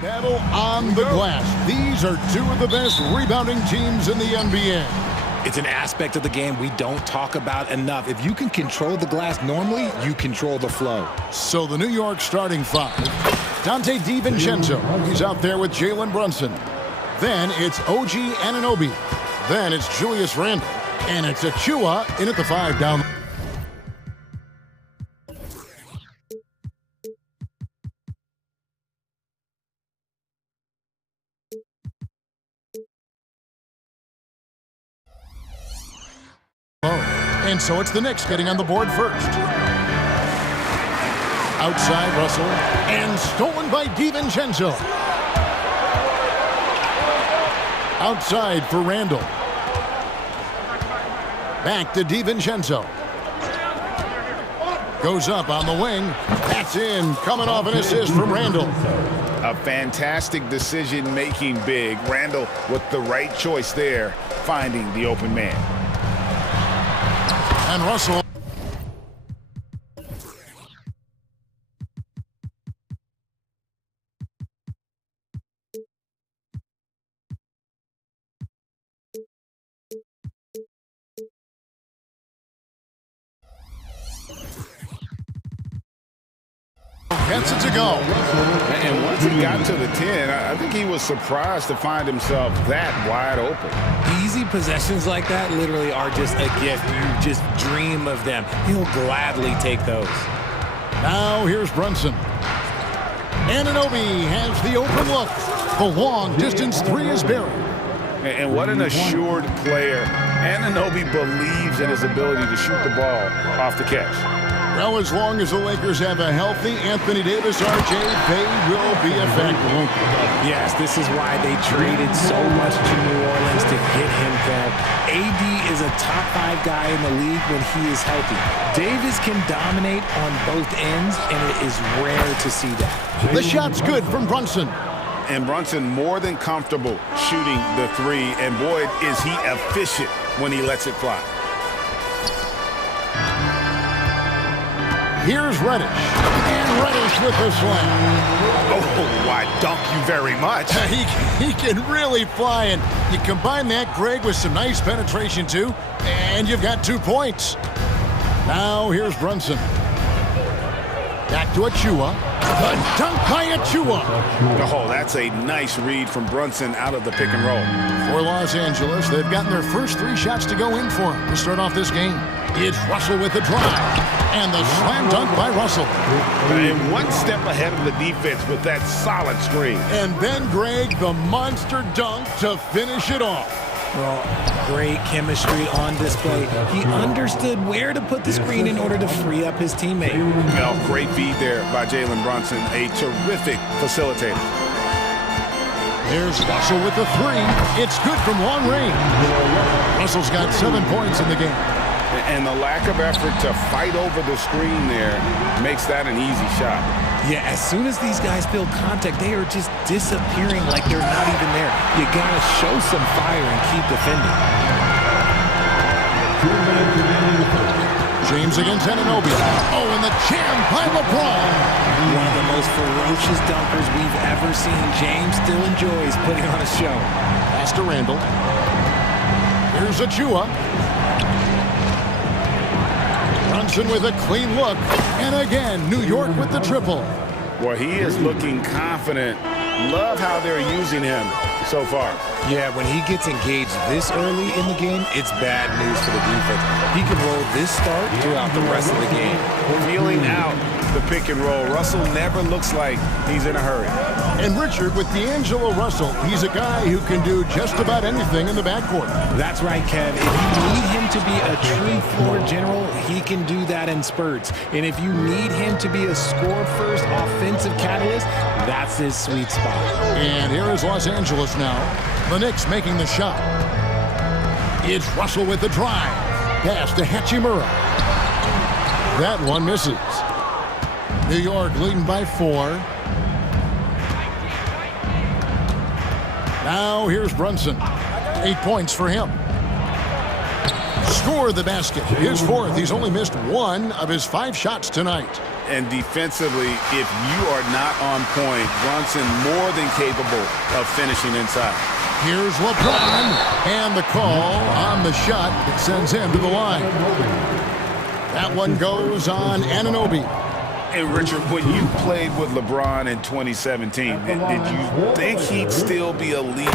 Battle on the glass. These are two of the best rebounding teams in the NBA. It's an aspect of the game we don't talk about enough. If you can control the glass normally, you control the flow. So the New York starting five. Dante DiVincenzo. He's out there with Jalen Brunson. Then it's OG Anunoby. Then it's Julius Randle. And it's Achua in at the 5 down. And so it's the Knicks getting on the board first. Outside Russell, and stolen by DiVincenzo. Outside for Randle. Back to DiVincenzo. Goes up on the wing. That's in, coming off an assist from Randle. A fantastic decision-making big. Randle with the right choice there, finding the open man. And Russell. Gets it to go. And once he got to the 10, I think he was surprised to find himself that wide open. Easy possessions like that literally are just a gift. You just dream of them. He'll gladly take those. Now here's Brunson. Anunoby has the open look. The long distance three is buried. And what an assured player. Anunoby believes in his ability to shoot the ball off the catch. Well, as long as the Lakers have a healthy Anthony Davis, RJ, they will be effective. Yes, this is why they traded so much to New Orleans to get him, Kev. AD is a top 5 guy in the league when he is healthy. Davis can dominate on both ends, and it is rare to see that. The shot's good from Brunson. And Brunson more than comfortable shooting the 3, and boy, is he efficient when he lets it fly. Here's Reddish. And Reddish with the slam. Oh, why, dunk you very much. He can really fly, and you combine that, Greg, with some nice penetration, too, and you've got 2 points. Now here's Brunson. Back to Achua. The dunk by Achua. Oh, that's a nice read from Brunson out of the pick and roll. For Los Angeles, they've gotten their first 3 shots to go in for them to start off this game. It's Russell with the drive. And the slam dunk by Russell. And 1 step ahead of the defense with that solid screen. And then Greg, the monster dunk to finish it off. Well, great chemistry on display. He understood where to put the screen in order to free up his teammate. Well, great feed there by Jalen Brunson, a terrific facilitator. There's Russell with the 3. It's good from long range. Russell's got 7 points in the game. And the lack of effort to fight over the screen there makes that an easy shot. Yeah, as soon as these guys feel contact, they are just disappearing like they're not even there. You gotta show some fire and keep defending. James against Anunoby. Oh, and the jam by LeBron. One of the most ferocious dunkers we've ever seen. James still enjoys putting on a show. Pass to Randle. Here's Achua. Brunson with a clean look. And again, New York with the triple. Well, he is looking confident. Love how they're using him so far. Yeah, when he gets engaged this early in the game, it's bad news for the defense. He can roll this start throughout the rest of the game. Feeling out the pick and roll. Russell never looks like he's in a hurry. And Richard, with D'Angelo Russell, he's a guy who can do just about anything in the backcourt. That's right, Kev. If you need him to be a true floor general, he can do that in spurts. And if you need him to be a score-first offensive catalyst, that's his sweet spot. And here is Los Angeles now. The Knicks making the shot. It's Russell with the drive. Pass to Hachimura. That one misses. New York leading by 4. Now here's Brunson. 8 points for him. Score the basket. His 4th. He's only missed 1 of his 5 shots tonight. And defensively, if you are not on point, Brunson more than capable of finishing inside. Here's LeBron, and the call on the shot that sends him to the line. That one goes on Anunoby. And Richard, when you played with LeBron in 2017, did you think he'd still be elite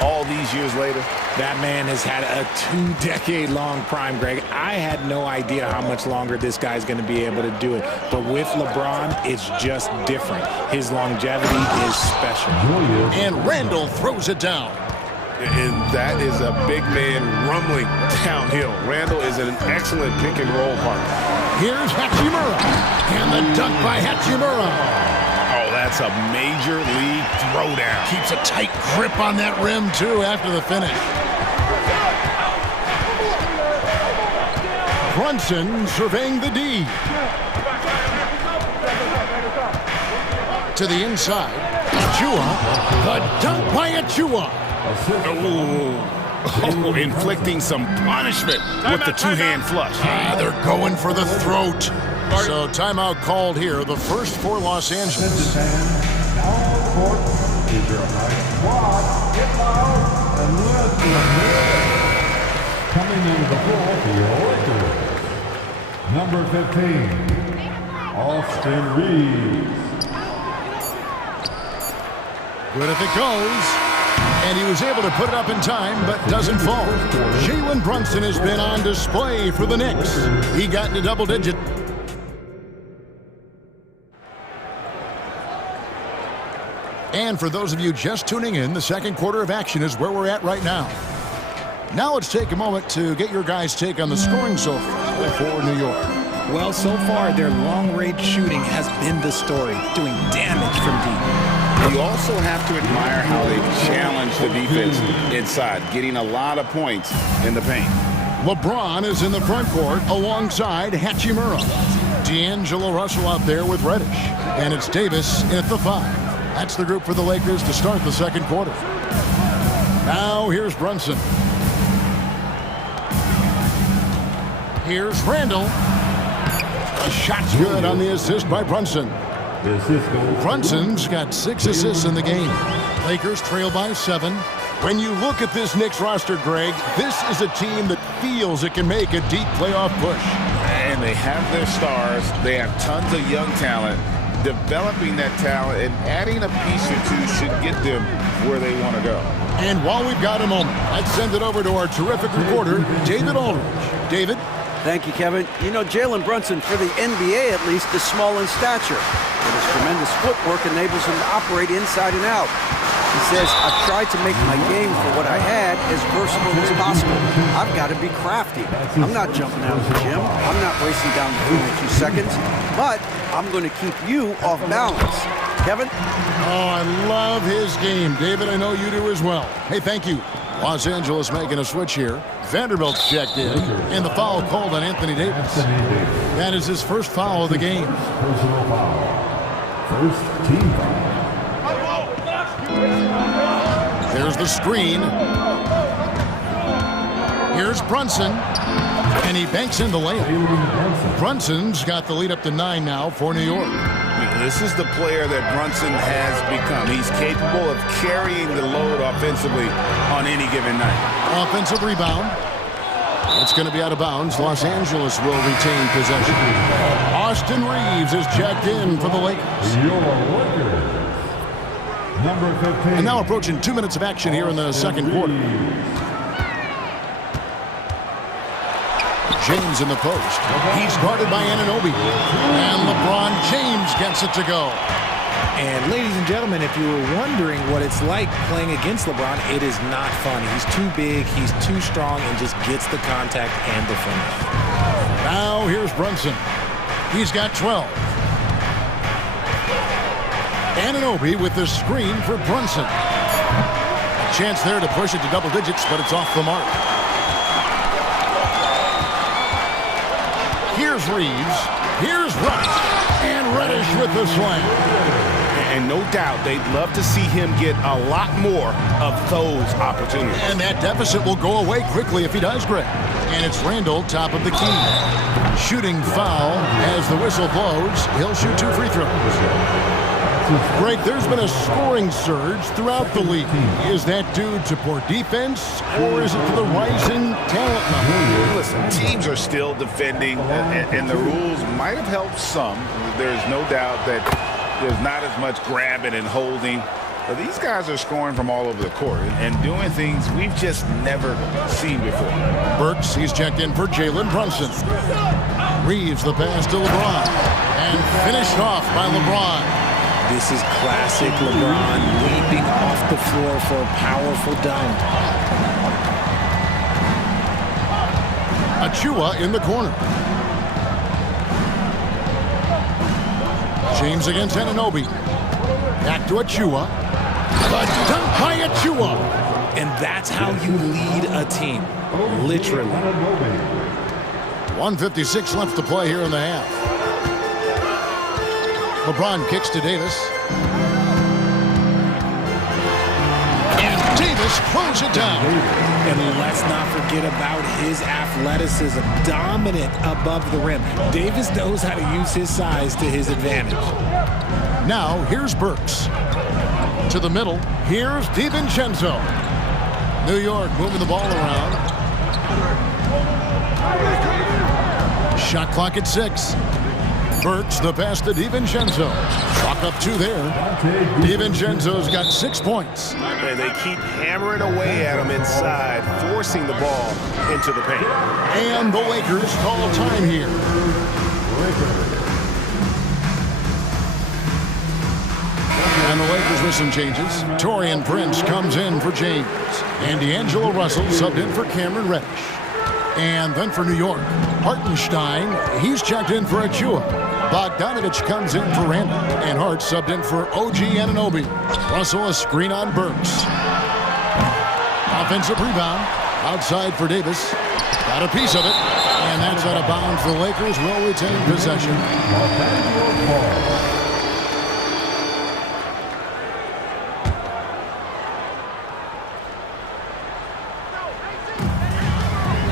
all these years later? That man has had a 2-decade-long prime, Greg. I had no idea how much longer this guy's going to be able to do it. But with LeBron, it's just different. His longevity is special. And Randall throws it down. And that is a big man rumbling downhill. Randall is an excellent pick-and-roll partner. Here's Hachimura, and the dunk by Hachimura. Oh, that's a major league throwdown. Keeps a tight grip on that rim, too, after the finish. Brunson surveying the D. To the inside. Achua. The dunk by Achua. Oh, inflicting some punishment with the two-hand flush. They're going for the throat. So timeout called here, the first for Los Angeles. Coming into the floor for your Lakers, number 15, Austin Reeves. Good if it goes. And he was able to put it up in time, but doesn't fall. Jalen Brunson has been on display for the Knicks. He got into double digit. And for those of you just tuning in, the second quarter of action is where we're at right now. Now let's take a moment to get your guys' take on the scoring so far for New York. Well, so far, their long-range shooting has been the story, doing damage from deep. You also have to admire how they challenge the defense inside, getting a lot of points in the paint. LeBron is in the front court alongside Hachimura. D'Angelo Russell out there with Reddish. And it's Davis at the 5. That's the group for the Lakers to start the second quarter. Now here's Brunson. Here's Randall. The shot's good on the assist by Brunson. Brunson's got 6 assists in the game. Lakers trail by 7. When you look at this Knicks roster, Greg, this is a team that feels it can make a deep playoff push. And they have their stars. They have tons of young talent. Developing that talent and adding a piece or two should get them where they want to go. And while we've got a moment, let's send it over to our terrific reporter, David Aldridge. David? Thank you, Kevin. You know, Jalen Brunson, for the NBA at least, is small in stature. But his tremendous footwork enables him to operate inside and out. He says, I've tried to make my game for what I had as versatile as possible. I've got to be crafty. I'm not jumping out of the gym. I'm not racing down the field in 2 seconds. But I'm going to keep you off balance. Kevin? Oh, I love his game. David, I know you do as well. Hey, thank you. Los Angeles making a switch here. Vanderbilt's checked in, and the foul called on Anthony Davis. That is his first foul of the game. Personal foul. First team foul. There's the screen. Here's Brunson, and he banks in the layup. Brunson's got the lead up to 9 now for New York. This is the player that Brunson has become. He's capable of carrying the load offensively on any given night. Offensive rebound. It's going to be out of bounds. Los Angeles will retain possession. Austin Reeves is checked in for the Lakers. Your Lakers, number 15. And now approaching 2 minutes of action here in the second quarter. James in the post. He's guarded by Anunoby. And LeBron James gets it to go. And ladies and gentlemen, if you were wondering what it's like playing against LeBron, it is not fun. He's too big, he's too strong, and just gets the contact and the finish. Now here's Brunson. He's got 12. Anunoby with the screen for Brunson. A chance there to push it to double digits, but it's off the mark. Here's Reeves. Here's Rush. And Reddish with the slam. And no doubt they'd love to see him get a lot more of those opportunities. And that deficit will go away quickly if he does, Greg. And it's Randall, top of the key. Shooting foul as the whistle blows. He'll shoot 2 free throws. Greg, there's been a scoring surge throughout the league. Is that due to poor defense, or is it to the rising talent level? Listen, teams are still defending, and the rules might have helped some. There's no doubt that there's not as much grabbing and holding. But these guys are scoring from all over the court and doing things we've just never seen before. Burks, he's checked in for Jalen Brunson. Reeves the pass to LeBron. And finished off by LeBron. This is classic LeBron leaping off the floor for a powerful dunk. Achua in the corner. James against Anunoby. Back to Achua. The dunk by Achua. And that's how you lead a team. Literally. 1:56 left to play here in the half. LeBron kicks to Davis. And Davis throws it down. And let's not forget about his athleticism. Dominant above the rim. Davis knows how to use his size to his advantage. Now, here's Burks. To the middle, here's DiVincenzo. New York moving the ball around. Shot clock at 6. Burks, the pass to DiVincenzo. Chalk up 2 there. DiVincenzo's got 6 points. And they keep hammering away at him inside, forcing the ball into the paint. And the Lakers call time here. And the Lakers with some changes. Taurean Prince comes in for James. And D'Angelo Russell subbed in for Cameron Reddish. And then for New York, Hartenstein, he's checked in for Achua. Bogdanovich comes in for Randall. And Hart subbed in for OG Anunoby. Russell a screen on Burks. Offensive rebound. Outside for Davis. Got a piece of it. And that's out of bounds. The Lakers will retain possession.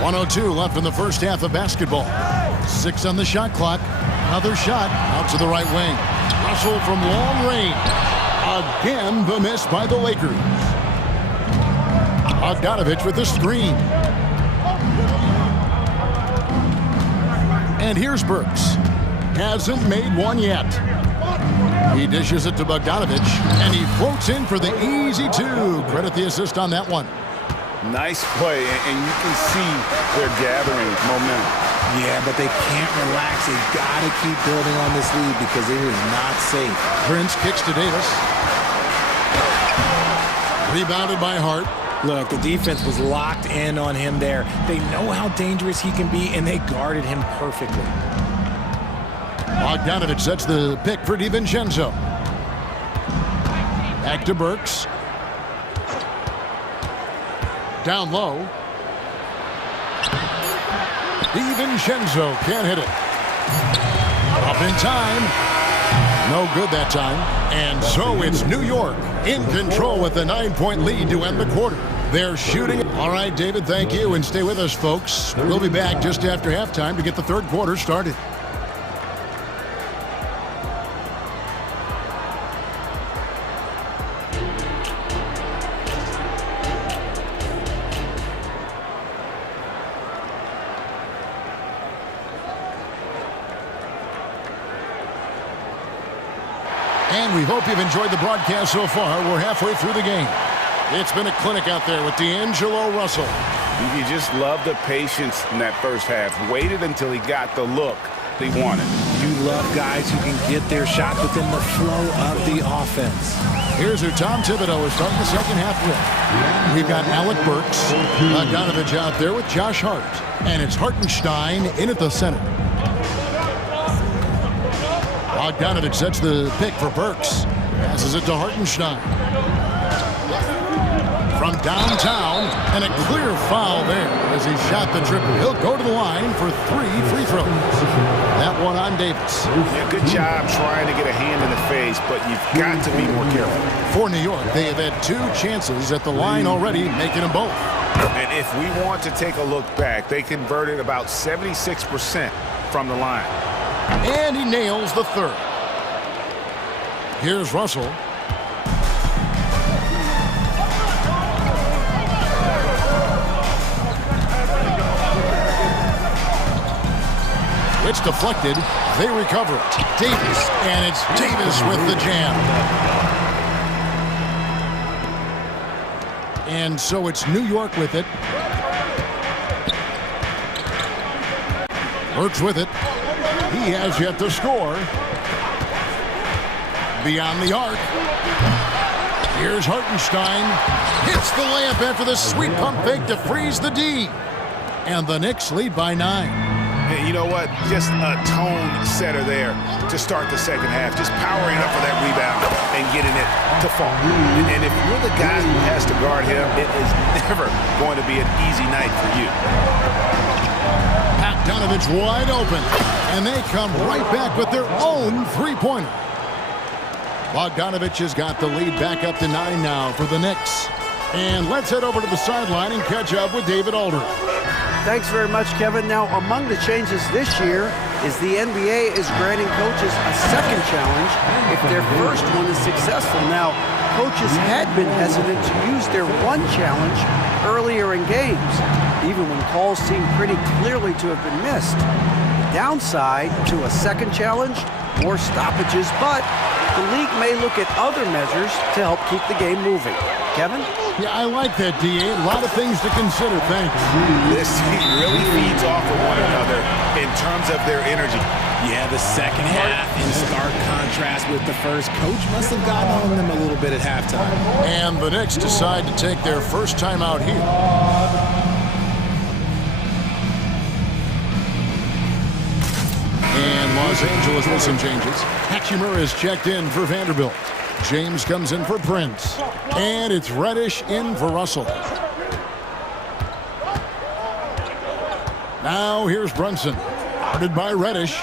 1:02 left in the first half of basketball. 6 on the shot clock. Another shot out to the right wing. Russell from long range. Again, the miss by the Lakers. Bogdanovich with the screen. And here's Burks. Hasn't made one yet. He dishes it to Bogdanovich, and he floats in for the easy 2. Credit the assist on that one. Nice play, and you can see they're gathering momentum. Yeah, but they can't relax. They've got to keep building on this lead because it is not safe. Prince kicks to Davis. Rebounded by Hart. Look, the defense was locked in on him there. They know how dangerous he can be, and they guarded him perfectly. Bogdanovich sets the pick for DiVincenzo. Back to Burks. Down low. DiVincenzo can't hit it. Up in time. No good that time. And so it's New York in control with a 9-point lead to end the quarter. They're shooting. All right, David, thank you. And stay with us, folks. We'll be back just after halftime to get the third quarter started. And we hope you've enjoyed the broadcast so far. We're halfway through the game. It's been a clinic out there with D'Angelo Russell. You just love the patience in that first half. Waited until he got the look they wanted. You love guys who can get their shot within the flow of the offense. Here's who Tom Thibodeau is starting the second half with. We've got Alec Burks, Bogdanovich out there with Josh Hart. And it's Hartenstein in at the center. Bogdanovich sets the pick for Burks. Passes it to Hartenstein. From downtown, and a clear foul there as he shot the triple. He'll go to the line for 3 free throws. That one on Davis. Yeah, good job trying to get a hand in the face, but you've got to be more careful. For New York, they have had 2 chances at the line already, making them both. And if we want to take a look back, they converted about 76% from the line. And he nails the third. Here's Russell. It's deflected. They recover it. Davis, and it's Davis with the jam. And so it's New York with it. Works with it. He has yet to score. Beyond the arc. Here's Hartenstein. Hits the layup after the sweet pump fake to freeze the D. And the Knicks lead by 9. And you know what? Just a tone setter there to start the second half. Just powering up for that rebound and getting it to fall. And if you're the guy who has to guard him, it is never going to be an easy night for you. Bogdanovich wide open. And they come right back with their own three-pointer. Bogdanovich has got the lead back up to 9 now for the Knicks. And let's head over to the sideline and catch up with David Aldridge. Thanks very much, Kevin. Now, among the changes this year is the NBA is granting coaches a second challenge if their first one is successful. Now, coaches had been hesitant to use their one challenge earlier in games, even when calls seemed pretty clearly to have been missed. The downside to a second challenge, more stoppages, but the league may look at other measures to help keep the game moving. Kevin? Yeah, I like that, D.A. A lot of things to consider. Thanks. This team really feeds off of one another in terms of their energy. Yeah, the second half in stark contrast with the first. Coach must have gotten on them a little bit at halftime. And the Knicks decide to take their first time out here. And Los Angeles with some changes. Hachimura is checked in for Vanderbilt. James comes in for Prince. And it's Reddish in for Russell. Now here's Brunson. Guarded by Reddish.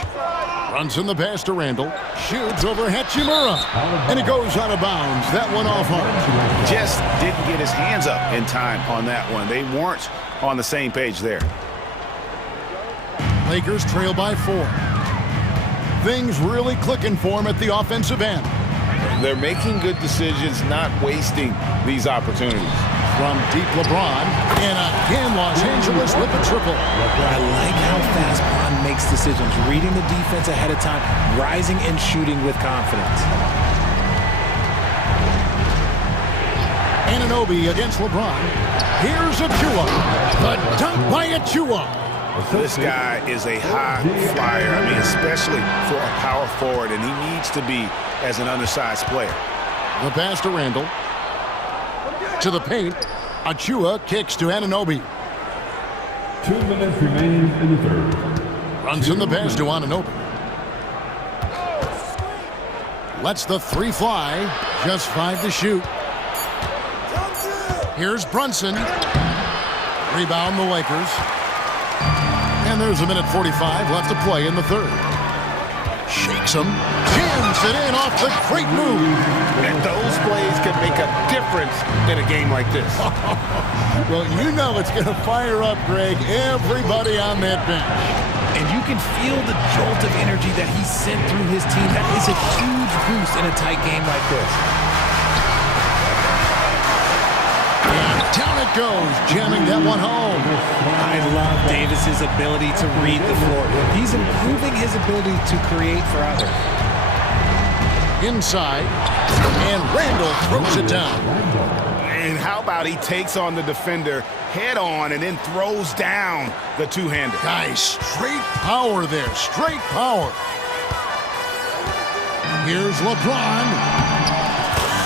Brunson the pass to Randall. Shoots over Hachimura. And it goes out of bounds. That one off arm. Just didn't get his hands up in time on that one. They weren't on the same page there. Lakers trail by 4. Things really clicking for him at the offensive end. They're making good decisions, not wasting these opportunities. From deep LeBron, and again Los Angeles with the triple. I like how fast Bron makes decisions, reading the defense ahead of time, rising and shooting with confidence. Anunoby against LeBron. Here's Achua. The dunk by Achua. This guy is a high flyer, I mean, especially for a power forward, and he needs to be as an undersized player. The pass to Randall. To the paint. Achua kicks to Anunoby. 2 minutes remaining in the third. Runs in the pass to Anunoby. Lets the 3 fly. Just 5 to shoot. Here's Brunson. Rebound the Lakers. And there's a minute 45 left to play in the third. Shakes him. Jams it in off the great move. And those plays can make a difference in a game like this. Well, you know it's going to fire up, Greg, everybody on that bench. And you can feel the jolt of energy that he sent through his team. That is a huge boost in a tight game like this. Down it goes, jamming that one home. I love Davis's ability to read the floor. He's improving his ability to create for others. Inside, and Randall throws it down. And how about he takes on the defender head on and then throws down the two-hander. Guys, straight power there, straight power. Here's LeBron.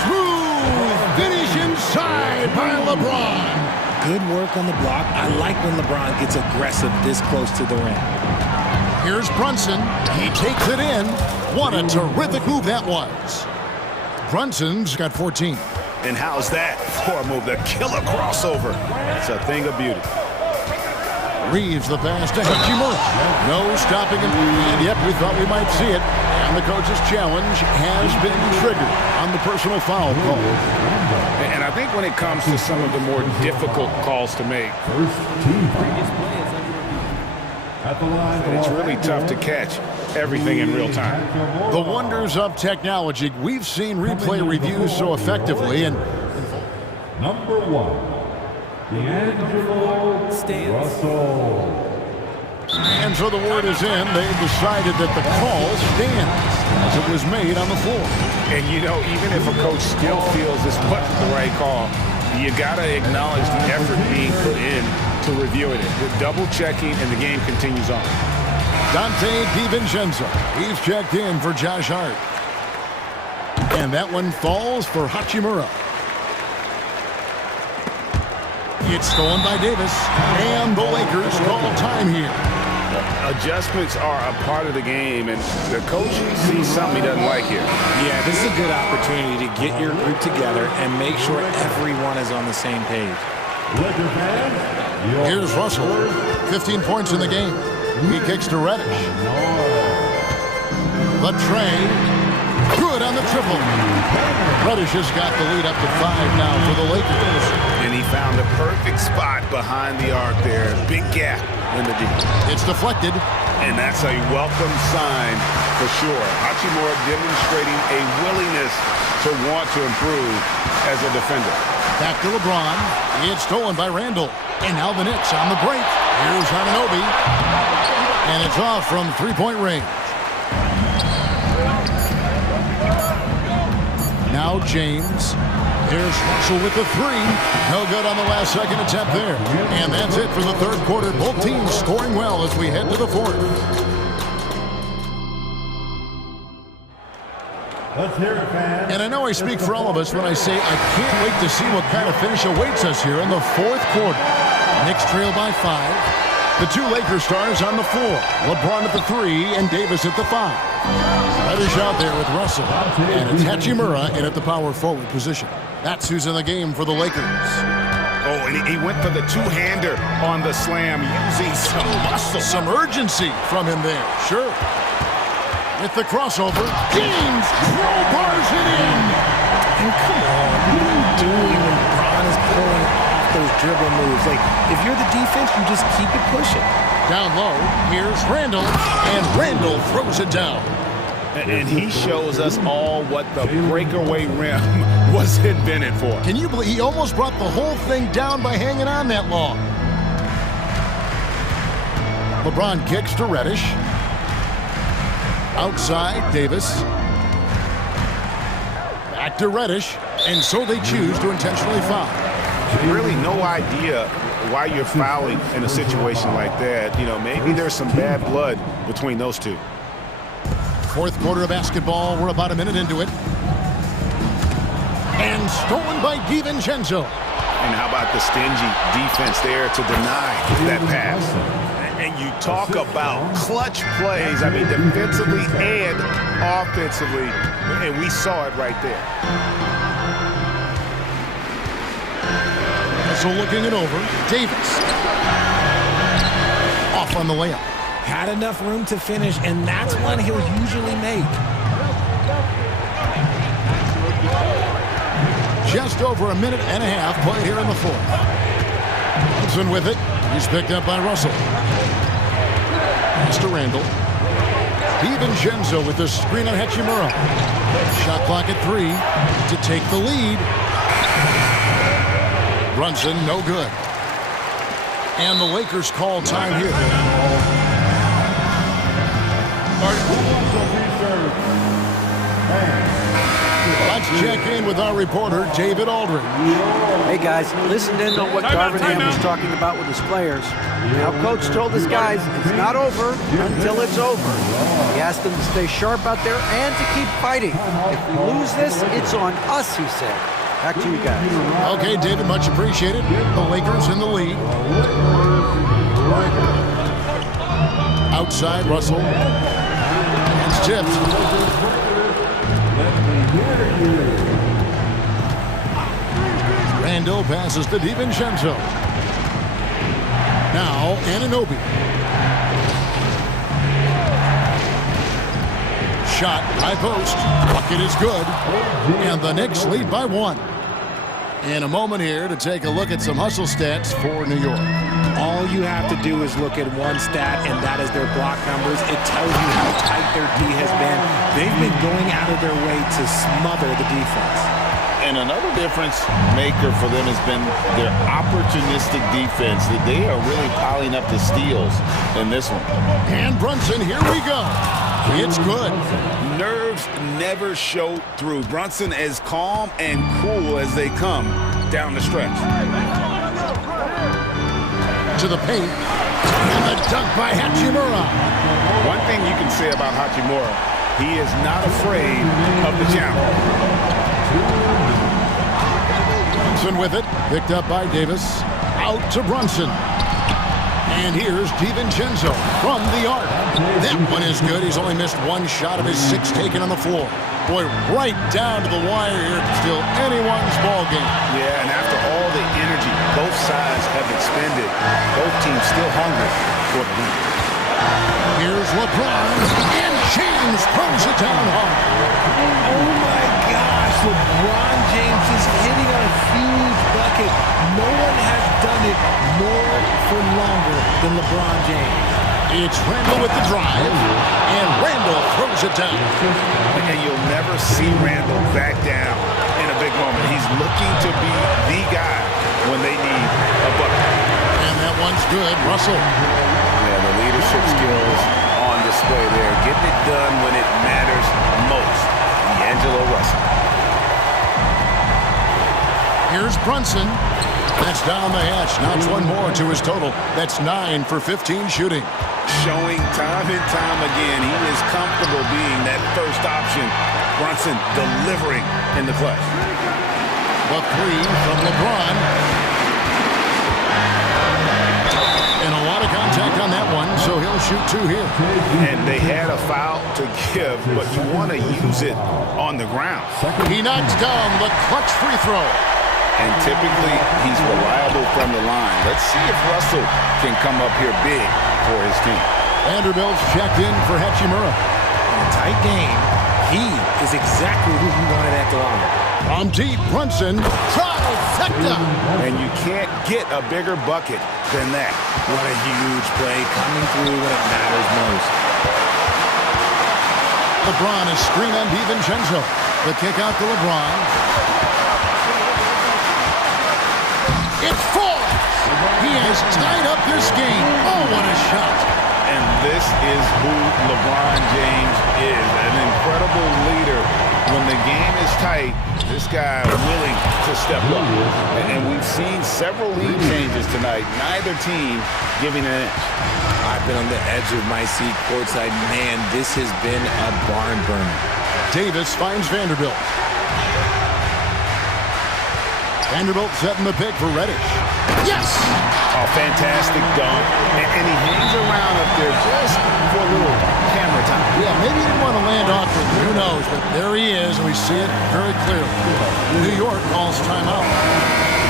Smooth finish inside by LeBron. Good work on the block. I like when LeBron gets aggressive this close to the rim. Here's Brunson. He takes it in. What a terrific move that was. Brunson's got 14. And how's that for a move? The killer crossover. It's a thing of beauty. Reeves the pass to Hachimura. No stopping him. And yep, we thought we might see it. And the coach's challenge has been triggered on the personal foul call. And I think when it comes to some of the more difficult calls to make, First team foul. At the line, it's really tough to catch everything in real time. The wonders of technology. We've seen replay reviews so effectively, and number 1, D'Angelo Russell. and so the word is in. They've decided that the call stands as it was made on the floor. And you know, even if a coach still feels this wasn't the right call, you gotta acknowledge the effort being put in to reviewing it. With double checking, and the game continues on. Dante DiVincenzo. He's checked in for Josh Hart. And that one falls for Hachimura. It's stolen by Davis. And the Lakers call time here. Adjustments are a part of the game, and the coach sees something he doesn't like here. Yeah, this is a good opportunity to get your group together and make sure everyone is on the same page. Here's Russell. 15 points in the game. He kicks to Reddish. The tray. Good on the triple. Reddish has got the lead up to 5 now for the Lakers. And he found the perfect spot behind the arc there. Big gap in the deep. It's deflected. And that's a welcome sign for sure. Hachimura demonstrating a willingness to want to improve as a defender. Back to LeBron. It's stolen by Randall. And now the Knicks on the break. Here's Anunoby. And it's off from three-point range. Now James. There's Russell with the three. No good on the last second attempt there. And that's it for the third quarter. Both teams scoring well as we head to the fourth. Let's hear it, fans. And I know I speak for all of us when I say I can't wait to see what kind of finish awaits us here in the fourth quarter. Knicks trail by 5. The two Lakers stars on the floor. LeBron at the 3 and Davis at the 5. Reddish out there with Russell. And it's Hachimura in at the power forward position. That's who's in the game for the Lakers. Oh, and he went for the two-hander on the slam, using some muscle. Some urgency from him there. Sure. With the crossover, James crowbars it in. And come on, what are you doing when LeBron is pulling off those dribble moves? Like, if you're the defense, you just keep it pushing. Down low, here's Randall, and Randall throws it down. And he shows us all what the breakaway rim was invented for. Can you believe he almost brought the whole thing down by hanging on that long? LeBron kicks to Reddish. Outside, Davis. Back to Reddish, and so they choose to intentionally foul. Really no idea why you're fouling in a situation like that. You know, maybe there's some bad blood between those two. Fourth quarter of basketball, we're about a minute into it. And stolen by DiVincenzo. And how about the stingy defense there to deny that pass? And you talk about clutch plays, I mean, defensively and offensively, and we saw it right there. So looking it over, Davis. Off on the layup. Had enough room to finish, and that's one he'll usually make. Just over a minute and a half played here in the fourth. Thompson with it. He's picked up by Russell. Pass to Randall. DiVincenzo with the screen on Hachimura. Shot clock at 3 to take the lead. Brunson, no good. And the Lakers call time here. Let's check in with our reporter, David Aldridge. Hey guys, listen in on what Darvin Ham was talking about with his players. Now coach told his guys it's not over until it's over. He asked them to stay sharp out there and to keep fighting. If we lose this, it's on us, he said. Back to you guys. Okay, David, much appreciated. The Lakers in the lead. Outside, Russell. It's tipped. Randall passes to DiVincenzo. Now, Anunoby. Shot, high post. Bucket is good. And the Knicks lead by 1. In a moment here to take a look at some hustle stats for New York. All you have to do is look at one stat, and that is their block numbers. It tells you how tight their D has been. They've been going out of their way to smother the defense. And another difference maker for them has been their opportunistic defense. That they are really piling up the steals in this one. And Brunson, here we go. It's good. Nerves never show through. Brunson as calm and cool as they come down the stretch. To the paint. And the dunk by Hachimura. One thing you can say about Hachimura, he is not afraid of the challenge. Brunson with it. Picked up by Davis. Out to Brunson. And here's DiVincenzo from the arc. That one is good. He's only missed one shot of his 6 taken on the floor. Boy, right down to the wire here. Still anyone's ball game. Yeah, and after all the energy both sides have expended, both teams still hungry for the win. Here's LeBron. And James throws it down hard. Oh my gosh, LeBron James is hitting on a huge bucket. No one has done it more for longer than LeBron James. It's Randall with the drive, and Randall throws it down. And you'll never see Randall back down in a big moment. He's looking to be the guy when they need a bucket. And that one's good. Russell. Yeah, the leadership skills on display there. Getting it done when it matters most. D'Angelo Russell. Here's Brunson. That's down the hatch. Knocks one more to his total. That's 9 for 15 shooting. Showing time and time again he is comfortable being that first option. Brunson delivering in the clutch. The 3 from LeBron. And a lot of contact on that one, so he'll shoot 2 here. And they had a foul to give, but you want to use it on the ground. He knocks down the clutch free throw. And typically, he's reliable from the line. Let's see if Russell can come up here big for his team. Vanderbilt's checked in for Hachimura. In a tight game, he is exactly who you wanted at the line. From deep, Brunson. Trifecta. And you can't get a bigger bucket than that. What a huge play coming through when it matters most. LeBron is screen on DiVincenzo. The kick out to LeBron. It falls. He has tied up this game. Oh, what a shot. And this is who LeBron James is, an incredible leader. When the game is tight, this guy willing to step up. And we've seen several lead changes tonight. Neither team giving an inch. I've been on the edge of my seat courtside. Man, this has been a barn burner. Davis finds Vanderbilt. Vanderbilt setting the pick for Reddish. Yes! A fantastic dunk. And he hangs around up there just for a little camera time. Yeah, maybe he didn't want to land awkwardly. Who knows? But there he is, and we see it very clearly. New York calls timeout.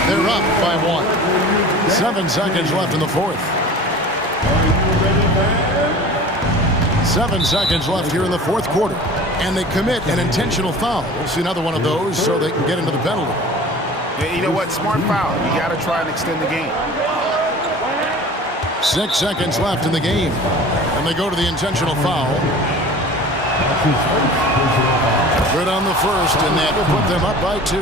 They're up by 1. 7 seconds left in the fourth. 7 seconds left here in the fourth quarter. And they commit an intentional foul. We'll see another one of those so they can get into the penalty. You know what? Smart foul. You got to try and extend the game. 6 seconds left in the game. And they go to the intentional foul. Good on the first, and that put them up by 2.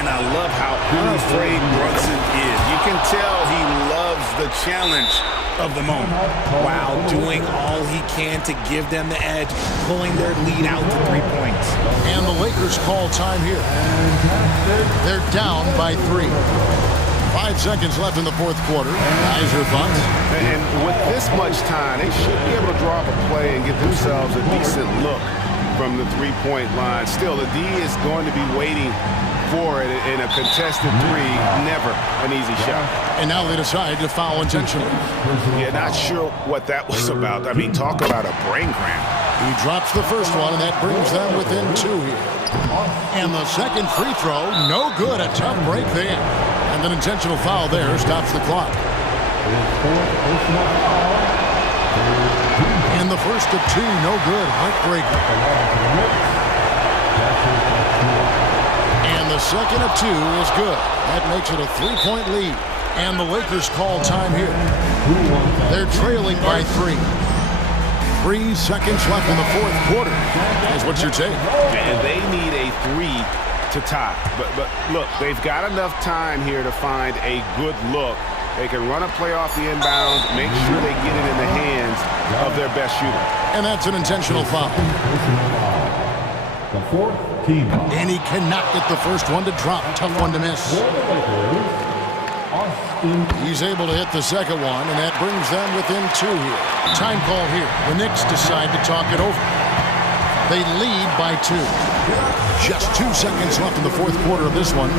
And I love how unafraid Brunson is. You can tell he loves the challenge of the moment. While doing all he can to give them the edge, pulling their lead out to 3 points. And the Lakers call time here. They're down by 3. 5 seconds left in the fourth quarter. Guys, your thoughts? And with this much time, they should be able to draw up a play and get themselves a decent look from the three-point line. Still, the D is going to be waiting for it in a contested 3. Never an easy shot. And now they decide to foul intentionally. Yeah, not sure what that was about. I mean, talk about a brain cramp. He drops the first one, and that brings them within 2 here. And the second free throw, no good. A tough break there. And an intentional foul there stops the clock. And the first of two, no good. Heartbreaker. And the second of two is good. That makes it a 3-point lead. And the Lakers call time here. They're trailing by 3. 3 seconds left in the fourth quarter. That's what your take. And they need a 3 to tie. But look, they've got enough time here to find a good look. They can run a play off the inbounds, make sure they get it in the hands of their best shooter. And that's an intentional foul. The fourth team foul. And he cannot get the first one to drop. Tough one to miss. He's able to hit the second one, and that brings them within 2 here. Time call here. The Knicks decide to talk it over. They lead by 2. Just 2 seconds left in the fourth quarter of this one.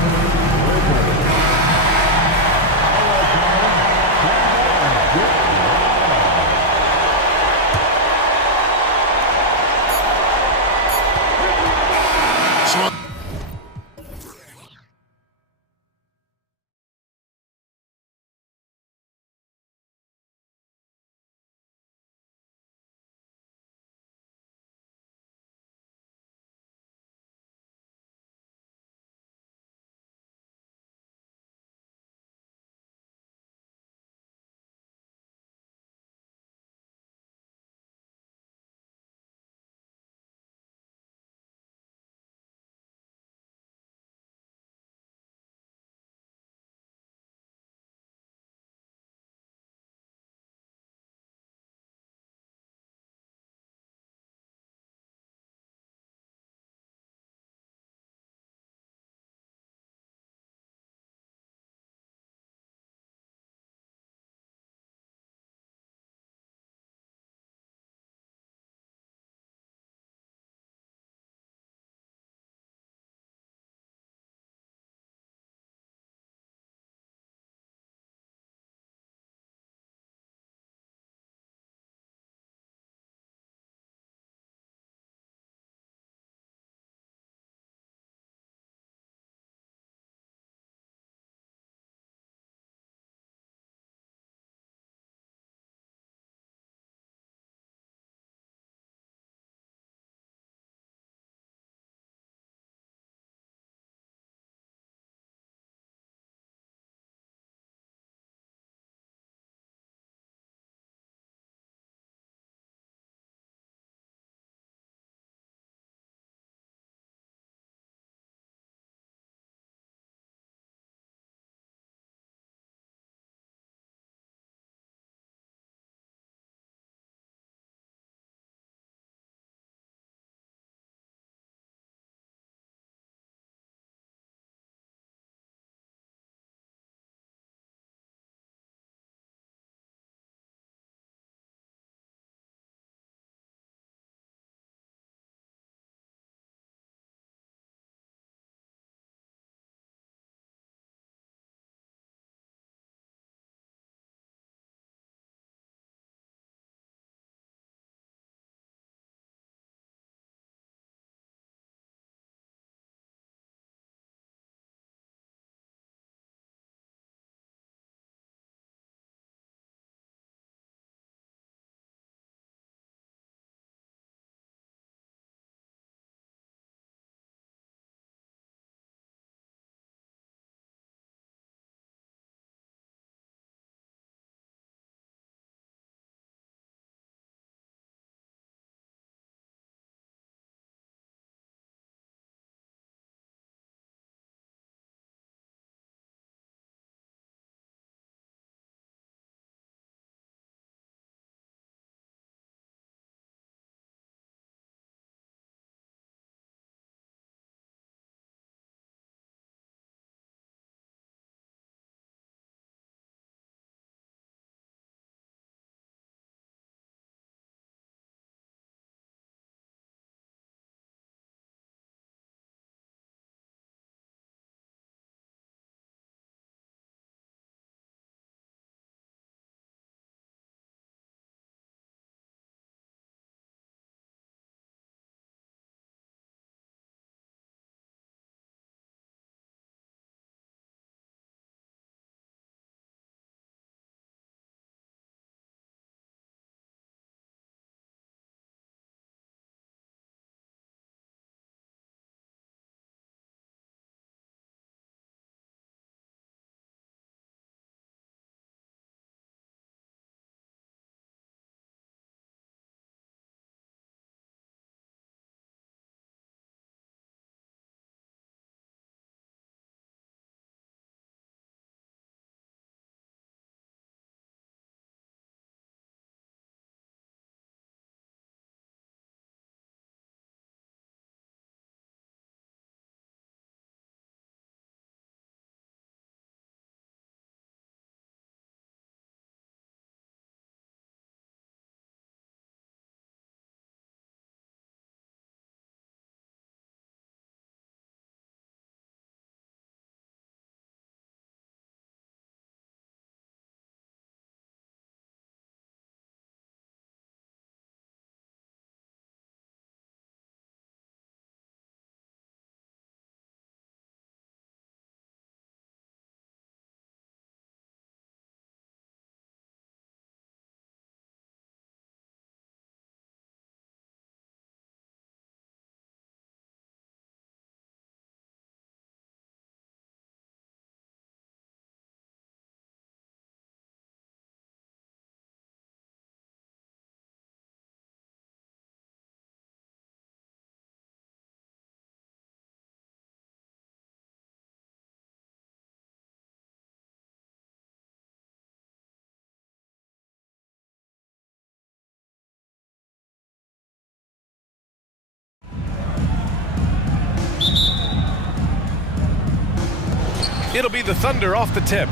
It'll be the Thunder off the tip.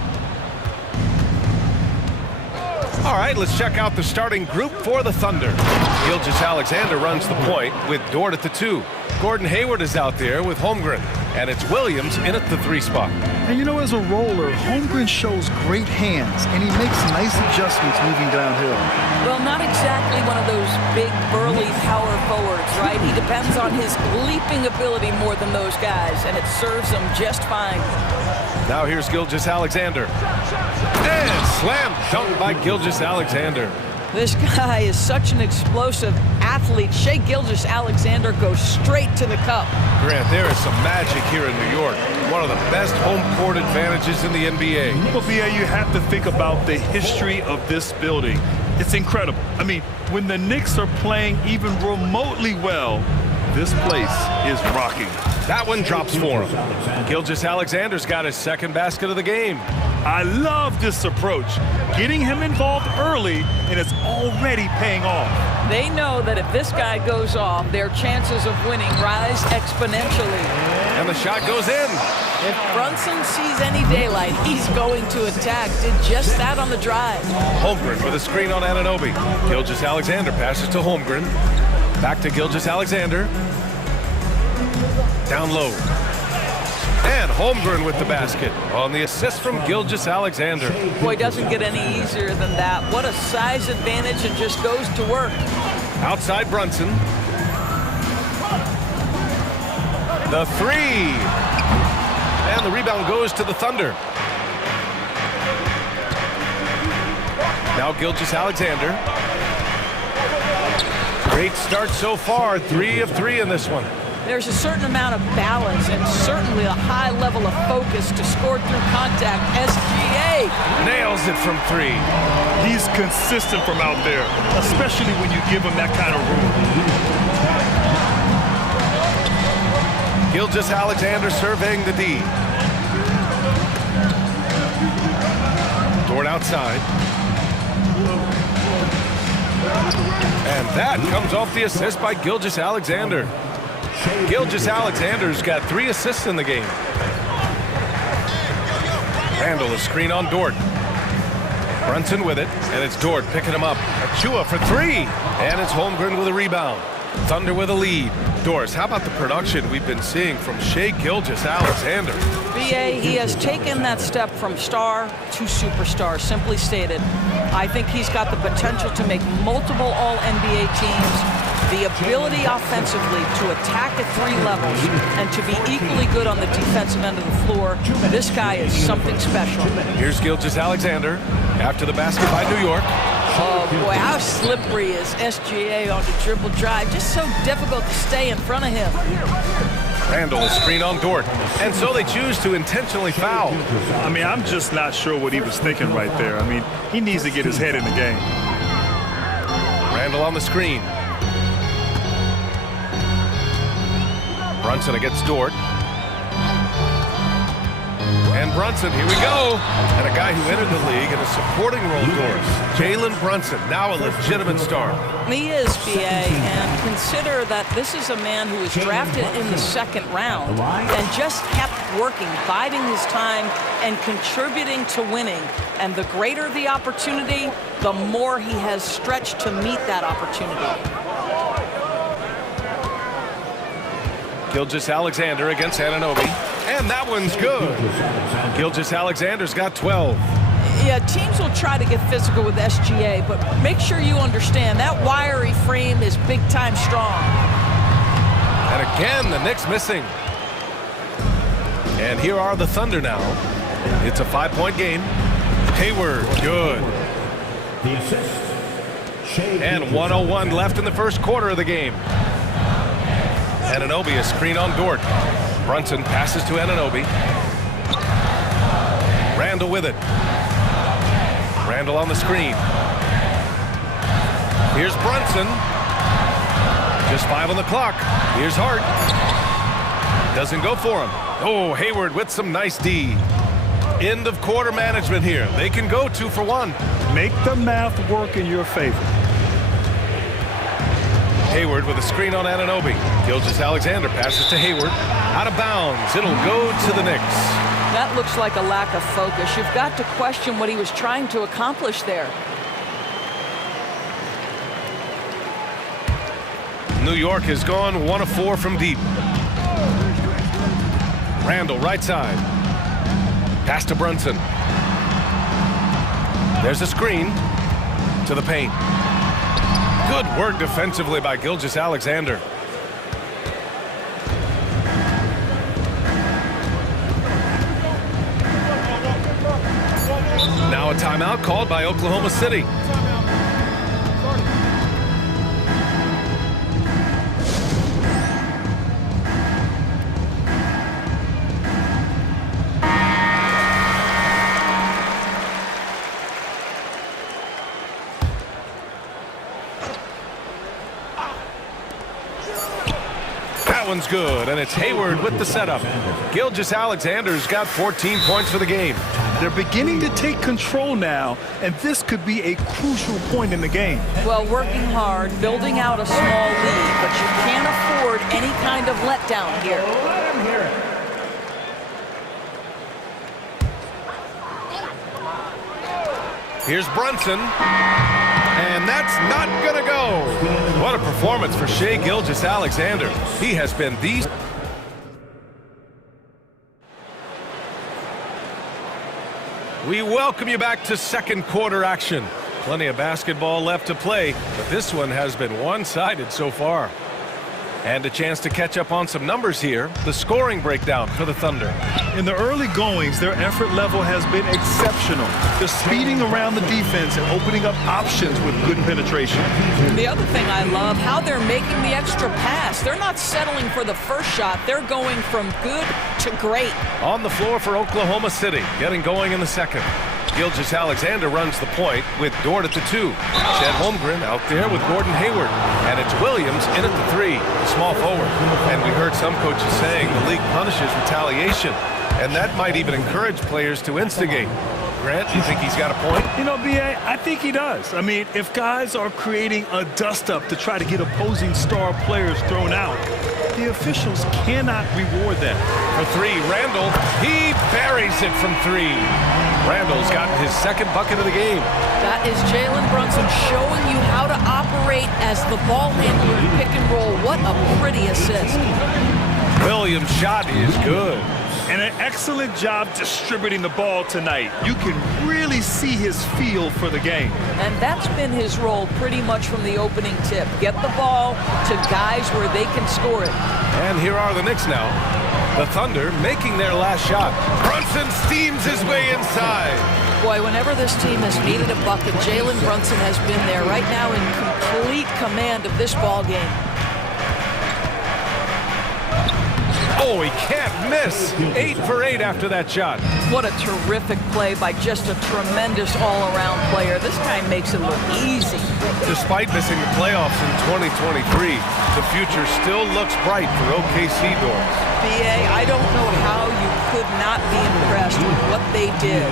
All right, let's check out the starting group for the Thunder. Gilgeous-Alexander runs the point with Dort at the 2. Gordon Hayward is out there with Holmgren. And it's Williams in at the 3 spot. And you know, as a roller, Holmgren shows great hands, and he makes nice adjustments moving downhill. Well, not exactly one of those big, burly power forwards, right? He depends on his leaping ability more than those guys, and it serves him just fine. Now here's Gilgeous-Alexander. And slam dunk by Gilgeous-Alexander. This guy is such an explosive athlete. Shai Gilgeous-Alexander goes straight to the cup. Grant, there is some magic here in New York. One of the best home court advantages in the NBA. Well, BA, you have to think about the history of this building. It's incredible. I mean, when the Knicks are playing even remotely well, this place is rocking. That one drops for him. Gilgeous-Alexander's got his second basket of the game. I love this approach. Getting him involved early, and it's already paying off. They know that if this guy goes off, their chances of winning rise exponentially. And the shot goes in. If Brunson sees any daylight, he's going to attack. Did just that on the drive. Holmgren with a screen on Anunoby. Gilgeous-Alexander passes to Holmgren. Back to Gilgeous-Alexander. Down low. And Holmgren with the basket on the assist from Gilgeous-Alexander. Boy, doesn't get any easier than that. What a size advantage, and just goes to work. Outside Brunson. The 3. And the rebound goes to the Thunder. Now Gilgeous-Alexander. Great start so far. 3 of 3 in this one. There's a certain amount of balance and certainly a high level of focus to score through contact. SGA nails it from 3. He's consistent from out there, especially when you give him that kind of room. Gilgeous-Alexander surveying the D. Dort outside. And that comes off the assist by Gilgeous-Alexander. Gilgeous-Alexander's got 3 assists in the game. Randall a screen on Dort. Brunson with it, and it's Dort picking him up. Achua for 3, and it's Holmgren with a rebound. Thunder with a lead. Doris, how about the production we've been seeing from Shai Gilgeous-Alexander? BA, he has taken that step from star to superstar, simply stated. I think he's got the potential to make multiple All-NBA teams, the ability offensively to attack at 3 levels, and to be equally good on the defensive end of the floor. This guy is something special. Here's Gilgeous-Alexander after the basket by New York. Oh boy, how slippery is SGA on the dribble drive. Just so difficult to stay in front of him. Randall a screen on Dort, and so they choose to intentionally foul. I mean, I'm just not sure what he was thinking right there. I mean, he needs to get his head in the game. Randall on the screen. Brunson against Dort. And Brunson, here we go. And a guy who entered the league in a supporting role, Doris. Jalen Brunson, now a legitimate star. He is, BA, and consider that this is a man who was drafted in the 2nd round and just kept working, biding his time, and contributing to winning. And the greater the opportunity, the more he has stretched to meet that opportunity. Gilgeous-Alexander against Anunoby. And that one's good. Gilgeous-Alexander's got 12. Yeah, teams will try to get physical with SGA, but make sure you understand that wiry frame is big-time strong. And again, the Knicks missing. And here are the Thunder now. It's a 5-point game. Hayward, good. The assist. And 1:01 left in the first quarter of the game. Anunoby a screen on Dort. Brunson passes to Anunoby. Randall with it. Randall on the screen. Here's Brunson. Just 5 on the clock. Here's Hart. Doesn't go for him. Oh, Hayward with some nice D. End of quarter management here. They can go 2 for 1. Make the math work in your favor. Hayward with a screen on Anunoby. Gilgeous-Alexander passes to Hayward. Out of bounds. It'll go to the Knicks. That looks like a lack of focus. You've got to question what he was trying to accomplish there. New York has gone 1 of 4 from deep. Randall, right side. Pass to Brunson. There's a screen to the paint. Good work defensively by Gilgeous-Alexander. Now a timeout called by Oklahoma City. That one's good, and it's Hayward with the setup. Gilgeous-Alexander's got 14 points for the game. They're beginning to take control now, and this could be a crucial point in the game. Well, working hard, building out a small lead, but you can't afford any kind of letdown here. Here's Brunson, and that's not gonna go. What a performance for Shai Gilgeous-Alexander. He has been the... We welcome you back to second quarter action. Plenty of basketball left to play, but this one has been one-sided so far. And a chance to catch up on some numbers here. The scoring breakdown for the Thunder. In the early goings, their effort level has been exceptional. They're speeding around the defense and opening up options with good penetration. The other thing I love, how they're making the extra pass. They're not settling for the first shot. They're going from good to great. On the floor for Oklahoma City, getting going in the second. Gilgeous-Alexander runs the point with Dort at the 2. Chet Holmgren out there with Gordon Hayward. And it's Williams in at the 3, the small forward. And we heard some coaches saying the league punishes retaliation. And that might even encourage players to instigate. Grant, do you think he's got a point? You know, B.A., I think he does. I mean, if guys are creating a dust-up to try to get opposing star players thrown out, the officials cannot reward that. For 3, Randall, he buries it from 3. Randall's gotten his second bucket of the game. That is Jalen Brunson showing you how to operate as the ball handler in pick and roll. What a pretty assist. Williams' shot is good. And an excellent job distributing the ball tonight. You can really see his feel for the game. And that's been his role pretty much from the opening tip. Get the ball to guys where they can score it. And here are the Knicks now. The Thunder making their last shot. Brunson steams his way inside. Boy, whenever this team has needed a bucket, Jalen Brunson has been there right now in complete command of this ball game. Oh, he can't miss. 8 for 8 after that shot. What a terrific play by just a tremendous all-around player. This guy makes it look easy. Despite missing the playoffs in 2023, the future still looks bright for OKC doors. BA, I don't know how you could not be impressed with what they did.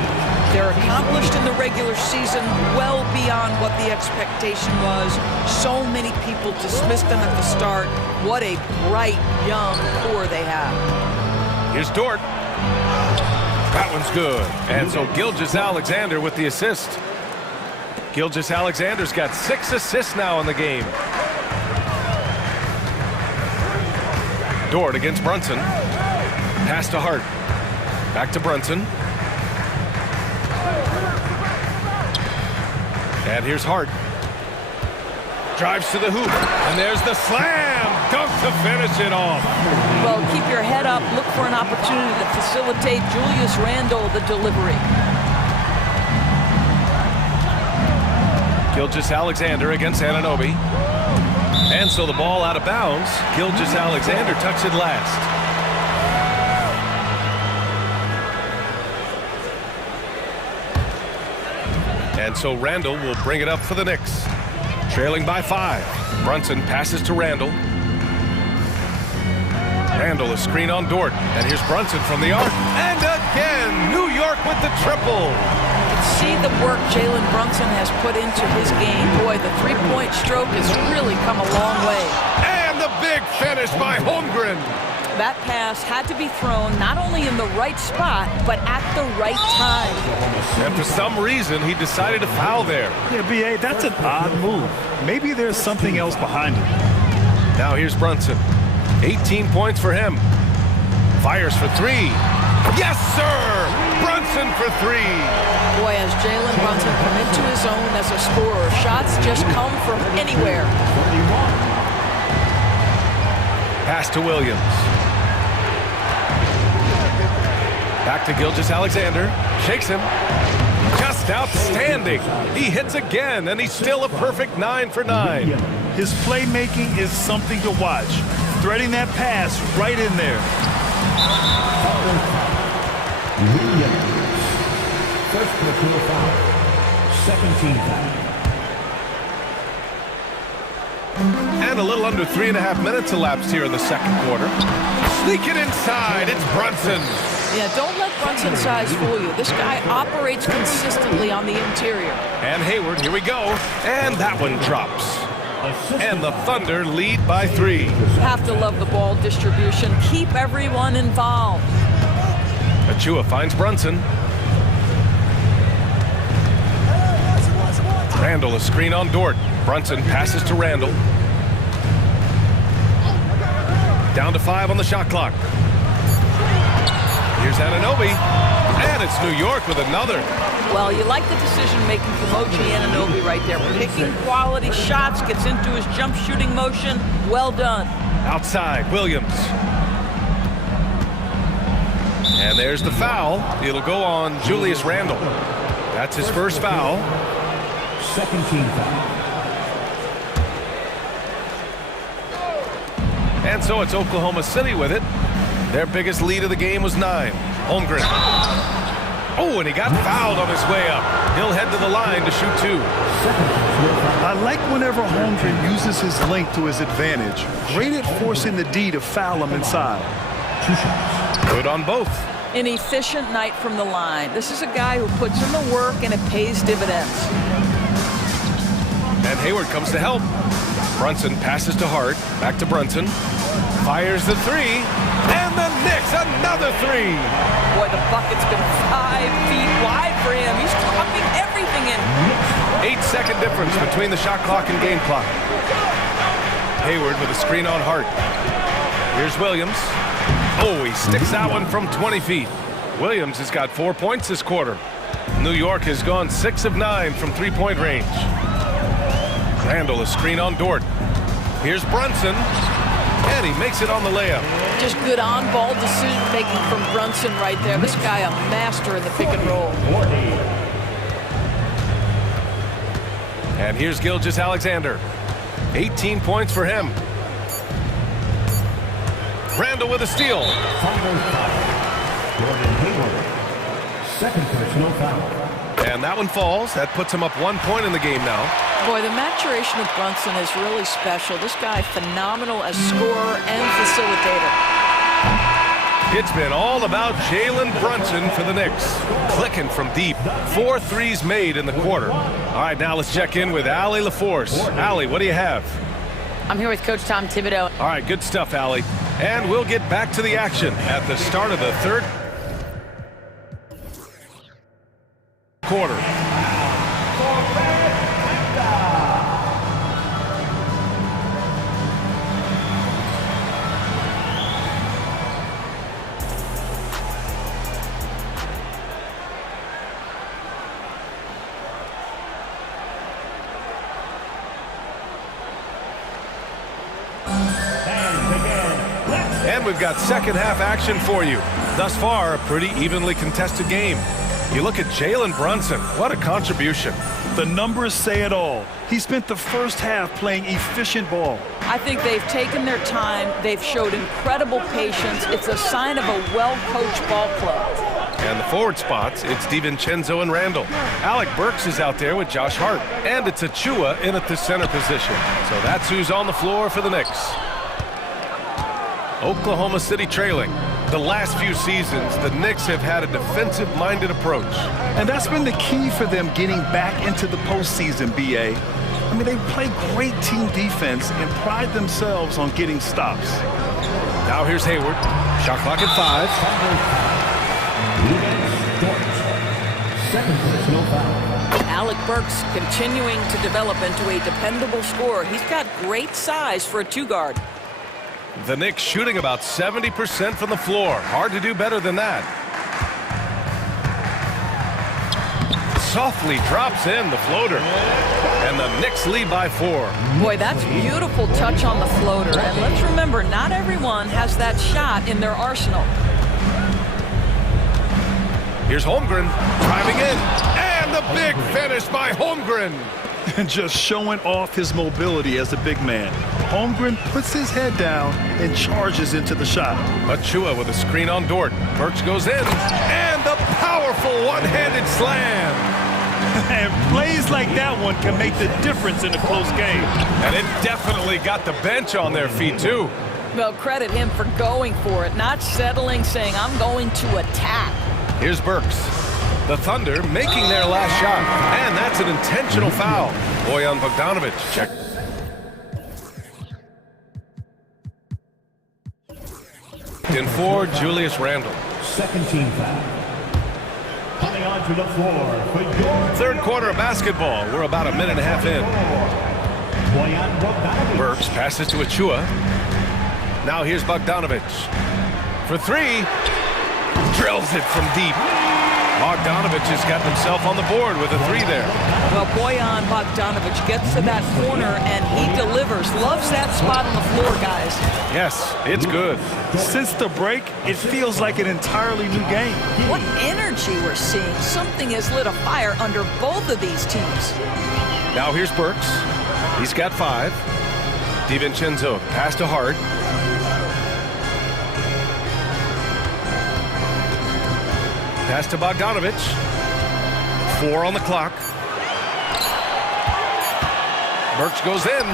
They're accomplished in the regular season well beyond what the expectation was. So many people dismissed them at the start. What a bright, young core they have. Here's Dort. That one's good. And so Gilgeous-Alexander with the assist. Gilgeous-Alexander's got 6 assists now in the game. Dort against Brunson. Pass to Hart. Back to Brunson. And here's Hart. Drives to the hoop. And there's the slam dunk to finish it off. Well, keep your head up. Look for an opportunity to facilitate Julius Randle the delivery. Gilgeous-Alexander against Anunoby. And so the ball out of bounds. Gilgeous-Alexander tucks it last. And so Randall will bring it up for the Knicks. Trailing by 5. Brunson passes to Randall. Randall a screen on Dort. And here's Brunson from the arc. And again, New York with the triple. See the work Jalen Brunson has put into his game. Boy, the three-point stroke has really come a long way. And the big finish by Holmgren. That pass had to be thrown not only in the right spot, but at the right time. And for some reason, he decided to foul there. Yeah, B.A., that's an odd move. Maybe there's something else behind it. Now here's Brunson. 18 points for him. Fires for three. Yes, sir! Brunson for three. Boy, as Jalen Brunson come into his own as a scorer, shots just come from anywhere. Pass to Williams. Back to Gilgeous-Alexander. Shakes him. Just outstanding. He hits again, and he's still a perfect 9 for 9. His playmaking is something to watch. Threading that pass right in there. First personal foul. Second team foul. And a little under 3.5 minutes elapsed here in the second quarter. Sneak it inside. It's Brunson. Yeah, don't let Brunson's size fool you. This guy operates consistently on the interior. And Hayward, here we go. And that one drops. And the Thunder lead by 3. Have to love the ball distribution. Keep everyone involved. Achua finds Brunson. Randall, a screen on Dort. Brunson passes to Randall. Down to 5 on the shot clock. Here's Anunoby. And it's New York with another. Well, you like the decision-making from OG Anunoby right there. Picking quality shots, gets into his jump shooting motion. Well done. Outside, Williams. And there's the foul. It'll go on Julius Randle. That's his first foul. Second team foul. And so it's Oklahoma City with it. Their biggest lead of the game was 9. Holmgren. Oh, and he got fouled on his way up. He'll head to the line to shoot 2. I like whenever Holmgren uses his length to his advantage. Great at forcing the D to foul him inside. Good on both. An efficient night from the line. This is a guy who puts in the work and it pays dividends. And Hayward comes to help. Brunson passes to Hart. Back to Brunson. Fires the 3. And the Knicks, another 3. Boy, the bucket's been 5 feet wide for him. He's clocking everything in. 8-second difference between the shot clock and game clock. Hayward with a screen on Hart. Here's Williams. Oh, he sticks that one from 20 feet. Williams has got 4 points this quarter. New York has gone 6 of 9 from three-point range. Randall, a screen on Dort. Here's Brunson. And he makes it on the layup. Just good on-ball decision-making from Brunson right there. This guy a master in the pick and roll. And here's Gilgeous-Alexander. 18 points for him. Randall with a steal. Second personal foul. And that one falls. That puts him up 1 point in the game now. Boy, the maturation of Brunson is really special. This guy phenomenal as scorer and facilitator. It's been all about Jalen Brunson for the Knicks. Clicking from deep. 4 threes made in the quarter. All right, now let's check in with Allie LaForce. Allie, what do you have? I'm here with Coach Tom Thibodeau. All right, good stuff, Allie. And we'll get back to the action at the start of the third quarter. And we've got second half action for you. Thus far, a pretty evenly contested game. You look at Jalen Brunson. What a contribution. The numbers say it all. He spent the first half playing efficient ball. I think they've taken their time. They've showed incredible patience. It's a sign of a well-coached ball club. And the forward spots, it's DiVincenzo and Randall. Alec Burks is out there with Josh Hart. And it's Achua in at the center position. So that's who's on the floor for the Knicks. Oklahoma City trailing. The last few seasons, the Knicks have had a defensive-minded approach. And that's been the key for them getting back into the postseason, B.A. I mean, they play great team defense and pride themselves on getting stops. Now here's Hayward. Shot clock at 5. Second personal foul. Alec Burks continuing to develop into a dependable scorer. He's got great size for a two-guard. The Knicks shooting about 70% from the floor. Hard to do better than that. Softly drops in the floater. And the Knicks lead by 4. Boy, that's beautiful touch on the floater. And let's remember, not everyone has that shot in their arsenal. Here's Holmgren driving in. And the big finish by Holmgren. And just showing off his mobility as a big man. Holmgren puts his head down and charges into the shot. Achua with a screen on Dort. Burks goes in. And the powerful one-handed slam. And plays like that one can make the difference in a close game. And it definitely got the bench on their feet, too. Well, credit him for going for it, not settling, saying, I'm going to attack. Here's Burks. The Thunder making their last shot. And that's an intentional foul. Bojan Bogdanovic. Check. In 4, Julius Randle. Second team foul. Coming onto the floor for your Third quarter of basketball. We're about a minute and a half in. Burks passes to Achua. Now here's Bogdanovic. For 3. Drills it from deep. Bogdanovic has got himself on the board with a 3 there. Well, Bojan Bogdanovic gets to that corner and he delivers. Loves that spot on the floor, guys. Yes, it's good. Since the break, it feels like an entirely new game. What energy we're seeing. Something has lit a fire under both of these teams. Now here's Burks. He's got 5. DiVincenzo pass to Hart. Pass to Bogdanovic. 4 on the clock. Burks goes in.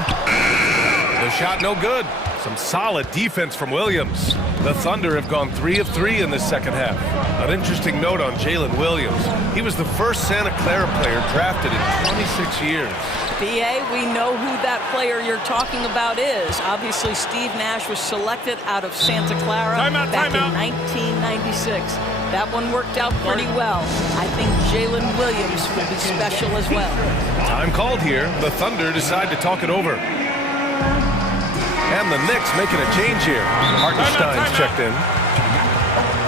The shot no good. Some solid defense from Williams. The Thunder have gone 3 of 3 in this second half. An interesting note on Jalen Williams. He was the first Santa Clara player drafted in 26 years. BA, we know who that player you're talking about is. Obviously, Steve Nash was selected out of Santa Clara back in 1996. That one worked out pretty well. I think Jalen Williams will be special as well. Time called here. The Thunder decide to talk it over. And the Knicks making a change here. Hartenstein's checked in.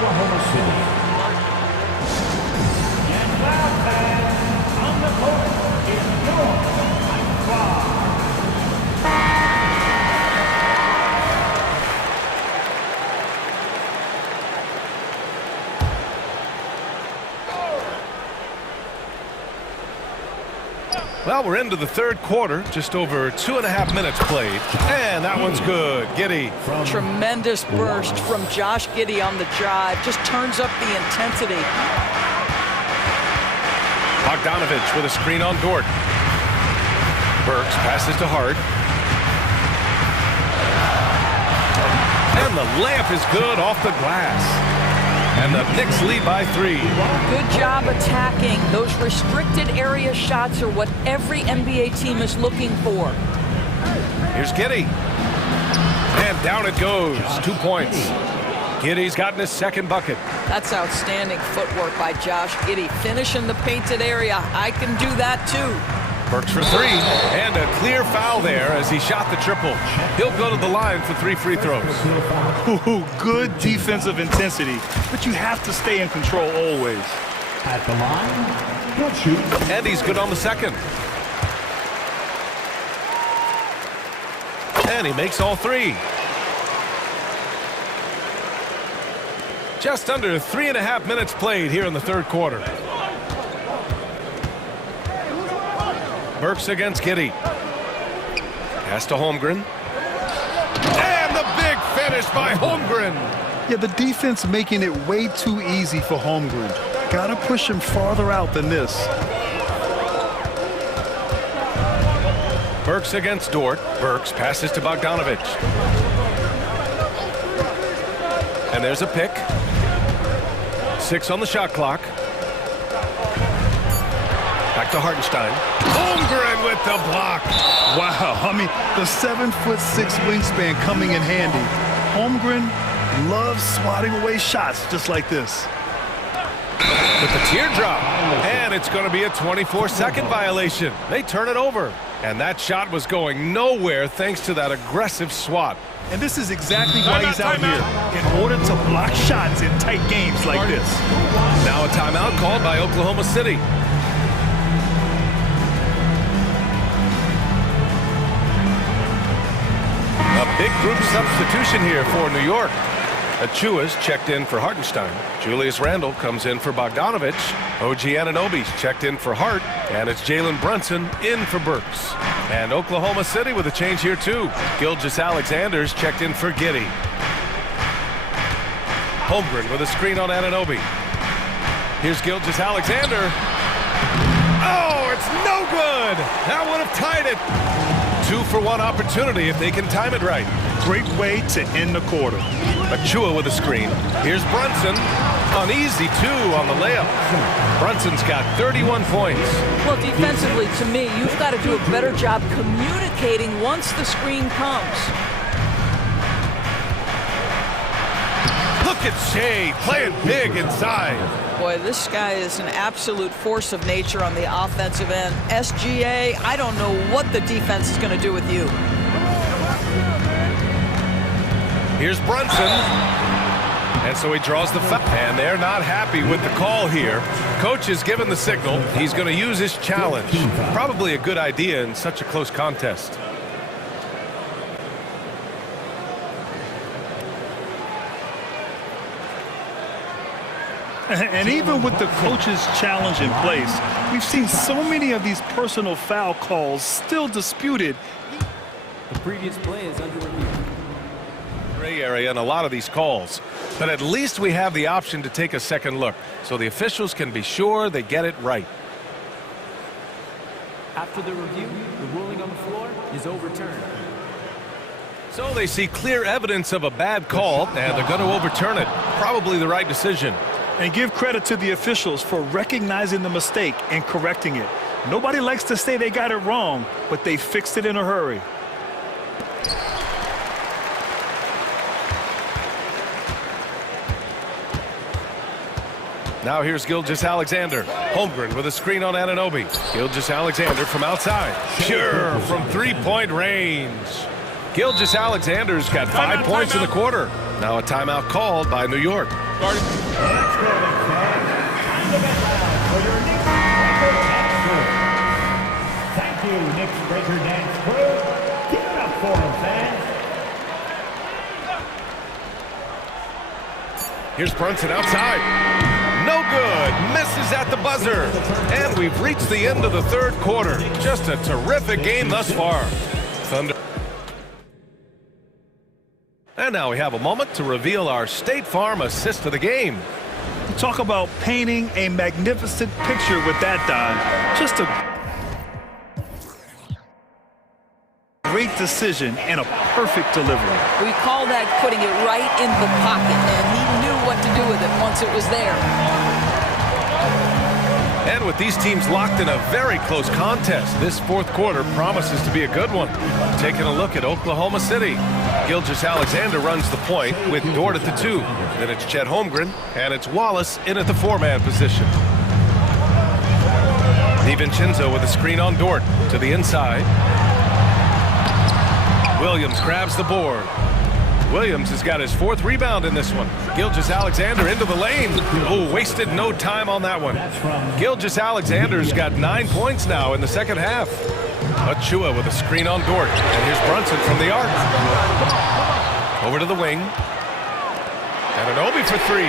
Oklahoma City. And last man on the court is your Well, we're into the third quarter. Just over 2.5 minutes played. And that one's good. Giddey. Tremendous burst from Josh Giddey on the drive. Just turns up the intensity. Bogdanovic with a screen on Dort. Burks passes to Hart. And the layup is good off the glass. And the Knicks lead by 3. Good job attacking. Those restricted area shots are what every NBA team is looking for. Here's Giddey. And down it goes. 2 points. Giddey's gotten his second bucket. That's outstanding footwork by Josh Giddey. Finishing the painted area. I can do that too. Burks for 3. And a clear foul there as he shot the triple. He'll go to the line for 3 free throws. Ooh, good defensive intensity, but you have to stay in control always. At the line, he'll shoot. And he's good on the second. And he makes all 3. Just under 3.5 minutes played here in the third quarter. Burks against Giddey. Pass to Holmgren. And the big finish by Holmgren. Yeah, the defense making it way too easy for Holmgren. Gotta push him farther out than this. Burks against Dort. Burks passes to Bogdanovic. And there's a pick. 6 on the shot clock. Back to Hartenstein. Holmgren with the block. Wow, I mean, the 7'6" wingspan coming in handy. Holmgren loves swatting away shots just like this. With the teardrop, and it's going to be a 24-second violation. They turn it over, and that shot was going nowhere thanks to that aggressive swat. And this is exactly why he's out here, in order to block shots in tight games like this. Now a timeout called by Oklahoma City. A big group substitution here for New York. Achua's checked in for Hartenstein. Julius Randle comes in for Bogdanovich. OG Anunoby's checked in for Hart. And it's Jalen Brunson in for Burks. And Oklahoma City with a change here too. Gilgeous-Alexander's checked in for Giddey. Holmgren with a screen on Anunoby. Here's Gilgeous-Alexander. Oh, it's no good! That would have tied it. 2-for-1 opportunity if they can time it right. Great way to end the quarter. Achua with a screen. Here's Brunson. An easy 2 on the layup. Brunson's got 31 points. Well, defensively, to me, you've got to do a better job communicating once the screen comes. Look at Shea playing big inside. Boy, this guy is an absolute force of nature on the offensive end. SGA, I don't know what the defense is going to do with you. Here's Brunson. And so he draws the foul. And they're not happy with the call here. Coach has given the signal. He's going to use his challenge. Probably a good idea in such a close contest. And even with the coach's challenge in place, we've seen so many of these personal foul calls still disputed. The previous play is under review. Gray area in a lot of these calls, but at least we have the option to take a second look so the officials can be sure they get it right. After the review, the ruling on the floor is overturned. So they see clear evidence of a bad call and they're going to overturn it. Probably the right decision. And give credit to the officials for recognizing the mistake and correcting it. Nobody likes to say they got it wrong, but they fixed it in a hurry. Now here's Gilgeous-Alexander. Holmgren with a screen on Anunoby. Gilgeous-Alexander from outside. Pure from three-point range. Gilgeous-Alexander's got 5 points in the quarter. Now a timeout called by New York. Let's go, fans. For your Knicks crew. Thank you, Knicks Breaker Dance crew. Give it up for them, fans. Here's Brunson outside. No good. Misses at the buzzer. And we've reached the end of the third quarter. Just a terrific game thus far. Thunder. And now we have a moment to reveal our State Farm assist of the game. Talk about painting a magnificent picture with that, Don. Just a great decision and a perfect delivery. We call that putting it right in the pocket, and he knew what to do with it once it was there. And with these teams locked in a very close contest, this fourth quarter promises to be a good one. Taking a look at Oklahoma City. Gilgeous-Alexander runs the point with Dort at the 2. Then it's Chet Holmgren, and it's Wallace in at the 4-man position. DiVincenzo with a screen on Dort to the inside. Williams grabs the board. Williams has got his 4th rebound in this one. Gilgeous-Alexander into the lane. Oh, wasted no time on that one. Gilgeous-Alexander's got 9 points now in the second half. Achua with a screen on Dort. And here's Brunson from the arc. Over to the wing. Anunoby for 3.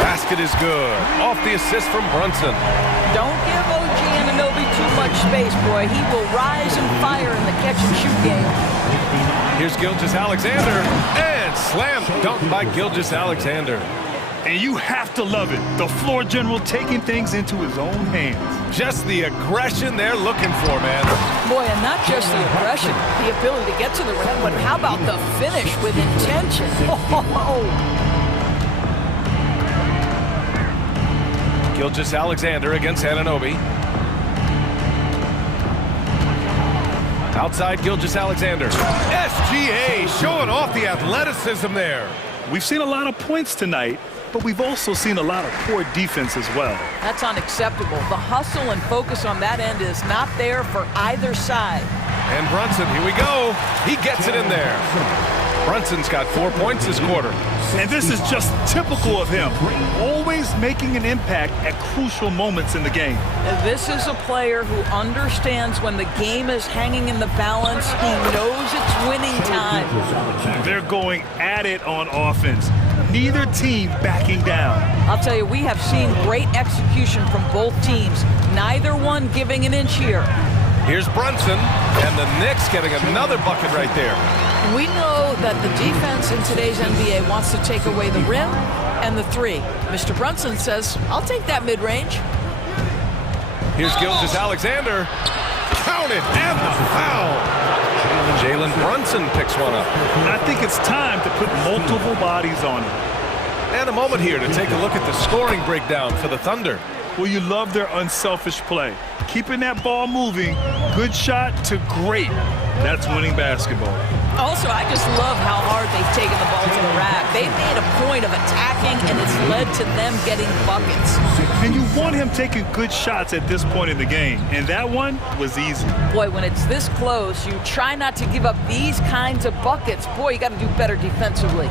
Basket is good. Off the assist from Brunson. Don't give OG Anunoby too much space, boy. He will rise and fire in the catch-and-shoot game. Here's Gilgeous-Alexander, and slam dunk by Gilgeous-Alexander. And you have to love it. The floor general taking things into his own hands. Just the aggression they're looking for, man. Boy, and not just the aggression, the ability to get to the rim, but how about the finish with intention? Gilgeous-Alexander against Anunoby. Outside Gilgeous-Alexander. SGA showing off the athleticism there. We've seen a lot of points tonight, but we've also seen a lot of poor defense as well. That's unacceptable. The hustle and focus on that end is not there for either side. And Brunson, here we go. He gets it in there. Brunson's got 4 points this quarter. And this is just typical of him, always making an impact at crucial moments in the game. And this is a player who understands when the game is hanging in the balance. He knows it's winning time. They're going at it on offense. Neither team backing down. I'll tell you, we have seen great execution from both teams. Neither one giving an inch here. Here's Brunson, and the Knicks getting another bucket right there. We know that the defense in today's NBA wants to take away the rim and the three. Mr. Brunson says, I'll take that mid-range. Here's Gilgeous-Alexander. Count it, and the foul. Jalen Brunson picks one up. I think it's time to put multiple bodies on him. And a moment here to take a look at the scoring breakdown for the Thunder. Well, you love their unselfish play. Keeping that ball moving, good shot to great. That's winning basketball. Also, I just love how hard they've taken the ball to the rack. They've made a point of attacking, and it's led to them getting buckets. And you want him taking good shots at this point in the game, and that one was easy. Boy, when it's this close, you try not to give up these kinds of buckets. Boy, you got to do better defensively.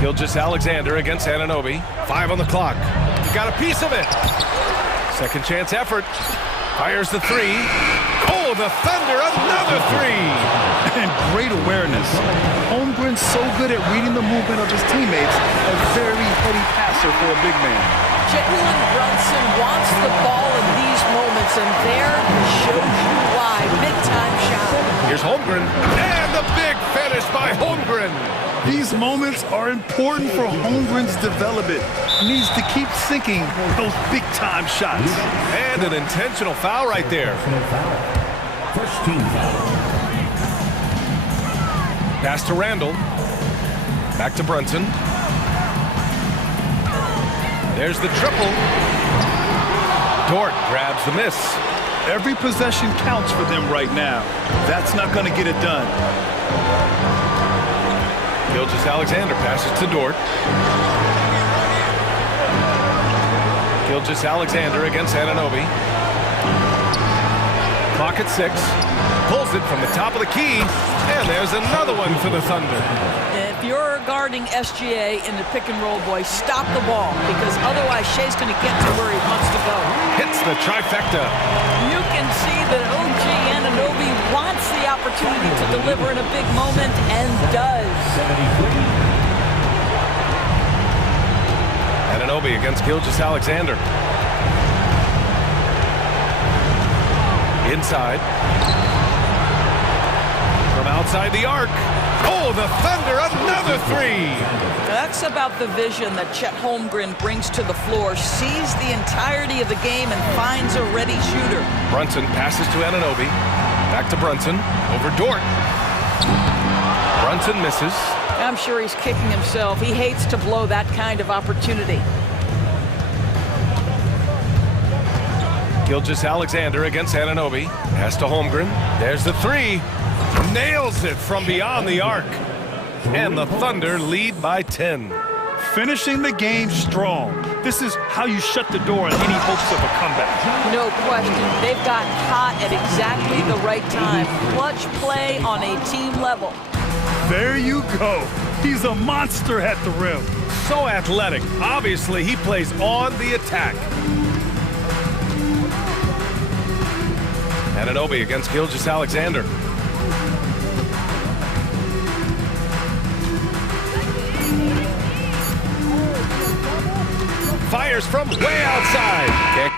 Gilgeous-Alexander against Anunoby. 5 on the clock. Got a piece of it. Second chance effort. Fires the three. Oh, the Thunder, another three. And great awareness. Holmgren's so good at reading the movement of his teammates. A very heady passer for a big man. Jalen Brunson wants the ball in these moments, and there shows you why. Big-time shot. Here's Holmgren. And the big finish by Holmgren. These moments are important for Holmgren's development. He needs to keep sinking those big-time shots. And an intentional foul right there. First team foul. Pass to Randall. Back to Brunson. There's the triple. Dort grabs the miss. Every possession counts for them right now. That's not going to get it done. Gilgeous-Alexander passes to Dort. Gilgeous-Alexander against Anunoby. Clock at 6. Pulls it from the top of the key. And there's another one for the Thunder. If you're guarding SGA in the pick-and-roll, boy, stop the ball, because otherwise Shea's going to get to where he wants to go. Hits the trifecta. You can see that OG Anunoby wants the opportunity to deliver in a big moment, and does. Anunoby against Gilgeous-Alexander. Inside. From outside the arc. Oh, the Thunder, another three. That's about the vision that Chet Holmgren brings to the floor. Sees the entirety of the game and finds a ready shooter. Brunson passes to Anunoby. Back to Brunson. Over Dort. Brunson misses. I'm sure he's kicking himself. He hates to blow that kind of opportunity. Gilgeous-Alexander against Anunoby. Pass to Holmgren. There's the three. Nails it from beyond the arc. And the Thunder lead by 10. Finishing the game strong. This is how you shut the door on any hopes of a comeback. No question. They've gotten hot at exactly the right time. Clutch play on a team level. There you go. He's a monster at the rim. So athletic. Obviously, he plays on the attack. Anunoby against Gilgeous-Alexander. Fires from way outside. Kick.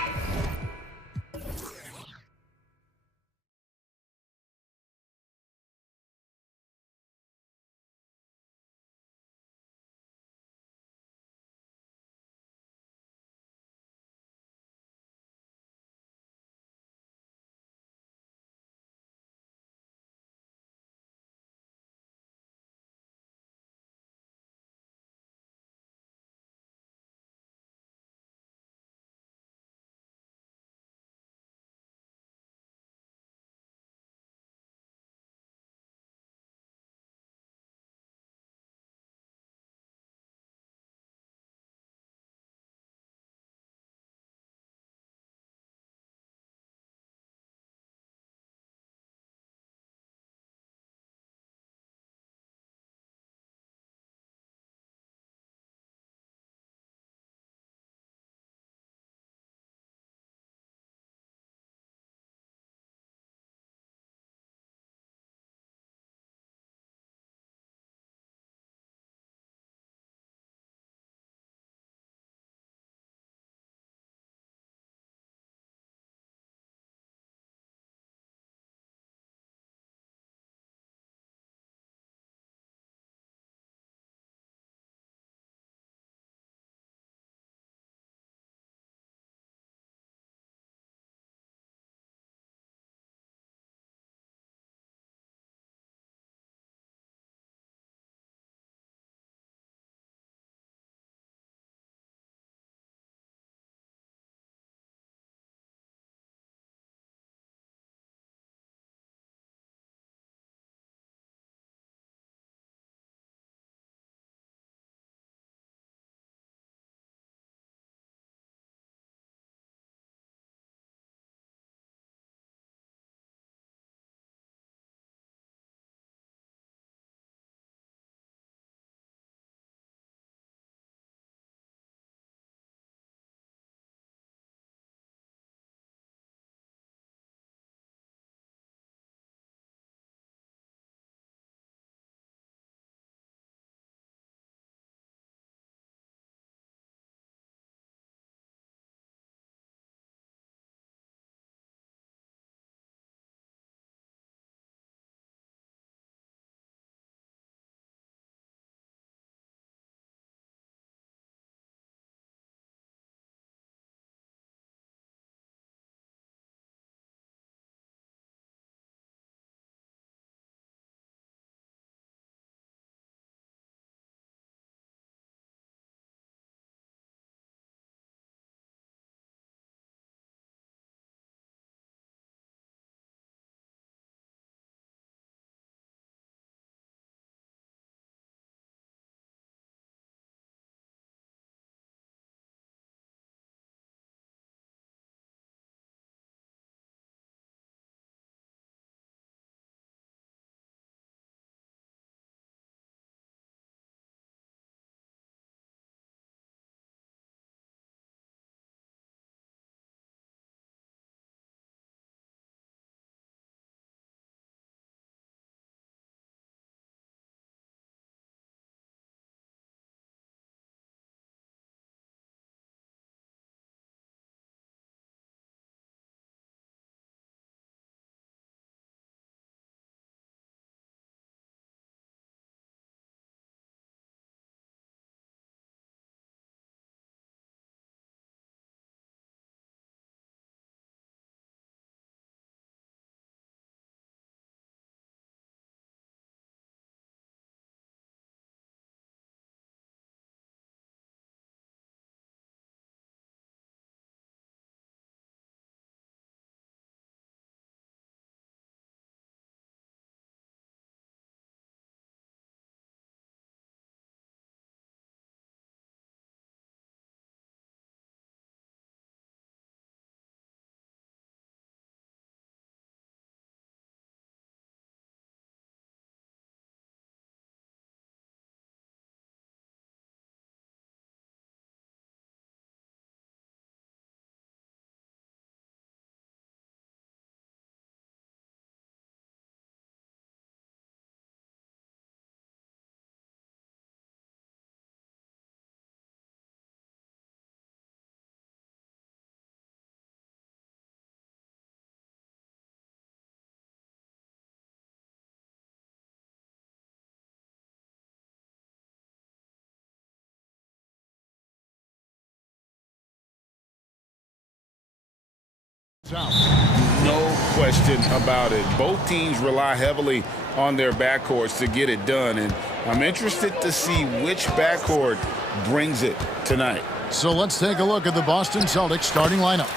No question about it. Both teams rely heavily on their backcourts to get it done, and I'm interested to see which backcourt brings it tonight. So let's take a look at the Boston Celtics starting lineup.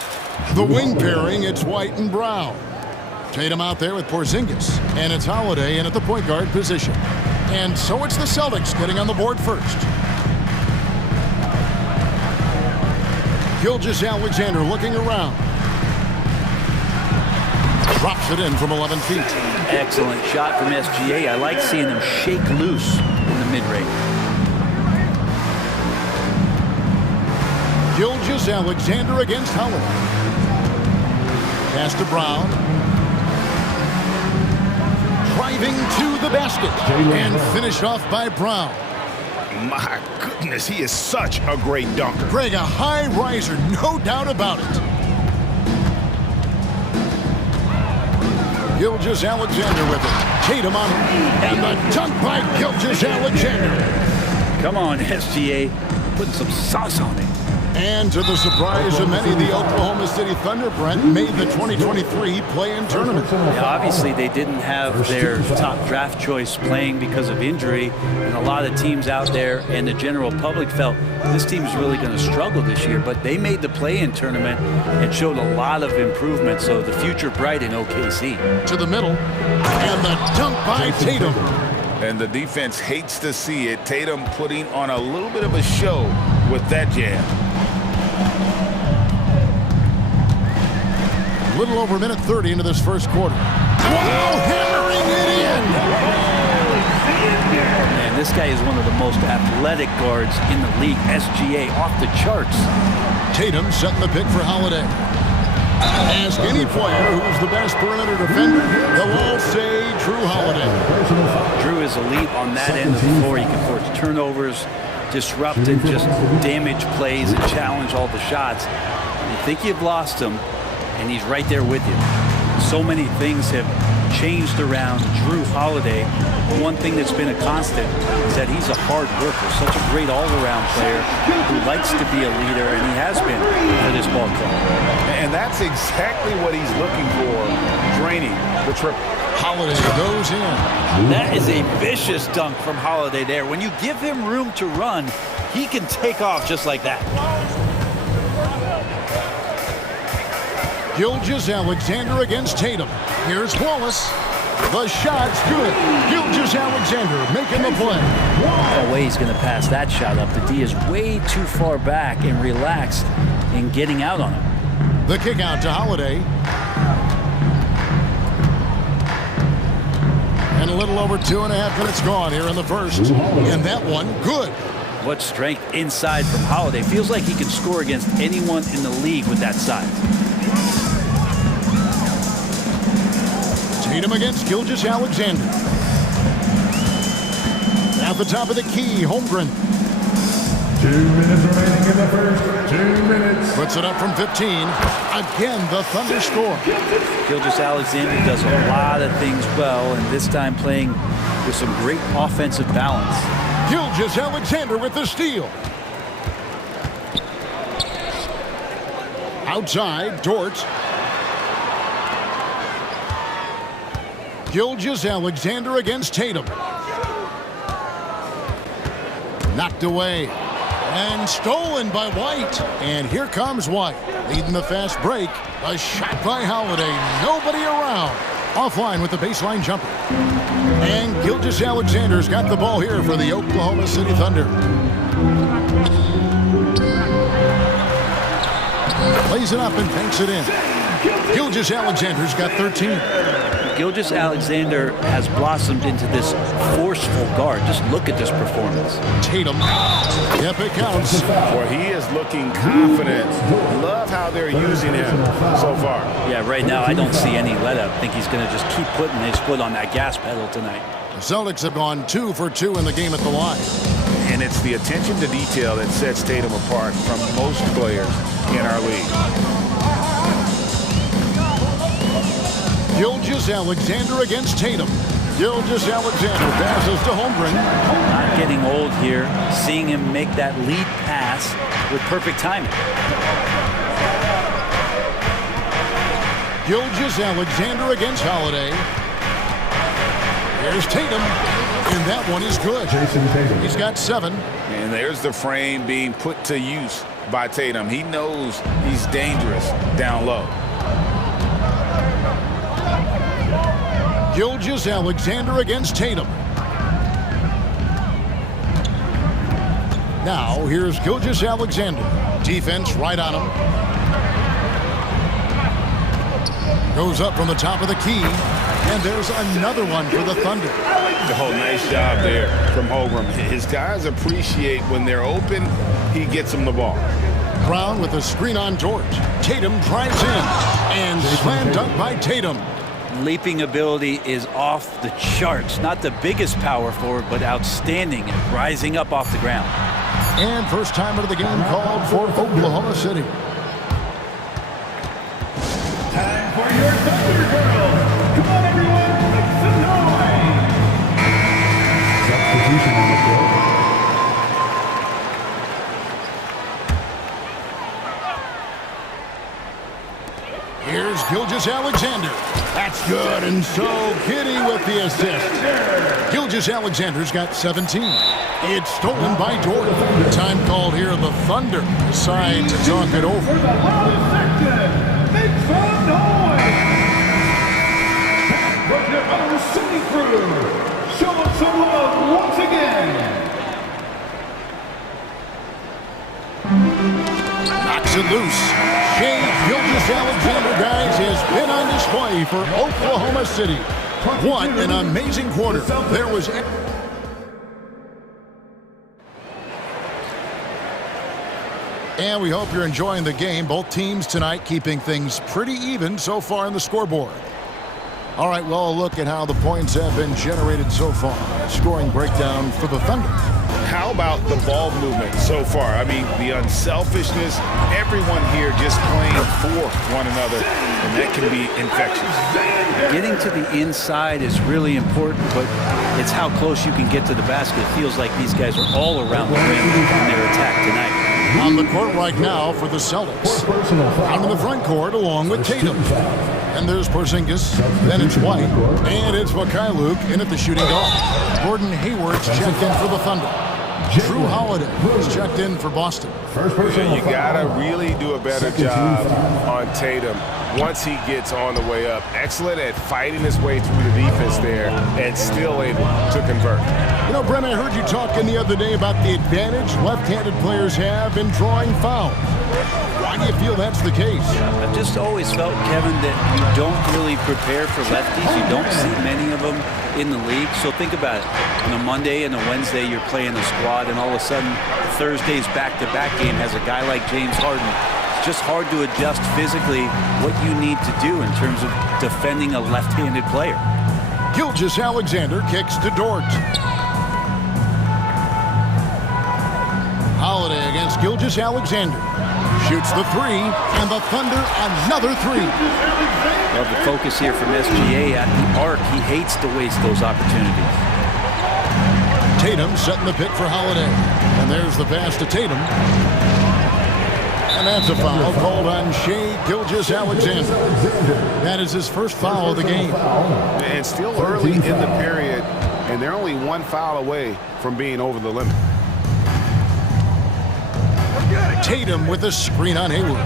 The wing pairing, it's White and Brown. Tatum out there with Porzingis, and it's Holiday in at the point guard position. And so it's the Celtics getting on the board first. Gilgeous-Alexander looking around. Drops it in from 11 feet. Excellent shot from SGA. I like seeing them shake loose in the mid-range. Gilgeous-Alexander against Holiday. Pass to Brown. Driving to the basket. And finished off by Brown. My goodness, he is such a great dunker. Greg, a high riser, no doubt about it. Gilgeous-Alexander with it. Tatum on him. And the dunk by Gilgeous-Alexander. Come on, SGA. Putting some sauce on it. And to the surprise of many, the Oklahoma City Thunder, Brent, made the 2023 play-in tournament. Yeah, obviously, they didn't have their top draft choice playing because of injury, and a lot of teams out there and the general public felt this team's really going to struggle this year, but they made the play-in tournament and showed a lot of improvement, so the future bright in OKC. To the middle, and the dunk by Tatum. And the defense hates to see it. Tatum putting on a little bit of a show with that jam. A little over a minute 30 into this first quarter. Wow, hammering it in! Man, this guy is one of the most athletic guards in the league. SGA off the charts. Tatum setting the pick for Holiday. Ask any player who's the best perimeter defender, they'll all say Drew Holiday. Drew is elite on that end of the floor. He can force turnovers, disrupt and just damage plays and challenge all the shots. You think you've lost him, and he's right there with you. So many things have changed around Drew Holiday. One thing that's been a constant is that he's a hard worker, such a great all-around player who likes to be a leader, and he has been for this ball club. And that's exactly what he's looking for, draining the triple. Holiday goes in. That is a vicious dunk from Holiday there. When you give him room to run, he can take off just like that. Gilgeous-Alexander against Tatum. Here's Wallace. The shot's good. Gilgeous-Alexander making the play. No way he's going to pass that shot up. The D is way too far back and relaxed in getting out on him. The kick out to Holiday. And a little over 2.5 minutes gone here in the first. And that one, good. What strength inside from Holiday. Feels like he can score against anyone in the league with that size. Tatum against Gilgeous-Alexander. At the top of the key, Holmgren. 2 minutes remaining in the first. 2 minutes. Puts it up from 15. Again, the Thunder score. Gilgeous-Alexander does a lot of things well, and this time playing with some great offensive balance. Gilgeous-Alexander with the steal. Outside, Dort. Gilgeous-Alexander against Tatum. Knocked away. And stolen by White. And here comes White. Leading the fast break. A shot by Holiday. Nobody around. Offline with the baseline jumper. And Gilgeous-Alexander's got the ball here for the Oklahoma City Thunder. Plays it up and banks it in. Gilgeous-Alexander's got 13. Gilgeous-Alexander has blossomed into this forceful guard. Just look at this performance. Tatum. Yep, it counts. Well, he is looking confident. Love how they're using him so far. Yeah, right now I don't see any let up. I think he's going to just keep putting his foot on that gas pedal tonight. The Celtics have gone 2 for 2 in the game at the line. And it's the attention to detail that sets Tatum apart from most players in our league. Gilgeous-Alexander against Tatum. Gilgeous-Alexander passes to Holmgren. Not getting old here. Seeing him make that lead pass with perfect timing. Gilgeous-Alexander against Holiday. Here's Tatum, and that one is good. He's got 7. And there's the frame being put to use by Tatum. He knows he's dangerous down low. Gilgeous-Alexander against Tatum. Now, here's Gilgeous-Alexander. Defense right on him. Goes up from the top of the key. And there's another one for the Thunder. Oh, nice job there from Holmgren. His guys appreciate when they're open, he gets them the ball. Brown with a screen on George. Tatum drives in. And slam dunk by Tatum. Leaping ability is off the charts. Not the biggest power forward, but outstanding and rising up off the ground. And first timer of the game called for Oklahoma City. Time for your Thunder Girls. Come on, everyone, make some noise. Substitution on the field. Here's Gilgeous-Alexander. That's good, and so Kitty with the assist. Gilgeous-Alexander's got 17. It's stolen by Jordan. Time called here. The Thunder decide to talk it over. For the loudest section, make some noise. From your other city crew, show them some love once again. Knocks it loose. Shea Gilgeous-Alexander, guys, has been on display for Oklahoma City. What an amazing quarter. There was... And we hope you're enjoying the game. Both teams tonight keeping things pretty even so far in the scoreboard. All right, well, a look at how the points have been generated so far. Scoring breakdown for the Thunder. How about the ball movement so far? I mean, the unselfishness, everyone here just playing for one another, and that can be infectious. Getting to the inside is really important, but it's how close you can get to the basket. It feels like these guys are all around the rim in their attack tonight. On the court right now for the Celtics. Out in the front court along with Tatum. And there's Porzingis, then it's White, and it's Mikhailuk in at the shooting guard. Gordon Hayward's checked in for the Thunder. Drew Holiday is checked in for Boston. Yeah, you gotta really do a better job on Tatum once he gets on the way up. Excellent at fighting his way through the defense there and still able to convert. You know, Brent, I heard you talking the other day about the advantage left-handed players have in drawing fouls. Why do you feel that's the case? I've just always felt, Kevin, that you don't really prepare for lefties. You don't see many of them in the league. So think about it. On a Monday and a Wednesday, you're playing a squad, and all of a sudden, Thursday's back-to-back game has a guy like James Harden. It's just hard to adjust physically what you need to do in terms of defending a left-handed player. Gilgeous-Alexander kicks to Dort. Holiday against Gilgeous-Alexander. Shoots the three, and the Thunder another three. Love the focus here from SGA at the arc. He hates to waste those opportunities. Tatum setting the pick for Holiday. And there's the pass to Tatum. And that's a foul called on Shea Gilgeous-Alexander. That is his first foul of the game. And still early in the period, and they're only one foul away from being over the limit. Tatum with a screen on Hayward.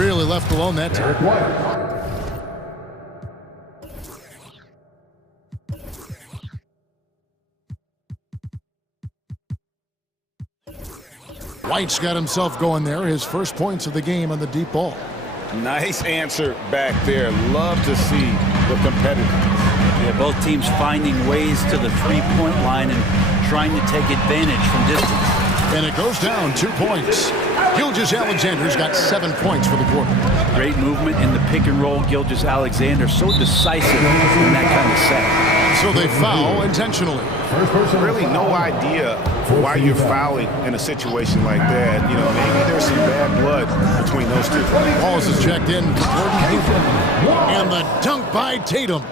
Really left alone that time. White's got himself going there. His first points of the game on the deep ball. Nice answer back there. Love to see the competitiveness. Yeah, both teams finding ways to the three-point line and trying to take advantage from distance. And it goes down 2 points. Gilgeous-Alexander's got 7 points for the quarter. Great movement in the pick and roll. Gilgeous-Alexander so decisive in that kind of set. So they foul intentionally. Really no idea why you're fouling in a situation like that. You know, maybe there's some bad blood between those two. Wallace is checked in for Gordon Hayward. And the dunk by Tatum.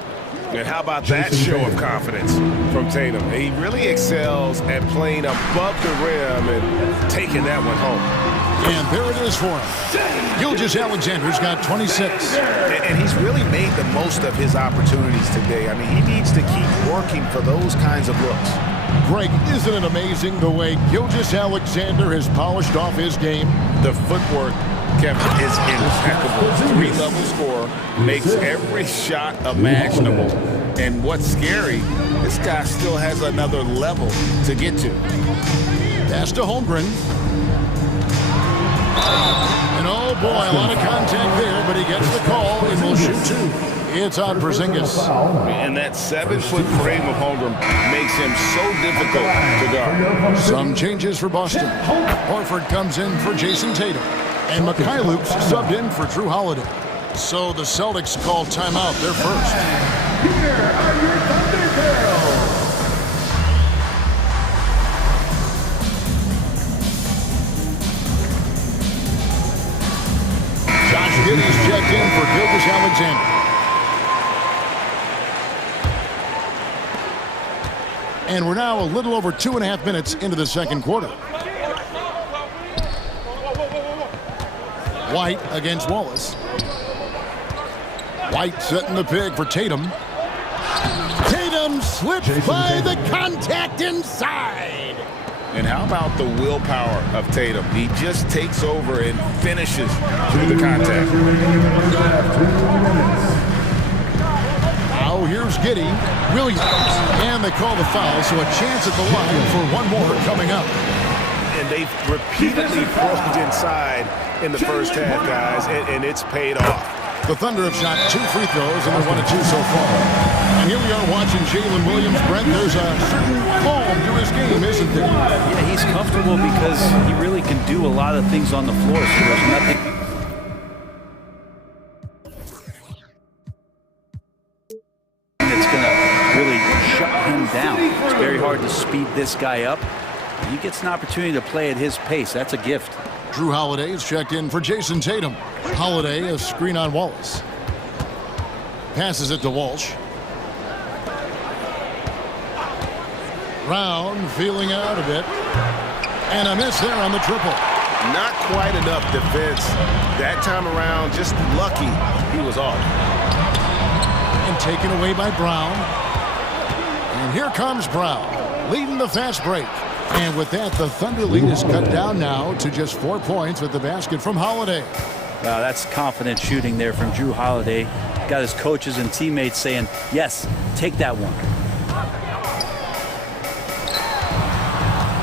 And how about that show of confidence from Tatum? He really excels at playing above the rim and taking that one home. And there it is for him. Gilgeous-Alexander's got 26. And he's really made the most of his opportunities today. I mean, he needs to keep working for those kinds of looks. Greg, isn't it amazing the way Gilgeous-Alexander has polished off his game? The footwork, Kevin, is impeccable. Three-level scorer, makes every shot imaginable. And what's scary, this guy still has another level to get to. Pass to Holmgren. And oh boy, a lot of contact there, but he gets the call and will shoot two. It's on Porzingis. And that 7-foot frame of Holmgren makes him so difficult to guard. Some changes for Boston. Horford comes in for Jason Tatum. And Mikhailuk's subbed in for Drew Holiday. So the Celtics call timeout. They're first. Here are your Thunder Girls. Josh Giddey's checked in for Gilgeous-Alexander. And we're now a little over 2.5 minutes into the second quarter. White against Wallace. White setting the pick for Tatum. Tatum slips by the contact inside. And how about the willpower of Tatum? He just takes over and finishes through the contact. Now here's Giddey. Williams. And they call the foul, so a chance at the line for one more coming up. And they've repeatedly probed inside in the first half, guys, and it's paid off. The Thunder have shot 2 free throws, and they're 1 of 2 so far. And here we are watching Jalen Williams. Brent, there's a certain calm to his game, isn't there? Yeah, he's comfortable because he really can do a lot of things on the floor, so there's nothing that's going to really shut him down. It's very hard to speed this guy up. He gets an opportunity to play at his pace. That's a gift. Drew Holiday is checked in for Jason Tatum. Holiday, a screen on Wallace. Passes it to Walsh. Brown feeling out a bit. And a miss there on the triple. Not quite enough defense. That time around, just lucky he was off. And taken away by Brown. And here comes Brown, leading the fast break. And with that, the Thunder lead is cut down now to just 4 points with the basket from Holiday. Wow, that's confident shooting there from Drew Holiday. Got his coaches and teammates saying, yes, take that one.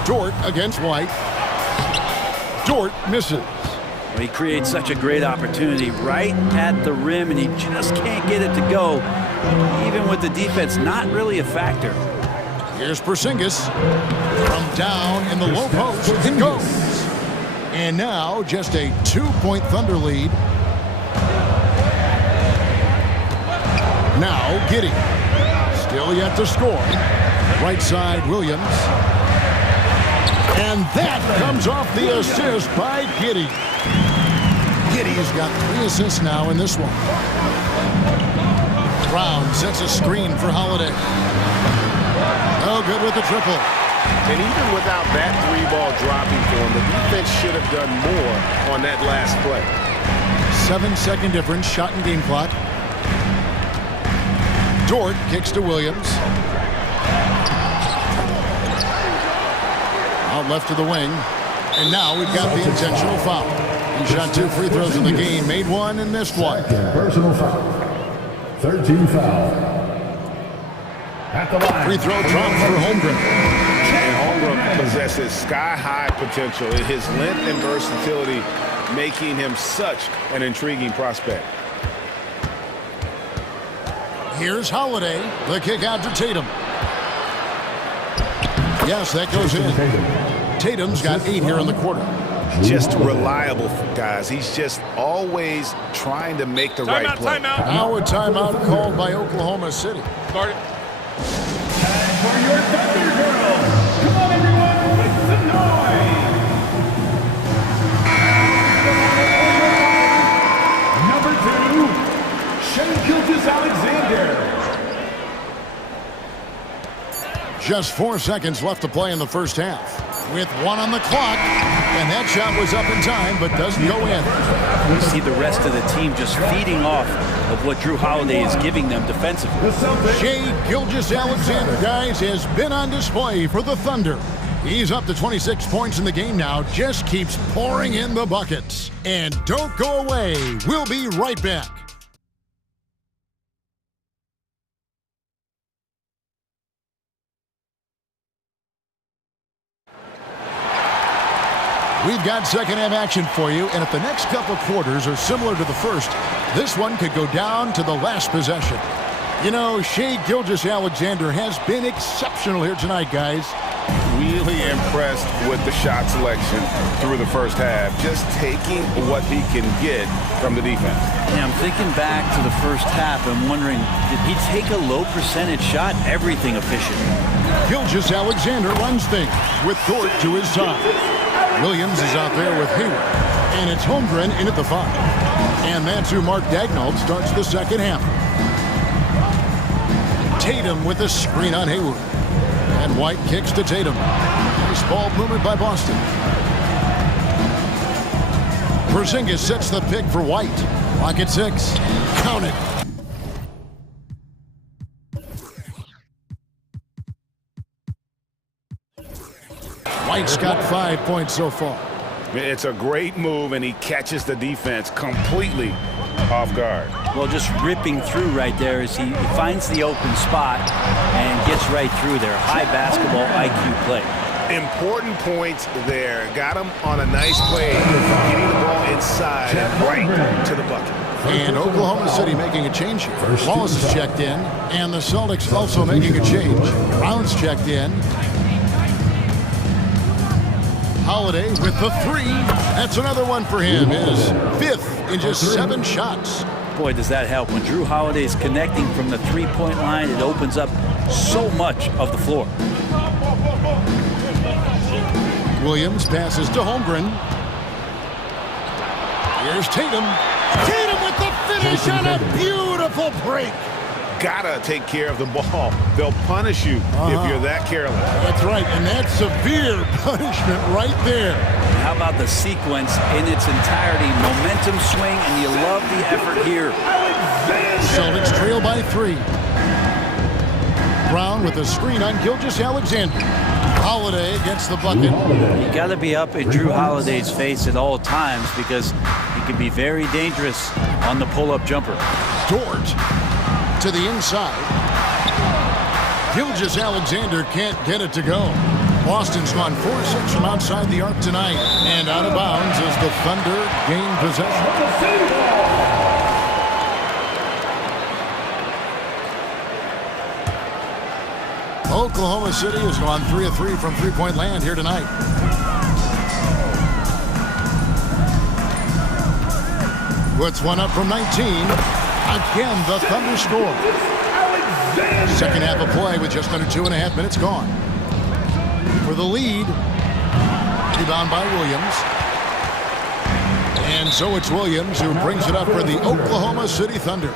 Dort against White. Dort misses. Well, he creates such a great opportunity right at the rim, and he just can't get it to go. Even with the defense, not really a factor. Here's Porzingis. From down in the low post, it goes. And now just a 2-point Thunder lead. Now Giddey. Still yet to score. Right side, Williams. And that comes off the assist by Giddey. Giddey's got 3 assists now in this one. Brown sets a screen for Holiday. Oh, good with the triple. And even without that 3-ball dropping for him, the defense should have done more on that last play. 7-second difference, shot and game clock. Dort kicks to Williams. Out left to the wing. And now we've got the intentional foul. He shot 2 free throws in the game, made 1 and missed 1. Personal foul. 13 foul. At the line. Free throw dropped for Holmgren. And Holmgren possesses sky-high potential. His length and versatility making him such an intriguing prospect. Here's Holiday. The kick out to Tatum. Yes, that goes in. Tatum's got 8 here in the quarter. Just reliable, guys. He's just always trying to make the right play. Timeout. Now a timeout called by Oklahoma City. Start it. Time for your Thunder Girls. Come on, everyone, make some noise. Number 2, Shai Gilgeous-Alexander. Just 4 seconds left to play in the first half. With 1 on the clock, And that shot was up in time, but doesn't go in. You see the rest of the team just feeding off of what Drew Holiday is giving them defensively. Shai Gilgeous-Alexander, guys, has been on display for the Thunder. He's up to 26 points in the game now, just keeps pouring in the buckets. And don't go away. We'll be right back. We've got second half action for you, and if the next couple quarters are similar to the first, this one could go down to the last possession. You know, Shai Gilgeous-Alexander has been exceptional here tonight, guys. Really impressed with the shot selection through the first half, just taking what he can get from the defense. Yeah, I'm thinking back to the first half and wondering, did he take a low percentage shot? Everything efficient. Gilgeous-Alexander runs things with Dort to his side. Williams is out there with Hayward, and it's Holmgren in at the 5. And that's who Mark Daigneault starts the second half. Tatum with a screen on Hayward. And White kicks to Tatum. Nice ball movement by Boston. Porzingis sets the pick for White. Clock at 6. Count it. White's got 5 points so far. It's a great move, and he catches the defense completely off guard. Well, just ripping through right there as he finds the open spot and gets right through there. High basketball IQ play. Important points there. Got him on a nice play, getting the ball inside and right to the bucket. And Oklahoma City making a change here. Wallace is checked in, and the Celtics also making a change. Brown's checked in. Holiday with the 3. That's another one for him. His 5th in just 7 shots. Boy, does that help. When Drew Holiday is connecting from the three-point line, it opens up so much of the floor. Williams passes to Holmgren. Here's Tatum. Tatum with the finish and a beautiful break. Gotta take care of the ball. They'll punish you if you're that careless. That's right, and that's severe punishment right there. How about the sequence in its entirety? Momentum swing, and you love the effort here. Celtics trail by 3. Brown with a screen on Gilgeous-Alexander. Holiday gets the bucket. You got to be up in Drew Holiday's face at all times because he can be very dangerous on the pull-up jumper. Dort to the inside. Gilgeous-Alexander can't get it to go. Boston's gone 4-6 from outside the arc tonight. And out of bounds as the Thunder gain possession. Oklahoma City has gone 3 of 3 from three-point land here tonight. Puts one up from 19. Again, the Thunder score. Second half of play with just under 2.5 minutes gone. For the lead, rebound by Williams. And so it's Williams who brings it up for the Oklahoma City Thunder.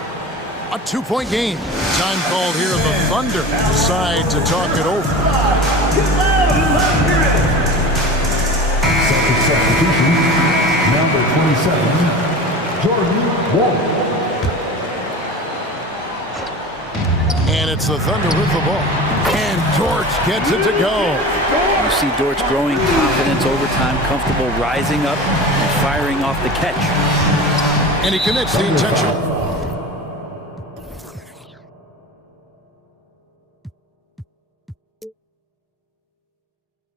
A 2-point game. Time called here. The Thunder decide to talk it over. Second substitution, number 27, Jordan Wall. And it's the Thunder with the ball. And Dort gets it to go. You see Dort's growing confidence over time, comfortable rising up and firing off the catch. And he commits the intentional.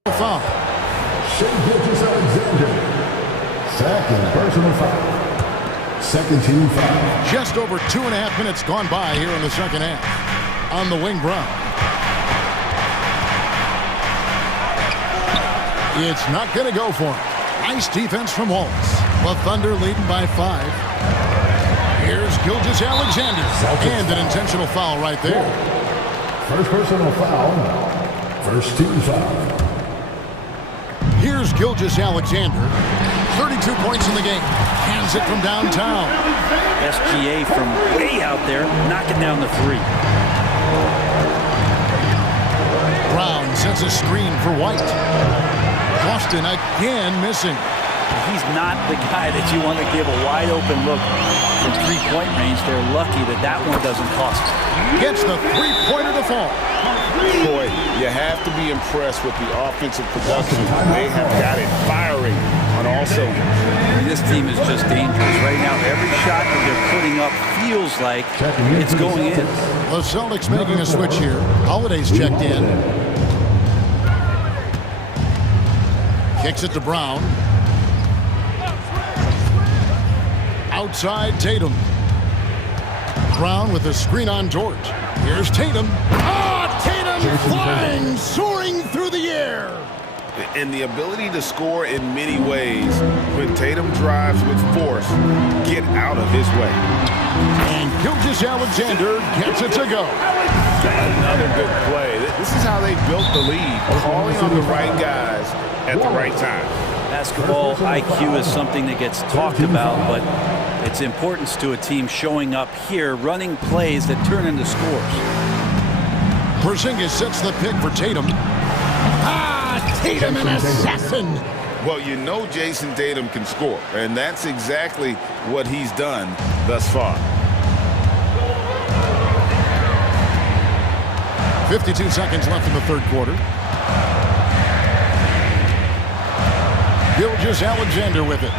Foul. Shai Gilgeous-Alexander. Second personal foul. Second team foul. Just over 2.5 minutes gone by here in the second half. On the wing, Brown. It's not going to go for him. Nice defense from Wallace. The Thunder leading by 5. Here's Gilgeous-Alexander. And an intentional foul right there. First personal foul. First team foul. Here's Gilgeous-Alexander. 32 points in the game. Hands it from downtown. SGA from way out there, knocking down the 3. Brown sets a screen for White. Boston again missing. He's not the guy that you want to give a wide open look from three-point range. They're lucky that that one doesn't cost them. Gets the three-pointer to fall. Boy, you have to be impressed with the offensive production. They have got it firing on all cylinders. This team is just dangerous right now. Every shot that they're putting up feels like it's going in. The Celtics making a switch here. Holiday's checked in. Kicks it to Brown. Outside Tatum. Brown with a screen on George. Here's Tatum. Tatum flying, soaring through the air. And the ability to score in many ways. When Tatum drives with force, get out of his way. And Gilgeous-Alexander gets it to go. Another good play. This is how they built the lead, calling on the right guys at the right time. Basketball IQ is something that gets talked about, but its importance to a team showing up here, running plays that turn into scores. Porzingis sets the pick for Tatum. Tatum, an assassin. Well, you know Jason Tatum can score, and that's exactly what he's done thus far. 52 seconds left in the third quarter. Gilgeous-Alexander with it.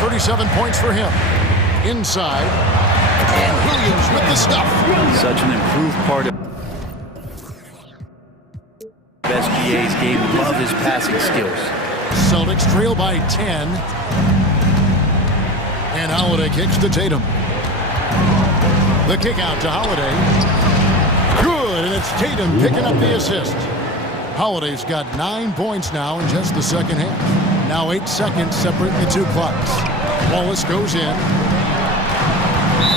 37 points for him. Inside. And Williams with the stuff. Such an improved part of SGA's game. Love his passing skills. Celtics trail by 10. And Holiday kicks to Tatum. The kick out to Holiday. Good, and it's Tatum picking up the assist. Holiday's got 9 points now in just the second half. Now 8 seconds separate the two clocks. Wallace goes in.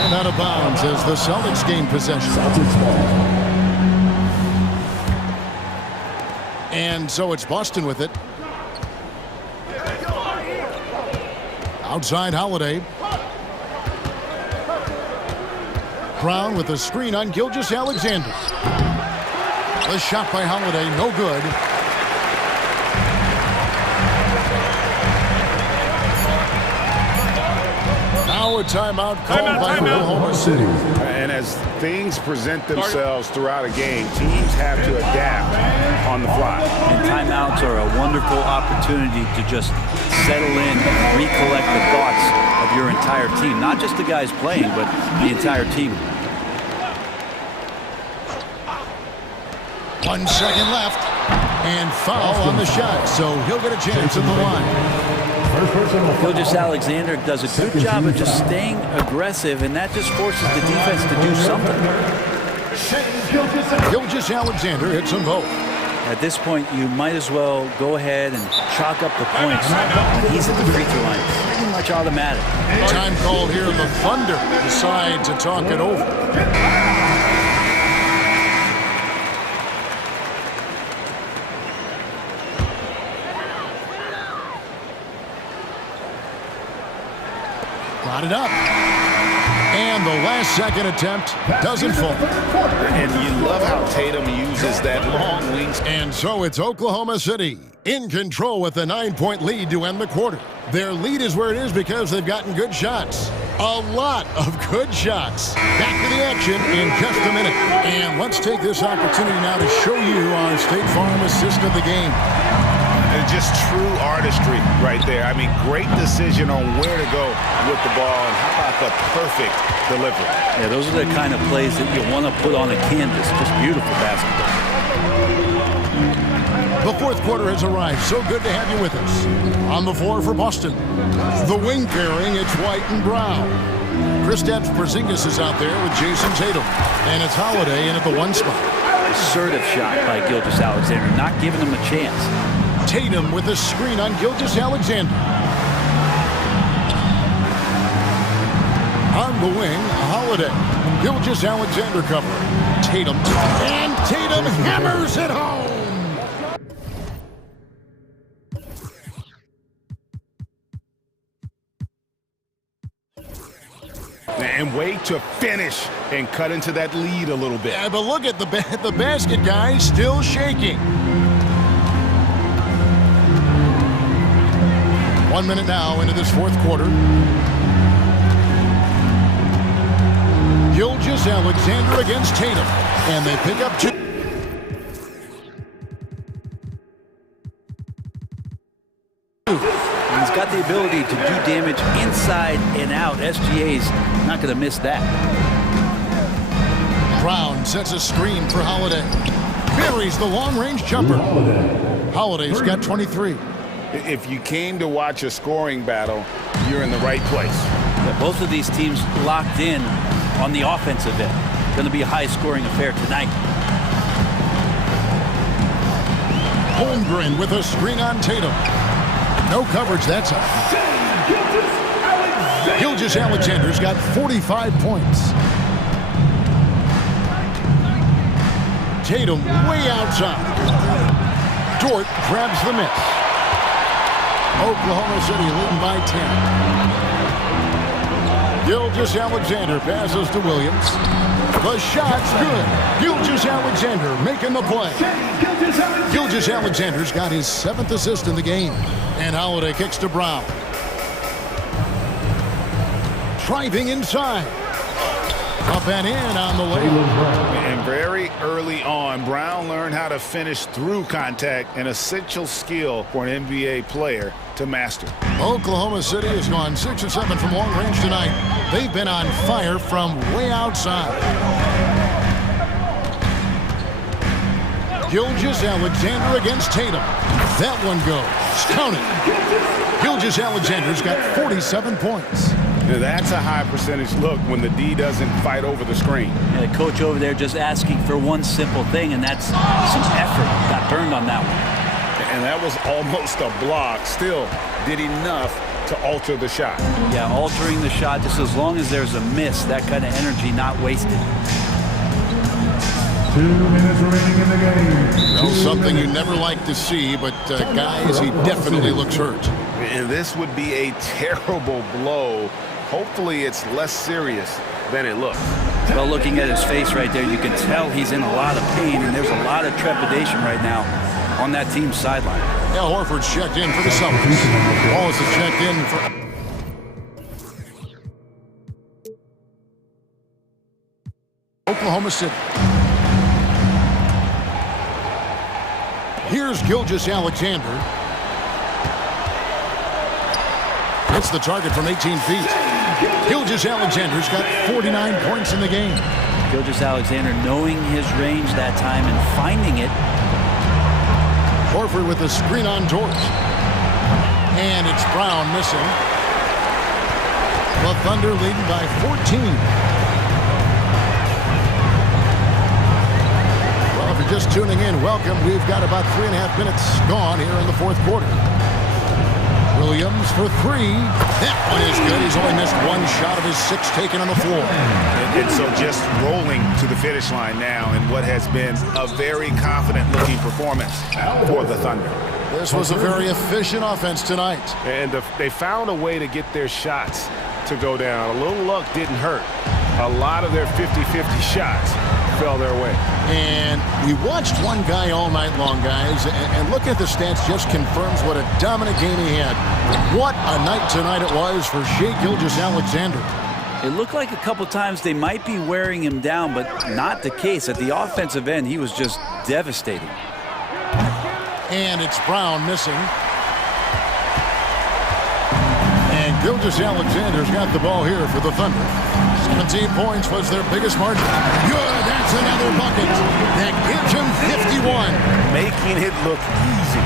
And out of bounds as the Celtics gain possession. And so it's Boston with it. Outside Holiday. Brown with a screen on Gilgeous-Alexander. The shot by Holiday, no good. Now a timeout called by Oklahoma City. And as things present themselves throughout a game, teams have to adapt on the fly. And timeouts are a wonderful opportunity to just settle in and recollect the thoughts of your entire team. Not just the guys playing, but the entire team. 1 second left. And foul on the shot, so he'll get a chance at the line. Gilgeous-Alexander does a good job of just staying aggressive, and that just forces the defense to do something. Gilgeous-Alexander hits them both. At this point, you might as well go ahead and chalk up the points when he's at the free throw line. It's pretty much automatic. Time called here. The Thunder decide to talk it over. Got it up. And the last second attempt doesn't fall. And you love how Tatum uses that long wings. And so it's Oklahoma City in control with a 9-point lead to end the quarter. Their lead is where it is because they've gotten good shots. A lot of good shots. Back to the action in just a minute. And let's take this opportunity now to show you our State Farm assist of the game. And just true artistry right there. I mean, great decision on where to go with the ball, and how about the perfect delivery? Yeah, those are the kind of plays that you want to put on a canvas. Just beautiful basketball. The fourth quarter has arrived. So good to have you with us. On the floor for Boston, the wing pairing, it's White and Brown. Kristaps Porzingis is out there with Jason Tatum, and it's Holiday in at the one spot. Assertive shot by Gilgeous-Alexander, not giving him a chance. Tatum with a screen on Gilgeous-Alexander. On the wing, Holiday. Gilgeous-Alexander cover. Tatum. And Tatum hammers it home. And wait to finish and cut into that lead a little bit. Yeah, but look at the basket guy still shaking. 1 minute now into this fourth quarter. Gilgeous-Alexander against Tatum. And they pick up 2. He's got the ability to do damage inside and out. SGA's not going to miss that. Brown sets a screen for Holiday. Buries the long-range jumper. Holiday's got 23. If you came to watch a scoring battle, you're in the right place. Yeah, both of these teams locked in on the offensive end. Going to be a high-scoring affair tonight. Holmgren with a screen on Tatum. No coverage that time. Gilgeous-Alexander's got 45 points. Tatum way outside. Dort grabs the miss. Oklahoma City leading by 10. Gilgeous-Alexander passes to Williams. The shot's good. Gilgeous-Alexander making the play. Gilgeous-Alexander's got his 7th assist in the game. And Holiday kicks to Brown. Driving inside. Up and in on the layup. And very early on, Brown learned how to finish through contact, an essential skill for an NBA player to master. Oklahoma City has gone 6 of 7 from long range tonight. They've been on fire from way outside. Gilgeous-Alexander against Tatum. That one goes. Count it. Gilgeous-Alexander's got 47 points. Now that's a high percentage look when the D doesn't fight over the screen. And the coach over there just asking for one simple thing, and that's some effort. Got burned on that one. And that was almost a block. Still did enough to alter the shot. Yeah, altering the shot just as long as there's a miss. That kind of energy not wasted. 2 minutes remaining in the game. Well, something you never like to see, but guys, he definitely looks hurt. And this would be a terrible blow. Hopefully it's less serious than it looks. Well, looking at his face right there, you can tell he's in a lot of pain, and there's a lot of trepidation right now on that team's sideline. Al Horford's checked in for the Celtics. Wallace is checked in for Oklahoma City. Here's Gilgeous-Alexander. Hits the target from 18 feet. Gilgeous-Alexander's got 49 points in the game. Gilgeous-Alexander knowing his range that time and finding it. Horford with a screen on Dort. And it's Brown missing. The Thunder leading by 14. Well, if you're just tuning in, welcome. We've got about 3.5 minutes gone here in the fourth quarter. Williams for 3. That one is good. He's only missed 1 shot of his 6 taken on the floor. And so just rolling to the finish line now in what has been a very confident-looking performance for the Thunder. This was a very efficient offense tonight. And they found a way to get their shots to go down. A little luck didn't hurt. A lot of their 50-50 shots fell their way. And we watched one guy all night long, guys, and looking at the stats just confirms what a dominant game he had. What a night tonight it was for Shai Gilgeous-Alexander. It looked like a couple times they might be wearing him down, but not the case. At the offensive end, he was just devastating. And it's Brown missing. And Gilgeous-Alexander's got the ball here for the Thunder. 17 points was their biggest margin. Good, that's another bucket. That gives him 51. Making it look easy.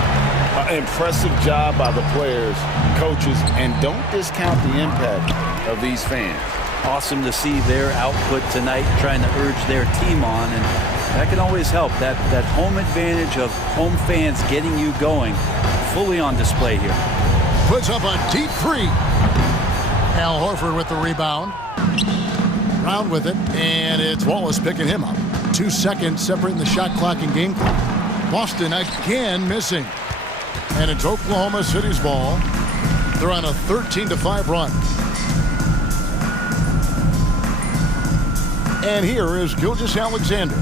Impressive job by the players, coaches, and don't discount the impact of these fans. Awesome to see their output tonight, trying to urge their team on, and that can always help. That home advantage of home fans getting you going, fully on display here. Puts up a deep 3. Al Horford with the rebound. Brown with it, and it's Wallace picking him up. 2 seconds separating the shot clock and game clock. Boston again missing. And it's Oklahoma City's ball. They're on a 13-5 run. And here is Gilgeous-Alexander.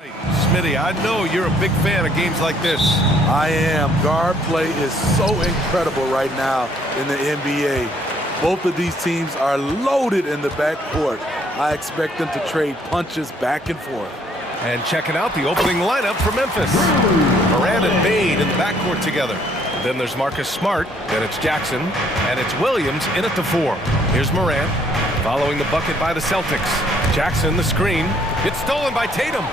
Smitty, I know you're a big fan of games like this. I am. Guard play is so incredible right now in the NBA. Both of these teams are loaded in the backcourt. I expect them to trade punches back and forth. And checking out the opening lineup for Memphis. Moran and Bade in the backcourt together. Then there's Marcus Smart, then it's Jackson, and it's Williams in at the 4. Here's Moran, following the bucket by the Celtics. Jackson, the screen. It's stolen by Tatum.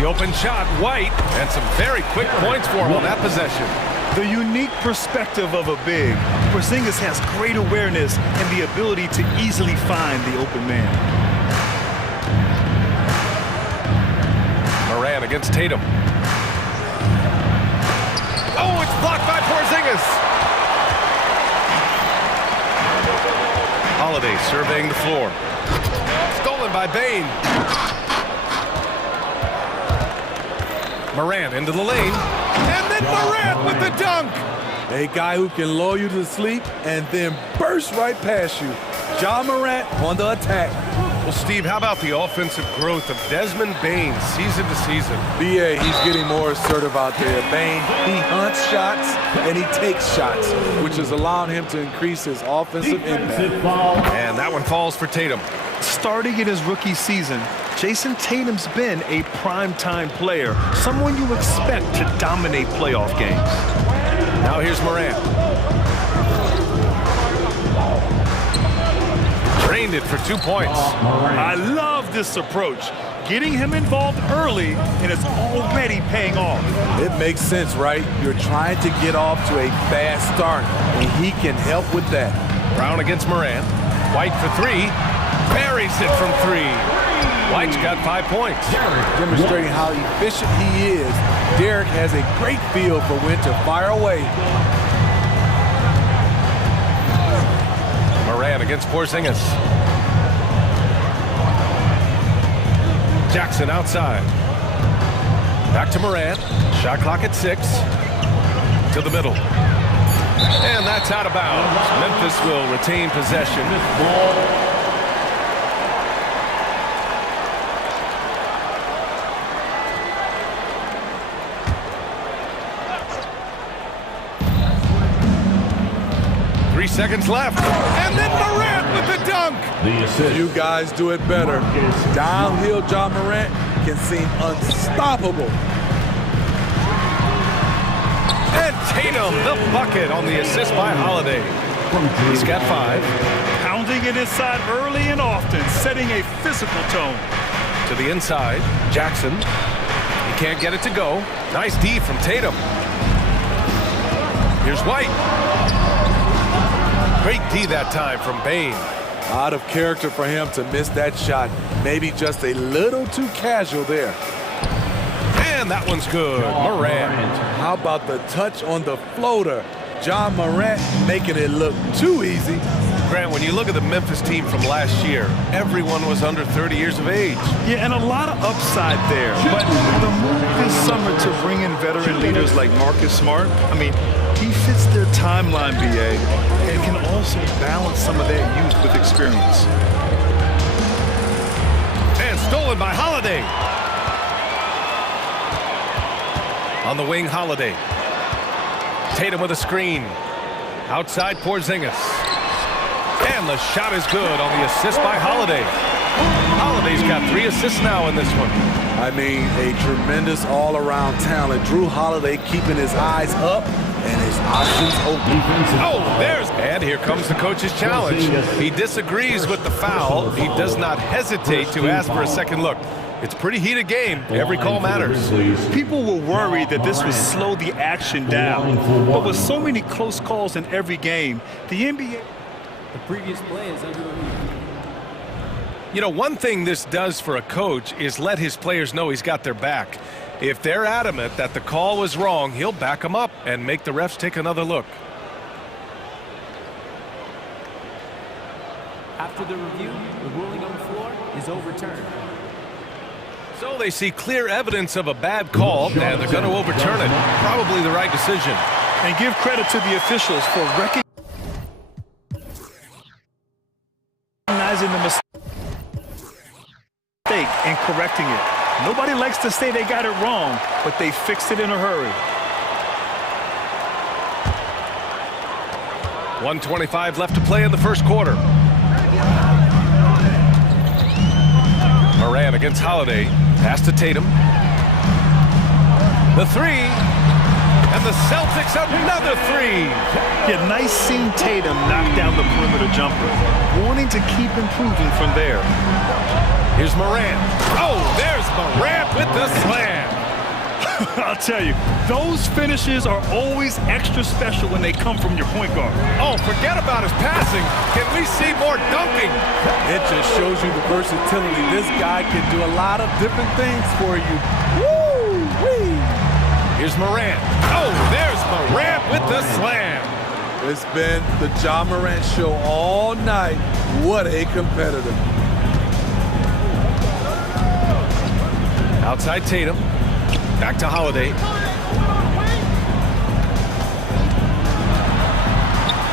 The open shot, White, and some very quick points for him on that possession. The unique perspective of a big. Porzingis has great awareness and the ability to easily find the open man. Moran against Tatum. Oh, it's blocked by Porzingis. Holiday surveying the floor. Stolen by Bane. Moran into the lane. And then Moran with the dunk. A guy who can lull you to sleep and then burst right past you. Ja Morant on the attack. Well, Steve, how about the offensive growth of Desmond Bane season to season? BA, he's getting more assertive out there. Bane, he hunts shots and he takes shots, which is allowing him to increase his offensive impact. And that one falls for Tatum. Starting in his rookie season, Jason Tatum's been a primetime player, someone you expect to dominate playoff games. Now here's Moran. Drained it for 2 points. I love this approach. Getting him involved early, and it's already paying off. It makes sense, right? You're trying to get off to a fast start, and he can help with that. Brown against Moran. White for 3. Buries it from 3. White's got 5 points. Demonstrating how efficient he is. Derek has a great feel for when to fire away. Moran against Porzingis. Jackson outside. Back to Moran. Shot clock at 6. To the middle. And that's out of bounds. Memphis will retain possession. 3 seconds left. And then Morant with the dunk. You guys do it better. Downhill Ja Morant can seem unstoppable. And Tatum, the bucket on the assist by Holiday. He's got 5. Pounding it inside early and often, setting a physical tone. To the inside, Jackson. He can't get it to go. Nice D from Tatum. Here's White. Great D that time from Bane. Out of character for him to miss that shot. Maybe just a little too casual there. And that one's good. Morant. How about the touch on the floater? Ja Morant making it look too easy. Grant, when you look at the Memphis team from last year, everyone was under 30 years of age. Yeah, and a lot of upside there. But the move this summer to bring in veteran leaders like Marcus Smart, I mean, he fits their timeline, BA, and can also balance some of that youth with experience. And stolen by Holiday. On the wing, Holiday. Tatum with a screen. Outside, Porzingis. And the shot is good on the assist by Holiday. Holiday's got 3 assists now in this one. I mean, a tremendous all-around talent. Drew Holiday keeping his eyes up and his options open. Oh, and here comes the coach's challenge. He disagrees with the foul. He does not hesitate to ask for a second look. It's a pretty heated game. Every call matters. People were worried that this would slow the action down. But with so many close calls in every game, the NBA... The previous play is under review. You know, one thing this does for a coach is let his players know he's got their back. If they're adamant that the call was wrong, he'll back them up and make the refs take another look. After the review, the ruling on the floor is overturned. So they see clear evidence of a bad call, and they're going to overturn it. Probably the right decision. And give credit to the officials for recognizing the mistake correcting it. Nobody likes to say they got it wrong, but they fixed it in a hurry. 1:25 left to play in the first quarter. Moran against Holiday. Pass to Tatum. The three. And the Celtics another three. Yeah, nice seeing Tatum knock down the perimeter jumper. Wanting to keep improving from there. Here's Moran. Oh, there's Moran with the slam. I'll tell you, those finishes are always extra special when they come from your point guard. Oh, forget about his passing. Can we see more dunking? It just shows you the versatility. This guy can do a lot of different things for you. Woo-wee! Here's Moran. Oh, there's Moran with the slam. It's been the Ja Morant show all night. What a competitor. Outside Tatum. Back to Holiday.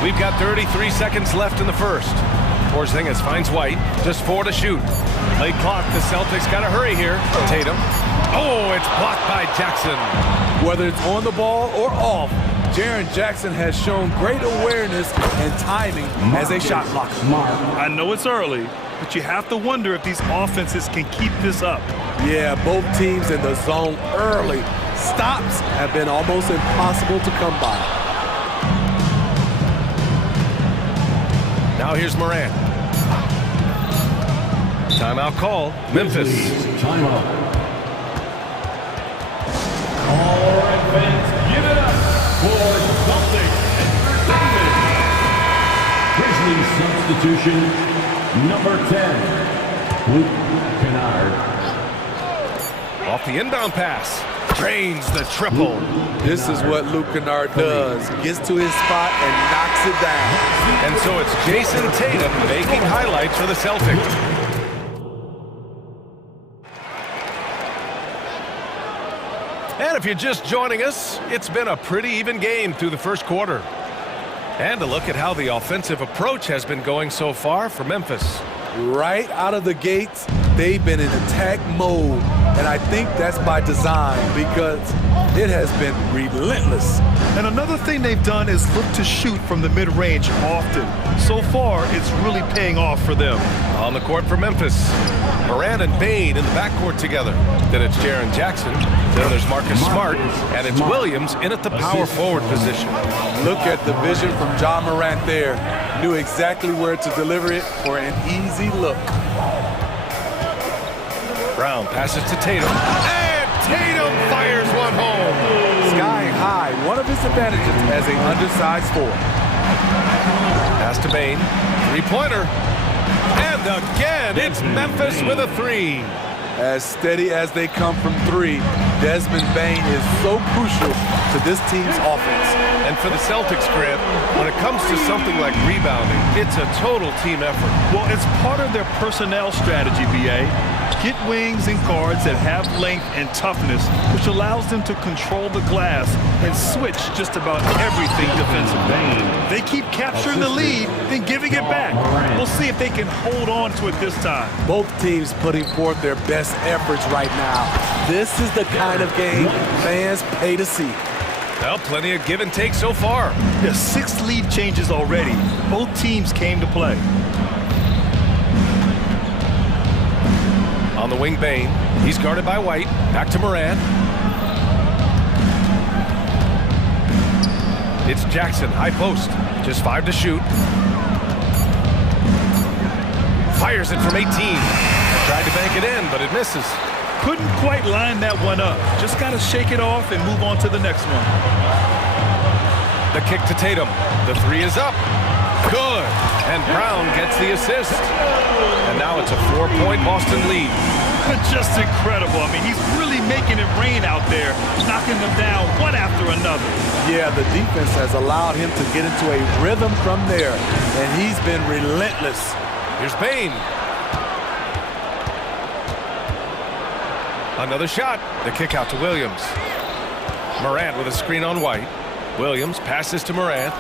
We've got 33 seconds left in the first. Porzingis finds White. Just 4 to shoot. Late clock. The Celtics got to hurry here. Tatum. Oh, it's blocked by Jackson. Whether it's on the ball or off, Jaren Jackson has shown great awareness and timing as a shot blocker. I know it's early, but you have to wonder if these offenses can keep this up. Yeah, both teams in the zone early. Stops have been almost impossible to come by. Now here's Moran. Timeout call. Memphis. Timeout. All right, fans, give it up for Celtics and Grizzlies substitution number 10, Luke Kennard. Off the inbound pass. Drains the triple. This is what Luke Kennard does. Gets to his spot and knocks it down. And so it's Jason Tatum making highlights for the Celtics. And if you're just joining us, it's been a pretty even game through the first quarter. And a look at how the offensive approach has been going so far for Memphis. Right out of the gates, they've been in attack mode. And I think that's by design because it has been relentless. And another thing they've done is look to shoot from the mid-range often. So far, it's really paying off for them. On the court for Memphis, Moran and Bain in the backcourt together. Then it's Jaren Jackson. Then there's Marcus Smart. And it's Williams in at the power forward position. Look at the vision from Ja Morant there. Knew exactly where to deliver it for an easy look. Brown passes to Tatum. And Tatum fires one home. Sky high, one of his advantages as an undersized forward. Pass to Bain. Three-pointer. And again, it's Memphis with a three. As steady as they come from three, Desmond Bain is so crucial to this team's offense. And for the Celtics, Grant, when it comes to something like rebounding, it's a total team effort. Well, it's part of their personnel strategy, BA. Get wings and guards that have length and toughness, which allows them to control the glass and switch just about everything defensively. They keep capturing the lead, then giving it back. We'll see if they can hold on to it this time. Both teams putting forth their best efforts right now. This is the kind of game fans pay to see. Well, plenty of give and take so far. There's 6 lead changes already. Both teams came to play. On the wing, Bain. He's guarded by White. Back to Moran. It's Jackson, high post. Just 5 to shoot. Fires it from 18. Tried to bank it in, but it misses. Couldn't quite line that one up. Just got to shake it off and move on to the next one. The kick to Tatum. The three is up. Good. And Brown gets the assist. And now it's a 4-point Boston lead. Just incredible. I mean, he's really making it rain out there, knocking them down one after another. Yeah, the defense has allowed him to get into a rhythm from there, and he's been relentless. Here's Bain. Another shot. The kick out to Williams. Morant with a screen on White. Williams passes to Morant.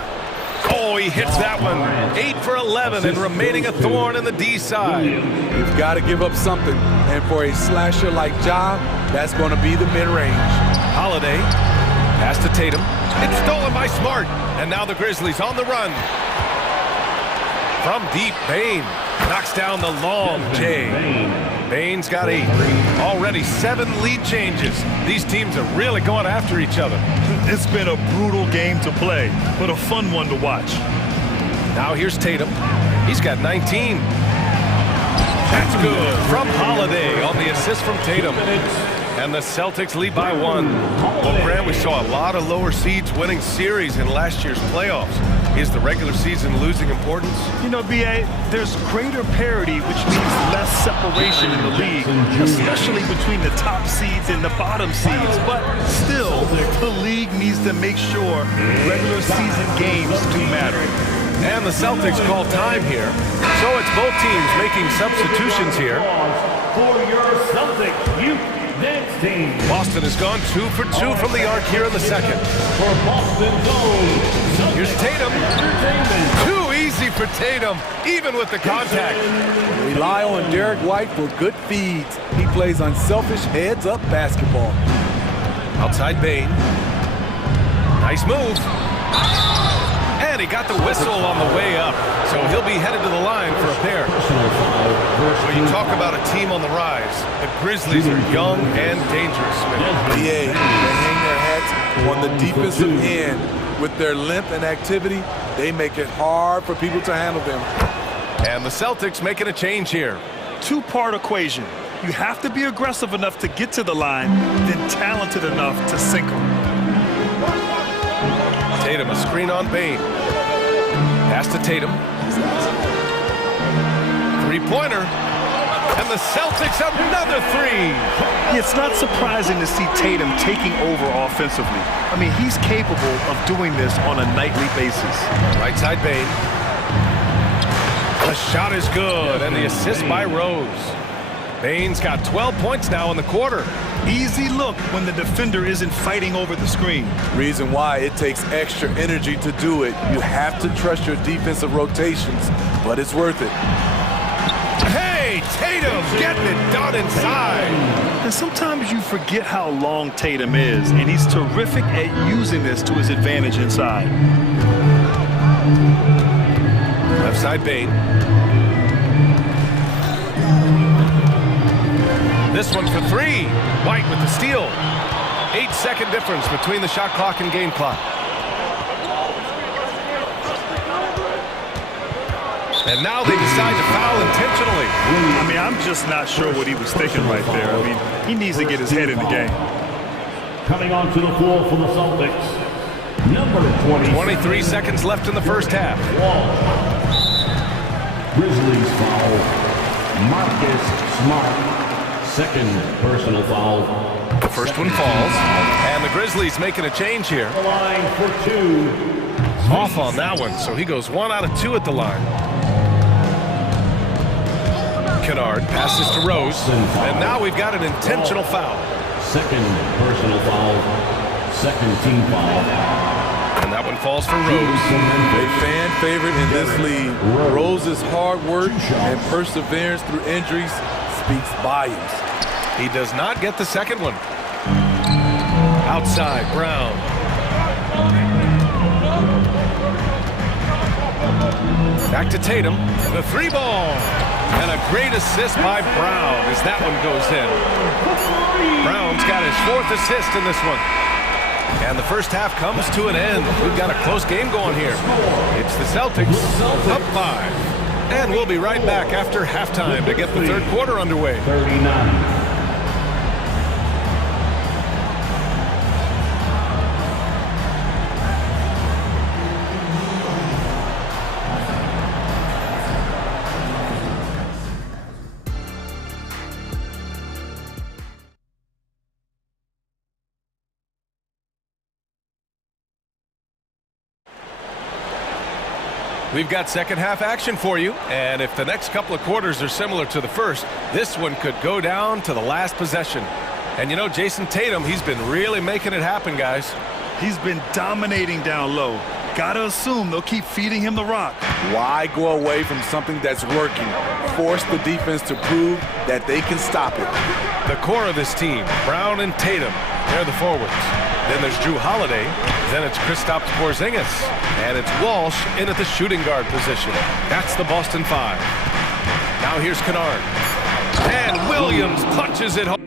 Oh, he hits that one. 8 for 11 and remaining a thorn in the D side. You've got to give up something. And for a slasher like Ja, that's going to be the mid-range. Holiday. Pass to Tatum. It's stolen by Smart. And now the Grizzlies on the run. From deep, Bane knocks down the long J. Bane's got 8. Already 7 lead changes. These teams are really going after each other. It's been a brutal game to play, but a fun one to watch. Now here's Tatum. He's got 19. That's good from Holiday on the assist from Tatum. And the Celtics lead by 1. Well, Grant, we saw a lot of lower seeds winning series in last year's playoffs. Is the regular season losing importance? You know, B.A., there's greater parity, which means less separation in the league, especially between the top seeds and the bottom seeds. But still, the league needs to make sure regular season games do matter. And the Celtics call time here. So it's both teams making substitutions here. For your Celtics youth dance team. Boston has gone 2 for 2 from the arc here in the second. For Boston goes. Here's Tatum. Too easy for Tatum, even with the contact. Rely on Derek White for good feeds. He plays unselfish heads-up basketball. Outside Bane. Nice move. And he got the whistle on the way up, so he'll be headed to the line for a pair. So you talk about a team on the rise. The Grizzlies are young and dangerous. They hang their hats on the defensive end. With their length and activity, they make it hard for people to handle them. And the Celtics making a change here. Two-part equation. You have to be aggressive enough to get to the line, then talented enough to sink them. Tatum, a screen on Bane. Pass to Tatum. Three-pointer. And the Celtics another 3. It's not surprising to see Tatum taking over offensively. I mean, he's capable of doing this on a nightly basis. Right side Bane. The shot is good, and the assist by Rose. Bane's got 12 points now in the quarter. Easy look when the defender isn't fighting over the screen. Reason why it takes extra energy to do it. You have to trust your defensive rotations, but it's worth it. Hey, Tatum getting it done inside. And sometimes you forget how long Tatum is, and he's terrific at using this to his advantage inside. Left side Bane. This one for 3. White with the steal. 8-second difference between the shot clock and game clock. And now they decide to foul intentionally. I mean, I'm just not sure what he was thinking right there. I mean, he needs to get his head in the game. Coming onto the floor for the Celtics, number 20. 23 seconds left in the first half. Grizzlies foul. Marcus Smart. Second personal foul. The first one falls. And the Grizzlies making a change here. The line for 2. Off on that one, so he goes 1 out of 2 at the line. Kennard passes to Rose, and now we've got an intentional foul. Second personal foul. Second team foul. And that one falls for Rose. A fan favorite in this league. Rose's hard work and perseverance through injuries speaks volumes. He does not get the second one. Outside, Brown. Back to Tatum. The 3-ball. And a great assist by Brown as that one goes in. Brown's got his 4th assist in this one. And the first half comes to an end. We've got a close game going here. It's the Celtics up 5. And we'll be right back after halftime to get the third quarter underway. 39. We've got second half action for you, and if the next couple of quarters are similar to the first, this one could go down to the last possession. And you know, Jason Tatum, he's been really making it happen, guys. He's been dominating down low, Gotta assume they'll keep feeding him the rock. Why go away from something that's working? Force the defense to prove that they can stop it. The core of this team, Brown and Tatum, they're the forwards. Then there's Drew Holiday. Then it's Kristaps Porzingis. And it's Walsh in at the shooting guard position. That's the Boston Five. Now here's Kennard. And Williams punches it home.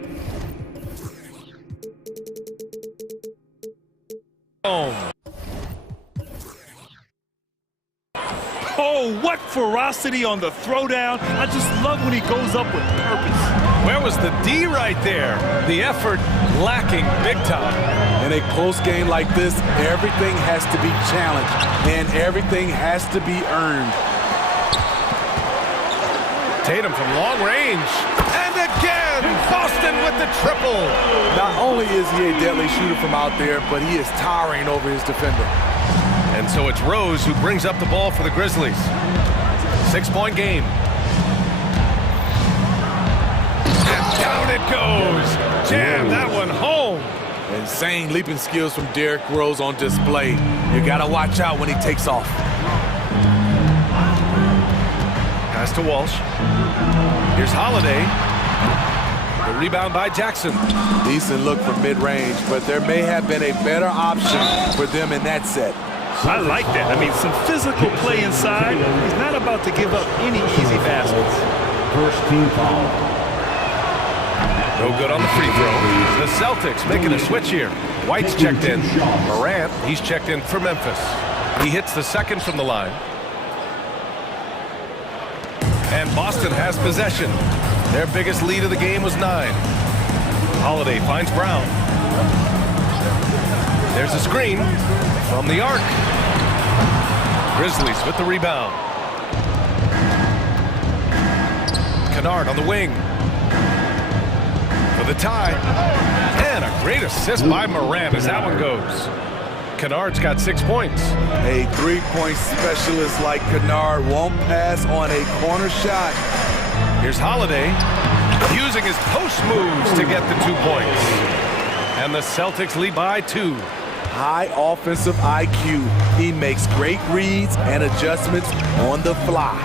Oh, what ferocity on the throwdown. I just love when he goes up with purpose. Where was the D right there? The effort lacking big time. In a close game like this, everything has to be challenged and everything has to be earned. Tatum from long range. And again, Boston with the triple. Not only is he a deadly shooter from out there, but he is towering over his defender. And so it's Rose who brings up the ball for the Grizzlies. 6-point game. And down it goes. Jam that one home. Insane leaping skills from Derrick Rose on display. You gotta watch out when he takes off. Pass to Walsh. Here's Holiday. The rebound by Jackson. Decent look from mid-range, but there may have been a better option for them in that set. I like that. I mean, some physical play inside. He's not about to give up any easy baskets. First team foul. No good on the free throw. The Celtics making a switch here. White's checked in. Morant, he's checked in for Memphis. He hits the second from the line. And Boston has possession. Their biggest lead of the game was 9. Holiday finds Brown. There's a screen from the arc. Grizzlies with the rebound. Kennard on the wing. For the tie. And a great assist by Morant as that one goes. Kennard's got 6 points. A three-point specialist like Kennard won't pass on a corner shot. Here's Holiday using his post moves to get the 2 points. And the Celtics lead by 2. High offensive IQ. He makes great reads and adjustments on the fly.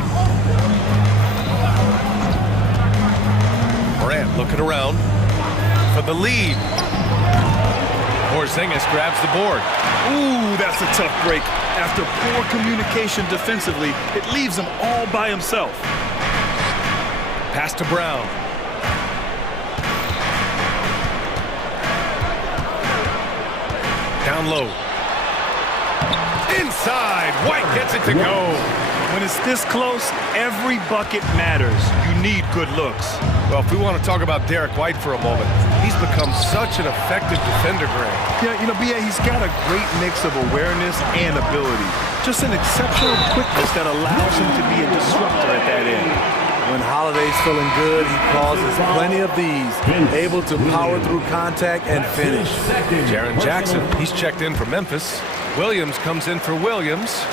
Morant looking around for the lead. Porzingis grabs the board. Ooh, that's a tough break. After poor communication defensively, it leaves him all by himself. Pass to Brown. Down low. Inside. White gets it to go. When it's this close, every bucket matters. You need good looks. Well, if we want to talk about Derek White for a moment, he's become such an effective defender, Greg. Yeah, you know, B.A., he's got a great mix of awareness and ability. Just an exceptional quickness that allows him to be a disruptor at that end. When Holiday's feeling good, he causes plenty of these, able to power through contact and finish. Jaren Jackson, he's checked in for Memphis. Williams comes in for Williams.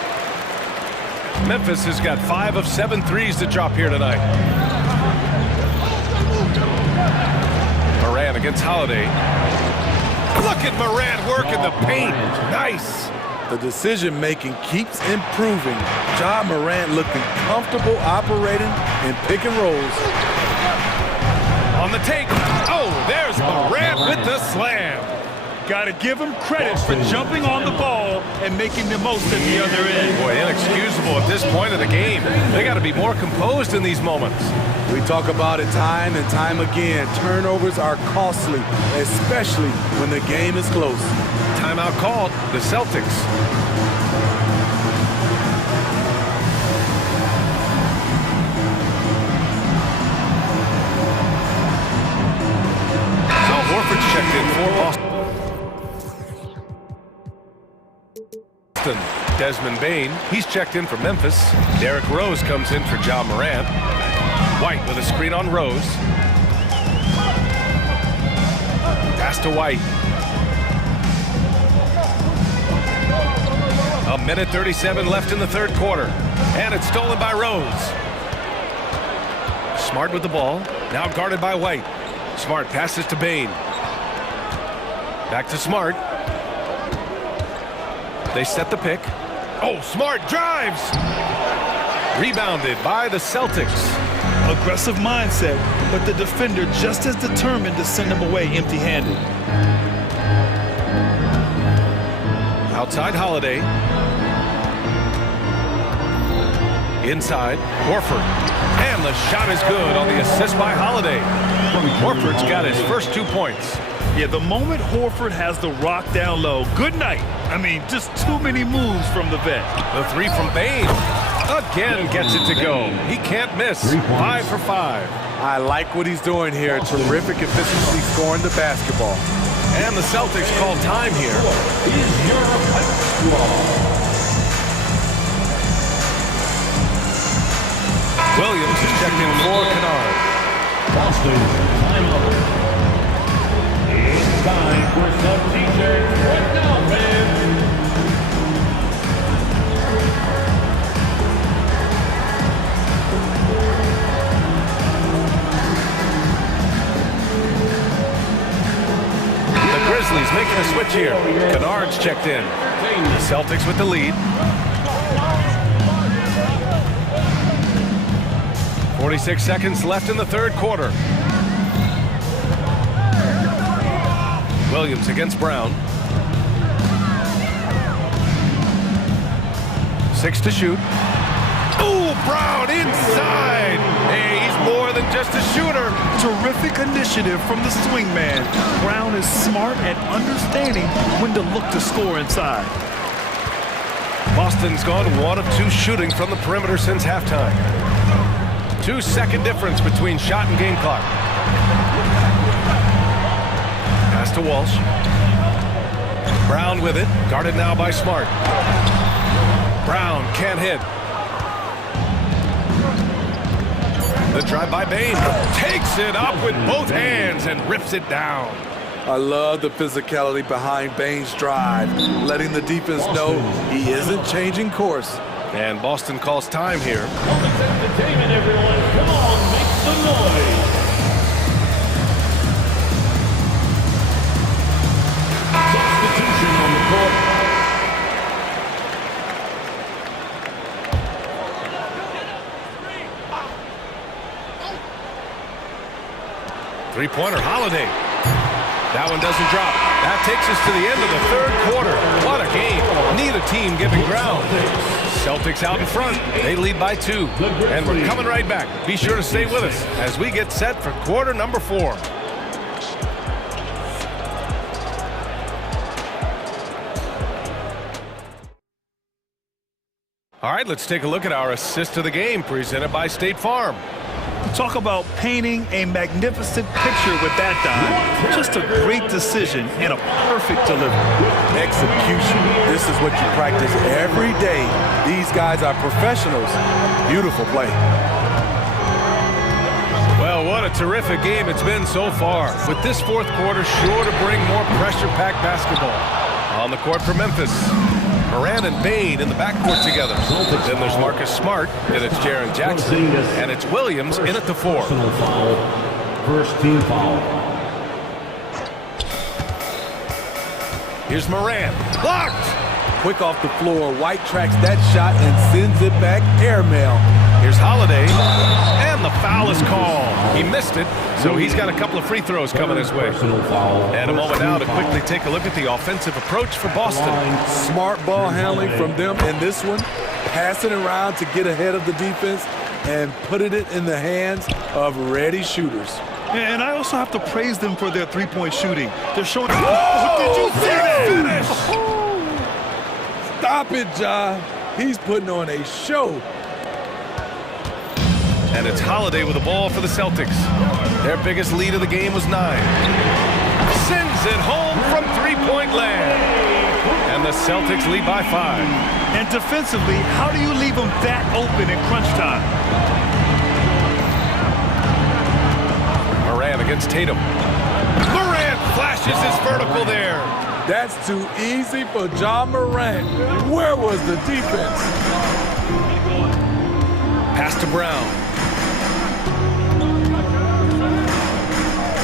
Memphis has got 5 of 7 threes to drop here tonight. Morant against Holiday. Look at Morant working the paint. Nice. The decision-making keeps improving. Ja Morant looking comfortable operating in pick and rolls. On the take. Oh, there's Morant with the slam. Got to give him credit for jumping on the ball and making the most at the other end. Boy, inexcusable at this point of the game. They got to be more composed in these moments. We talk about it time and time again. Turnovers are costly, especially when the game is close. Timeout called. The Celtics. Al Horford's checked in for Boston. Desmond Bane, he's checked in for Memphis. Derrick Rose comes in for Ja Morant. White with a screen on Rose. Pass to White. A minute 37 left in the third quarter. And it's stolen by Rose. Smart with the ball. Now guarded by White. Smart passes to Bane. Back to Smart. They set the pick. Oh, Smart drives. Rebounded by the Celtics. Aggressive mindset, but the defender just as determined to send him away empty-handed. Outside Holiday. Inside, Horford. And the shot is good on the assist by Holiday. Horford's got his first 2 points. Yeah, the moment Horford has the rock down low, good night. I mean, just too many moves from the vet. The three from Bain. Again gets it to go. He can't miss. 5 for 5. I like what he's doing here. Terrific efficiency scoring the basketball. And the Celtics call time here. Williams is checked in for Kennard. Boston, timeout. It's time for some t-shirts right now, man. The Grizzlies making a switch here. Kennard's checked in. The Celtics with the lead. 46 seconds left in the third quarter. Williams against Brown. 6 to shoot. Ooh, Brown inside. Hey, he's more than just a shooter. Terrific initiative from the swingman. Brown is smart at understanding when to look to score inside. Boston's gone 1 of 2 shooting from the perimeter since halftime. 2-second difference between shot and game clock. Pass to Walsh. Brown with it. Guarded now by Smart. Brown can't hit. The drive by Bain. Takes it up with both hands and rips it down. I love the physicality behind Bain's drive, letting the defense know he isn't changing course. And Boston calls time here. Entertainment, everyone. Come on, make some noise. Substitution on the court. Three-pointer, Holiday. That one doesn't drop. That takes us to the end of the third quarter. What a game. Neither team giving ground. Celtics out in front. They lead by 2. And we're coming right back. Be sure to stay with us as we get set for quarter number 4. All right, let's take a look at our assist of the game presented by State Farm. Talk about painting a magnificent picture with that dive. Just a great decision and a perfect delivery. Execution. This is what you practice every day. These guys are professionals. Beautiful play. Well, what a terrific game it's been so far. With this fourth quarter sure to bring more pressure-packed basketball. On the court for Memphis, Moran and Bain in the backcourt together. Then there's Marcus Smart, and it's Jaren Jackson, and it's Williams in at the 4. First team foul. Here's Moran. Blocked! Quick off the floor. White tracks that shot and sends it back airmail. Here's Holiday, and the foul is called. He missed it, so he's got a couple of free throws coming his way. And a moment now to quickly take a look at the offensive approach for Boston. Smart ball handling from them in this one. Passing around to get ahead of the defense and putting it in the hands of ready shooters. And I also have to praise them for their three-point shooting. They're showing... Oh, did you see that finish? Stop it, Ja. He's putting on a show. And it's Holiday with the ball for the Celtics. Their biggest lead of the game was 9. Sends it home from three-point land. And the Celtics lead by 5. And defensively, how do you leave them that open in crunch time? Moran against Tatum. Moran flashes his vertical there. That's too easy for Ja Morant. Where was the defense? Pass to Brown.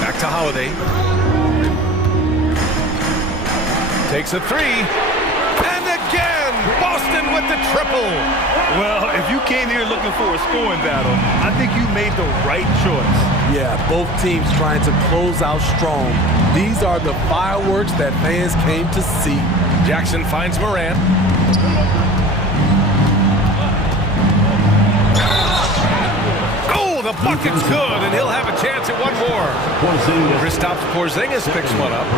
Back to Holiday. Takes a 3. And again, Boston Boston with the triple. Well, if you came here looking for a scoring battle, I think you made the right choice. Yeah, both teams trying to close out strong. These are the fireworks that fans came to see. Jackson finds Morant. Oh, the bucket's good, and he'll have a chance at one more. Kristaps Porzingis picks one up.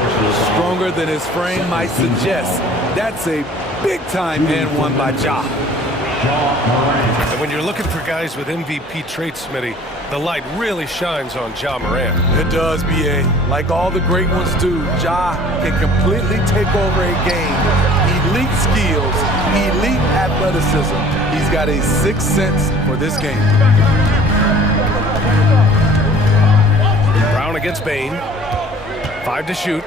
Stronger than his frame might suggest. That's a big-time and one by Ja. And when you're looking for guys with MVP traits, Smitty, the light really shines on Ja Morant. It does, B.A. Like all the great ones do, Ja can completely take over a game. Elite skills, elite athleticism. He's got a sixth sense for this game. Brown against Bane. 5 to shoot.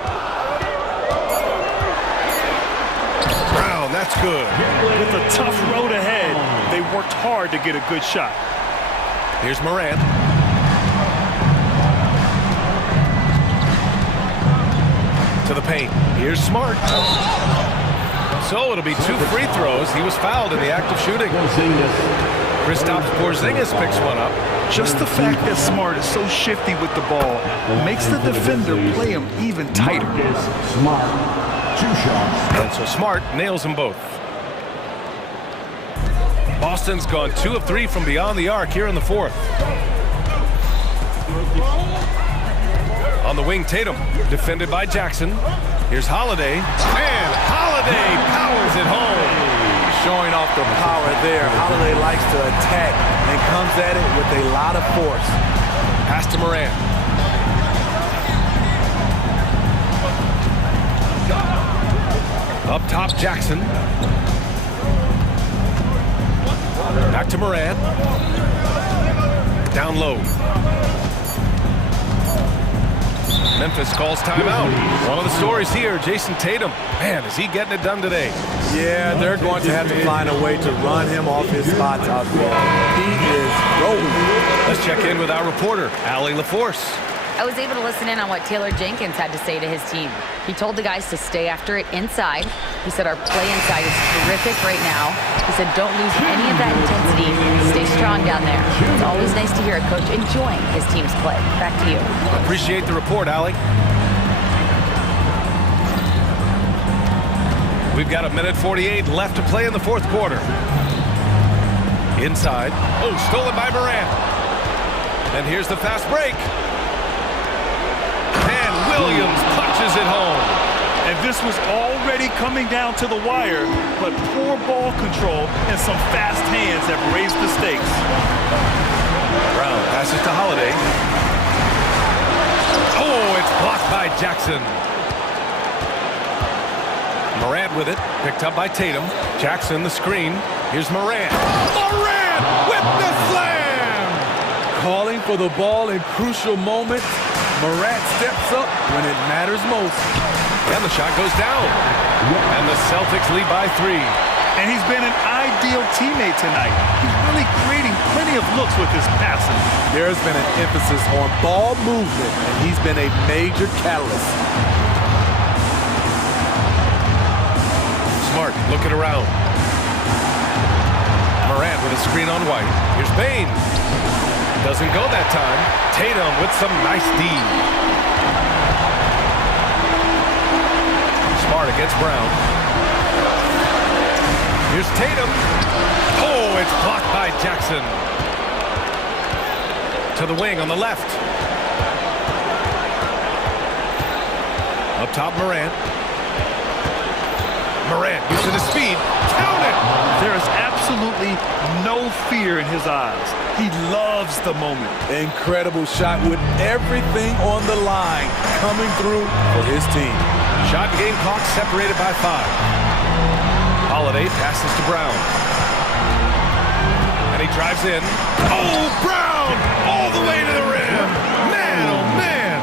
Brown, that's good. With a tough road ahead, they worked hard to get a good shot. Here's Morant. To the paint. Here's Smart. So it'll be 2 free throws. He was fouled in the act of shooting. Kristaps Porzingis picks one up. Just the fact that Smart is so shifty with the ball makes the defender play him even tighter. And so Smart nails them both. Boston's gone 2 of 3 from beyond the arc here in the fourth. On the wing, Tatum, defended by Jackson. Here's Holiday, and Holiday powers it home. Showing off the power there. Holiday likes to attack and comes at it with a lot of force. Pass to Morant. Up top, Jackson. Back to Morant. Down low. Memphis calls timeout. One of the stories here, Jason Tatum. Man, is he getting it done today? Yeah, they're going to have to find a way to run him off his spots out there. He is rolling. Let's check in with our reporter, Allie LaForce. I was able to listen in on what Taylor Jenkins had to say to his team. He told the guys to stay after it inside. He said our play inside is terrific right now. He said don't lose any of that intensity. Stay strong down there. It's always nice to hear a coach enjoying his team's play. Back to you. Appreciate the report, Allie. We've got 1:48 left to play in the fourth quarter. Inside. Oh, stolen by Morant. And here's the fast break. And Williams punches it home. And this was already coming down to the wire, but poor ball control and some fast hands have raised the stakes. Brown passes to Holiday. Oh, it's blocked by Jackson. Morant with it, picked up by Tatum. Jackson the screen. Here's Morant. Morant with the slam! Calling for the ball in crucial moments. Morant steps up when it matters most. And the shot goes down. And the Celtics lead by 3. And he's been an ideal teammate tonight. He's really creating plenty of looks with his passing. There's been an emphasis on ball movement, and he's been a major catalyst. Smart looking around. Morant with a screen on White. Here's Bane. Doesn't go that time. Tatum with some nice D. Smart against Brown. Here's Tatum. Oh, it's blocked by Jackson. To the wing on the left. Up top, Morant. Morant using his speed. Count it! There is absolutely no fear in his eyes. He loves the moment. Incredible shot with everything on the line coming through for his team. Shot and game clock separated by 5. Holiday passes to Brown. And he drives in. Oh, Brown! All the way to the rim! Man, oh man!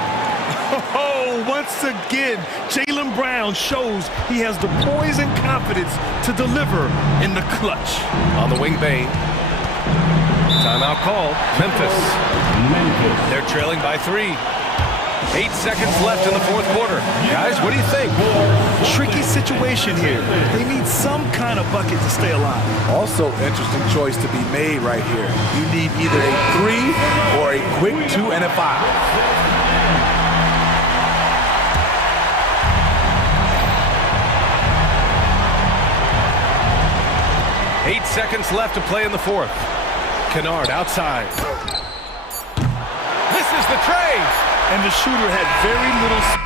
Oh, once again, Jaylen Brown shows he has the poise and confidence to deliver in the clutch. On the wing, Bane. Timeout called. Memphis. They're trailing by 3. 8 seconds left in the fourth quarter. Guys, what do you think? tricky situation here. They need some kind of bucket to stay alive. Also, interesting choice to be made right here. You need either a 3 or a quick 2 and a 5. 8 seconds left to play in the fourth. Kennard outside. This is the trade. And the shooter had very little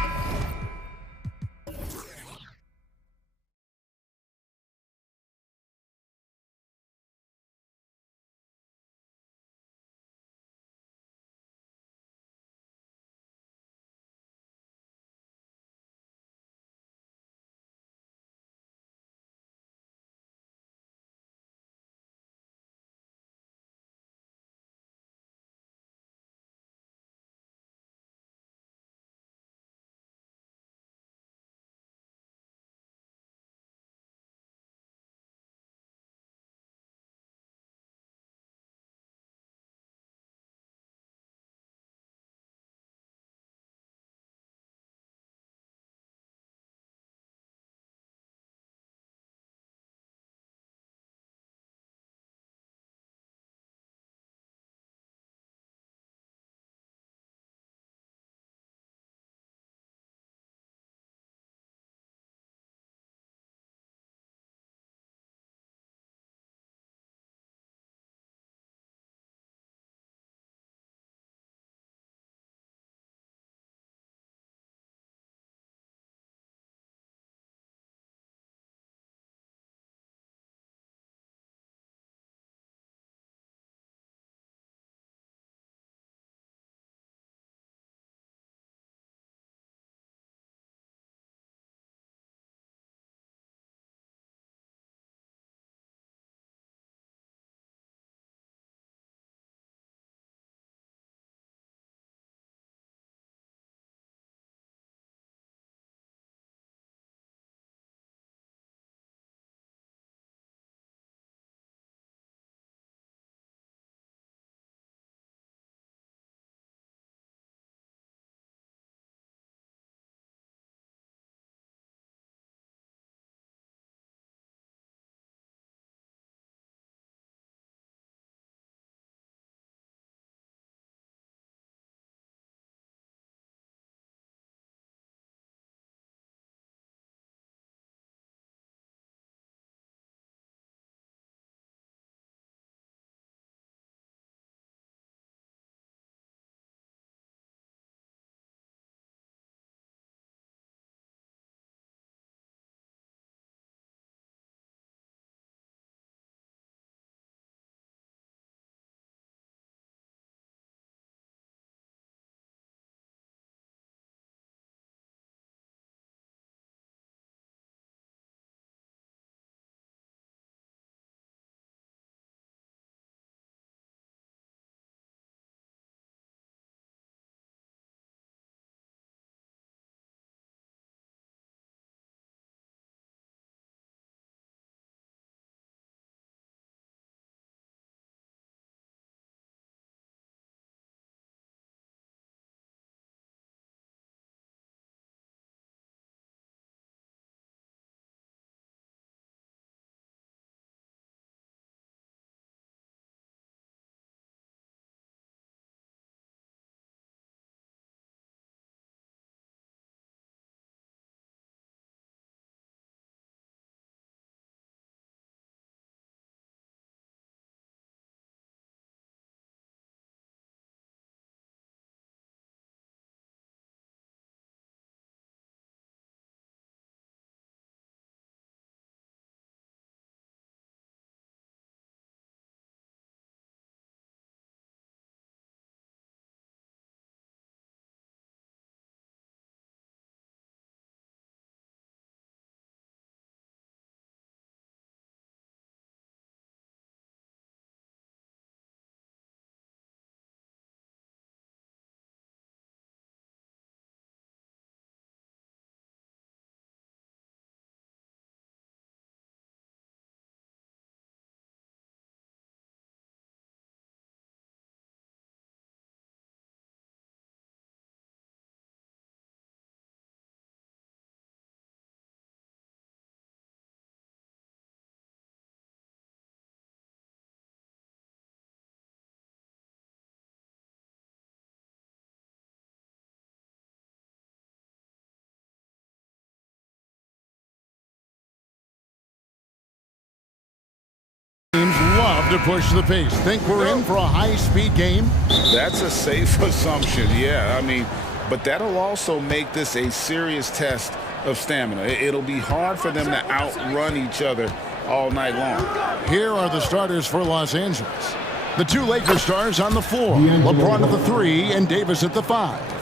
Love to push the pace. Think we're in for a high-speed game? That's a safe assumption, yeah. I mean, but that'll also make this a serious test of stamina. It'll be hard for them to outrun each other all night long. Here are the starters for Los Angeles. The two Lakers stars on the floor. LeBron at the 3 and Davis at the 5.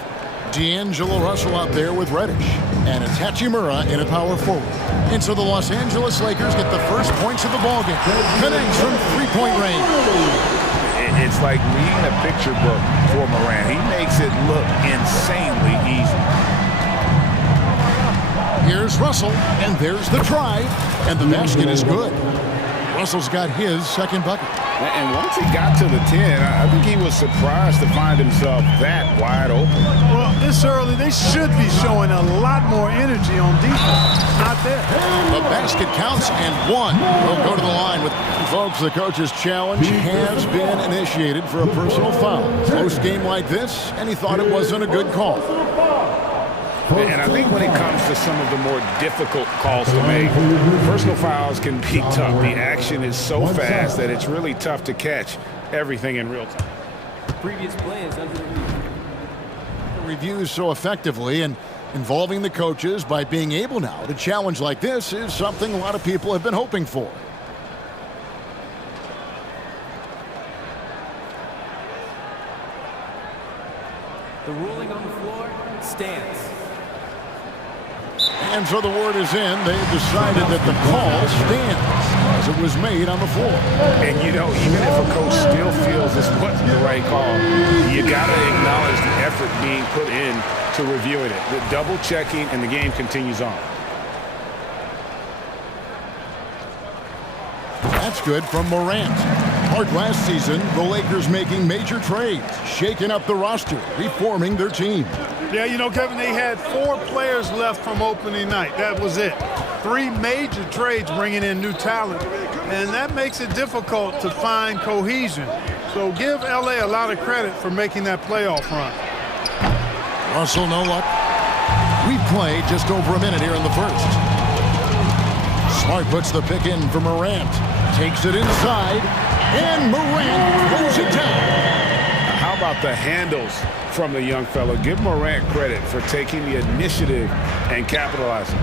D'Angelo Russell out there with Reddish. And it's Hachimura in a power forward. And so the Los Angeles Lakers get the first points of the ballgame. Connects from three-point range. It's like reading a picture book for Morant. He makes it look insanely easy. Here's Russell, and there's the try. And the basket is good. Russell's got his second bucket. And once he got to the 10, I think he was surprised to find himself that wide open. Well, this early, they should be showing a lot more energy on defense. Not there. The basket counts, and one will go to the line with folks. The coach's challenge has been initiated for a personal foul. Post game like this, and he thought it wasn't a good call. And I think when it comes to some of the more difficult calls to make, personal fouls can be tough. The action is so fast that it's really tough to catch everything in real time. Previous play is under review. Reviews so effectively, and involving the coaches by being able now to challenge like this is something a lot of people have been hoping for. The ruling on the floor stands. And so the word is in. They've decided that the call stands as it was made on the floor. And, you know, even if a coach still feels this wasn't the right call, you got to acknowledge the effort being put in to reviewing it. With double checking, and the game continues on. That's good from Morant. Part last season, the Lakers making major trades, shaking up the roster, reforming their team. Yeah, you know, Kevin, they had 4 players left from opening night. That was it. 3 major trades bringing in new talent, and that makes it difficult to find cohesion. So give L.A. a lot of credit for making that playoff run. Russell, no luck. We play just over a minute here in the first. Smart puts the pick in for Morant. Takes it inside, and Morant throws it down. How about the handles from the young fella? Give Morant credit for taking the initiative and capitalizing.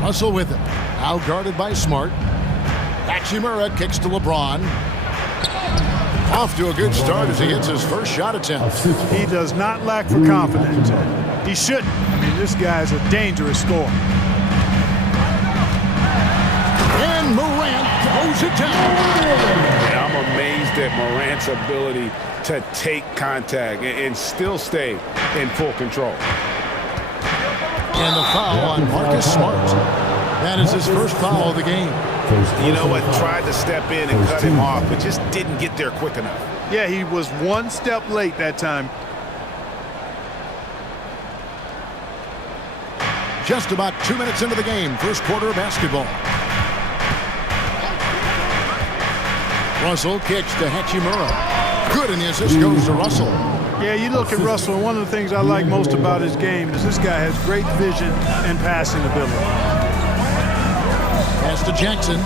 Russell with it. Now guarded by Smart. Hachimura kicks to LeBron. Off to a good start as he hits his first shot attempt. He does not lack for confidence. He shouldn't. I mean, this guy's a dangerous scorer. And Morant throws it down. And I'm amazed at Morant's ability to take contact and still stay in full control. And the foul on Marcus Smart. That is his first foul of the game. You know what? Tried to step in and cut him off, but just didn't get there quick enough. Yeah, he was 1 step late that time. Just about 2 minutes into the game, first quarter of basketball. Russell kicks to Hachimura. Good, and the assist goes to Russell. Yeah, you look at Russell, and one of the things I like most about his game is this guy has great vision and passing ability. Pass to Jackson.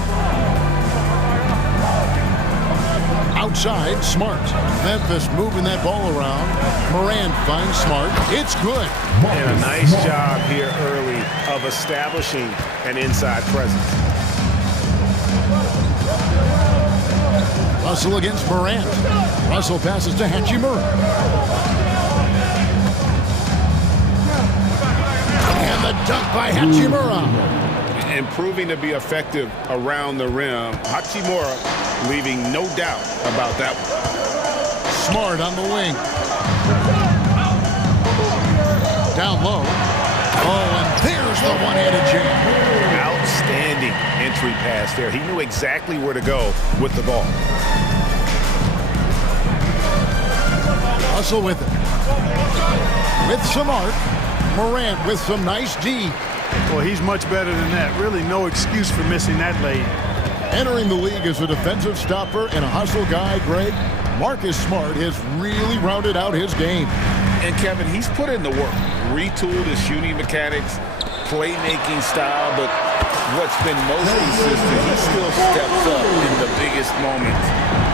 Outside, Smart. Memphis moving that ball around. Morant finds Smart. It's good. And a nice job here early of establishing an inside presence. Russell against Morant. Russell passes to Hachimura. And the dunk by Hachimura. And proving to be effective around the rim. Hachimura leaving no doubt about that one. Smart on the wing. Down low. Oh, and there's the one-handed jam. Outstanding entry pass there. He knew exactly where to go with the ball. Russell with it. With some arc. Morant with some nice D. Well, he's much better than that. Really no excuse for missing that lane. Entering the league as a defensive stopper and a hustle guy, Greg, Marcus Smart has really rounded out his game. And Kevin, he's put in the work. Retooled his shooting mechanics, playmaking style, but what's been most consistent, he still steps up in the biggest moments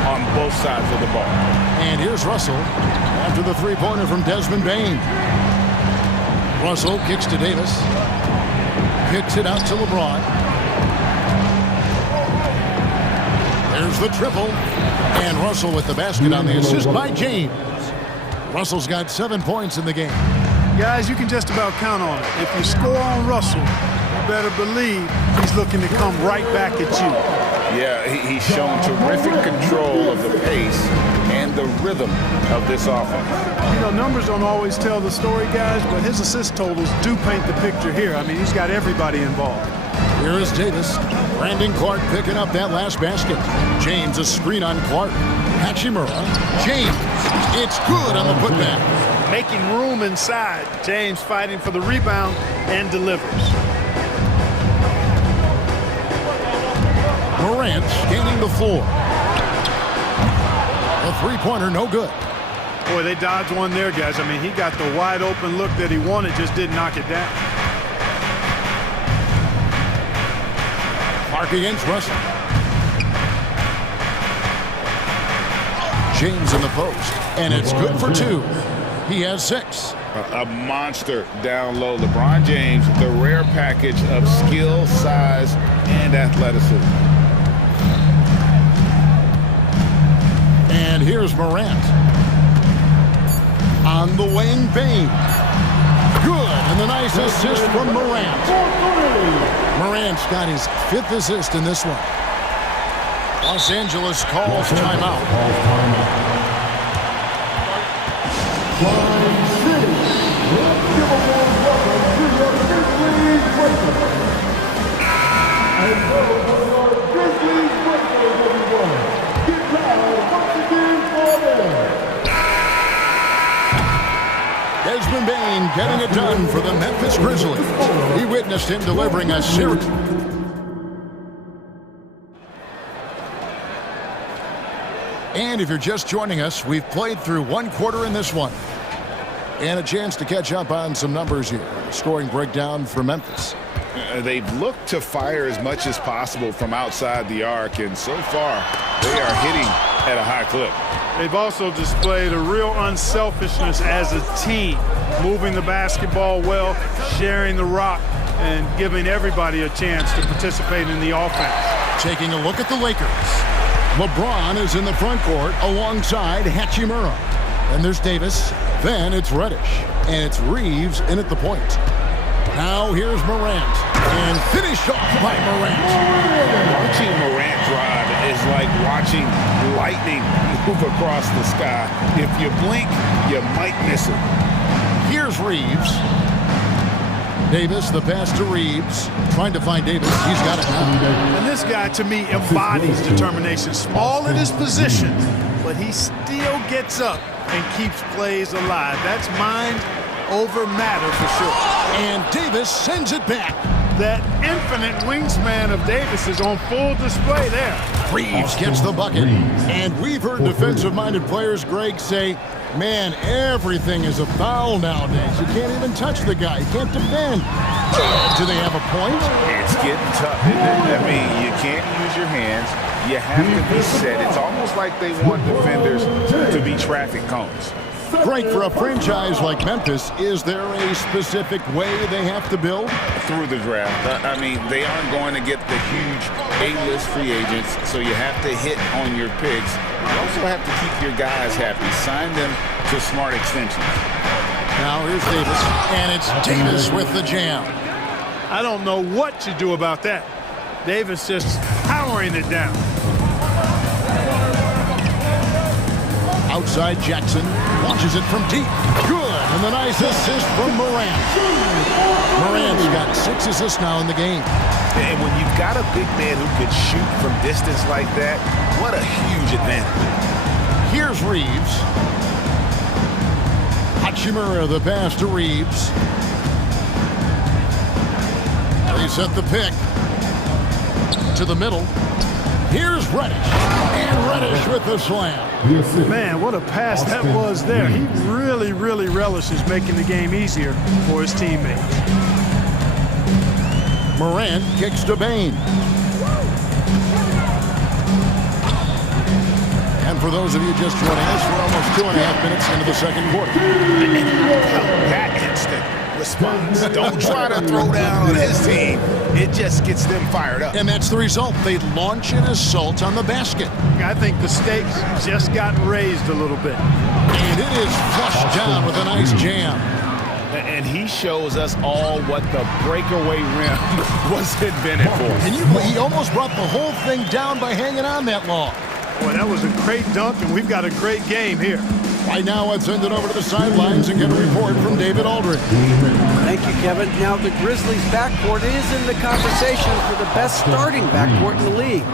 on both sides of the ball. And here's Russell after the three-pointer from Desmond Bane. Russell kicks to Davis. Kicks it out to LeBron. There's the triple. And Russell with the basket on the assist by James. Russell's got 7 points in the game. Guys, you can just about count on it. If you score on Russell, you better believe he's looking to come right back at you. Yeah, he's shown terrific control of the pace and the rhythm of this offense. You know, numbers don't always tell the story, guys, but his assist totals do paint the picture here. I mean, he's got everybody involved. Here is Davis. Brandon Clark picking up that last basket. James, a screen on Clark. Hachimura. James. It's good on the putback. Making room inside. James fighting for the rebound and delivers. Morant gaining the floor. A three-pointer, no good. Boy, they dodged one there, guys. I mean, he got the wide open look that he wanted, just didn't knock it down. Clark against Russell. James in the post, and it's good for two. He has 6. A monster down low. LeBron James, the rare package of skill, size, and athleticism. And here's Morant. On the wing, Bane. Good, and the nice assist from Morant. Morant's got his 5th assist in this one. Los Angeles calls timeout. Desmond Bane getting it done for the Memphis Grizzlies. We witnessed him delivering a series. And if you're just joining us, we've played through 1 quarter in this one. And a chance to catch up on some numbers here. Scoring breakdown for Memphis. They've looked to fire as much as possible from outside the arc, and so far they are hitting at a high clip. They've also displayed a real unselfishness as a team, moving the basketball well, sharing the rock, and giving everybody a chance to participate in the offense. Taking a look at the Lakers. LeBron is in the front court alongside Hachimura. And there's Davis. Then it's Reddish. And it's Reeves in at the point. Now here's Morant. And finished off by Morant. Watching Morant drive is like watching lightning move across the sky. If you blink, you might miss it. Here's Reeves. Davis, the pass to Reeves. Trying to find Davis. He's got it now. And this guy, to me, embodies determination. Small in his position, but he still gets up and keeps plays alive. That's mind over matter for sure. And Davis sends it back. That infinite wingspan of Davis is on full display there. Reeves gets the bucket. And we've heard defensive-minded players, Greg, say, man, everything is a foul nowadays. You can't even touch the guy. You can't defend. Do they have a point? It's getting tough, isn't it? I mean, you can't use your hands. You have to be set. It's almost like they want defenders to be traffic cones. Great for a franchise like Memphis. Is there a specific way they have to build? Through the draft. I mean, they aren't going to get the huge A-list free agents, so you have to hit on your picks. You also have to keep your guys happy. Sign them to smart extensions. Now here's Davis, and it's Davis with the jam. I don't know what you do about that. Davis just powering it down. Outside Jackson launches it from deep. Good, and the nice assist from Morant. Morant's got 6 assists now in the game. And when you've got a big man who could shoot from distance like that, what a huge advantage. Here's Reeves. Hachimura, the pass to Reeves. They set the pick to the middle. Here's Reddish, and Reddish with the slam. Man, what a pass that was there. He really, really relishes making the game easier for his teammates. Morant kicks to Bain. And for those of you just joining us, we're almost 2.5 minutes into the second quarter. That instant response. Don't try to throw down on his team. It just gets them fired up. And that's the result. They launch an assault on the basket. I think the stakes just got raised a little bit. And it is flushed down with a nice jam. And he shows us all what the breakaway rim was invented for. And he almost brought the whole thing down by hanging on that long. Boy, that was a great dunk, and we've got a great game here. Right now, let's send it over to the sidelines and get a report from David Aldridge. Thank you, Kevin. Now, the Grizzlies' backcourt is in the conversation for the best starting backcourt in the league.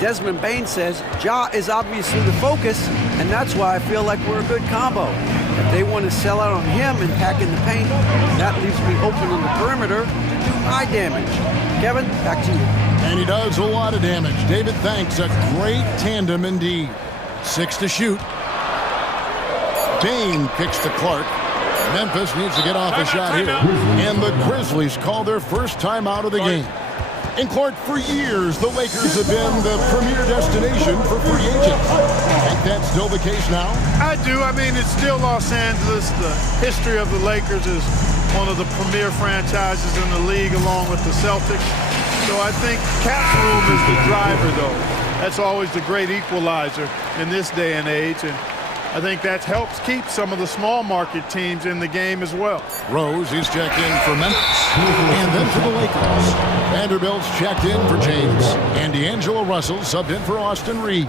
Desmond Bain says Ja is obviously the focus, and that's why I feel like we're a good combo. If they want to sell out on him and pack in the paint, that leaves me open on the perimeter to do eye damage. Kevin, back to you. And he does a lot of damage. David, thanks. A great tandem indeed. 6 to shoot. Bain kicks to Clark. Memphis needs to get off a shot here. And the Grizzlies call their first timeout of the game. And Clark, for years, the Lakers have been the premier destination for free agents. Think that's still the case now? I do. I mean, it's still Los Angeles. The history of the Lakers is one of the premier franchises in the league, along with the Celtics. So I think cap room is the driver, though. That's always the great equalizer in this day and age. And I think that helps keep some of the small market teams in the game as well. Rose, he's checked in for Memphis. And then for the Lakers. Vanderbilt's checked in for James. And D'Angelo Russell subbed in for Austin Reeves.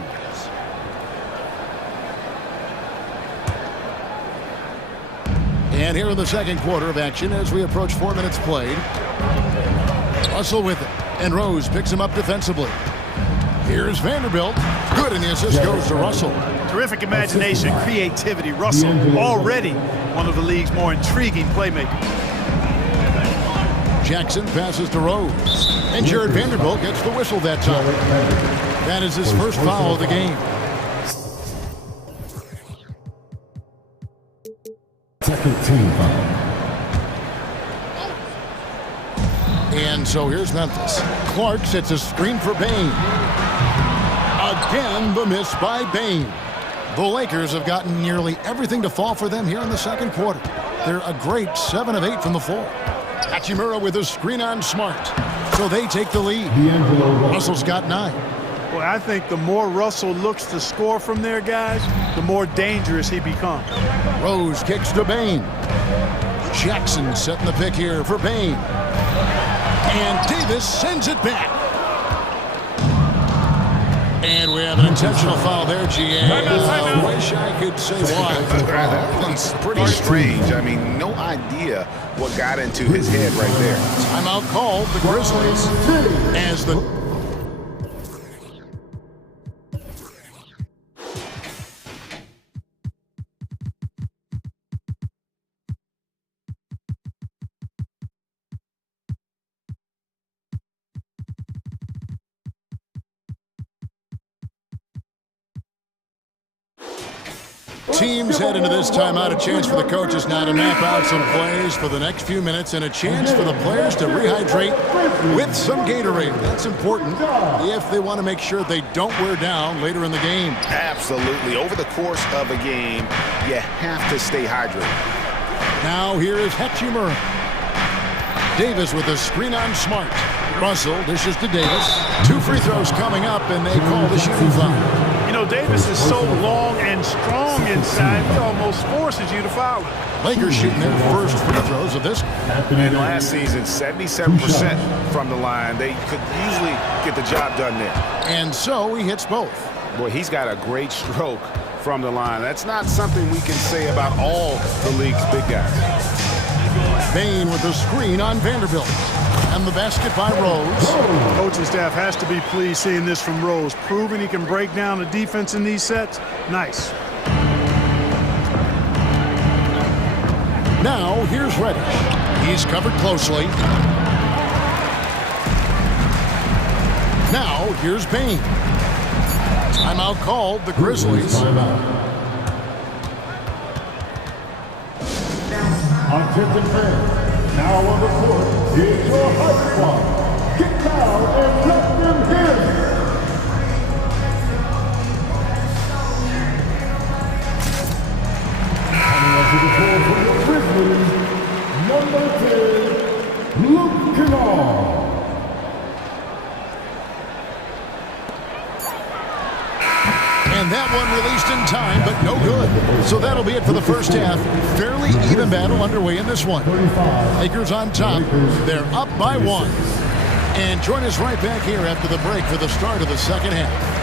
And here in the second quarter of action as we approach 4 minutes played. Russell with it. And Rose picks him up defensively. Here's Vanderbilt. Good, and the assist goes to Russell. Terrific imagination, creativity. Russell already one of the league's more intriguing playmakers. Jackson passes to Rose. And Jared Vanderbilt gets the whistle that time. That is his first foul of the game. Second team foul. And so here's Memphis. Clark sets a screen for Bain. Again, the miss by Bain. The Lakers have gotten nearly everything to fall for them here in the second quarter. They're a great 7 of 8 from the floor. Hachimura with a screen on Smart. So they take the lead. Russell's got 9. Well, I think the more Russell looks to score from there, guys, the more dangerous he becomes. Rose kicks to Bain. Jackson setting the pick here for Bain. And Davis sends it back. And we have an intentional foul there, GA. I wish I could say why. That one's pretty strange. I mean, no idea what got into his head right there. Timeout called the Grizzlies as the... Teams head into this timeout, a chance for the coaches now to map out some plays for the next few minutes and a chance for the players to rehydrate with some Gatorade. That's important if they want to make sure they don't wear down later in the game. Absolutely. Over the course of a game, you have to stay hydrated. Now here is Hachimura. Davis with a screen on Smart. Russell dishes to Davis. 2 free throws coming up, and they call the shooting foul. You know, Davis is so long and strong inside, he almost forces you to foul him. Lakers shooting their first free throws of this. And last season, 77% from the line. They could easily get the job done there. And so he hits both. Boy, he's got a great stroke from the line. That's not something we can say about all the league's big guys. Bain with the screen on Vanderbilt. And the basket by Rose. Coaching staff has to be pleased seeing this from Rose. Proving he can break down the defense in these sets. Nice. Now, here's Reddish. He's covered closely. Now, here's Bain. Timeout called the Grizzlies. On 5th and 10, now on the court, is your high kick out and let them hit. To the floor for the Grizzlies, number 10, Luke Kennard. And that one released in time, but no good. So that'll be it for the first half. Fairly even battle underway in this one. Lakers on top. They're up by 1. And join us right back here after the break for the start of the second half.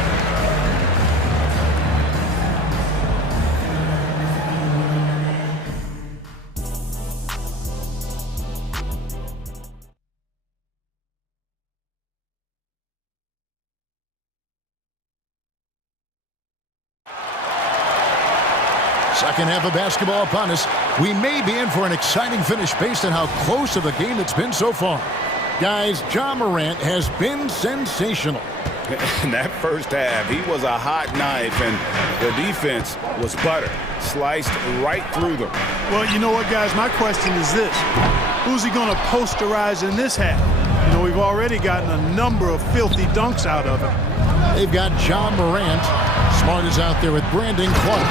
Second half of basketball upon us. We may be in for an exciting finish based on how close of a game it's been so far. Guys, Ja Morant has been sensational. In that first half, he was a hot knife, and the defense was butter. Sliced right through them. Well, you know what, guys? My question is this. Who's he going to posterize in this half? You know, we've already gotten a number of filthy dunks out of him. They've got Ja Morant. Smart is out there with Brandon Clark.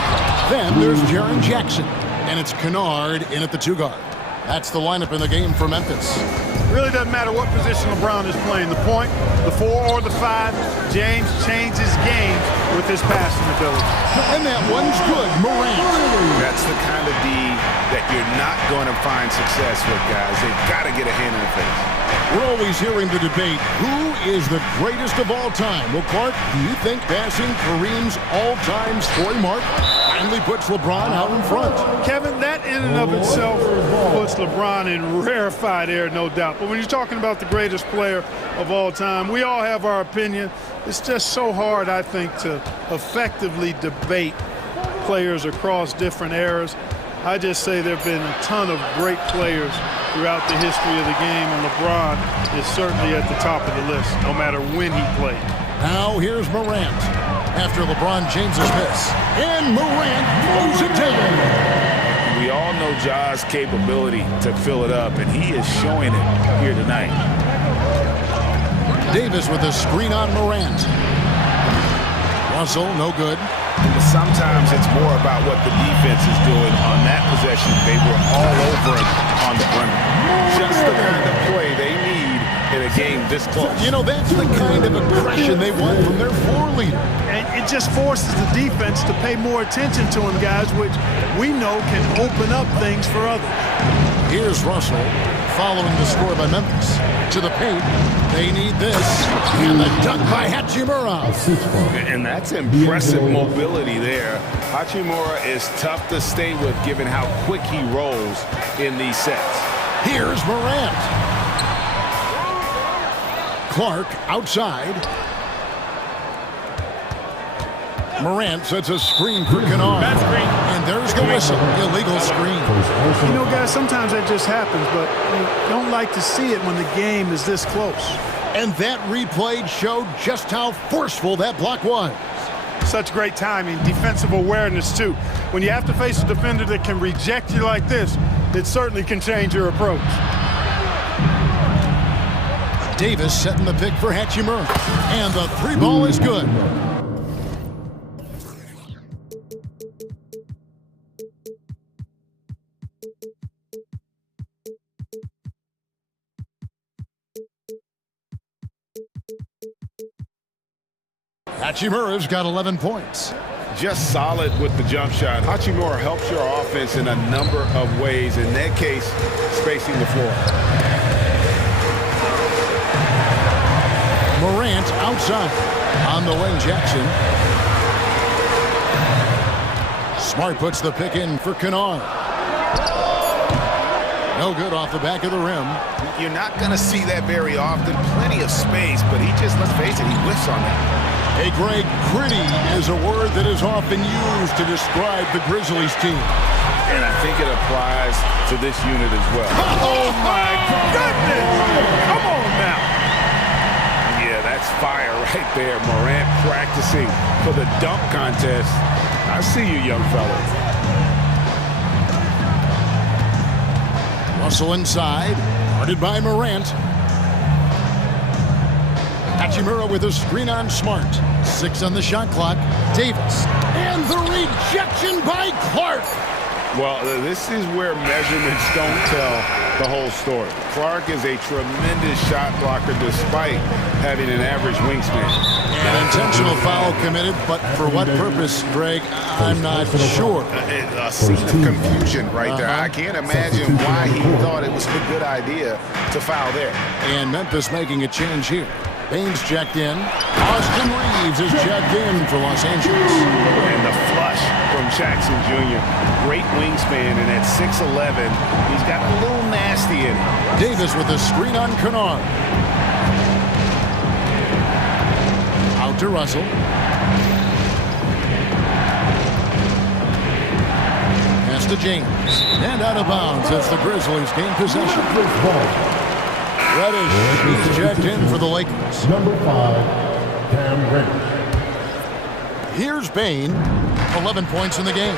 Then there's Jaren Jackson. And it's Kennard in at the 2 guard. That's the lineup in the game for Memphis. Really doesn't matter what position LeBron is playing, the point, the 4 or the 5. James changes games with his passing ability. And that one's good, Morant. That's the kind of D that you're not going to find success with, guys. They've got to get a hand in the face. We're always hearing the debate, who is the greatest of all time? Well, Clark, do you think passing Kareem's all-time scoring mark finally puts LeBron out in front? Kevin, that in and of itself puts LeBron in rarefied air, no doubt. But when you're talking about the greatest player of all time, we all have our opinion. It's just so hard, I think, to effectively debate players across different eras. I just say there have been a ton of great players throughout the history of the game, and LeBron is certainly at the top of the list, no matter when he played. Now here's Morant after LeBron James's miss. And Morant throws it down. We all know Ja's capability to fill it up, and he is showing it here tonight. Davis with a screen on Morant. Russell, no good. But sometimes it's more about what the defense is doing on that possession. They were all over him on the perimeter. Just the kind of play they need in a game this close. You know, that's the kind of aggression they want from their floor leader. And it just forces the defense to pay more attention to him, guys, which we know can open up things for others. Here's Russell following the score by Memphis. To the paint. They need this. And the dunk by Hachimura. And that's impressive mobility there. Hachimura is tough to stay with given how quick he rolls in these sets. Here's Morant. Clark outside. Morant sets a screen for Kennard. And there's the whistle. Illegal screen. You know, guys, sometimes that just happens, but you don't like to see it when the game is this close. And that replay showed just how forceful that block was. Such great timing, defensive awareness, too. When you have to face a defender that can reject you like this, it certainly can change your approach. Davis setting the pick for Hachimura. And the 3 ball is good. Hachimura's got 11 points. Just solid with the jump shot. Hachimura helps your offense in a number of ways. In that case, spacing the floor. Morant outside. On the wing, Jackson. Smart puts the pick in for Kennard. No good off the back of the rim. You're not going to see that very often. Plenty of space, but he just, let's face it, he whiffs on that. Hey, Greg, gritty is a word that is often used to describe the Grizzlies team. And I think it applies to this unit as well. Oh, my goodness! Come on now. Yeah, that's fire right there. Morant practicing for the dunk contest. I see you, young fellas. Russell inside, guarded by Morant. Hachimura with a screen on Smart. 6 on the shot clock. Davis. And the rejection by Clark. Well, this is where measurements don't tell the whole story. Clark is a tremendous shot blocker despite having an average wingspan. An intentional foul committed, but for what purpose, Greg? I'm not sure. A scene of confusion right there. I can't imagine why he thought it was a good idea to foul there. And Memphis making a change here. Baines checked in. Austin Reeves is checked in for Los Angeles. And the flush from Jackson Jr. Great wingspan, and at 6'11", he's got a little nasty in it. Davis with a screen on Kennard. Out to Russell. Pass to James. And out of bounds as the Grizzlies gain possession. Reddish, he's checked in for the Lakers. Number 5, Cam Reddish. Here's Bane, 11 points in the game.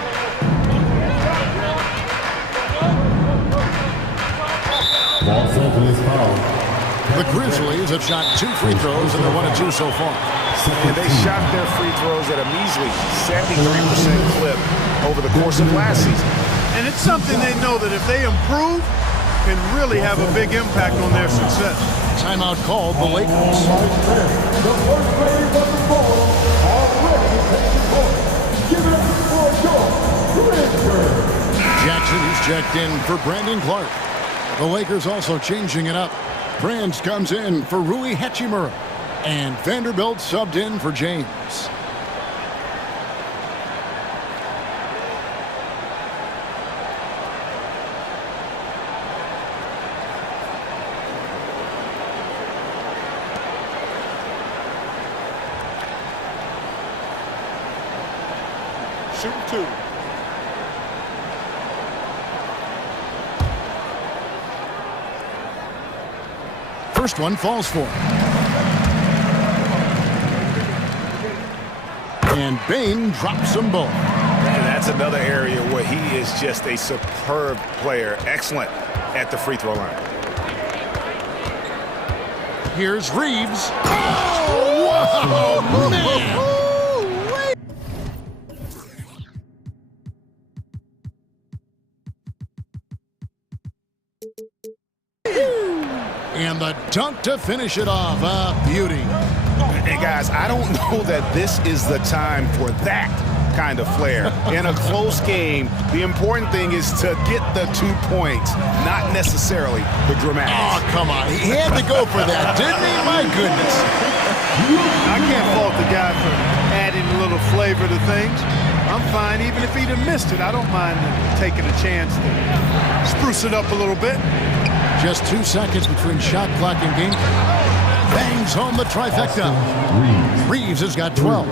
Los Angeles foul. The Grizzlies have shot 2 free throws and they're 1 of 2 so far. And they shot their free throws at a measly 73% clip over the course of last season. And it's something they know that if they improve, can really have a big impact on their success. Timeout called the Lakers. The first wave of the ball already taking point. Give it up for George. Jackson is checked in for Brandon Clark. The Lakers also changing it up. Prince comes in for Rui Hachimura. And Vanderbilt subbed in for James. Shoot 2. First one falls for him. And Bane drops them both. And that's another area where he is just a superb player. Excellent at the free throw line. Here's Reeves. Oh, wow, man. And the dunk to finish it off. A beauty. Hey, guys, I don't know that this is the time for that kind of flair. In a close game, the important thing is to get the 2 points, not necessarily the dramatics. Oh, come on. He had to go for that, didn't he? My goodness. I can't fault the guy for adding a little flavor to things. I'm fine even if he'd have missed it. I don't mind taking a chance to spruce it up a little bit. Just 2 seconds between shot clock and game. Bangs home the trifecta. Reeves has got 12.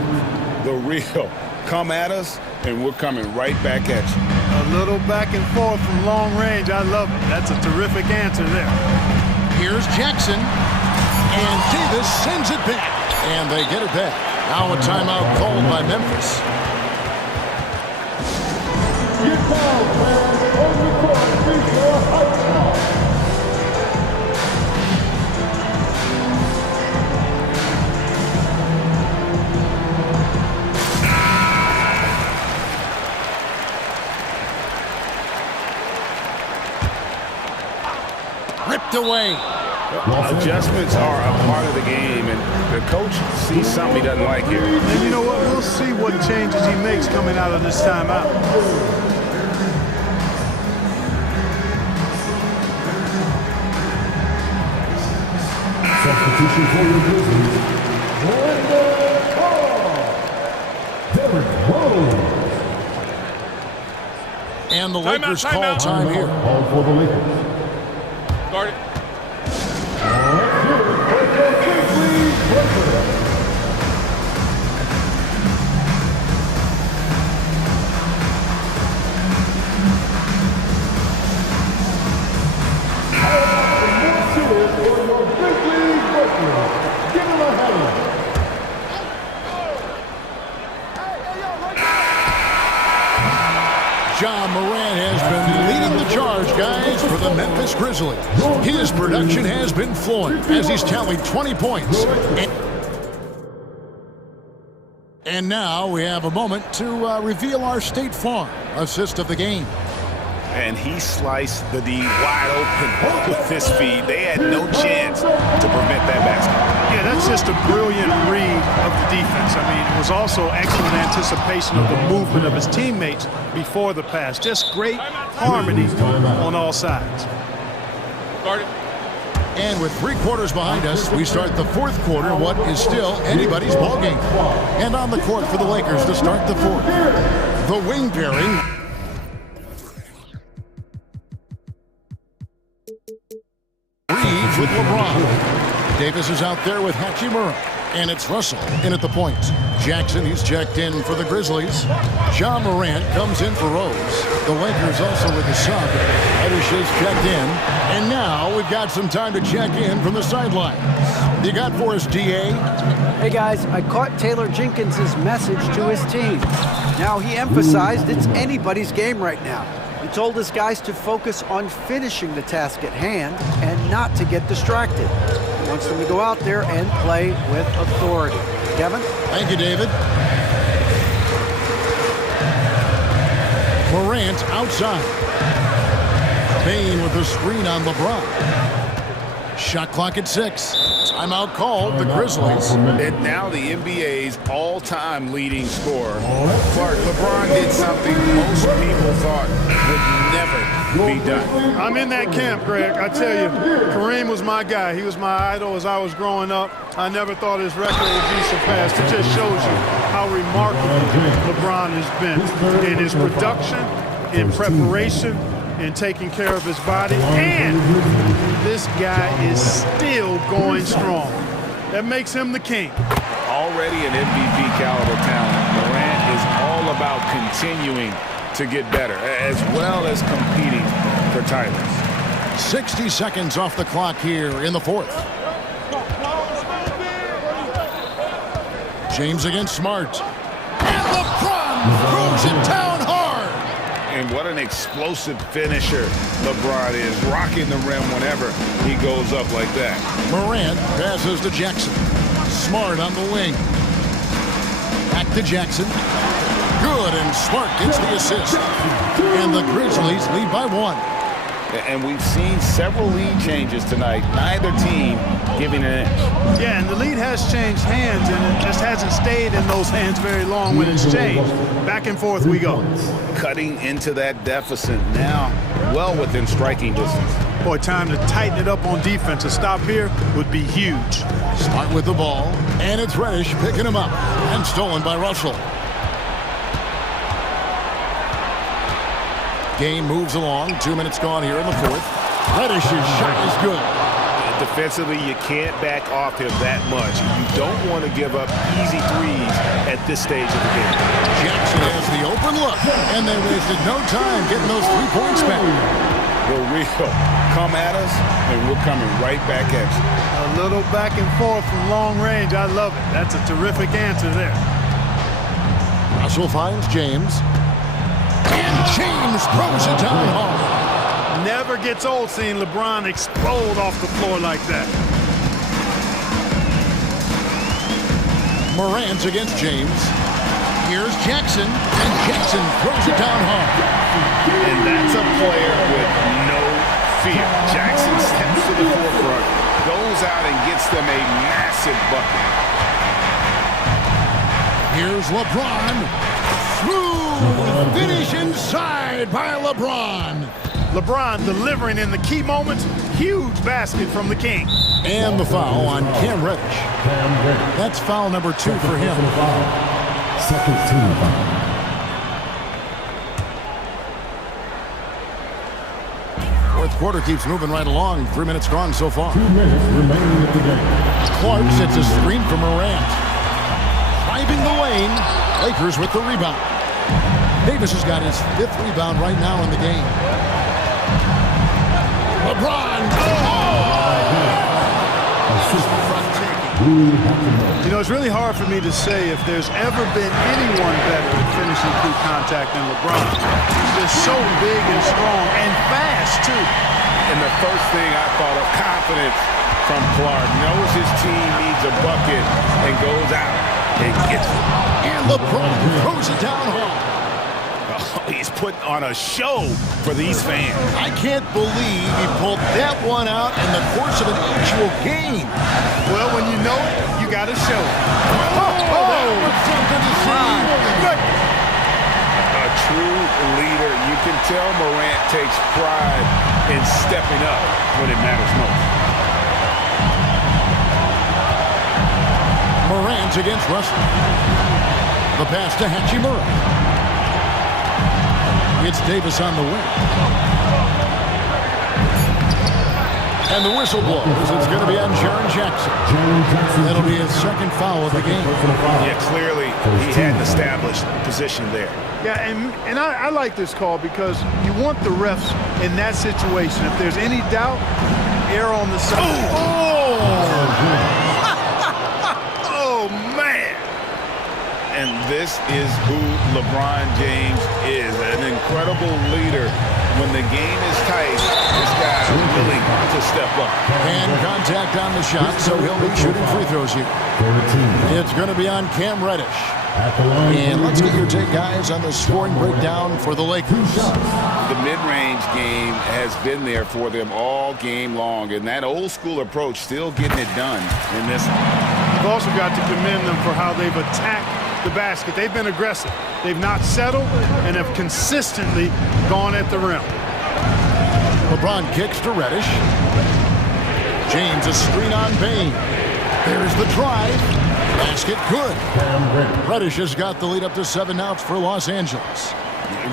The real. Come at us, and we're coming right back at you. A little back and forth from long range. I love it. That's a terrific answer there. Here's Jackson. And Davis sends it back. And they get it back. Now a timeout called by Memphis. Get down, man. On the court, please go out. Ripped away. Adjustments are a part of the game, and the coach sees something he doesn't like here. And you know what? We'll see what changes he makes coming out of this timeout. Substitution for your Grizzlies. Derrick Rose. And the Lakers call time here. Call for the Lakers. Guard it. John Morant has been leading the charge, guys, for the Memphis Grizzlies. His production has been flowing as he's tallied 20 points. And now we have a moment to reveal our State Farm assist of the game. And he sliced the D wide open with his feed. They had no chance to prevent that basket. Yeah, that's just a brilliant read of the defense. I mean, it was also excellent anticipation of the movement of his teammates before the pass. Just great harmony on all sides. And with 3 quarters behind us, we start the 4th quarter, what is still anybody's ballgame. And on the court for the Lakers to start the 4th. The wing pairing. Reeves with LeBron. Davis is out there with Hachimura. And it's Russell in at the point. Jackson, he's checked in for the Grizzlies. Ja Morant comes in for Rose. The Lakers also with the sub. Reddish is checked in. And now we've got some time to check in from the sidelines. You got for us, DA? Hey guys, I caught Taylor Jenkins' message to his team. Now he emphasized it's anybody's game right now. He told his guys to focus on finishing the task at hand and not to get distracted. He wants them to go out there and play with authority. Kevin? Thank you, David. Morant outside. Payne with the screen on LeBron. Shot clock at 6. Timeout called, the Grizzlies. And now the NBA's all-time leading scorer. Clark, LeBron did something most people thought would never be done. I'm in that camp, Greg. I tell you, Kareem was my guy. He was my idol as I was growing up. I never thought his record would be surpassed. It just shows you how remarkable LeBron has been in his production, in preparation, in taking care of his body, and this guy is still going strong. That makes him the king. Already an MVP caliber talent, Morant is all about continuing to get better, as well as competing for titles. 60 seconds off the clock here in the 4th. James against Smart. And LeBron throws it down hard. And what an explosive finisher LeBron is, rocking the rim whenever he goes up like that. Morant passes to Jackson. Smart on the wing. Back to Jackson. Good, and Smart gets the assist. And the Grizzlies lead by 1. And we've seen several lead changes tonight. Neither team giving an inch. Yeah, and the lead has changed hands, and it just hasn't stayed in those hands very long when it's changed. Back and forth we go. Cutting into that deficit now, well within striking distance. Boy, time to tighten it up on defense. A stop here would be huge. Smart with the ball, and it's Reddish picking him up, and stolen by Russell. Game moves along. 2 minutes gone here in the 4th. Reddish's shot is good. Defensively, you can't back off him that much. You don't want to give up easy threes at this stage of the game. Jackson has the open look, and they wasted no time getting those 3 points back. The real come at us, and we're coming right back at you. A little back and forth from long range. I love it. That's a terrific answer there. Russell finds James. And James throws it down hard. Never gets old seeing LeBron explode off the floor like that. Morant against James. Here's Jackson, and Jackson throws it down hard. And that's a player with no fear. Jackson steps to the forefront, goes out and gets them a massive bucket. Here's LeBron. Smooth finish inside by LeBron. LeBron delivering in the key moments. Huge basket from the king. And the foul on Cam Reddish. That's foul number 2 for him. Second team foul. Fourth quarter keeps moving right along. 3 minutes gone so far. 2 minutes remaining in the game. Clark sets a screen for Morant. Driving the lane. Lakers with the rebound. Davis has got his 5th rebound right now in the game. LeBron. You know, it's really hard for me to say if there's ever been anyone better at finishing through contact than LeBron. He's just so big and strong and fast, too. And the first thing I thought of, confidence from Clark. Knows his team needs a bucket and goes out and gets it. And LeBron throws it down hard. Oh, he's putting on a show for these fans. I can't believe he pulled that one out in the course of an actual game. Well, when you know it, you got to show it. That was something to see. Good. A true leader. You can tell Morant takes pride in stepping up when it matters most. Morant against Russell. The pass to Hachimura. It's Davis on the wing. And the whistle blows. It's going to be on Jaren Jackson. That'll be his second foul of the game. Yeah, clearly he had an established position there. Yeah, and I like this call because you want the refs in that situation. If there's any doubt, err on the side. Oh, man. And this is who LeBron James is, an incredible leader. When the game is tight, this guy is willing to step up. And contact on the shot, so he'll be shooting free throws here. It's going to be on Cam Reddish. And let's get your take, guys, on the scoring breakdown for the Lakers. The mid-range game has been there for them all game long, and that old-school approach still getting it done in this one. You've also got to commend them for how they've attacked the basket. They've been aggressive. They've not settled and have consistently gone at the rim. LeBron kicks to Reddish. James a screen on Bain. There's the drive. Basket good. Reddish has got the lead up to 7 now for Los Angeles.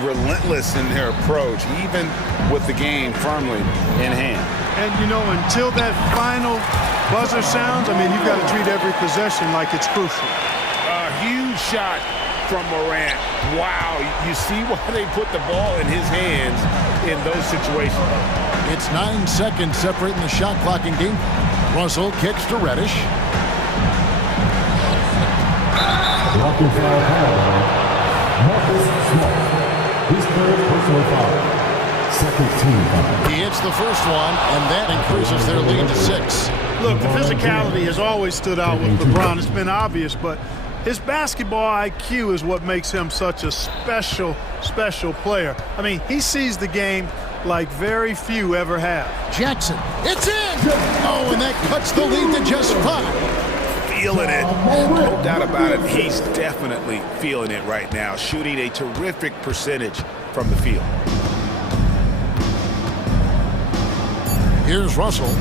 Relentless in their approach, even with the game firmly in hand. And, you know, until that final buzzer sounds, I mean, you've got to treat every possession like it's crucial. A huge shot from Morant. Wow, you see why they put the ball in his hands in those situations. It's 9 seconds separating the shot clock and game. Russell kicks to Reddish. Blocking foul call. Marcus Smart. His third personal foul. Second team foul. He hits the first one, and that increases their lead to 6. Look, the physicality has always stood out with LeBron. It's been obvious, but his basketball IQ is what makes him such a special player. I mean, he sees the game like very few ever have. Jackson, it's in! Oh, and that cuts the lead to just 5. Feeling it. No doubt about it. He's definitely feeling it right now. Shooting a terrific percentage from the field. Here's Russell.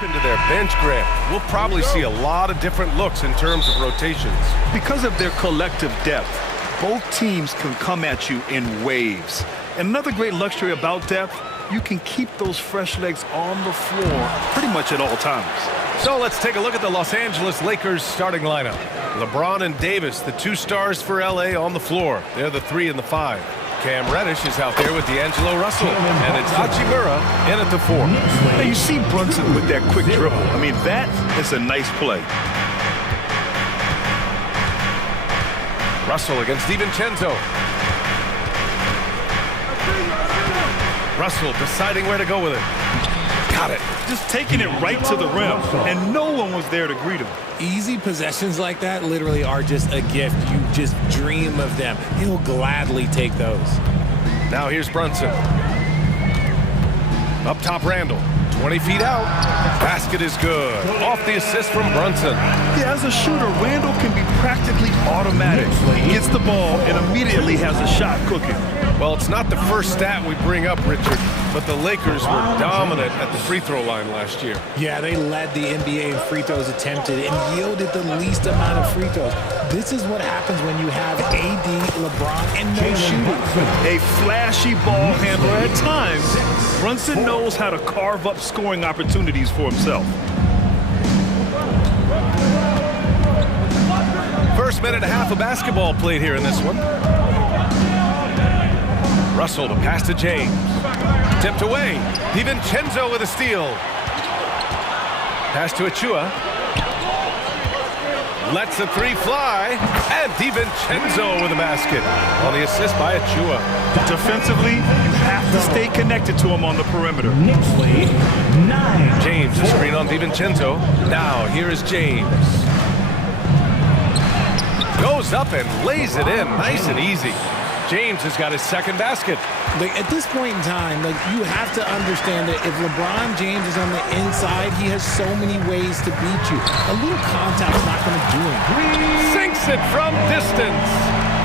Into their bench grip. We'll probably see a lot of different looks in terms of rotations. Because of their collective depth, both teams can come at you in waves. And another great luxury about depth, you can keep those fresh legs on the floor pretty much at all times. So let's take a look at the Los Angeles Lakers starting lineup. LeBron and Davis, the two stars for LA on the floor. They're the 3 and the 5. Cam Reddish is out there with D'Angelo Russell, and it's Hachimura in at the 4. Now you see Brunson with that quick dribble. I mean, that is a nice play. Russell against DiVincenzo. Russell deciding where to go with it. Got it. Just taking it right to the rim, and no one was there to greet him. Easy possessions like that literally are just a gift. You just dream of them. He'll gladly take those. Now here's Brunson. Up top, Randall. 20 feet out. Basket is good. Off the assist from Brunson. Yeah, as a shooter, Randall can be practically automatic. He gets the ball and immediately has a shot cooking. Well, it's not the first stat we bring up, Richard, but the Lakers were dominant at the free throw line last year. Yeah, they led the NBA in free throws attempted and yielded the least amount of free throws. This is what happens when you have AD, LeBron, and no shooting. A flashy ball handler at times. Brunson knows how to carve up scoring opportunities for himself. First minute and a half of basketball played here in this one. Russell to pass to James. Tipped away. DiVincenzo with a steal. Pass to Achua. Lets the 3 fly. And DiVincenzo with a basket. On the assist by Achua. Defensively, you have to stay connected to him on the perimeter. Knicks lead 9. James, a screen on DiVincenzo. Now, here is James. Goes up and lays it in. Nice and easy. James has got his second basket. Like, at this point in time, like, you have to understand that if LeBron James is on the inside, he has so many ways to beat you. A little contact's not going to do him. Sinks it from distance.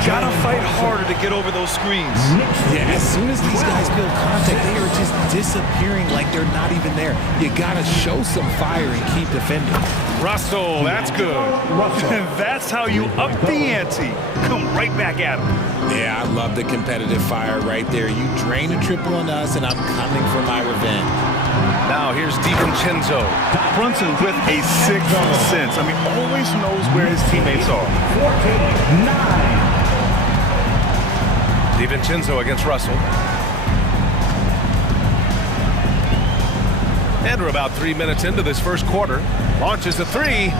Gotta fight harder to get over those screens. Yeah, as soon as these guys build contact, they are just disappearing like they're not even there. You gotta show some fire and keep defending. Russell, that's good. And that's how you up the ante. Come right back at him. Yeah, I love the competitive fire right there. You drain a triple on us, and I'm coming for my revenge. Now here's DiVincenzo. Brunson with a sixth sense. I mean, always knows where his teammates are. 14-9. DiVincenzo against Russell. And we're about 3 minutes into this first quarter. Launches a 3.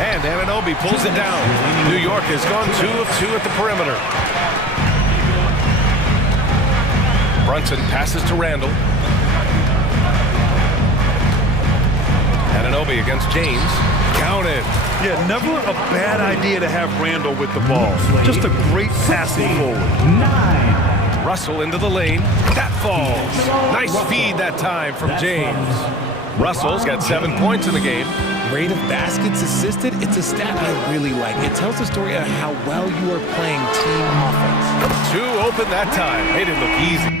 And Anunoby pulls it down. New York has gone 2 of 2 at the perimeter. Brunson passes to Randall. Anunoby against James. Counted. Yeah, never a bad idea to have Randall with the ball. Just a great passing forward. 9. Russell into the lane. That falls. Nice feed that time from James. Russell's got 7 points in the game. Rate of baskets assisted, it's a stat I really like. It tells the story of how well you are playing team offense. 2 open that time. Made it look easy.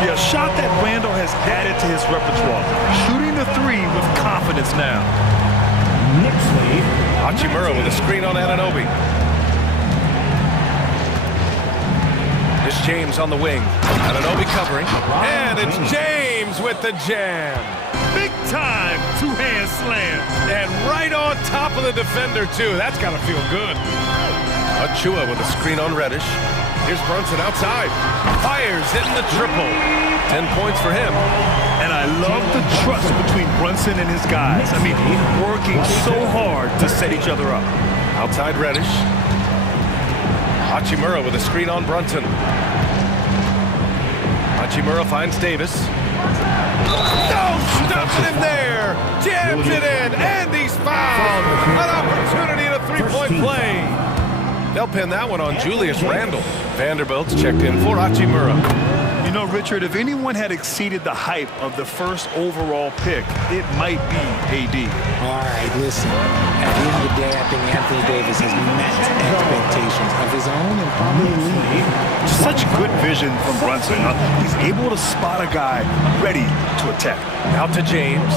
Yeah, a shot that Randall has added to his repertoire. Shooting the 3 with confidence now. Knicks lead. Hachimura with a screen on Anunoby. It's James on the wing. Anunoby covering. And it's James with the jam. Big time two-hand slam. And right on top of the defender, too. That's got to feel good. Achua with a screen on Reddish. Here's Brunson outside. Fires, hitting the triple. 10 points for him. And I love the trust between Brunson and his guys. I mean, working so hard to set each other up. Outside Reddish. Hachimura with a screen on Brunson. Hachimura finds Davis. No! Stuffed it in there! Jams it in! And he's fouled! An opportunity at a three-point play! They'll pin that one on Julius Randle. Vanderbilt's checked in for Hachimura. You know, Richard, if anyone had exceeded the hype of the first overall pick, it might be AD. All right, listen. At the end of the day, I think Anthony Davis has met expectations of his own and probably the league. Such good vision from Brunson. He's able to spot a guy ready to attack. Out to James.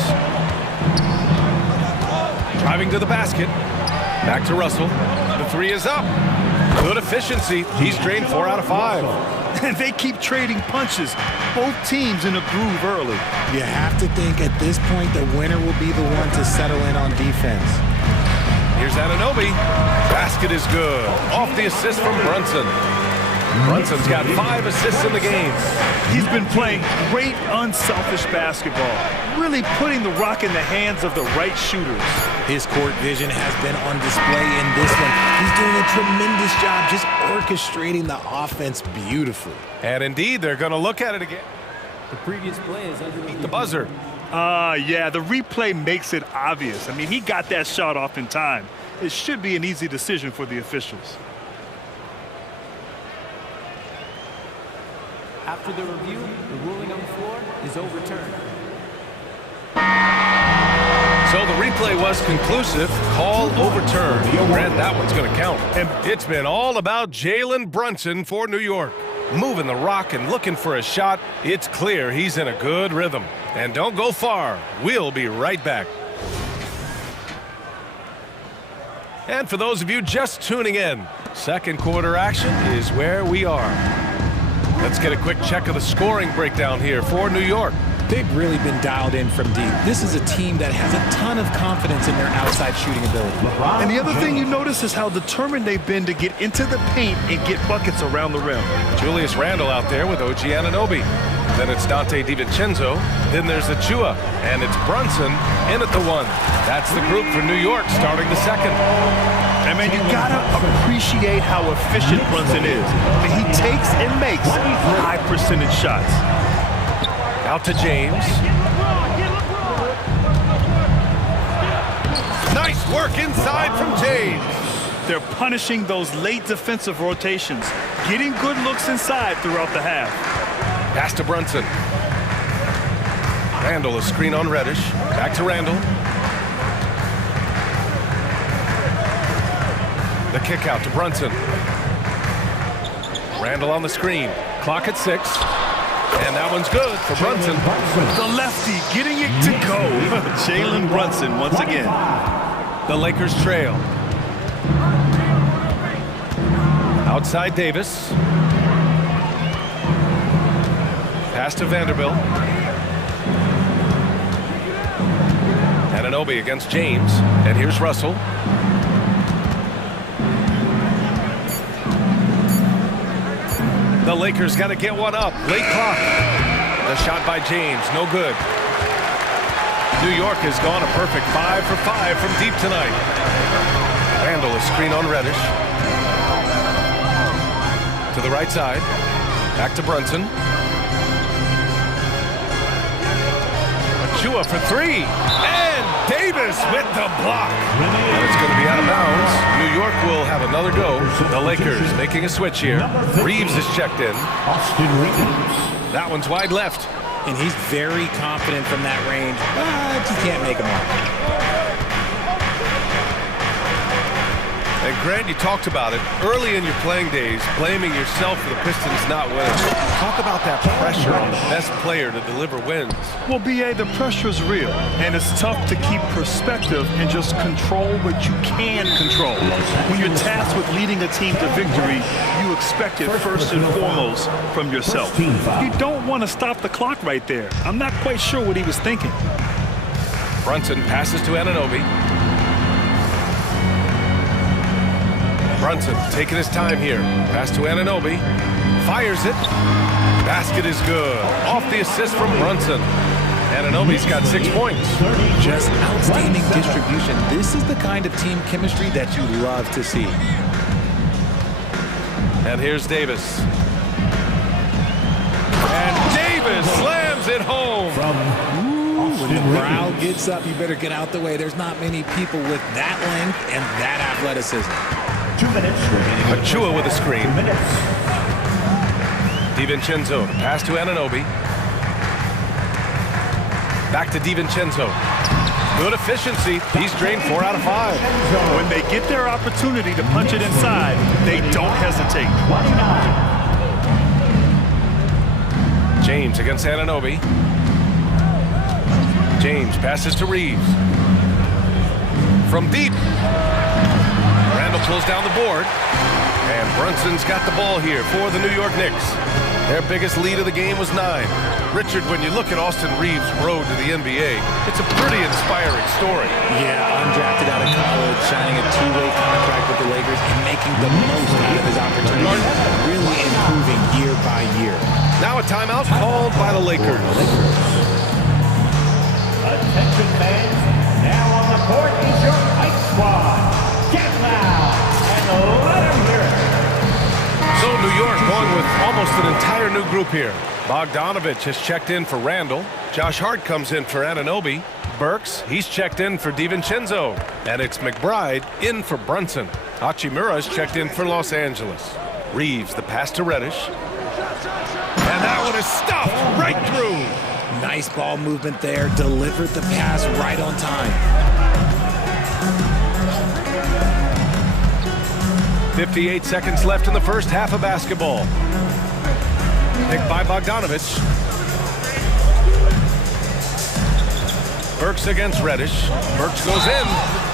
Driving to the basket. Back to Russell. The three is up. Good efficiency. He's drained 4 out of 5. And they keep trading punches. Both teams in a groove early. You have to think at this point the winner will be the one to settle in on defense. Here's Anunoby. Basket is good. Off the assist from Brunson. Brunson's got 5 assists in the game. He's been playing great unselfish basketball, really putting the rock in the hands of the right shooters. His court vision has been on display in this one. He's doing a tremendous job just orchestrating the offense beautifully. And indeed, they're going to look at it again. The previous play is underneath the buzzer. Yeah, the replay makes it obvious. I mean, he got that shot off in time. It should be an easy decision for the officials. After the review, the ruling on the floor is overturned. So the replay was conclusive. Call overturned. Grant, that one's going to count. And it's been all about Jalen Brunson for New York. Moving the rock and looking for a shot. It's clear he's in a good rhythm. And don't go far. We'll be right back. And for those of you just tuning in, second quarter action is where we are. Let's get a quick check of the scoring breakdown here for New York. They've really been dialed in from deep. This is a team that has a ton of confidence in their outside shooting ability. And the other thing you notice is how determined they've been to get into the paint and get buckets around the rim. Julius Randle out there with OG Anunoby. Then it's Dante DiVincenzo. Then there's Achua. And it's Brunson in at the 1. That's the group for New York starting the second. I mean, you gotta appreciate how efficient Brunson is. I mean, he takes and makes high percentage shots. Out to James. Nice work inside from James. They're punishing those late defensive rotations, getting good looks inside throughout the half. Pass to Brunson. Randle, a screen on Reddish. Back to Randle. The kick out to Brunson. Randle on the screen. Clock at 6. And that one's good for Brunson. The lefty getting it to go. Jalen Brunson once again. The Lakers trail. Outside Davis. Pass to Vanderbilt. Anunoby against James. And here's Russell. The Lakers got to get one up. Late clock. The shot by James. No good. New York has gone a perfect 5 for 5 from deep tonight. Randle, a screen on Reddish. To the right side. Back to Brunson. Achua for 3. And Davis with the block. And it's going to be out of bounds. New York will have another go. The Lakers making a switch here. Reeves is checked in. That one's wide left. And he's very confident from that range, but you can't make him out. And Grant, you talked about it early in your playing days, blaming yourself for the Pistons not winning. Talk about that pressure on the best player to deliver wins. Well, B.A., the pressure is real, and it's tough to keep perspective and just control what you can control. When you're tasked with leading a team to victory, you expect it first and foremost from yourself. You don't want to stop the clock right there. I'm not quite sure what he was thinking. Brunson passes to Anunoby. Brunson taking his time here. Pass to Anunoby. Fires it. Basket is good. Off the assist from Brunson. Anunoby's got 6 points. Just outstanding distribution. This is the kind of team chemistry that you love to see. And here's Davis. And Davis slams it home. When the crowd gets up, you better get out the way. There's not many people with that length and that athleticism. 2 minutes remaining. Achua with a screen. DiVincenzo, pass to Anunoby. Back to DiVincenzo. Good efficiency. He's drained 4 out of 5. When they get their opportunity to punch it inside, they don't hesitate. James against Anunoby. James passes to Reeves. From deep. Randall pulls down the board. And Brunson's got the ball here for the New York Knicks. Their biggest lead of the game was 9. Richard, when you look at Austin Reeves' road to the NBA, it's a pretty inspiring story. Yeah, undrafted out of college, signing a two-way contract with the Lakers and making the most out of his opportunity, really improving year by year. Now a timeout called by the Lakers. Attention fans, now on the court is your Knight squad. Get loud and let them hear it. So New York going with almost an entire new group here. Bogdanovich has checked in for Randall. Josh Hart comes in for Anunoby. Burks, he's checked in for DiVincenzo. And it's McBride in for Brunson. Hachimura's checked in for Los Angeles. Reeves, the pass to Reddish. And that one is stuffed right through. Nice ball movement there. Delivered the pass right on time. 58 seconds left in the first half of basketball. Picked by Bogdanovich. Burks against Reddish. Burks goes in.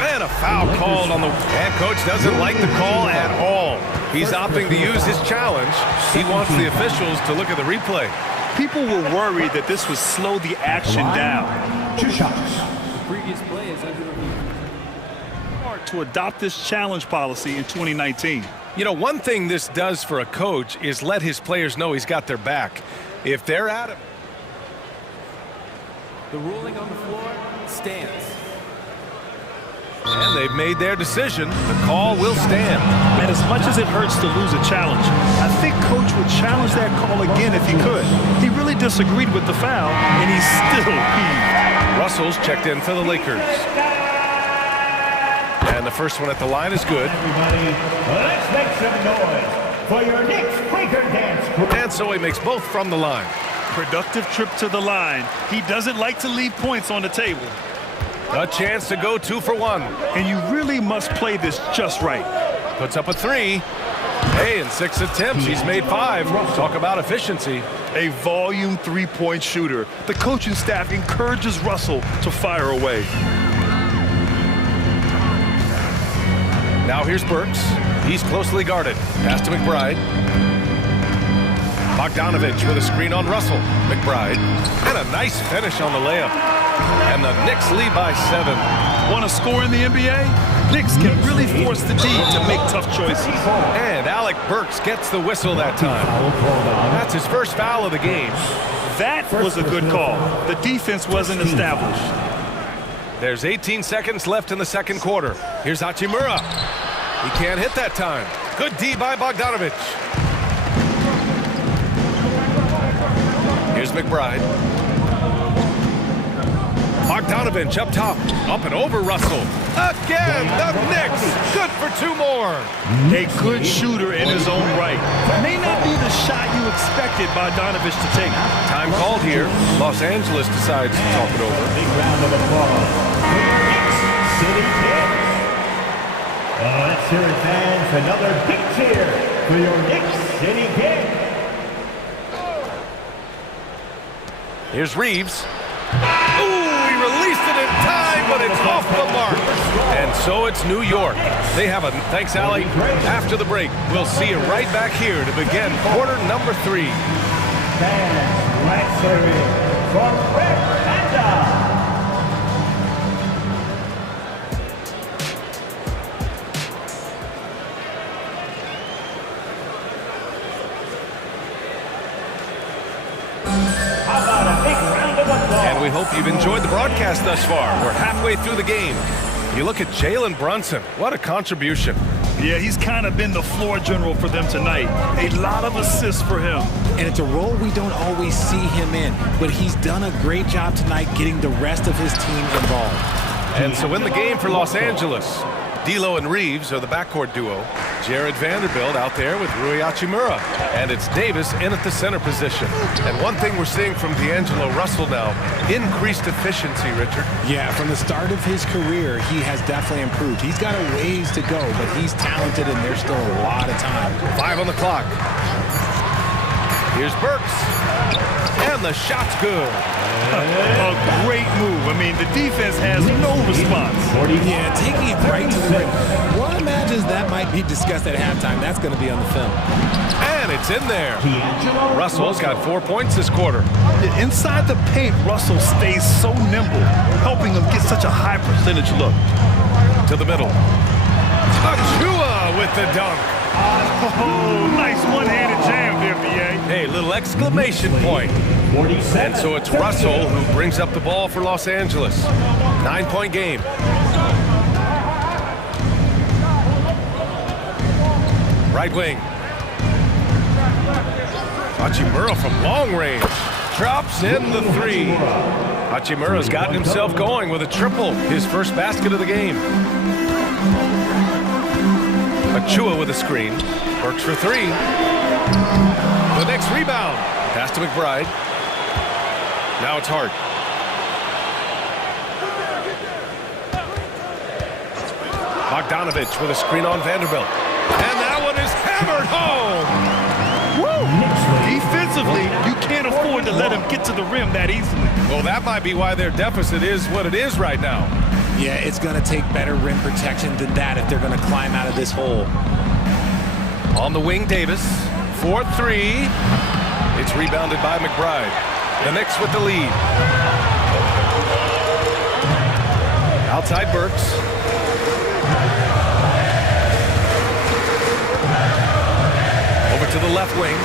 And a foul called on the... And coach doesn't like the call at all. He's opting to use his challenge. He wants the officials to look at the replay. People were worried that this would slow the action down. 2 shots. The previous play is under review. To adopt this challenge policy in 2019. You know, one thing this does for a coach is let his players know he's got their back. If they're at him. The ruling on the floor stands. And they've made their decision. The call will stand. And as much as it hurts to lose a challenge, I think coach would challenge that call again if he could. He really disagreed with the foul, and he's still peeved. Russell's checked in for the Lakers. And the first one at the line is good. Everybody, let's make some noise for your Knicks Breaker Dance. And so he makes both from the line. Productive trip to the line. He doesn't like to leave points on the table. A chance to go 2 for 1. And you really must play this just right. Puts up a 3. Hey, in 6 attempts, he's made 5. Talk about efficiency. A volume three-point shooter. The coaching staff encourages Russell to fire away. Now here's Burks. He's closely guarded. Pass to McBride. Bogdanovich with a screen on Russell. McBride. And a nice finish on the layup. And the Knicks lead by 7. Want to score in the NBA? Knicks can really force the D to make tough choices. And Alec Burks gets the whistle that time. That's his first foul of the game. That was a good call. The defense wasn't established. There's 18 seconds left in the second quarter. Here's Hachimura. He can't hit that time. Good D by Bogdanovich. Here's McBride. Bogdanovich up top. Up and over Russell. Again, the Knicks. Good for 2 more. A good shooter in his own right. May not be the shot you expected Bogdanovich to take. Time called here. Los Angeles decides to talk it over. Big round of applause for your Knicks City Knicks. Let's hear it, fans. Another big cheer for your Knicks City Knicks. Here's Reeves. Ooh, he released it in time, but it's off the mark. And so it's New York. They have a... Thanks, Allie. After the break, we'll see you right back here to begin quarter number 3. Fans, let's hear it for Red Panda. And we hope you've enjoyed the broadcast thus far. We're halfway through the game. You look at Jalen Brunson. What a contribution. Yeah, he's kind of been the floor general for them tonight. A lot of assists for him. And it's a role we don't always see him in, but he's done a great job tonight getting the rest of his team involved. And so in the game for Los Angeles, D'Lo and Reeves are the backcourt duo. Jared Vanderbilt out there with Rui Hachimura. And it's Davis in at the center position. And one thing we're seeing from D'Angelo Russell now, increased efficiency, Richard. Yeah, from the start of his career, he has definitely improved. He's got a ways to go, but he's talented and there's still a lot of time. 5 on the clock. Here's Burks. And the shot's good. A great move. I mean, the defense has no response. Yeah, taking it right to the rim. One imagines that might be discussed at halftime. That's going to be on the film. And it's in there. Russell's got 4 points this quarter. Inside the paint, Russell stays so nimble, helping him get such a high percentage look. To the middle. Achua with the dunk. Oh, nice one-handed jam there, B.A. Hey, little exclamation point. And so it's Russell who brings up the ball for Los Angeles. 9-point game. Right wing. Hachimura from long range. Drops in the 3. Hachimura's gotten himself going with a triple. His first basket of the game. Achua with a screen. Works for 3. The next rebound. Pass to McBride. Now it's Hart. Bogdanovich with a screen on Vanderbilt. And that one is hammered home. Woo! Defensively, you can't afford to let him get to the rim that easily. Well, that might be why their deficit is what it is right now. Yeah, it's going to take better rim protection than that if they're going to climb out of this hole. On the wing, Davis. 4-3. It's rebounded by McBride. The Knicks with the lead. Outside Burks. Over to the left wing.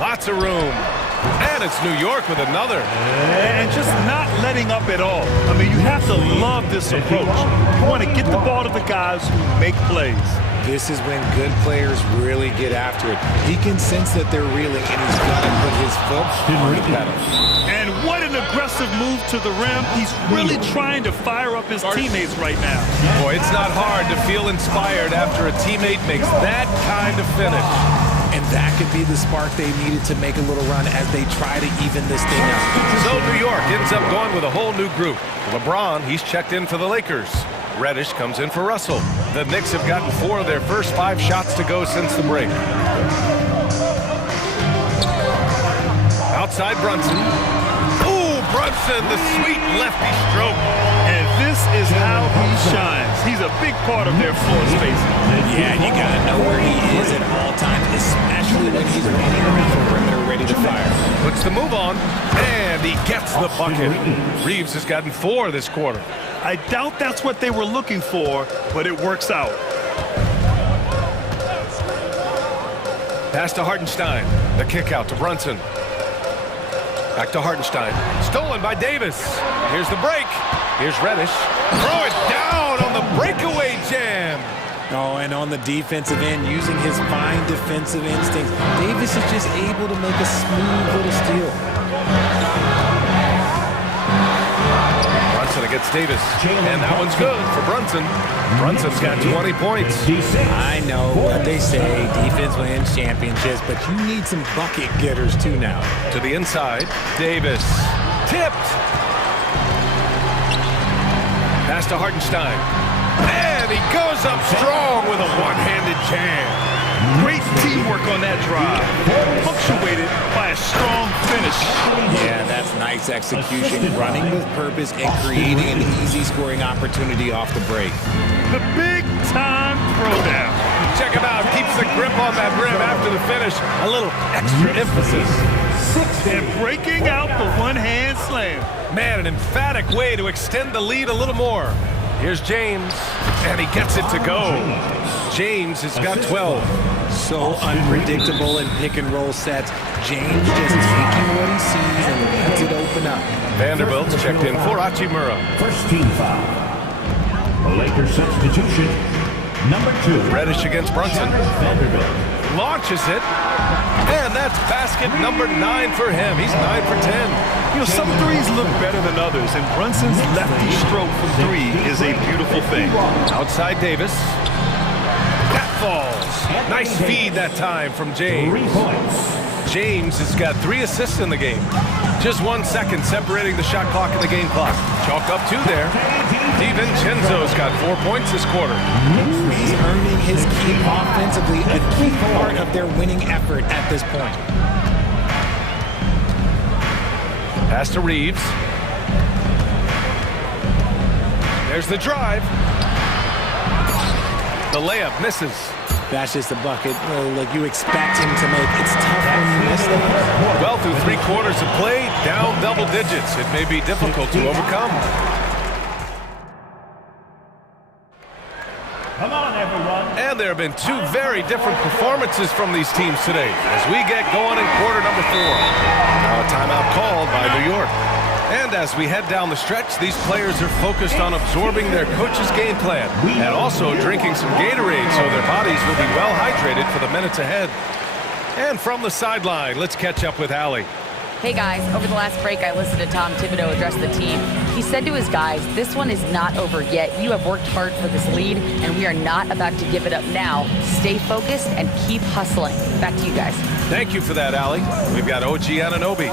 Lots of room. And it's New York with another. And just not letting up at all. I mean, you have to love this approach. You want to get the ball to the guys who make plays. This is when good players really get after it. He can sense that they're reeling, and he's got to put his foot on the pedal. And what an aggressive move to the rim. He's really trying to fire up his teammates right now. Boy, it's not hard to feel inspired after a teammate makes that kind of finish. And that could be the spark they needed to make a little run as they try to even this thing up. So New York ends up going with a whole new group. LeBron, he's checked in for the Lakers. Reddish comes in for Russell. The Knicks have gotten 4 of their first 5 shots to go since the break. Outside Brunson. Ooh, Brunson, the sweet lefty stroke. And this is how he shines. He's a big part of their floor spacing. Yeah, you got to know where he is at all times, especially when he's running around the perimeter ready to fire. Puts the move on, and he gets the bucket. Reeves has gotten 4 this quarter. I doubt that's what they were looking for, but it works out. Pass to Hartenstein. The kick out to Brunson. Back to Hartenstein. Stolen by Davis. Here's the break. Here's Reddish. Throw it down on the breakaway jam. Oh, and on the defensive end, using his fine defensive instincts, Davis is just able to make a smooth little steal. Brunson against Davis. And that one's good for Brunson. Brunson's got 20 points. I know what they say, defense wins championships, but you need some bucket getters too now. To the inside, Davis. Tipped. Pass to Hartenstein. And he goes up strong with a one-handed jam. Great teamwork on that drive, punctuated by a strong finish. Yeah, that's nice execution, running with purpose and creating an easy scoring opportunity off the break. The big-time throwdown. Check him out. Keeps the grip on that rim after the finish. A little extra emphasis. And breaking out the one-hand slam. Man, an emphatic way to extend the lead a little more. Here's James, and he gets it to go. James has got 12. So unpredictable in pick-and-roll sets. James just taking what he sees and lets it open up. Vanderbilt's checked in for Hachimura. First team foul. A Lakers substitution, number 2. Reddish against Brunson. Vanderbilt. launches it. And that's basket number 9 for him. He's 9 for 10. You know, some threes look better than others, and Brunson's lefty stroke from 3 is a beautiful thing. Outside Davis. That falls. Nice feed that time from James. James has got 3 assists in the game. Just 1 second separating the shot clock and the game clock. Chalk up 2 there. DiVincenzo's got 4 points this quarter. He's earning his keep offensively, a key part of their winning effort at this point. Pass to Reeves. There's the drive. The layup misses. That's just a bucket like you expect him to make. It's tough when you miss that. Well, through 3 quarters of play, down double digits. It may be difficult to overcome. Come on, everyone. And there have been 2 very different performances from these teams today as we get going in quarter number 4. Now a timeout called by New York. And as we head down the stretch, these players are focused on absorbing their coach's game plan and also drinking some Gatorade so their bodies will be well hydrated for the minutes ahead. And from the sideline, let's catch up with Allie. Hey guys, over the last break, I listened to Tom Thibodeau address the team. He said to his guys, this one is not over yet. You have worked hard for this lead, and we are not about to give it up now. Stay focused and keep hustling. Back to you guys. Thank you for that, Allie. We've got OG Anunoby,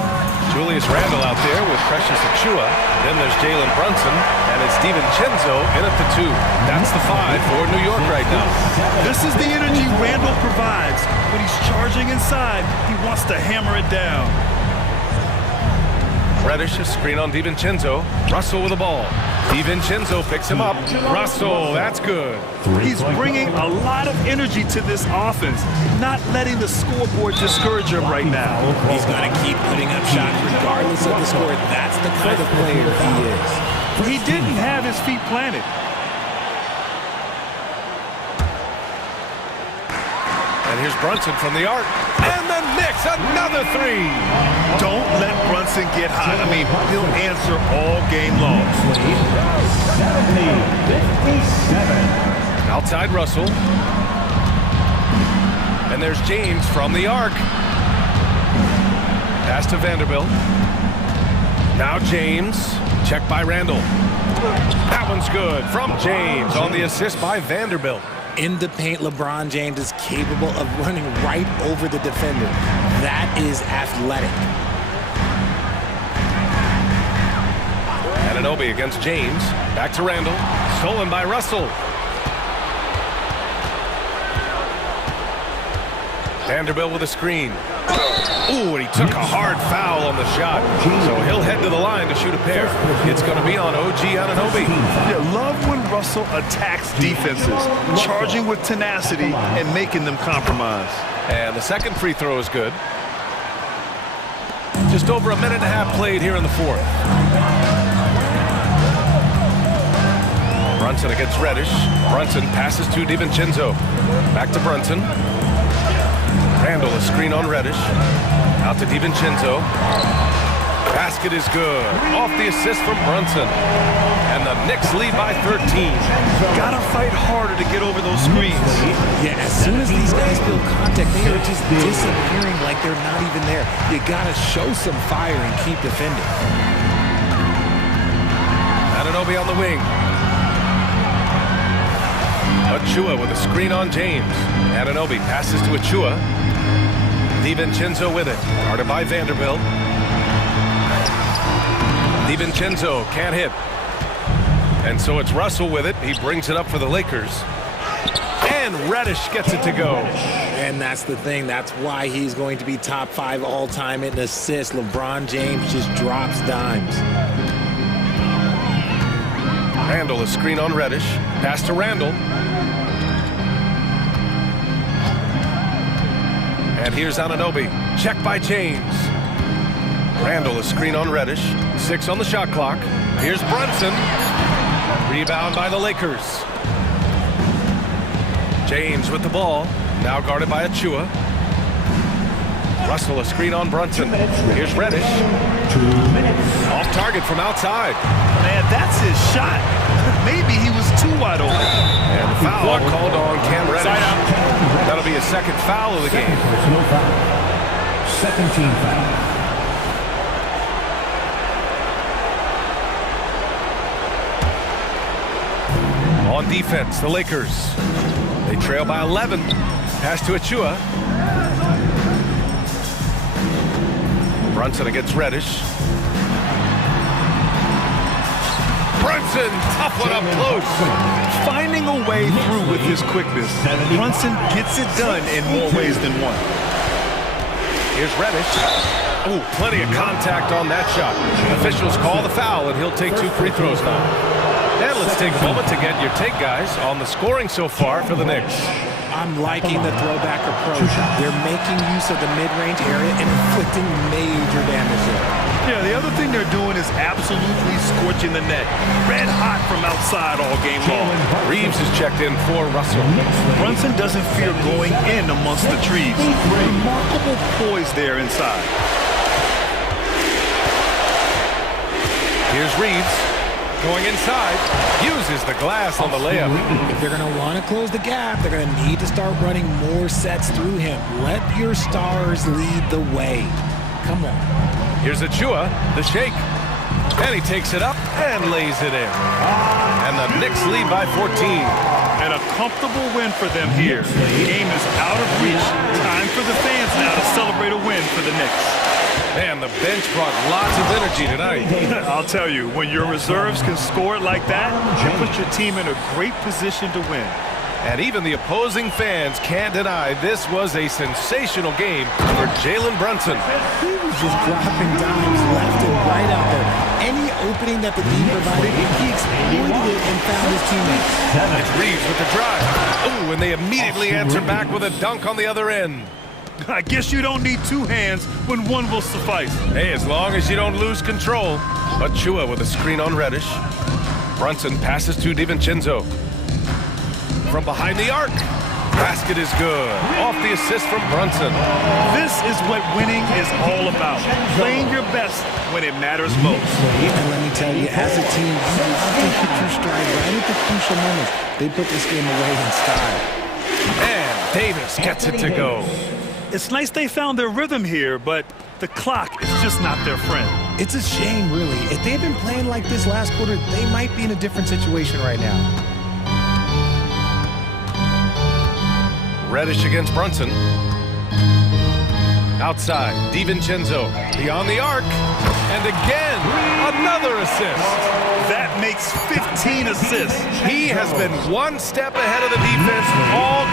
Julius Randle out there with Precious Achiuwa. Then there's Jalen Brunson, and it's DiVincenzo in at the 2. That's the 5 for New York right now. This is the energy Randle provides. When he's charging inside, he wants to hammer it down. Reddish, a screen on DiVincenzo. Russell with the ball. DiVincenzo picks him up. Russell, that's good. He's bringing a lot of energy to this offense, not letting the scoreboard discourage him right now. He's going to keep putting up shots regardless of the score. That's the kind of player he is. He didn't have his feet planted. And here's Brunson from the arc. And the Knicks, another 3. Don't let Brunson get hot. I mean, he'll answer all game long. 70-57. Outside Russell. And there's James from the arc. Pass to Vanderbilt. Now James. Check by Randle. That one's good from James on the assist by Vanderbilt. In the paint, LeBron James is capable of running right over the defender. That is athletic. Anunoby against James. Back to Randle. Stolen by Russell. Vanderbilt with a screen. Ooh, and he took a hard foul on the shot. So he'll head to the line to shoot a pair. It's going to be on OG Anunoby. Yeah, love when Russell attacks defenses, charging with tenacity and making them compromise. And the second free throw is good. Just over a minute and a half played here in the 4th. Brunson against Reddish. Brunson passes to DiVincenzo. Back to Brunson. Randle, a screen on Reddish. Out to DiVincenzo. Basket is good. Off the assist from Brunson. And the Knicks lead by 13. Gotta fight harder to get over those screens. Yeah, as soon as these guys feel contact, they are just disappearing like they're not even there. You gotta show some fire and keep defending. Anunoby on the wing. Achiuwa with a screen on James. Anunoby passes to Achiuwa. DiVincenzo with it. Guarded by Vanderbilt. DiVincenzo can't hit. And so it's Russell with it. He brings it up for the Lakers. And Reddish gets it to go. And that's the thing. That's why he's going to be top 5 all-time in assists. LeBron James just drops dimes. Randle, a screen on Reddish. Pass to Randle. And here's Anunoby. Check by James. Randle, a screen on Reddish. 6 on the shot clock. Here's Brunson. Rebound by the Lakers. James with the ball. Now guarded by Achiuwa. Russell, a screen on Brunson. Here's Reddish. 2 minutes. Off target from outside. Man, that's his shot. Maybe he was too wide open. And the foul called on Cam Reddish. That'll be his second foul of the game. Personal foul. Second team foul. On defense, the Lakers. They trail by 11. Pass to Achua. Brunson against Reddish. Brunson, tough one up close. Finding a way through with his quickness. Brunson gets it done in more ways than one. Here's Reddish. Oh, plenty of contact on that shot. Officials call the foul, and he'll take 2 free throws now. And let's take a moment to get your take, guys, on the scoring so far for the Knicks. I'm liking the throwback approach. They're making use of the mid-range area and inflicting major damage there. Yeah, the other thing they're doing is absolutely scorching the net. Red hot from outside all game long. Reeves is checked in for Russell. Brunson doesn't fear going in amongst the trees. Remarkable poise there inside. Here's Reeves. Going inside, uses the glass on the layup. If they're going to want to close the gap, they're going to need to start running more sets through him. Let your stars lead the way. Come on. Here's Achua, the shake. And he takes it up and lays it in. And the Knicks lead by 14. And a comfortable win for them here. The game is out of reach. Time for the fans now to celebrate a win for the Knicks. Man, the bench brought lots of energy tonight. I'll tell you, when your reserves can score it like that, you put your team in a great position to win. And even the opposing fans can't deny this was a sensational game for Jalen Brunson. He was just dropping dimes left and right out there. Any opening that the team provided, he exploited it and found his teammates. It's Reeves with the drive. Oh, and they immediately answer back with a dunk on the other end. I guess you don't need 2 hands when one will suffice. Hey, as long as you don't lose control. Achua with a screen on Reddish. Brunson passes to DiVincenzo. From behind the arc. Basket is good. Off the assist from Brunson. This is what winning is all about. Playing your best when it matters most. And let me tell you, as a team, you have to hit your stride right at the crucial moments. They put this game away in style. And Davis gets it to go. It's nice they found their rhythm here, but the clock is just not their friend. It's a shame, really. If they'd been playing like this last quarter, they might be in a different situation right now. Reddish against Brunson. Outside, DiVincenzo beyond the arc. And again, another assist. That makes 15 assists. He has been one step ahead of the defense all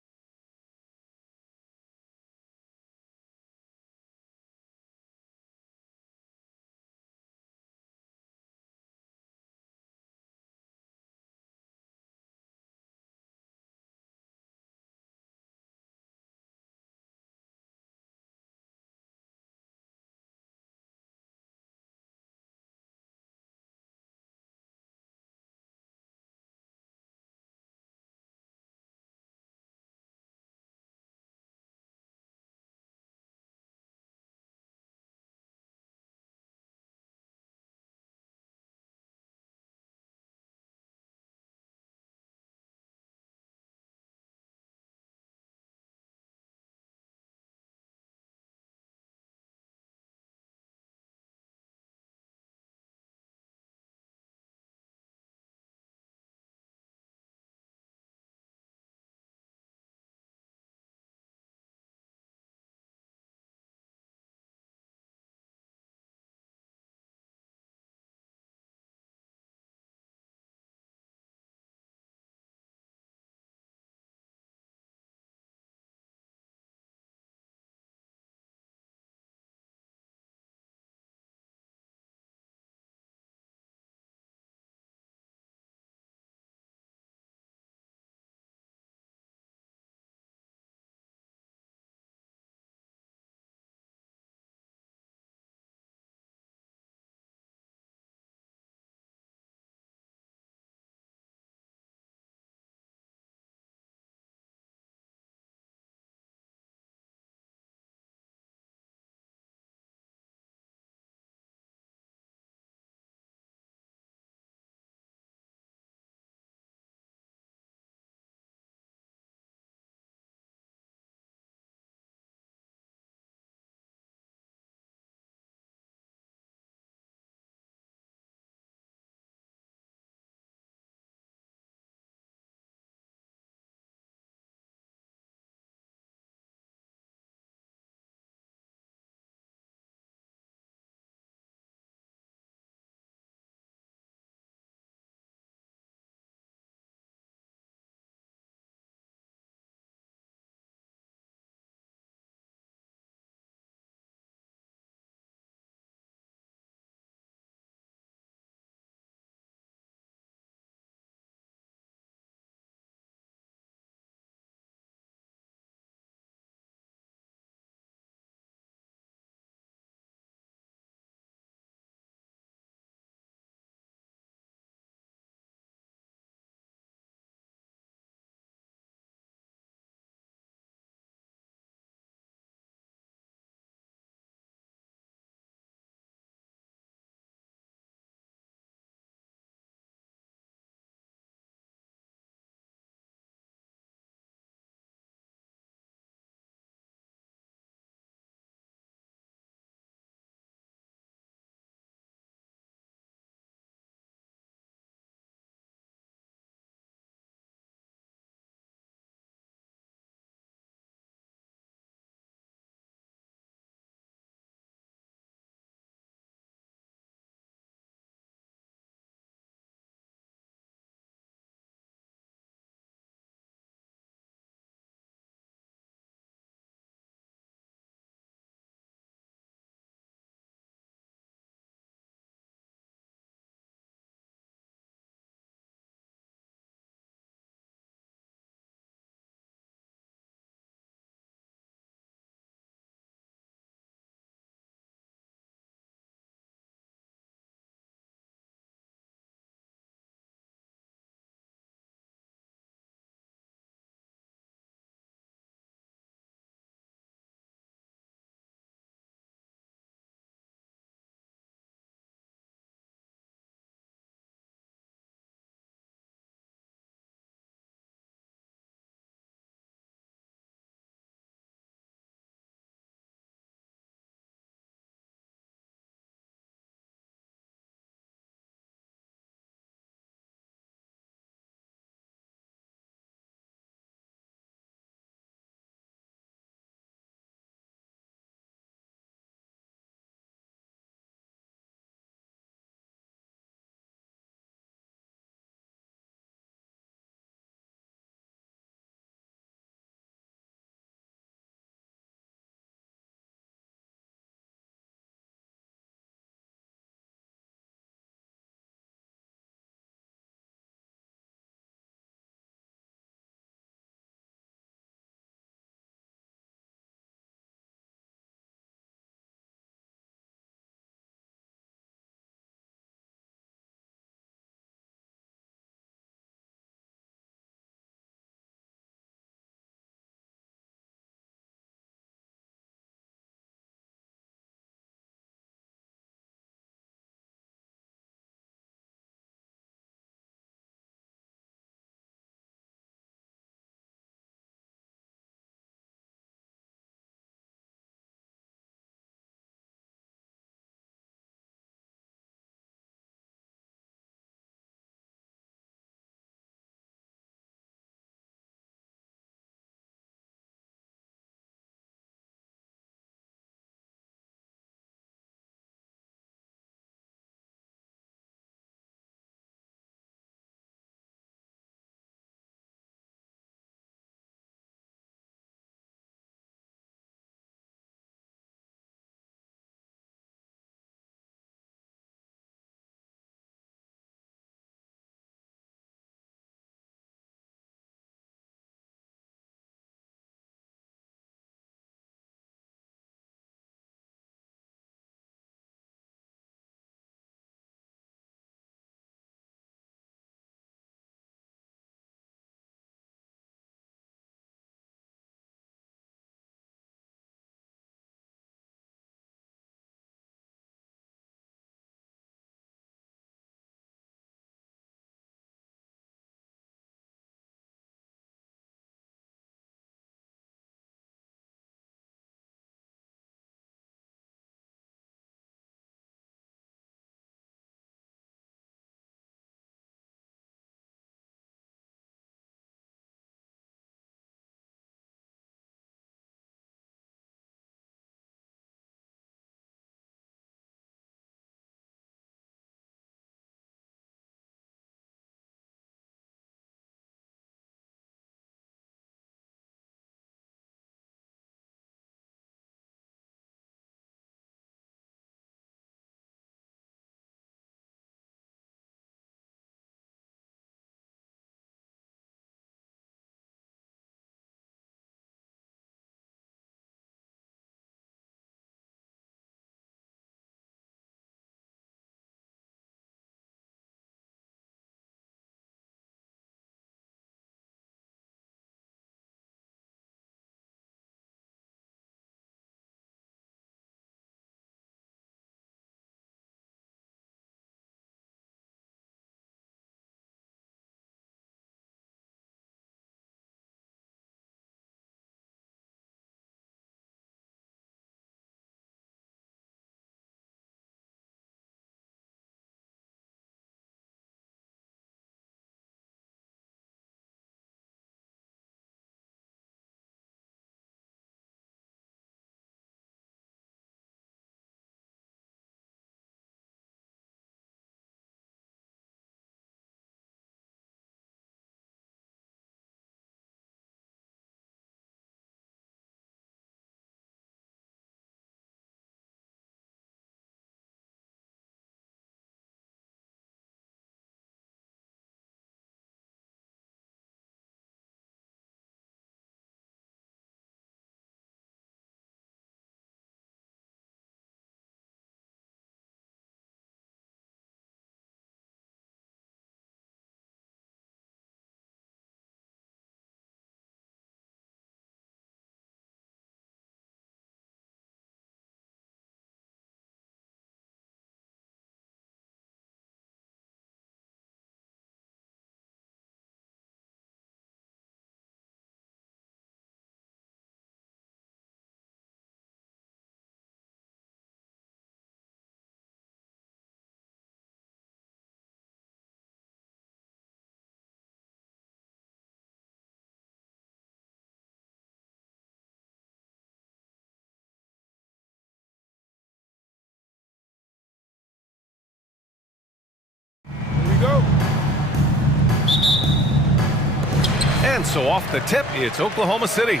And so off the tip, it's Oklahoma City.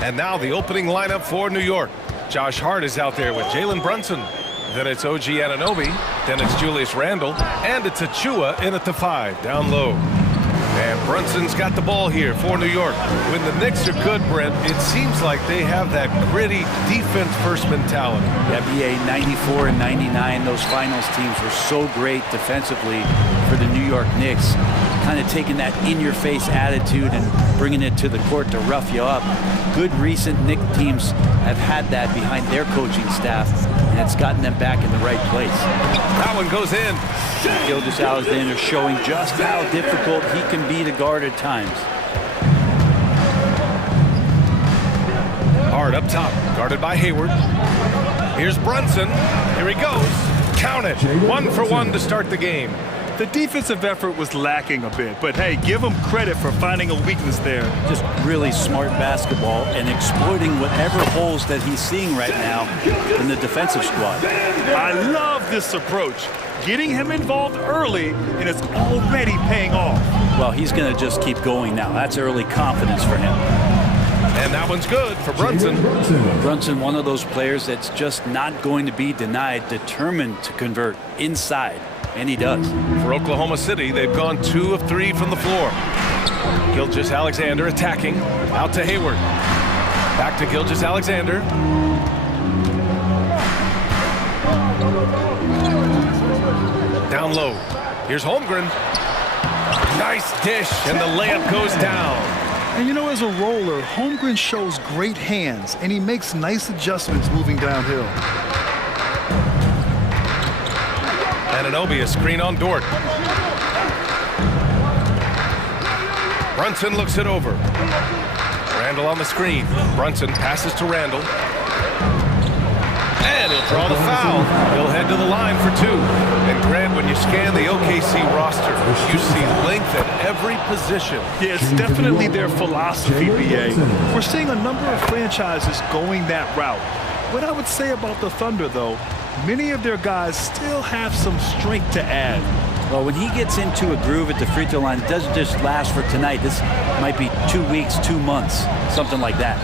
And now the opening lineup for New York. Josh Hart is out there with Jalen Brunson. Then it's OG Anunoby. Then it's Julius Randle. And it's Achua in at the 5, down low. And Brunson's got the ball here for New York. When the Knicks are good, Brent, it seems like they have that gritty defense-first mentality. NBA 94 and 99, those finals teams were so great defensively for the New York Knicks. Kind of taking that in-your-face attitude and bringing it to the court to rough you up. Good recent Knicks teams have had that behind their coaching staff, and it's gotten them back in the right place. That one goes in. Gilgeous-Alexander showing just how difficult he can be to guard at times. Hard up top, guarded by Hayward. Here's Brunson. Here he goes. Count it. 1 for 1 to start the game. The defensive effort was lacking a bit, but hey, give him credit for finding a weakness there. Just really smart basketball and exploiting whatever holes that he's seeing right now in the defensive squad. I love this approach. Getting him involved early, and it's already paying off. Well, he's going to just keep going now. That's early confidence for him. And that one's good for Brunson. Brunson, one of those players that's just not going to be denied, determined to convert inside. And he does. For Oklahoma City, they've gone 2 of 3 from the floor. Gilgeous-Alexander attacking. Out to Hayward. Back to Gilgeous-Alexander. Down low. Here's Holmgren. Nice dish, and the layup goes down. And you know, as a roller, Holmgren shows great hands, and he makes nice adjustments moving downhill. Anunoby, a screen on Dort. Brunson looks it over. Randle on the screen. Brunson passes to Randle. And he'll draw the foul. He'll head to the line for 2. And Grant, when you scan the OKC roster, you see length at every position. Yeah, it's definitely their philosophy, BA. We're seeing a number of franchises going that route. What I would say about the Thunder, though, many of their guys still have some strength to add. Well, when he gets into a groove at the free throw line, it doesn't just last for tonight. This might be 2 weeks, 2 months, something like that.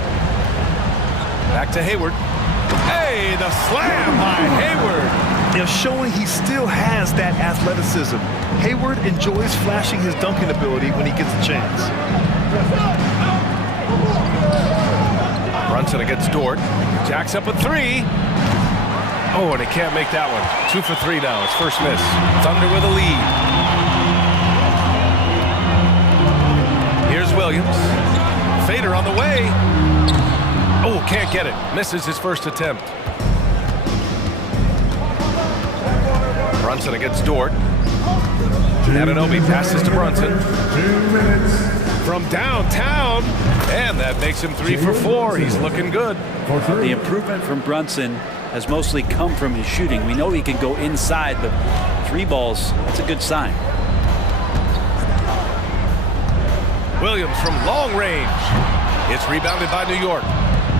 Back to Hayward. Hey, the slam by Hayward. They're showing he still has that athleticism. Hayward enjoys flashing his dunking ability when he gets a chance. Brunson against Dort. Jacks up a 3. Oh, and he can't make that one. 2 for 3 now. His first miss. Thunder with a lead. Here's Williams. Fader on the way. Oh, can't get it. Misses his first attempt. Brunson against Dort. Anunoby passes to Brunson. From downtown. And that makes him 3 for 4. He's looking good. The improvement from Brunson has mostly come from his shooting. We know he can go inside, but 3 balls, that's a good sign. Williams from long range. It's rebounded by New York.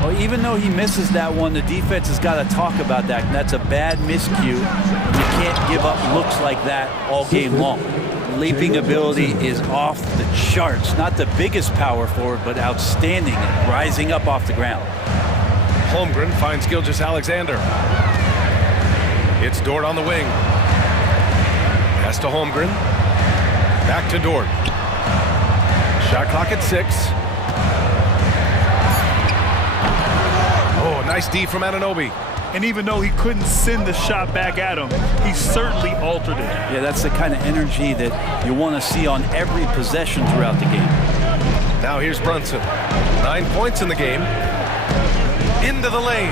Well, even though he misses that one, the defense has got to talk about that. And that's a bad miscue. You can't give up looks like that all game long. Leaping ability is off the charts. Not the biggest power forward, but outstanding, rising up off the ground. Holmgren finds Gilgeous-Alexander. It's Dort on the wing. Pass to Holmgren. Back to Dort. Shot clock at 6. Oh, nice D from Anunoby. And even though he couldn't send the shot back at him, he certainly altered it. Yeah, that's the kind of energy that you want to see on every possession throughout the game. Now here's Brunson. 9 points in the game. Into the lane.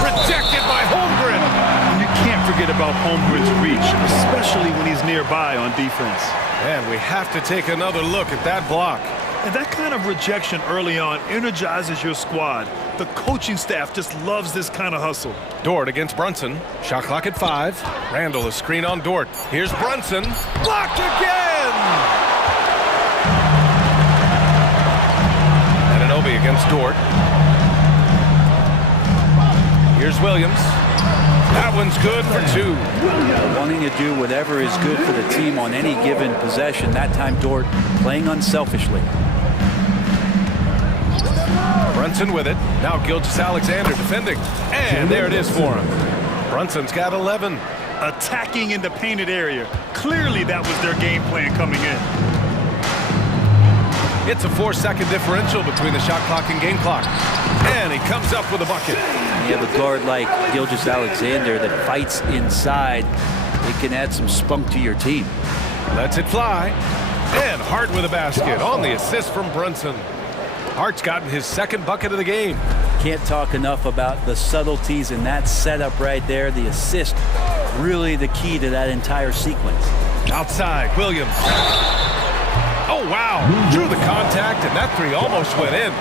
Rejected by Holmgren. And you can't forget about Holmgren's reach, especially when he's nearby on defense. And we have to take another look at that block. And that kind of rejection early on energizes your squad. The coaching staff just loves this kind of hustle. Dort against Brunson. Shot clock at 5. Randle, a screen on Dort. Here's Brunson. Blocked again! Anunoby against Dort. Here's Williams. That one's good for 2. Wanting to do whatever is good for the team on any given possession. That time, Dort playing unselfishly. Brunson with it. Now Gilgeous-Alexander defending. And there it is for him. Brunson's got 11. Attacking in the painted area. Clearly that was their game plan coming in. It's a 4-second differential between the shot clock and game clock. And he comes up with a bucket. You have a guard like Gilgeous-Alexander that fights inside. It can add some spunk to your team. Lets it fly. And Hart with a basket on the assist from Brunson. Hart's gotten his second bucket of the game. Can't talk enough about the subtleties in that setup right there. The assist, really the key to that entire sequence. Outside, Williams. Oh, wow. Drew the contact, and that 3 almost went in.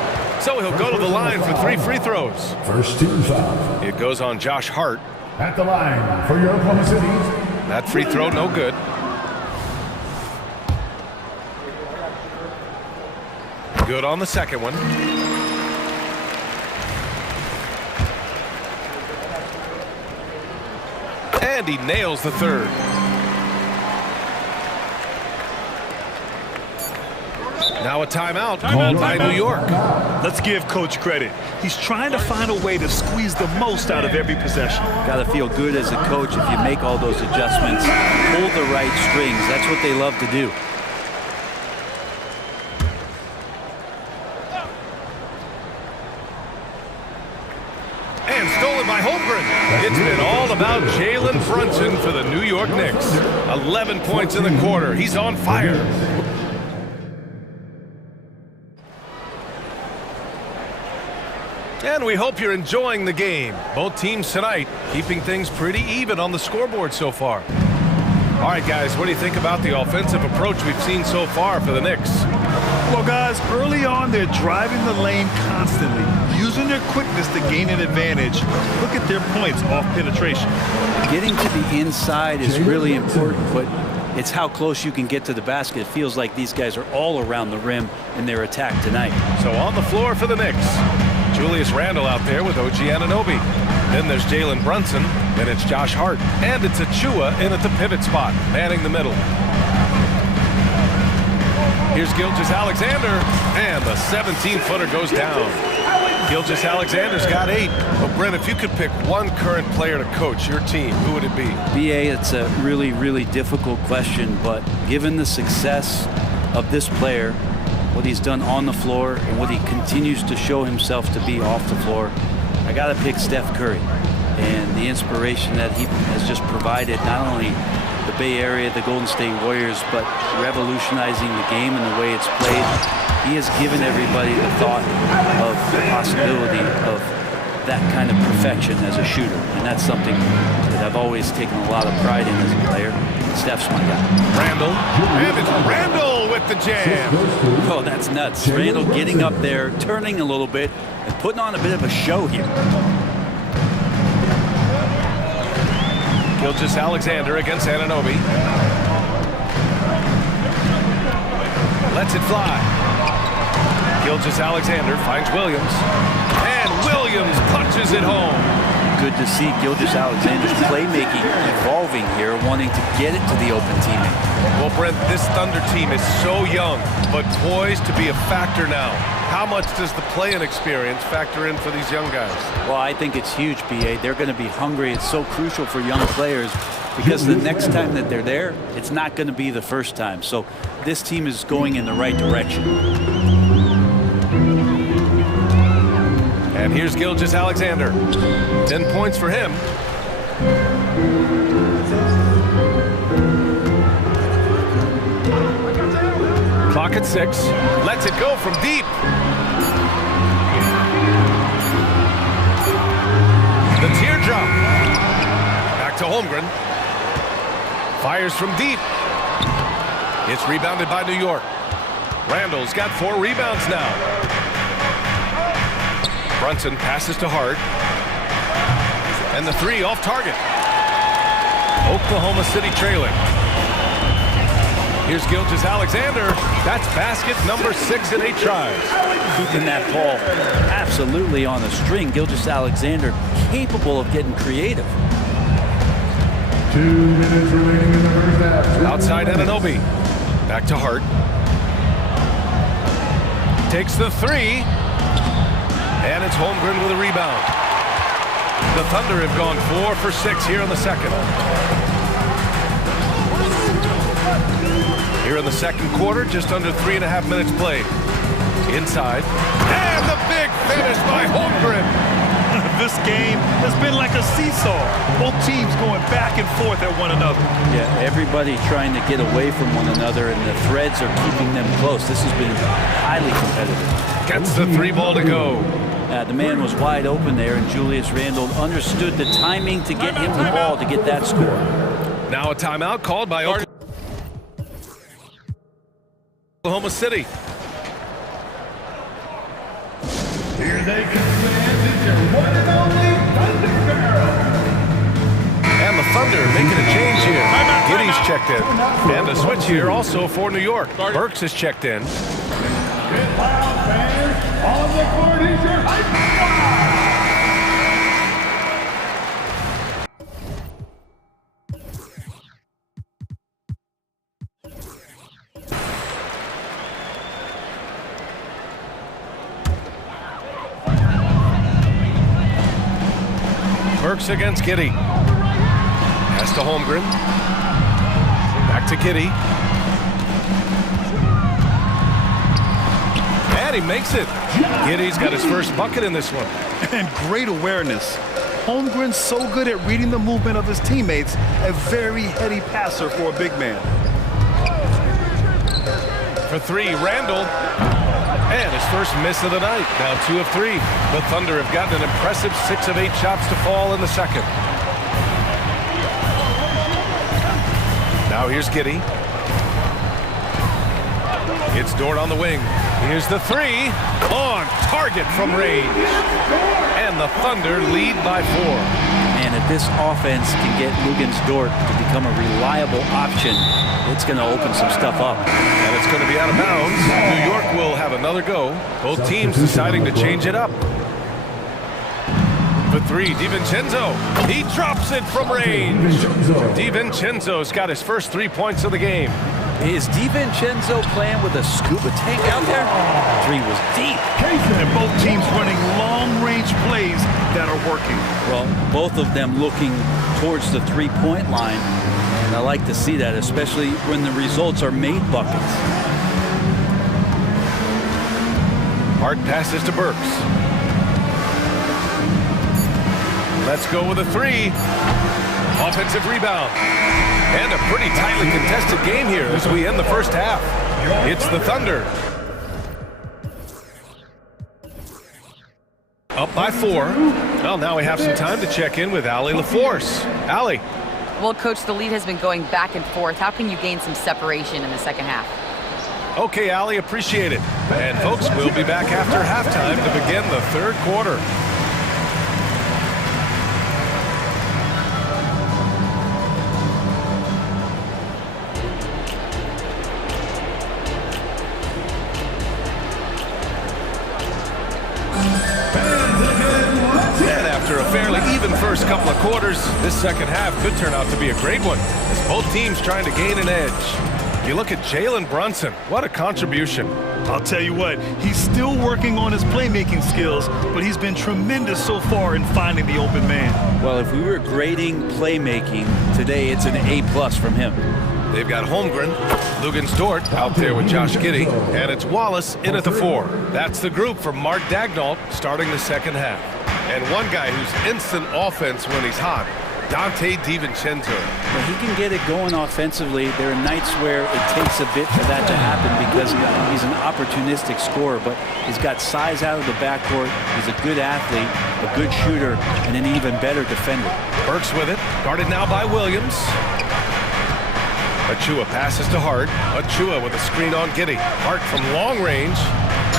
So he'll go to the line for 3 free throws. First team foul. It goes on Josh Hart. At the line for your Oklahoma City. That free throw, no good. Good on the second one. And he nails the third. Now a timeout called by New York. Let's give Coach credit. He's trying to find a way to squeeze the most out of every possession. Got to feel good as a coach if you make all those adjustments, pull the right strings. That's what they love to do. And stolen by Holmgren. It's been all about Jalen Brunson for the New York Knicks. 11 points in the quarter. He's on fire. And we hope you're enjoying the game. Both teams tonight keeping things pretty even on the scoreboard so far. All right, guys, what do you think about the offensive approach we've seen so far for the Knicks? Well, guys, early on, they're driving the lane constantly, using their quickness to gain an advantage. Look at their points off penetration. Getting to the inside is really important, but it's how close you can get to the basket. It feels like these guys are all around the rim in their attack tonight. So on the floor for the Knicks, Julius Randle out there with OG Anunoby. Then there's Jalen Brunson. Then it's Josh Hart. And it's Achua in at the pivot spot, manning the middle. Here's Gilgeous-Alexander. And the 17-footer goes down. Gilgeous-Alexander's got 8. Well, Brent, if you could pick one current player to coach your team, who would it be? BA, it's a really, really difficult question, but given the success of this player, what he's done on the floor and what he continues to show himself to be off the floor, I got to pick Steph Curry and the inspiration that he has just provided, not only the Bay Area, the Golden State Warriors, but revolutionizing the game and the way it's played. He has given everybody the thought of the possibility of that kind of perfection as a shooter, and that's something that I've always taken a lot of pride in as a player. Steph's my guy. Randle, and it's Randle with the jam. Oh, that's nuts. Randle getting up there, turning a little bit, and putting on a bit of a show here. Gilgeous-Alexander against Anunoby. Lets it fly. Gilgeous-Alexander finds Williams. And Williams punches it home. Good to see Gilgeous-Alexander's playmaking evolving here, wanting to get it to the open teammate. Well, Brent, this Thunder team is so young, but poised to be a factor now. How much does the play-in experience factor in for these young guys? Well, I think it's huge, BA. They're going to be hungry. It's so crucial for young players because the next time that they're there, it's not going to be the first time. So this team is going in the right direction. And here's Gilgeous-Alexander. 10 points for him. Clock at 6. Lets it go from deep. The teardrop. Back to Holmgren. Fires from deep. It's rebounded by New York. Randle's got 4 rebounds now. Brunson passes to Hart. And the 3 off target. Oklahoma City trailing. Here's Gilgeous-Alexander. That's basket number 6 in 8 tries. Keeping that ball absolutely on a string. Gilgeous-Alexander capable of getting creative. 2 minutes remaining in the first half. Outside Anunoby. Back to Hart. Takes the three. And it's Holmgren with a rebound. The Thunder have gone 4 for 6 here in the second. Here in the second quarter, just under 3.5 minutes played. Inside. And the big finish by Holmgren. This game has been like a seesaw. Both teams going back and forth at one another. Yeah, everybody trying to get away from one another, and the threads are keeping them close. This has been highly competitive. Gets the 3 ball to go. The man was wide open there, and Julius Randle understood the timing to get him the ball to get that score. Now a timeout called by Oklahoma City. Here they come, fans. It's your one and only Thunder Girl. And the Thunder making a change here. Giddy's checked in. And a switch here also for New York. Burks is checked in. Get loud, fans. On the court, he's your hype squad. Burks against Giddy. Pass to Holmgren. Back to Giddy. And he makes it. Giddy's got his first bucket in this one. And great awareness. Holmgren's so good at reading the movement of his teammates, a very heady passer for a big man. For 3, Randle. And his first miss of the night. Now 2 of 3. The Thunder have gotten an impressive 6 of 8 shots to fall in the second. Now here's Giddy. It's Dort on the wing. Here's the 3. On target from range. And the Thunder lead by 4. And if this offense can get Luguentz Dort to become a reliable option, it's going to open some stuff up. And it's going to be out of bounds. New York will have another go. Both teams deciding to change it up. For 3, DiVincenzo. He drops it from range. DiVincenzo's got his first 3 points of the game. Is DiVincenzo playing with a scuba tank out there? 3 was deep. And both teams running long-range plays that are working. Well, both of them looking towards the three-point line. And I like to see that, especially when the results are made buckets. Hart passes to Burks. Let's go with a 3. Offensive rebound. And a pretty tightly contested game here as we end the first half. It's the Thunder. Up by 4. Well, now we have some time to check in with Allie LaForce. Allie. Well, Coach, the lead has been going back and forth. How can you gain some separation in the second half? Okay, Allie, appreciate it. And folks, we'll be back after halftime to begin the third quarter. First couple of quarters, this second half could turn out to be a great one as both teams trying to gain an edge. You look at Jalen Brunson, what a contribution. I'll tell you what, he's still working on his playmaking skills, but he's been tremendous so far in finding the open man. Well, if we were grading playmaking today, it's an A+ from him. They've got Holmgren, Luguentz Dort out there with Josh Giddey, and it's Wallace in at the 4. That's the group for Mark Daigneault starting the second half. And one guy who's instant offense when he's hot, Dante DiVincenzo. Well, he can get it going offensively. There are nights where it takes a bit for that to happen because he's an opportunistic scorer, but he's got size out of the backcourt. He's a good athlete, a good shooter, and an even better defender. Burks with it, guarded now by Williams. Achua passes to Hart. Achua with a screen on Giddey. Hart from long range.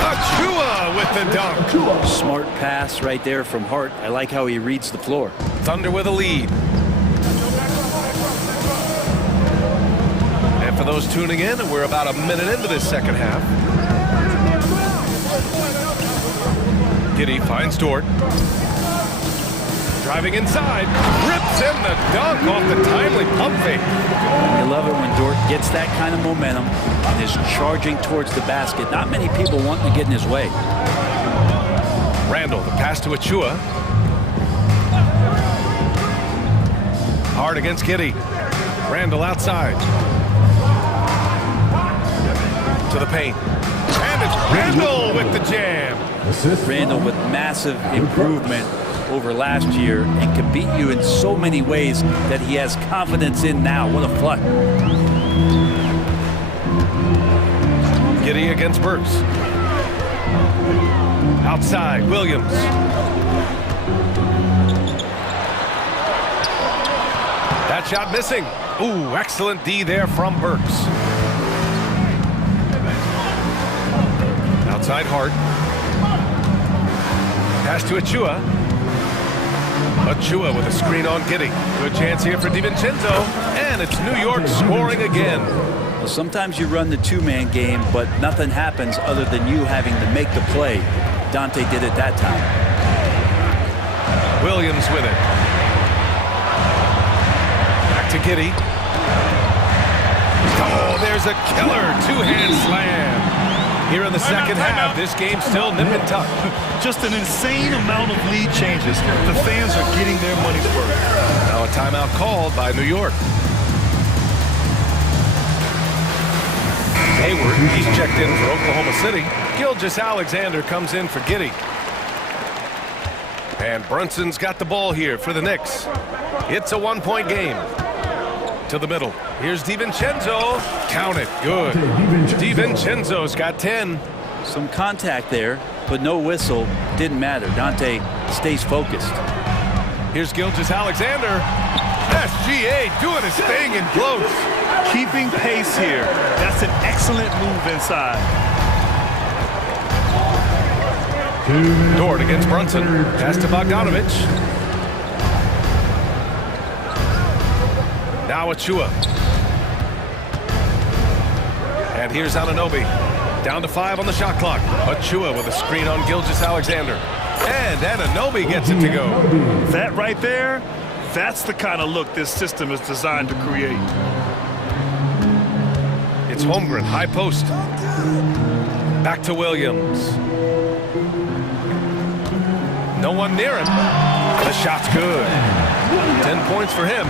Achua with the dunk. Smart pass right there from Hart. I like how he reads the floor. Thunder with a lead. And for those tuning in, we're about a minute into this second half. Giddey finds Dort. Driving inside, rips in the dunk off the timely pump fake. You love it when Dort gets that kind of momentum and is charging towards the basket. Not many people want to get in his way. Randall, the pass to Achua. Hard against Giddey. Randall outside. To the paint. And it's Randall with the jam. Randall with massive improvement over last year and can beat you in so many ways that he has confidence in now. What a flood. Giddey against Burks. Outside, Williams. That shot missing. Ooh, excellent D there from Burks. Outside Hart. Pass to Achua. Achua with a screen on Giddey. Good chance here for DiVincenzo. And it's New York scoring again. Well, sometimes you run the two-man game, but nothing happens other than you having to make the play. Dante did it that time. Williams with it. Back to Giddey. Oh, there's a killer two-hand slam. Here in the second half, this game's still nip and tuck. Just an insane amount of lead changes. The fans are getting their money's worth. Now a timeout called by New York. Hayward, he's checked in for Oklahoma City. Gilgeous-Alexander comes in for Giddey. And Brunson's got the ball here for the Knicks. It's a one-point game. To the middle. Here's DiVincenzo. Count it. Good. DiVincenzo's got 10. Some contact there, but no whistle. Didn't matter. Dante stays focused. Here's Gilgeous-Alexander. SGA doing his thing in close. Keeping pace here. That's an excellent move inside. Dort against Brunson. Pass to Bogdanovich. Now Achua. And here's Anunoby. Down to 5 on the shot clock. Achua with a screen on Gilgeous-Alexander. And Anunoby gets it to go. That right there, that's the kind of look this system is designed to create. It's Holmgren, high post. Back to Williams. No one near him. The shot's good. 10 points for him.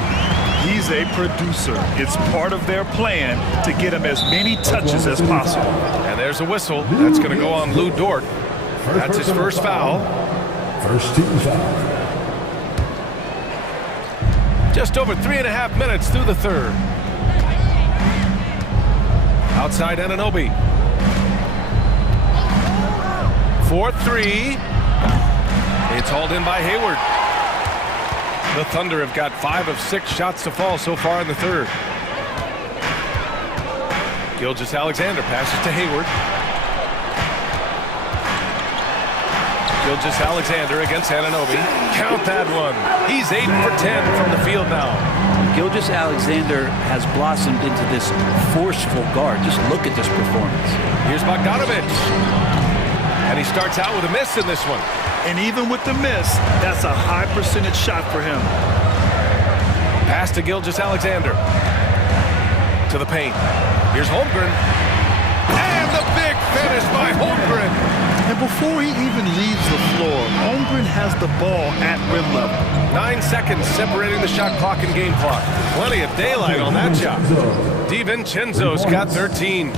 He's a producer. It's part of their plan to get him as many touches as possible. And there's a whistle. That's going to go on Lou Dort. That's his first foul. First team foul. Just over 3.5 minutes through the third. Outside Anunoby. 4-3. It's hauled in by Hayward. The Thunder have got 5 of 6 shots to fall so far in the third. Gilgeous-Alexander passes to Hayward. Gilgeous-Alexander against Anunoby. Count that one. He's 8 for 10 from the field now. Gilgeous-Alexander has blossomed into this forceful guard. Just look at this performance. Here's Bogdanovich. And he starts out with a miss in this one. And even with the miss, that's a high percentage shot for him. Pass to Gilgeous-Alexander. To the paint. Here's Holmgren. And the big finish by Holmgren. And before he even leaves the floor, Holmgren has the ball at rim level. 9 seconds separating the shot clock and game clock. Plenty of daylight on that shot. DiVincenzo's got 13.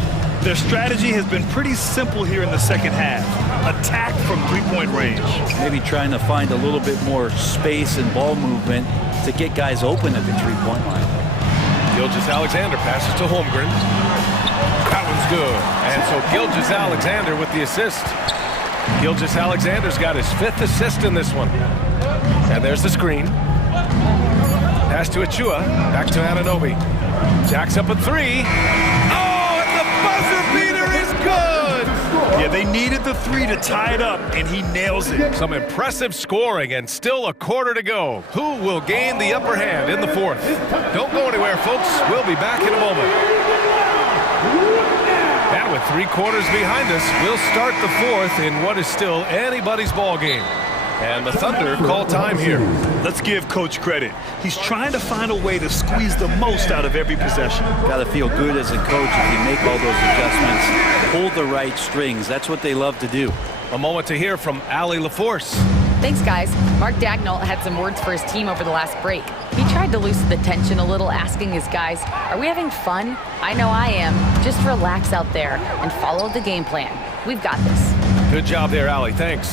Their strategy has been pretty simple here in the second half. Attack from three-point range. Maybe trying to find a little bit more space and ball movement to get guys open at the three-point line. Gilgeous-Alexander passes to Holmgren. That one's good. And so Gilgeous-Alexander with the assist. Gilgeous-Alexander's got his 5th assist in this one. And there's the screen. Pass to Achua. Back to Anunoby. Jacks up a 3. Buzzer beater is good! Yeah, they needed the 3 to tie it up, and he nails it. Some impressive scoring, and still a quarter to go. Who will gain the upper hand in the fourth? Don't go anywhere, folks. We'll be back in a moment. And with 3 quarters behind us, we'll start the fourth in what is still anybody's ball game. And the Thunder call time here. Let's give Coach credit. He's trying to find a way to squeeze the most out of every possession. Got to feel good as a coach if you make all those adjustments, pull the right strings. That's what they love to do. A moment to hear from Allie LaForce. Thanks, guys. Mark Dagnall had some words for his team over the last break. He tried to loosen the tension a little, asking his guys, are we having fun? I know I am. Just relax out there and follow the game plan. We've got this. Good job there, Allie. Thanks.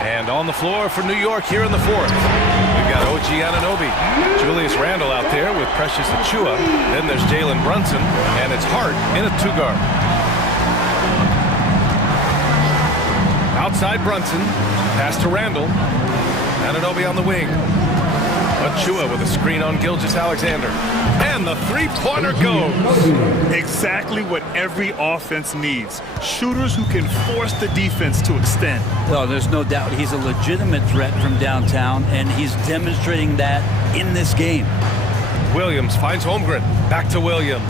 And on the floor for New York here in the fourth. We've got OG Anunoby, Julius Randle out there with Precious Achiuwa. Then there's Jalen Brunson, and it's Hart in a two-guard. Outside Brunson, pass to Randle. Anunoby on the wing. Achiuwa with a screen on Gilgeous-Alexander. And the three-pointer goes. Exactly what every offense needs. Shooters who can force the defense to extend. Well, there's no doubt he's a legitimate threat from downtown, and he's demonstrating that in this game. Williams finds Holmgren. Back to Williams.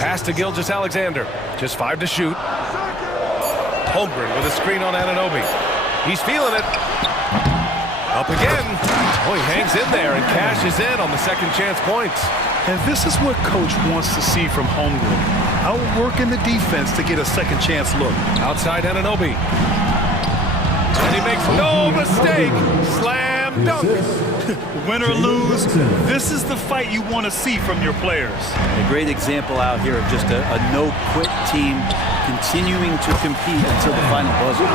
Pass to Gilgeous-Alexander. Just 5 to shoot. Holmgren with a screen on Anunoby. He's feeling it. Up again. Oh, he hangs in there and cashes in on the second chance points. And this is what Coach wants to see from Holmgren. Outworking the defense to get a second chance look. Outside Anunoby. And he makes no mistake. Slam dunk. Win or lose, this is the fight you want to see from your players. A great example out here of just a no-quit team continuing to compete until the final buzzer.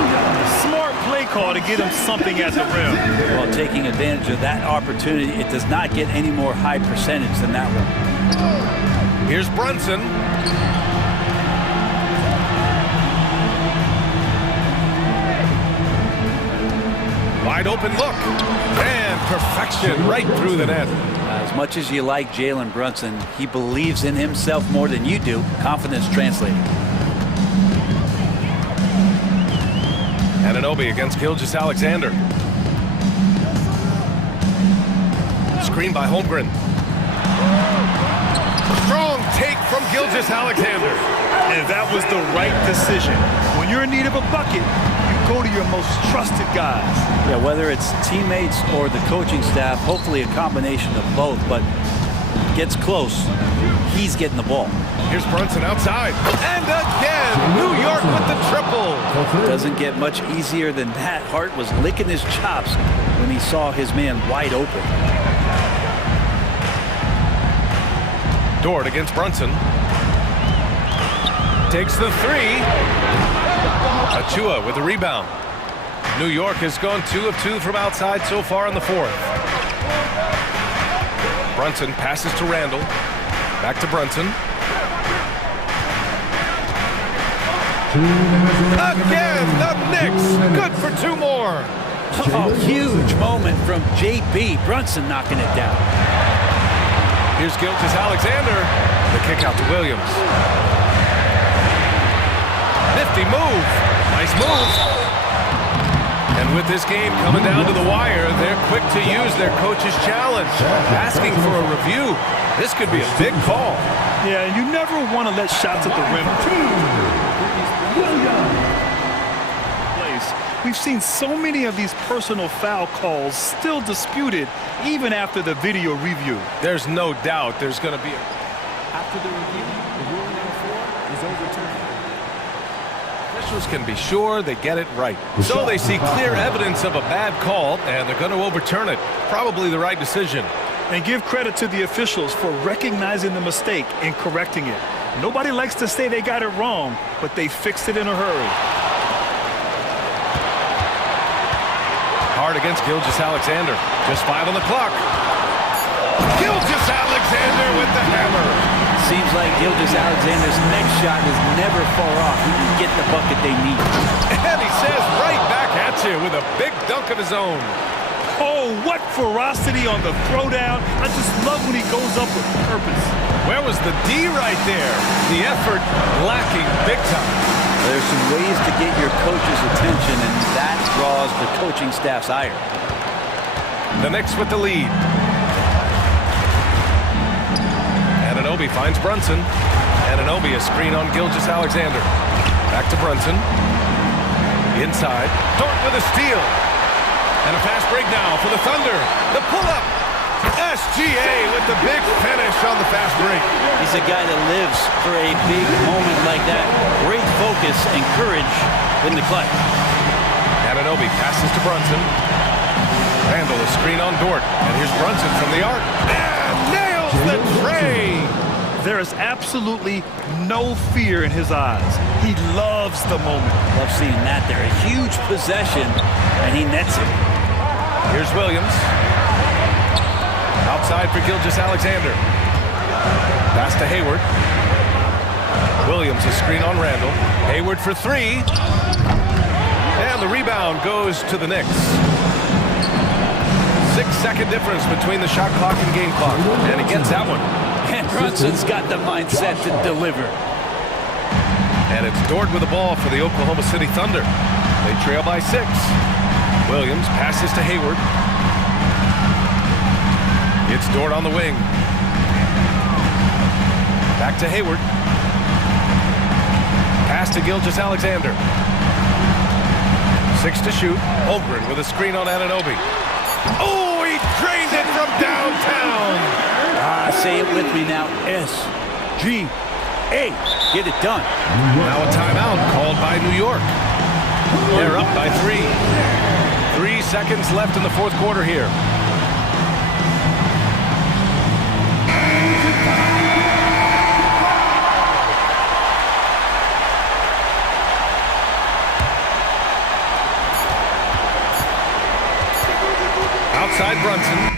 Smart play call to get him something at the rim. While taking advantage of that opportunity, it does not get any more high percentage than that one. Here's Brunson. Wide open look. And perfection right through the net. As much as you like Jalen Brunson, he believes in himself more than you do. Confidence translating. Anunoby against Gilgeous-Alexander. Screen by Holmgren. Strong take from Gilgeous-Alexander. And that was the right decision. When you're in need of a bucket, you go to your most trusted guys. Yeah, whether it's teammates or the coaching staff, hopefully a combination of both, but gets close, he's getting the ball. Here's Brunson outside. And again, New York with the triple. Doesn't get much easier than that. Hart was licking his chops when he saw his man wide open. Dort against Brunson. Takes the three. Achiuwa with the rebound. New York has gone 2 of 2 from outside so far in the fourth. Brunson passes to Randle. Back to Brunson. Again, the Knicks. Good for 2 more. Oh, huge moment from JB. Brunson knocking it down. Here's Gilgeous-Alexander. The kick out to Williams. Nifty move. Nice move. And with this game coming down to the wire, they're quick to use their coach's challenge, asking for a review. This could be a big call. Yeah, you never want to let shots at the rim. We've seen so many of these personal foul calls still disputed even after the video review. There's no doubt there's going to be After the review, the ruling on the floor is overturned. Officials can be sure they get it right. So they see clear evidence of a bad call, and they're going to overturn it. Probably the right decision. And give credit to the officials for recognizing the mistake and correcting it. Nobody likes to say they got it wrong, but they fixed it in a hurry. Hard against Gilgeous-Alexander. Just 5 on the clock. Gilgeous-Alexander with the hammer. Seems like Gilgeous-Alexander's next shot is never far off. He can get the bucket they need. And he says right back at you with a big dunk of his own. Oh, what ferocity on the throwdown. I just love when he goes up with purpose. Where was the D right there? The effort lacking big time. There's some ways to get your coach's attention, and that draws the coaching staff's ire. The Knicks with the lead. Anunoby finds Brunson. Anunoby a screen on Gilgeous-Alexander. Back to Brunson. Inside. Dort with a steal. And a fast break now for the Thunder. The pull-up. SGA with the big finish on the fast break. He's a guy that lives for a big moment like that. Great focus and courage in the clutch. Anunoby passes to Brunson. Randall a screen on Dort. And here's Brunson from the arc. And nails the tray. There is absolutely no fear in his eyes. He loves the moment. Love seeing that there. A huge possession, and he nets it. Here's Williams. Outside for Gilgeous-Alexander. Pass to Hayward. Williams a screen on Randall. Hayward for three. And the rebound goes to the Knicks. 6-second difference between the shot clock and game clock. And he gets that one. And Brunson's got the mindset to deliver. And it's Dort with the ball for the Oklahoma City Thunder. They trail by 6. Williams passes to Hayward. It's Dort on the wing. Back to Hayward. Pass to Gilgeous-Alexander. 6 to shoot. Holmgren with a screen on Anunoby. Oh, he drained it from downtown. Say it with me now. S-G-A. Get it done. Now a timeout called by New York. They're up by 3. 3 seconds left in the fourth quarter here. Outside Brunson.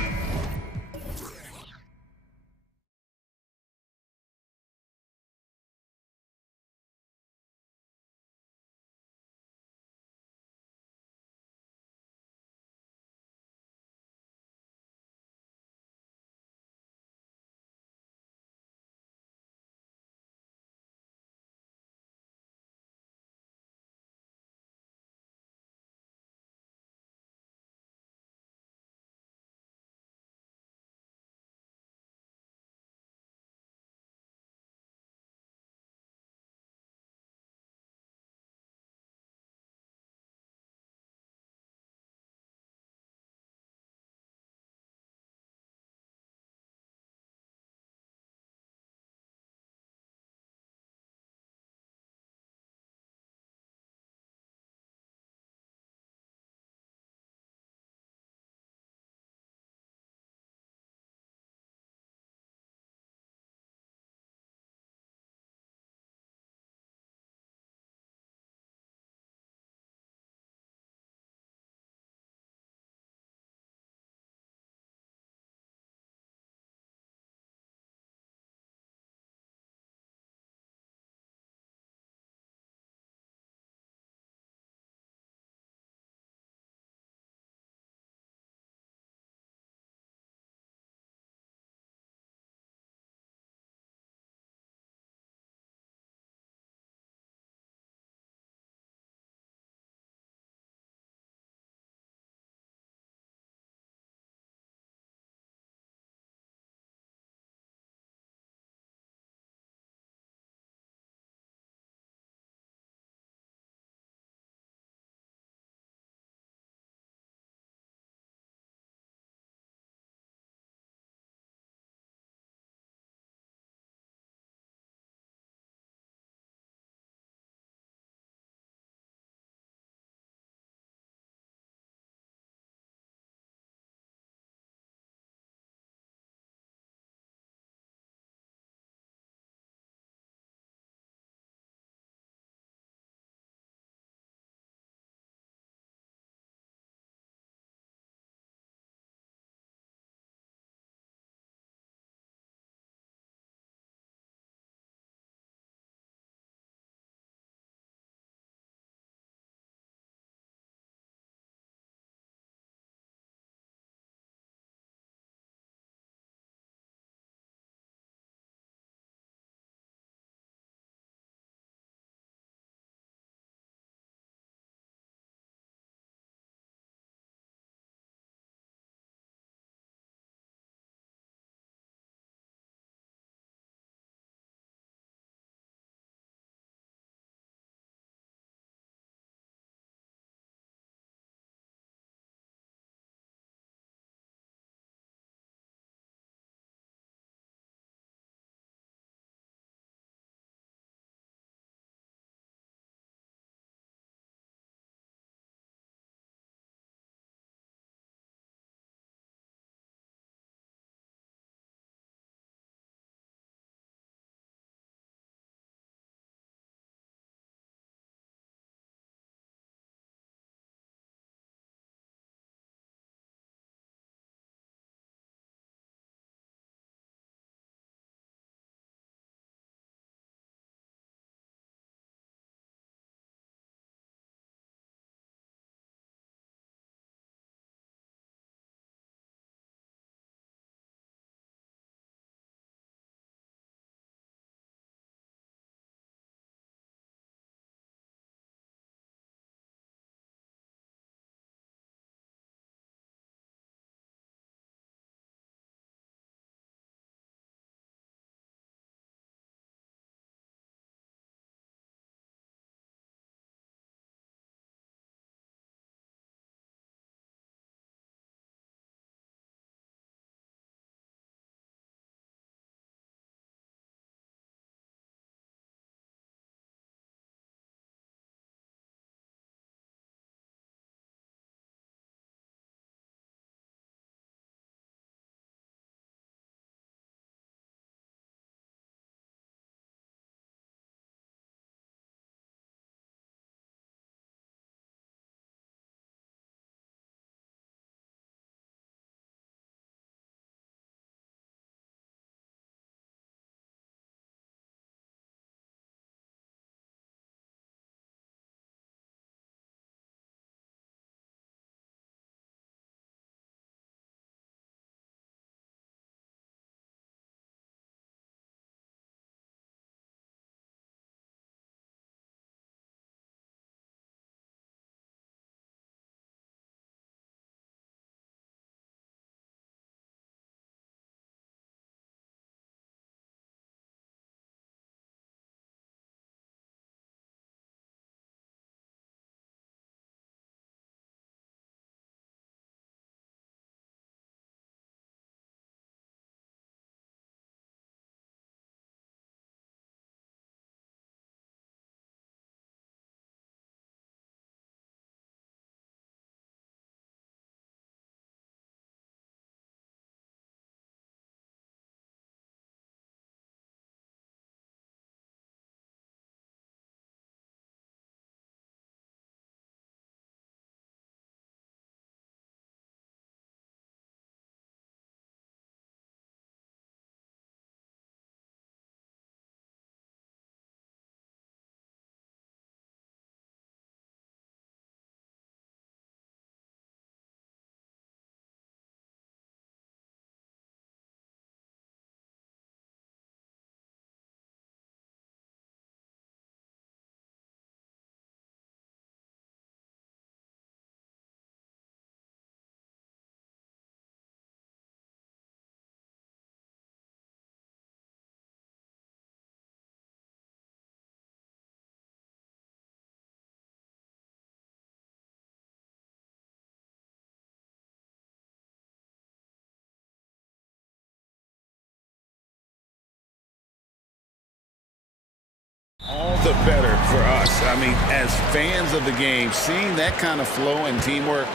the better for us. I mean, as fans of the game, seeing that kind of flow and teamwork,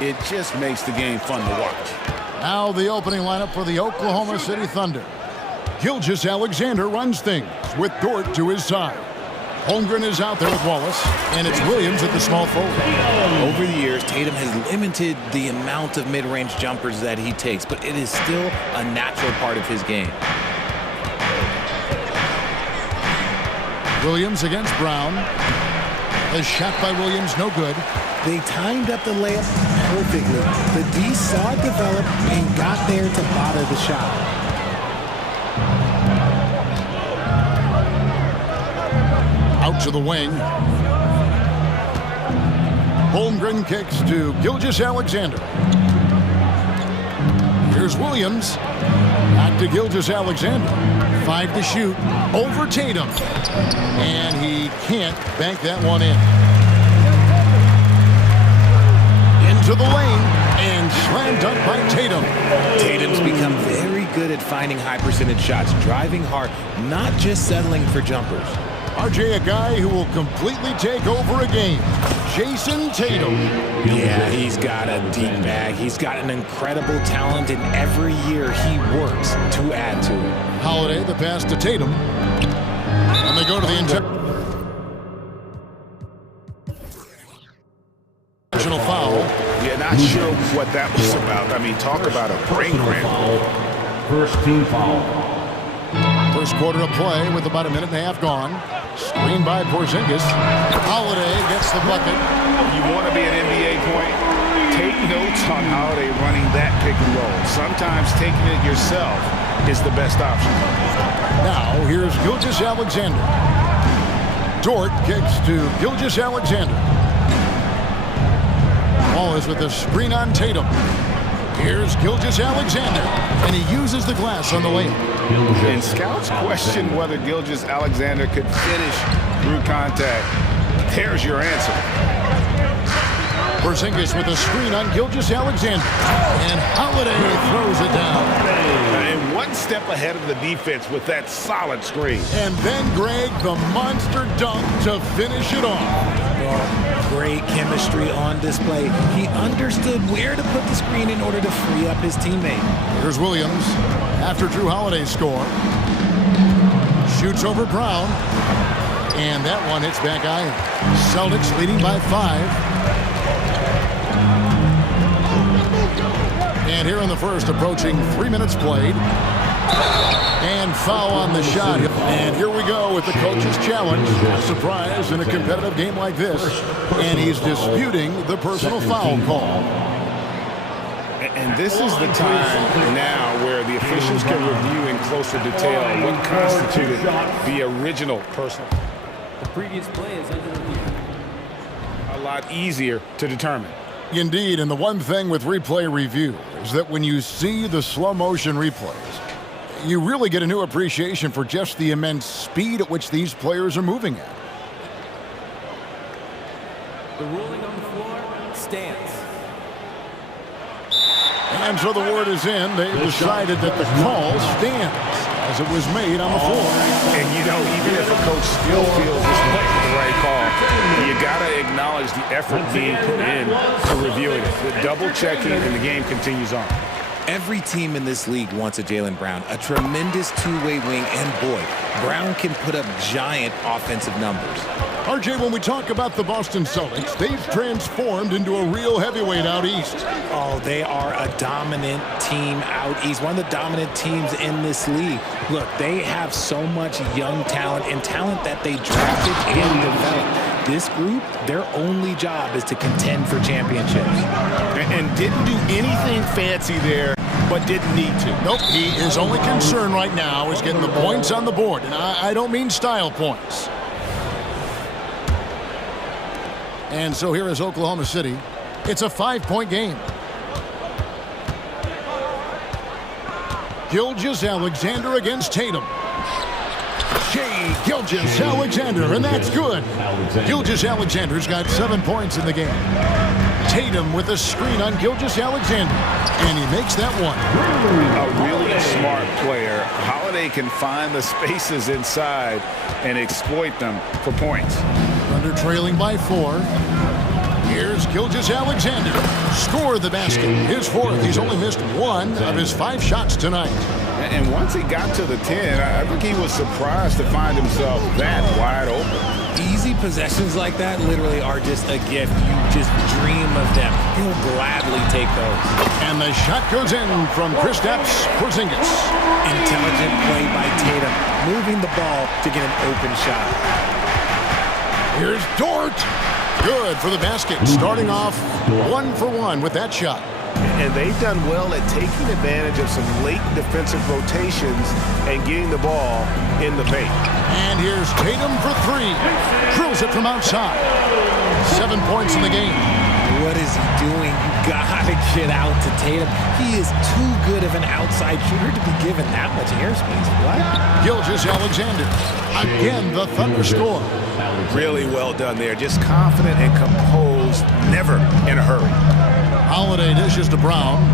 it just makes the game fun to watch. Now the opening lineup for the Oklahoma City Thunder. Gilgeous-Alexander runs things with Dort to his side. Holmgren is out there with Wallace, and it's Williams at the small forward. Over the years, Tatum has limited the amount of mid-range jumpers that he takes, but it is still a natural part of his game. Williams against Brown. The shot by Williams, no good. They timed up the layup perfectly. The D saw it develop and got there to bother the shot. Out to the wing. Holmgren kicks to Gilgeous-Alexander. Here's Williams. Back to Gilgeous-Alexander. 5 to shoot. Over Tatum. And he can't bank that one in. Into the lane. And slam dunk by Tatum. Tatum's become very good at finding high percentage shots, driving hard, not just settling for jumpers. RJ, a guy who will completely take over a game. Jason Tatum. Yeah, he's got a deep bag. He's got an incredible talent, and every year he works to add to it. Holiday, the pass to Tatum. And they go to the intentional foul. Yeah, not sure what that was about. I mean, talk about a brain cramp. First team foul. First quarter of play with about a minute and a half gone. Screen by Porzingis. Holiday gets the bucket. You want to be an NBA point? Take notes on Holiday running that pick and roll. Sometimes taking it yourself is the best option. Now, here's Gilgeous-Alexander. Dort kicks to Gilgeous-Alexander. Wallace with a screen on Tatum. Here's Gilgeous-Alexander, and he uses the glass on the layup. And scouts question whether Gilgeous-Alexander could finish through contact. There's your answer. Porzingis with a screen on Gilgeous-Alexander, and Holiday throws it down. And one step ahead of the defense with that solid screen. And then Greg, the monster dunk to finish it off. Great chemistry on display. He understood where to put the screen in order to free up his teammate. Here's Williams after Drew Holiday's score. Shoots over Brown. And that one hits back iron. Celtics leading by 5. And here in the first, approaching 3 minutes played. And foul on the shot. And here we go with the coach's challenge. A surprise in a competitive game like this. And he's disputing the personal foul call. And this is the time now where the officials can review in closer detail what constituted the original personal. The previous play is under review. A lot easier to determine. Indeed, and the one thing with replay review is that when you see the slow motion replays, you really get a new appreciation for just the immense speed at which these players are moving at. The ruling on the floor stands. And so the word is in. They decided that the call stands as it was made on the floor. And you know, even if a coach still feels this might be the right call, you got to acknowledge the effort being put in to reviewing it. The double checking, and the game continues on. Every team in this league wants a Jaylen Brown, a tremendous two-way wing, and boy, Brown can put up giant offensive numbers. RJ, when we talk about the Boston Celtics, they've transformed into a real heavyweight out east. Oh, they are a dominant team out east, one of the dominant teams in this league. Look, they have so much young talent and talent that they drafted and developed. This group, their only job is to contend for championships. And didn't do anything fancy there, but didn't need to. Nope, his only concern right now is getting the points on the board. And I don't mean style points. And so here is Oklahoma City. It's a 5-point game. Gilgeous-Alexander against Tatum. Gilgeous-Alexander, and that's good. Gilgeous-Alexander's got 7 points in the game. Tatum with a screen on Gilgeous-Alexander, and he makes that one. A really smart player. Holiday Holiday can find the spaces inside and exploit them for points. Thunder trailing by 4. Here's Gilgeous-Alexander. Score the basket. His 4th. He's only missed 1 of his 5 shots tonight. And once he got to the 10, I think he was surprised to find himself that wide open. Easy possessions like that literally are just a gift. You just dream of them. He'll gladly take those. And the shot goes in from Kristaps Porzingis. Intelligent play by Tatum, moving the ball to get an open shot. Here's Dort. Good for the basket. Starting off 1 for 1 with that shot. And they've done well at taking advantage of some late defensive rotations and getting the ball in the paint. And here's Tatum for 3. Drills it from outside. 7 points in the game. What is he doing? You gotta get out to Tatum. He is too good of an outside shooter to be given that much airspace. What? Gilgeous-Alexander. Again, the Thunder score. Really well done there. Just confident and composed, never in a hurry. Holiday dishes to Brown.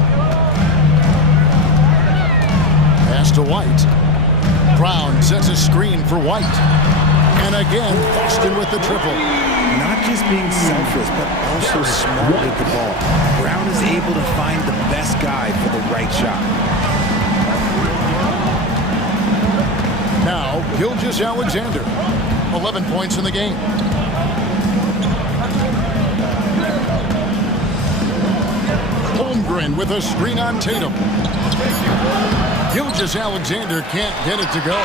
Pass to White. Brown sets a screen for White. And again, Boston with the triple. Not just being selfless, but also smart with the ball. Brown is able to find the best guy for the right shot. Now, Gilgeous-Alexander. 11 points in the game. Holmgren with a screen on Tatum. Gilgeous-Alexander can't get it to go.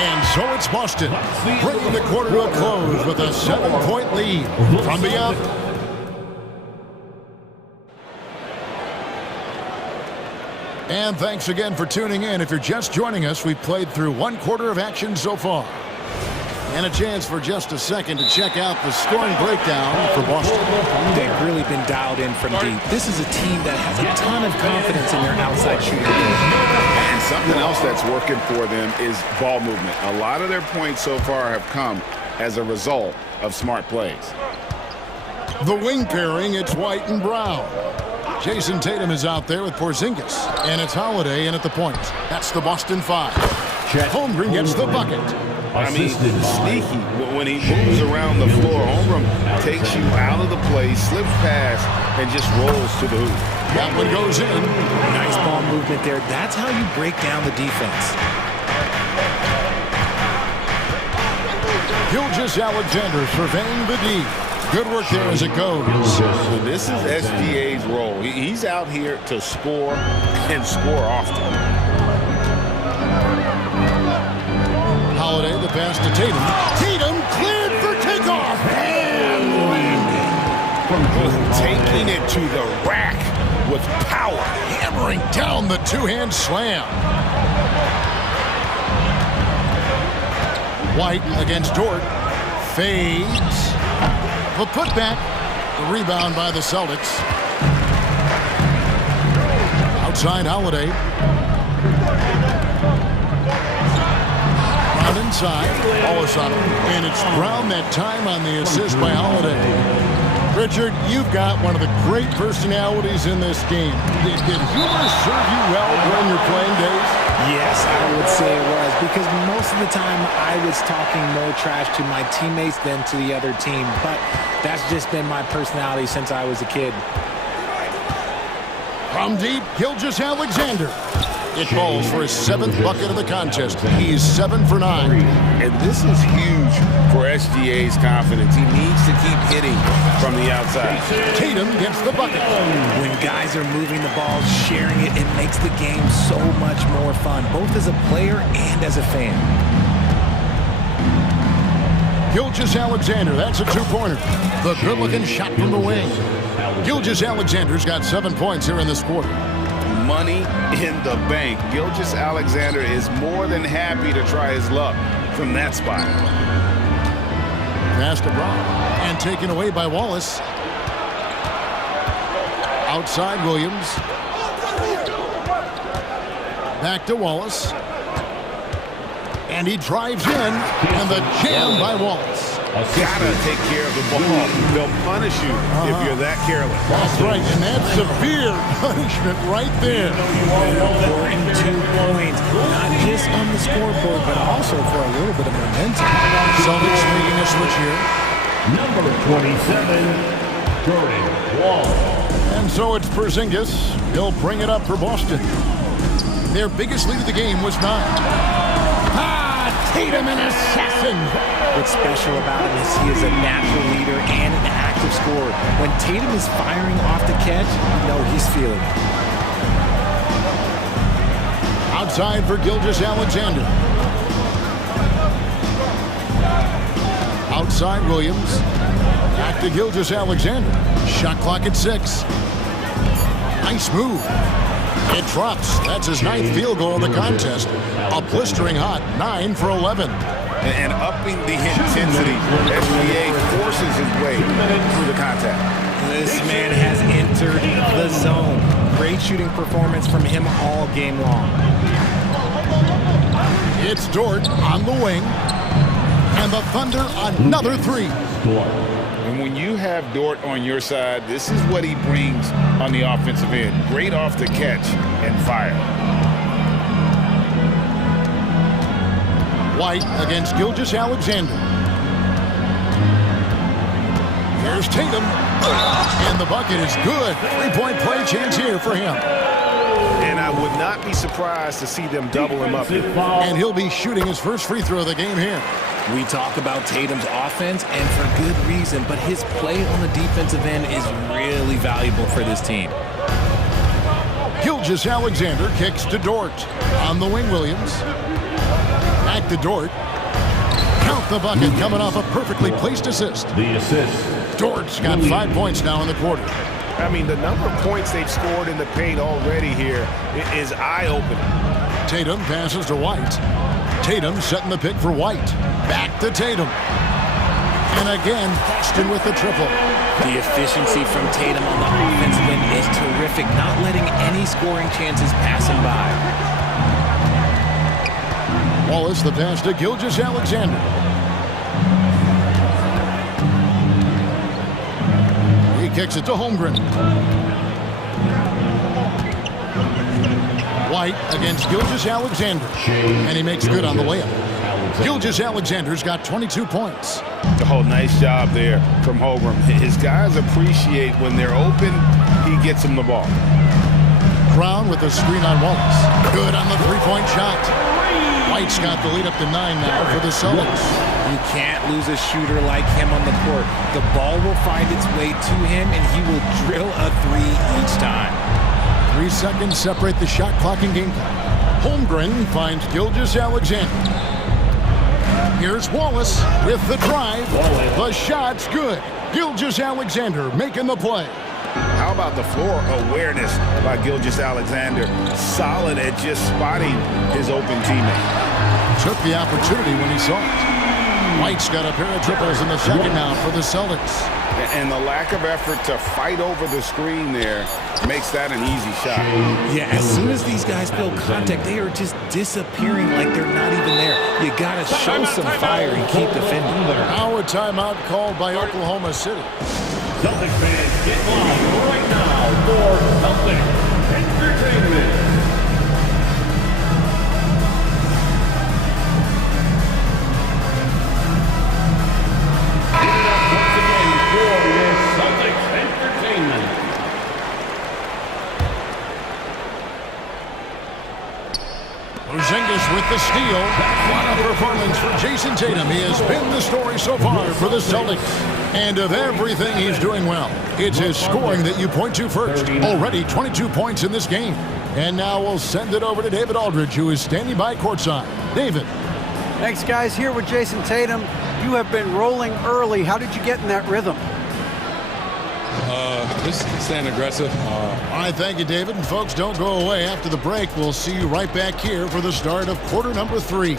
And so it's Boston, bringing the quarter to a close with a 7-point lead from beyond. And thanks again for tuning in. If you're just joining us, we've played through 1 quarter of action so far. And a chance for just a second to check out the scoring breakdown for Boston. They've really been dialed in from deep. This is a team that has a ton of confidence in their outside shooting. And something else that's working for them is ball movement. A lot of their points so far have come as a result of smart plays. The wing pairing, it's White and Brown. Jason Tatum is out there with Porzingis. And it's Holiday in at the point. That's the Boston 5. Holmgren gets the bucket. I mean, sneaky when he moves around the floor. Holmgren takes you out of the play, slips past, and just rolls to the hoop. That one goes in. Nice ball movement there. That's how you break down the defense. Gilgeous-Alexander surveying the D. Good work there as it goes. So this is SGA's role. He's out here to score and score often. Holiday, the pass to Tatum. Tatum cleared for takeoff. And taking it to the rack with power. Hammering down the two-hand slam. White against Dort. Fades. The putback. The rebound by the Celtics. Outside Holiday. Inside, Wallace on him, and it's Brown that time on the assist by Holiday. Richard, you've got one of the great personalities in this game. Did humor serve you well during your playing days? Yes, I would say it was, because most of the time I was talking more trash to my teammates than to the other team, but that's just been my personality since I was a kid. From deep, Gilgeous-Alexander. It falls for his 7th bucket of the contest. He's 7 for 9. And this is huge for SGA's confidence. He needs to keep hitting from the outside. Tatum gets the bucket. When guys are moving the ball, sharing it, it makes the game so much more fun, both as a player and as a fan. Gilgeous-Alexander, that's a 2-pointer. The good-looking shot from the wing. Gilgeous-Alexander's got 7 points here in this quarter. Money in the bank. Gilgeous-Alexander is more than happy to try his luck from that spot. Pass to Brown and taken away by Wallace. Outside Williams. Back to Wallace. And he drives in, and the jam by Wallace. Gotta take care of the ball. They'll punish you if you're that careless. That's right, and that's severe punishment right there. Important 2 points, not just on the scoreboard, but also for a little bit of momentum. Celtics making a switch here. Number 27, Jordan Wall. And so it's Porzingis. He'll bring it up for Boston. Their biggest lead of the game was 9. Tatum, an assassin. What's special about him is he is a natural leader and an active scorer. When Tatum is firing off the catch, you know he's feeling it. Outside for Gilgeous-Alexander. Outside Williams. Back to Gilgeous-Alexander. Shot clock at 6. Nice move. It drops. That's his 9th field goal of the contest. A blistering hot 9 for 11. And upping the intensity, SBA forces his way through the contact. This man has entered the zone. Great shooting performance from him all game long. It's Dort on the wing. And the Thunder another 3. And when you have Dort on your side, this is what he brings on the offensive end. Great off the catch and fire. White against Gilgeous-Alexander. Here's Tatum. And the bucket is good. 3-point play chance here for him. And I would not be surprised to see them double him up here. And he'll be shooting his first free throw of the game here. We talk about Tatum's offense, and for good reason, but his play on the defensive end is really valuable for this team. Gilgeous-Alexander kicks to Dort. On the wing, Williams. Back to Dort. Count the bucket coming off a perfectly placed assist. The assist. Dort's got 5 points now in the quarter. I mean, the number of points they've scored in the paint already here is eye-opening. Tatum passes to White. Tatum setting the pick for White. Back to Tatum. And again, Boston with the triple. The efficiency from Tatum on the offensive end is terrific, not letting any scoring chances pass him by. Wallace the pass to Gilgeous-Alexander. He kicks it to Holmgren. White against Gilgeous-Alexander. And he makes good on the layup. Gilgeous-Alexander's got 22 points. Oh, nice job there from Holmgren. His guys appreciate when they're open, he gets them the ball. Brown with the screen on Wallace. Good on the three-point shot. White's got the lead up to 9 now for the Celtics. You can't lose a shooter like him on the court. The ball will find its way to him, and he will drill a 3 each time. 3 seconds separate the shot clock and game clock. Holmgren finds Gilgeous-Alexander. Here's Wallace with the drive. The shot's good. Gilgeous-Alexander making the play. How about the floor awareness by Gilgeous-Alexander? Solid at just spotting his open teammate. Took the opportunity when he saw it. White's got a pair of triples in the second now for the Celtics. And the lack of effort to fight over the screen there makes that an easy shot. Yeah, as soon as these guys feel contact, they are just disappearing like they're not even there. You got to show some fire and keep defending. Now a timeout called by Oklahoma City. Celtics fans, get live right now for Celtics Entertainment. Porzingis with the steal. What a performance for Jason Tatum. He has been the story so far for the Celtics. And of everything he's doing well, it's his scoring that you point to first. Already 22 points in this game. And now we'll send it over to David Aldridge, who is standing by courtside. David. Thanks, guys. Here with Jason Tatum. You have been rolling early. How did you get in that rhythm? Just staying aggressive. All right, thank you, David. And folks, don't go away. After the break, we'll see you right back here for the start of quarter number 3.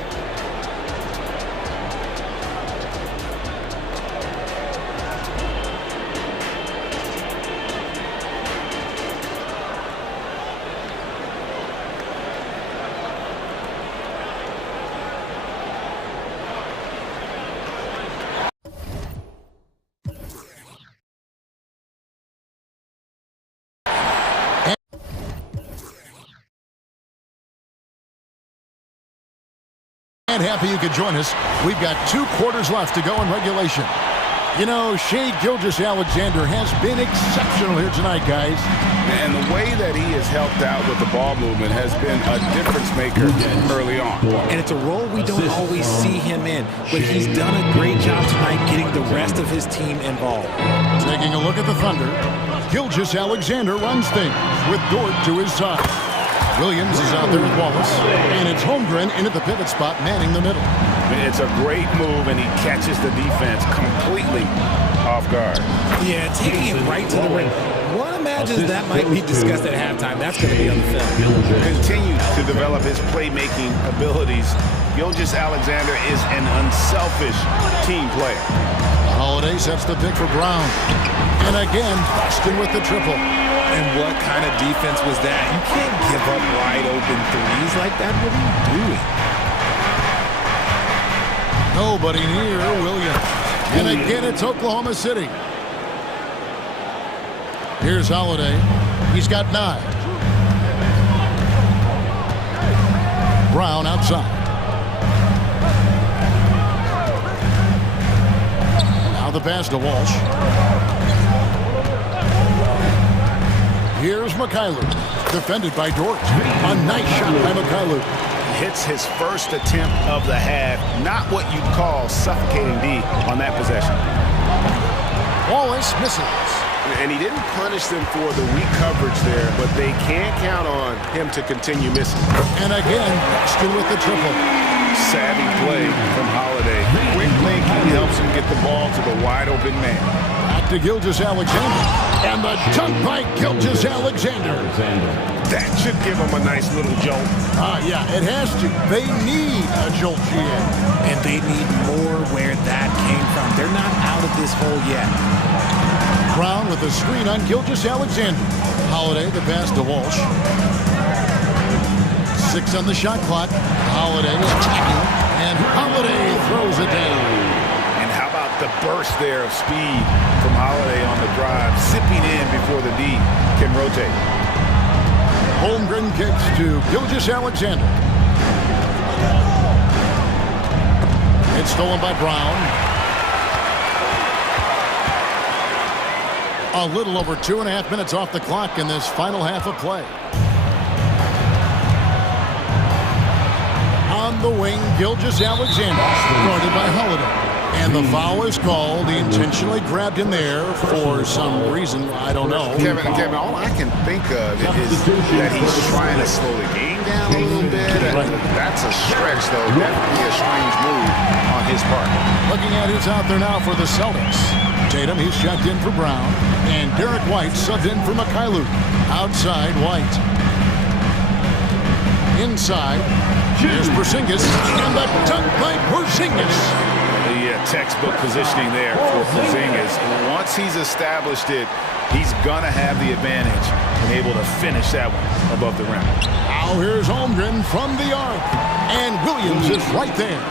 And happy you could join us. We've got 2 quarters left to go in regulation. You know, Shai Gilgeous-Alexander has been exceptional here tonight, guys. And the way that he has helped out with the ball movement has been a difference maker early on. And it's a role we don't always see him in, but he's done a great job tonight getting the rest of his team involved. Taking a look at the Thunder, Gilgeous-Alexander runs things with Dort to his side. Williams is out there with Wallace, and it's Holmgren into the pivot spot, manning the middle. It's a great move, and he catches the defense completely off guard. Yeah, taking it right to the ring. One imagines that might be discussed at halftime. That's going to be on the film. Continues to develop his playmaking abilities. Gilgeous-Alexander is an unselfish team player. Holiday sets the pick for Brown. And again, Boston with the triple. And what kind of defense was that? You can't give up wide open threes like that. What are you doing? Nobody near Williams. And again, it's Oklahoma City. Here's Holiday. He's got 9. Brown outside. Now the pass to Walsh. Here's Mikhailuk, defended by Dort. A nice shot by Mikhailuk. Hits his first attempt of the half. Not what you'd call suffocating D on that possession. Wallace misses. And he didn't punish them for the weak coverage there, but they can't count on him to continue missing. And again, Boston with the triple. Savvy play from Holiday. Quick thinking helps him get the ball to the wide open man. Back to Gilgeous-Alexander. And the dunk by Gilgeous-Alexander. That should give him a nice little jolt. Yeah, it has to. They need a jolt, GA. And they need more where that came from. They're not out of this hole yet. Brown with a screen on Gilgeous-Alexander. Holiday, the pass to Walsh. 6 on the shot clock. Holiday attacking. And Holiday throws it down. And how about the burst there of speed from Holiday on the drive, zipping in before the D can rotate. Holmgren kicks to Gilgeous-Alexander. It's stolen by Brown. A little over 2.5 minutes off the clock in this final half of play. On the wing, Gilgeous-Alexander, guarded by Holiday. And the foul is called. He intentionally grabbed him there for some reason. I don't know. Kevin, all I can think of is that he's trying to slow the game down a little bit. That's a stretch, though. Definitely a strange move on his part. Looking at who's out there now for the Celtics. Tatum, he's checked in for Brown. And Derek White subbed in for Mikhailuk. Outside, White. Inside, here's Porzingis. And the dunk by Porzingis. Textbook positioning there for Porzingis. Once he's established it, he's gonna have the advantage and able to finish that one above the rim. Now here's Holmgren from the arc. And Williams is right there.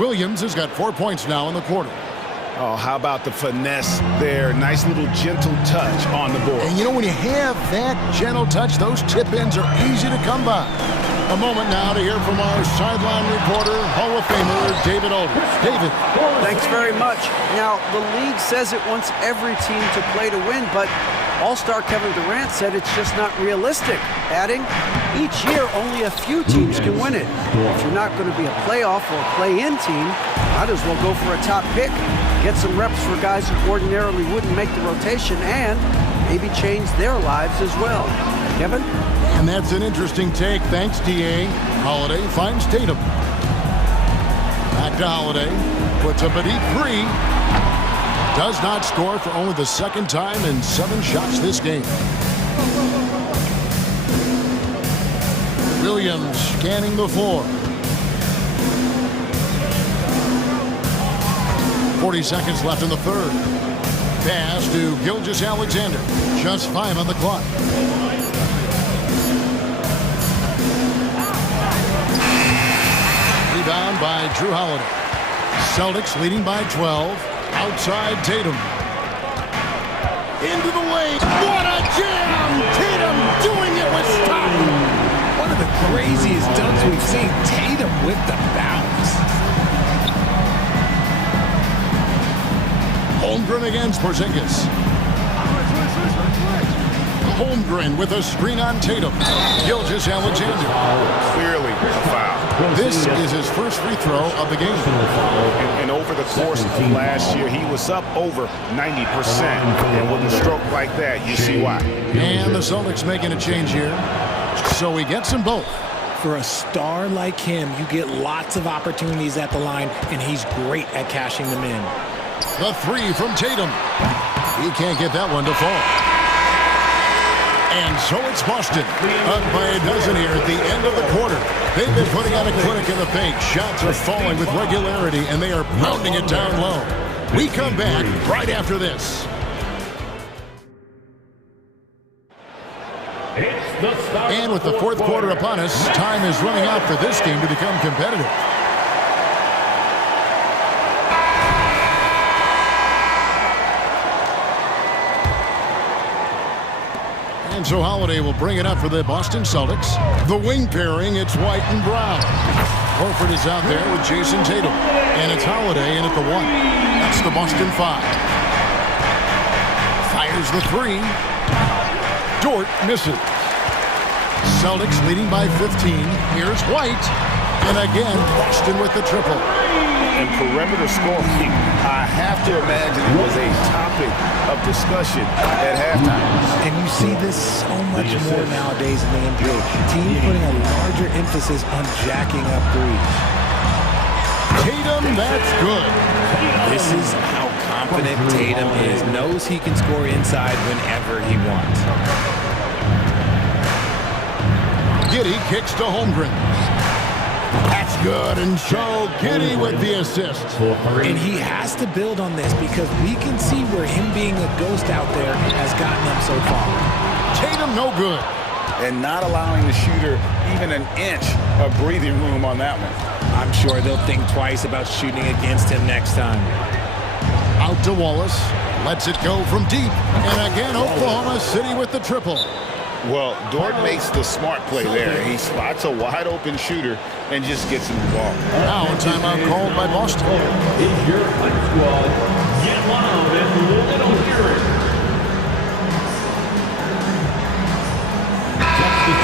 Williams has got 4 points now in the quarter. Oh, how about the finesse there? Nice little gentle touch on the board. And you know, when you have that gentle touch, those tip-ins are easy to come by. A moment now to hear from our sideline reporter, Hall of Famer David Aldridge. David. Thanks very much. Now, the league says it wants every team to play to win, but All-Star Kevin Durant said it's just not realistic, adding, each year only a few teams can win it. If you're not going to be a playoff or a play-in team, might as well go for a top pick, get some reps for guys who ordinarily wouldn't make the rotation, and maybe change their lives as well. Kevin? And that's an interesting take. Thanks, D.A. Holiday finds Tatum. Back to Holiday. Puts up a deep 3. Does not score for only the second time in 7 shots this game. Williams scanning the floor. 40 seconds left in the third. Pass to Gilgeous-Alexander. Just 5 on the clock. Rebound by Drew Holiday. Celtics leading by 12. Outside Tatum. Into the lane. What a jam! Tatum doing it with style. One of the craziest dunks we've seen. Tatum with the bounce. Holmgren against Porzingis. Holmgren with a screen on Tatum. Gilgeous-Alexander. Clearly a foul. This is his first free throw of the game. And over the course of last year, he was up over 90%. And with a stroke like that, you see why. And the Celtics making a change here. So he gets them both. For a star like him, you get lots of opportunities at the line, and he's great at cashing them in. The three from Tatum. He can't get that one to fall. And so it's Boston, up by a dozen here at the end of the quarter. They've been putting on a clinic in the paint. Shots are falling with regularity, and they are pounding it down low. We come back right after this. And with the fourth quarter upon us, time is running out for this game to become competitive. And so Holiday will bring it up for the Boston Celtics. The wing pairing, it's White and Brown. Horford is out there with Jason Tatum. And it's Holiday in at the 1. That's the Boston 5. Fires the 3. Dort misses. Celtics leading by 15. Here's White. And again, Boston with the triple. And perimeter scoring, I have to imagine it was a topic of discussion at halftime. And you see this so much more nowadays in the NBA. Teams putting a larger emphasis on jacking up threes. Tatum, that's good. This is how confident Tatum is. Knows he can score inside whenever he wants. Giddey kicks to Holmgren. That's good, and so Giddey with the assist. And he has to build on this because we can see where him being a ghost out there has gotten him so far. Tatum no good. And not allowing the shooter even an inch of breathing room on that one. I'm sure they'll think twice about shooting against him next time. Out to Wallace. Lets it go from deep. And again, Oklahoma City with the triple. Well, Dort makes the smart play there. He spots a wide-open shooter and just gets him the ball. Now a timeout called by Boston. Is your fight squad get loud and we'll hear it.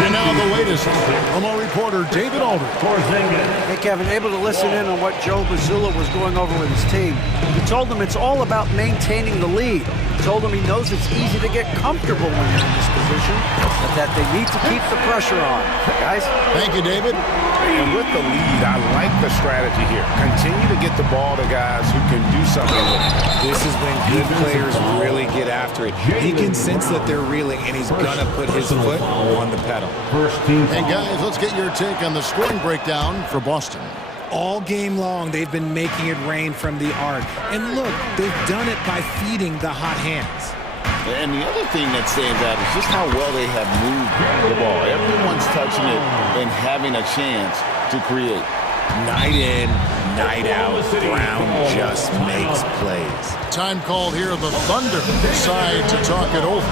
And now the latest from our reporter, David Aldridge. Hey, Kevin, able to listen in on what Joe Mazzulla was going over with his team. He told them it's all about maintaining the lead. He told them he knows it's easy to get comfortable when you're in this position, but that they need to keep the pressure on. Guys? Thank you, David. And with the lead, I like the strategy here. Continue to get the ball to guys who can do something with it. This is when good players really get after it. He can sense that they're reeling, and he's going to put his foot on the pedal. Hey, guys, let's get your take on the scoring breakdown for Boston. All game long, they've been making it rain from the arc. And look, they've done it by feeding the hot hands. And the other thing that stands out is just how well they have moved the ball. Everyone's touching it and having a chance to create. Night in, night out, Brown just makes plays. Time called here. The Thunder decide to talk it over.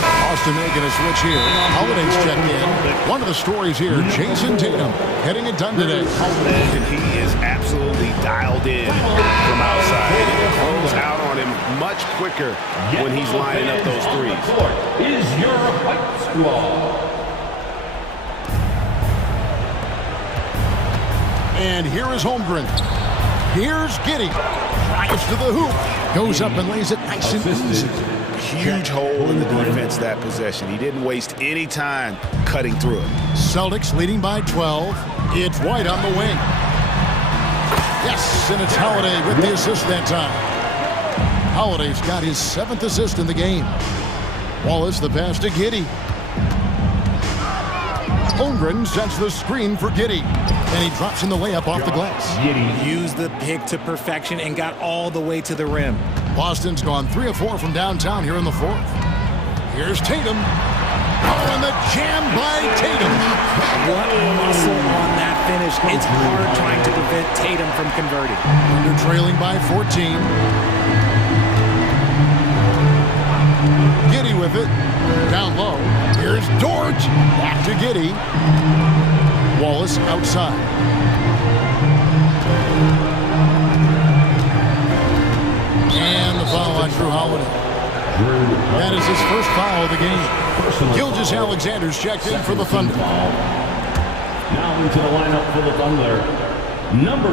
Boston making a switch here. Holiday's checked in. One of the stories here, Jason Tatum getting it done today. And he is absolutely dialed in from outside. It throws out on him much quicker when he's lining up those threes. Is your fight squad. And here is Holmgren. Here's Giddey. Drives to the hoop. Goes up and lays it nice and easy. Huge hole in the defense that possession. He didn't waste any time cutting through it. Celtics leading by 12. It's White on the wing. Yes, and it's Holiday with the assist that time. Holiday's got his 7th assist in the game. Wallace the pass to Giddey. Holmgren sets the screen for Giddey. And he drops in the layup off the glass. Used the pick to perfection and got all the way to the rim. Boston's gone 3 of 4 from downtown here in the 4th. Here's Tatum. Oh, and the jam by Tatum. What muscle on that finish. It's hard trying to prevent Tatum from converting. They're trailing by 14. Giddey with it. Down low. Here's Dort. Back to Giddey. Wallace outside. And That is his first foul of the game. Gilgeous-Alexander's checked in for the Thunder. Now into the lineup for the Thunder, number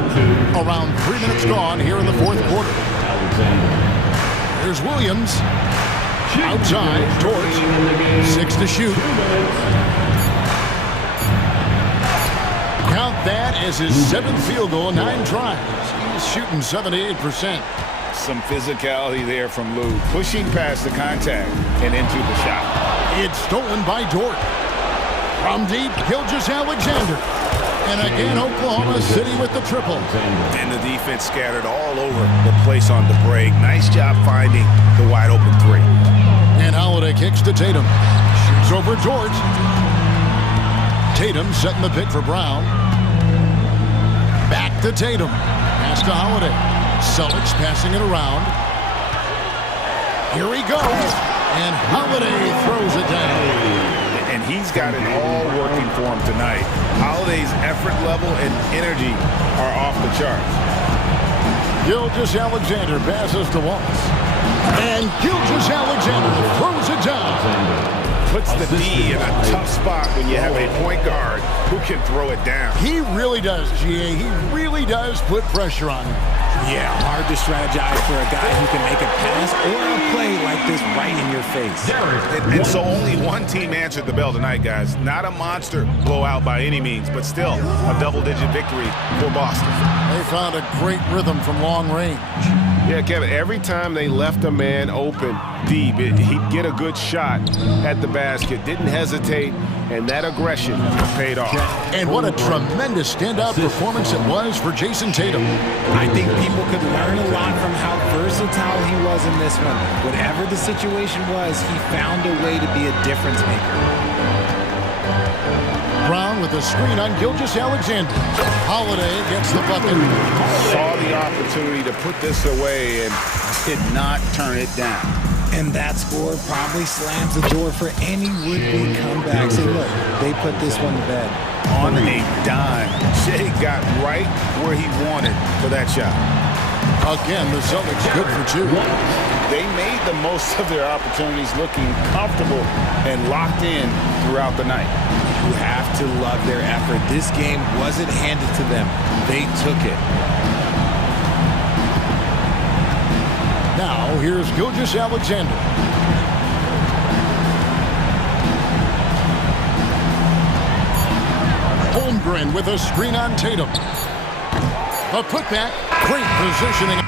2. Around 3 minutes gone here in the fourth quarter. Here's Williams. Outside, Torch. 6 to shoot. Count that as his 7th field goal, 9 tries. He's shooting 78%. Some physicality there from Lou, pushing past the contact and into the shot. It's stolen by Dort. From deep, Gilgeous-Alexander. And again, Oklahoma City with the triple. And the defense scattered all over the place on the break. Nice job finding the wide open 3. And Holiday kicks to Tatum. Shoots over Dort. Tatum setting the pick for Brown. Back to Tatum. Pass to Holiday. Celtics passing it around. Here he goes. And Holiday throws it down. And he's got it all working for him tonight. Holiday's effort level and energy are off the charts. Gilgeous-Alexander passes to Wallace. And Gilgeous-Alexander throws it down. Puts the D in a tough spot when you have a point guard who can throw it down. He really does, GA. He really does put pressure on him. Yeah, hard to strategize for a guy who can make a pass or a play like this right in your face. And so only one team answered the bell tonight, guys. Not a monster blowout by any means, but still a double-digit victory for Boston. They found a great rhythm from long range. Yeah, Kevin, every time they left a man open deep, he'd get a good shot at the basket, didn't hesitate, and that aggression paid off. And what a tremendous standout performance it was for Jason Tatum. I think people could learn a lot from how versatile he was in this one. Whatever the situation was, he found a way to be a difference maker. Brown with a screen on Gilgeous-Alexander. Holiday gets the bucket. Saw the opportunity to put this away and did not turn it down. And that score probably slams the door for any would-be comebacks. And look, they put this one to bed. On a dime, Shea got right where he wanted for that shot. Again, the Celtics good for 2. They made the most of their opportunities, looking comfortable and locked in throughout the night. You have to love their effort. This game wasn't handed to them. They took it. Now, here's Gilgeous-Alexander. Holmgren with a screen on Tatum. A putback, great positioning.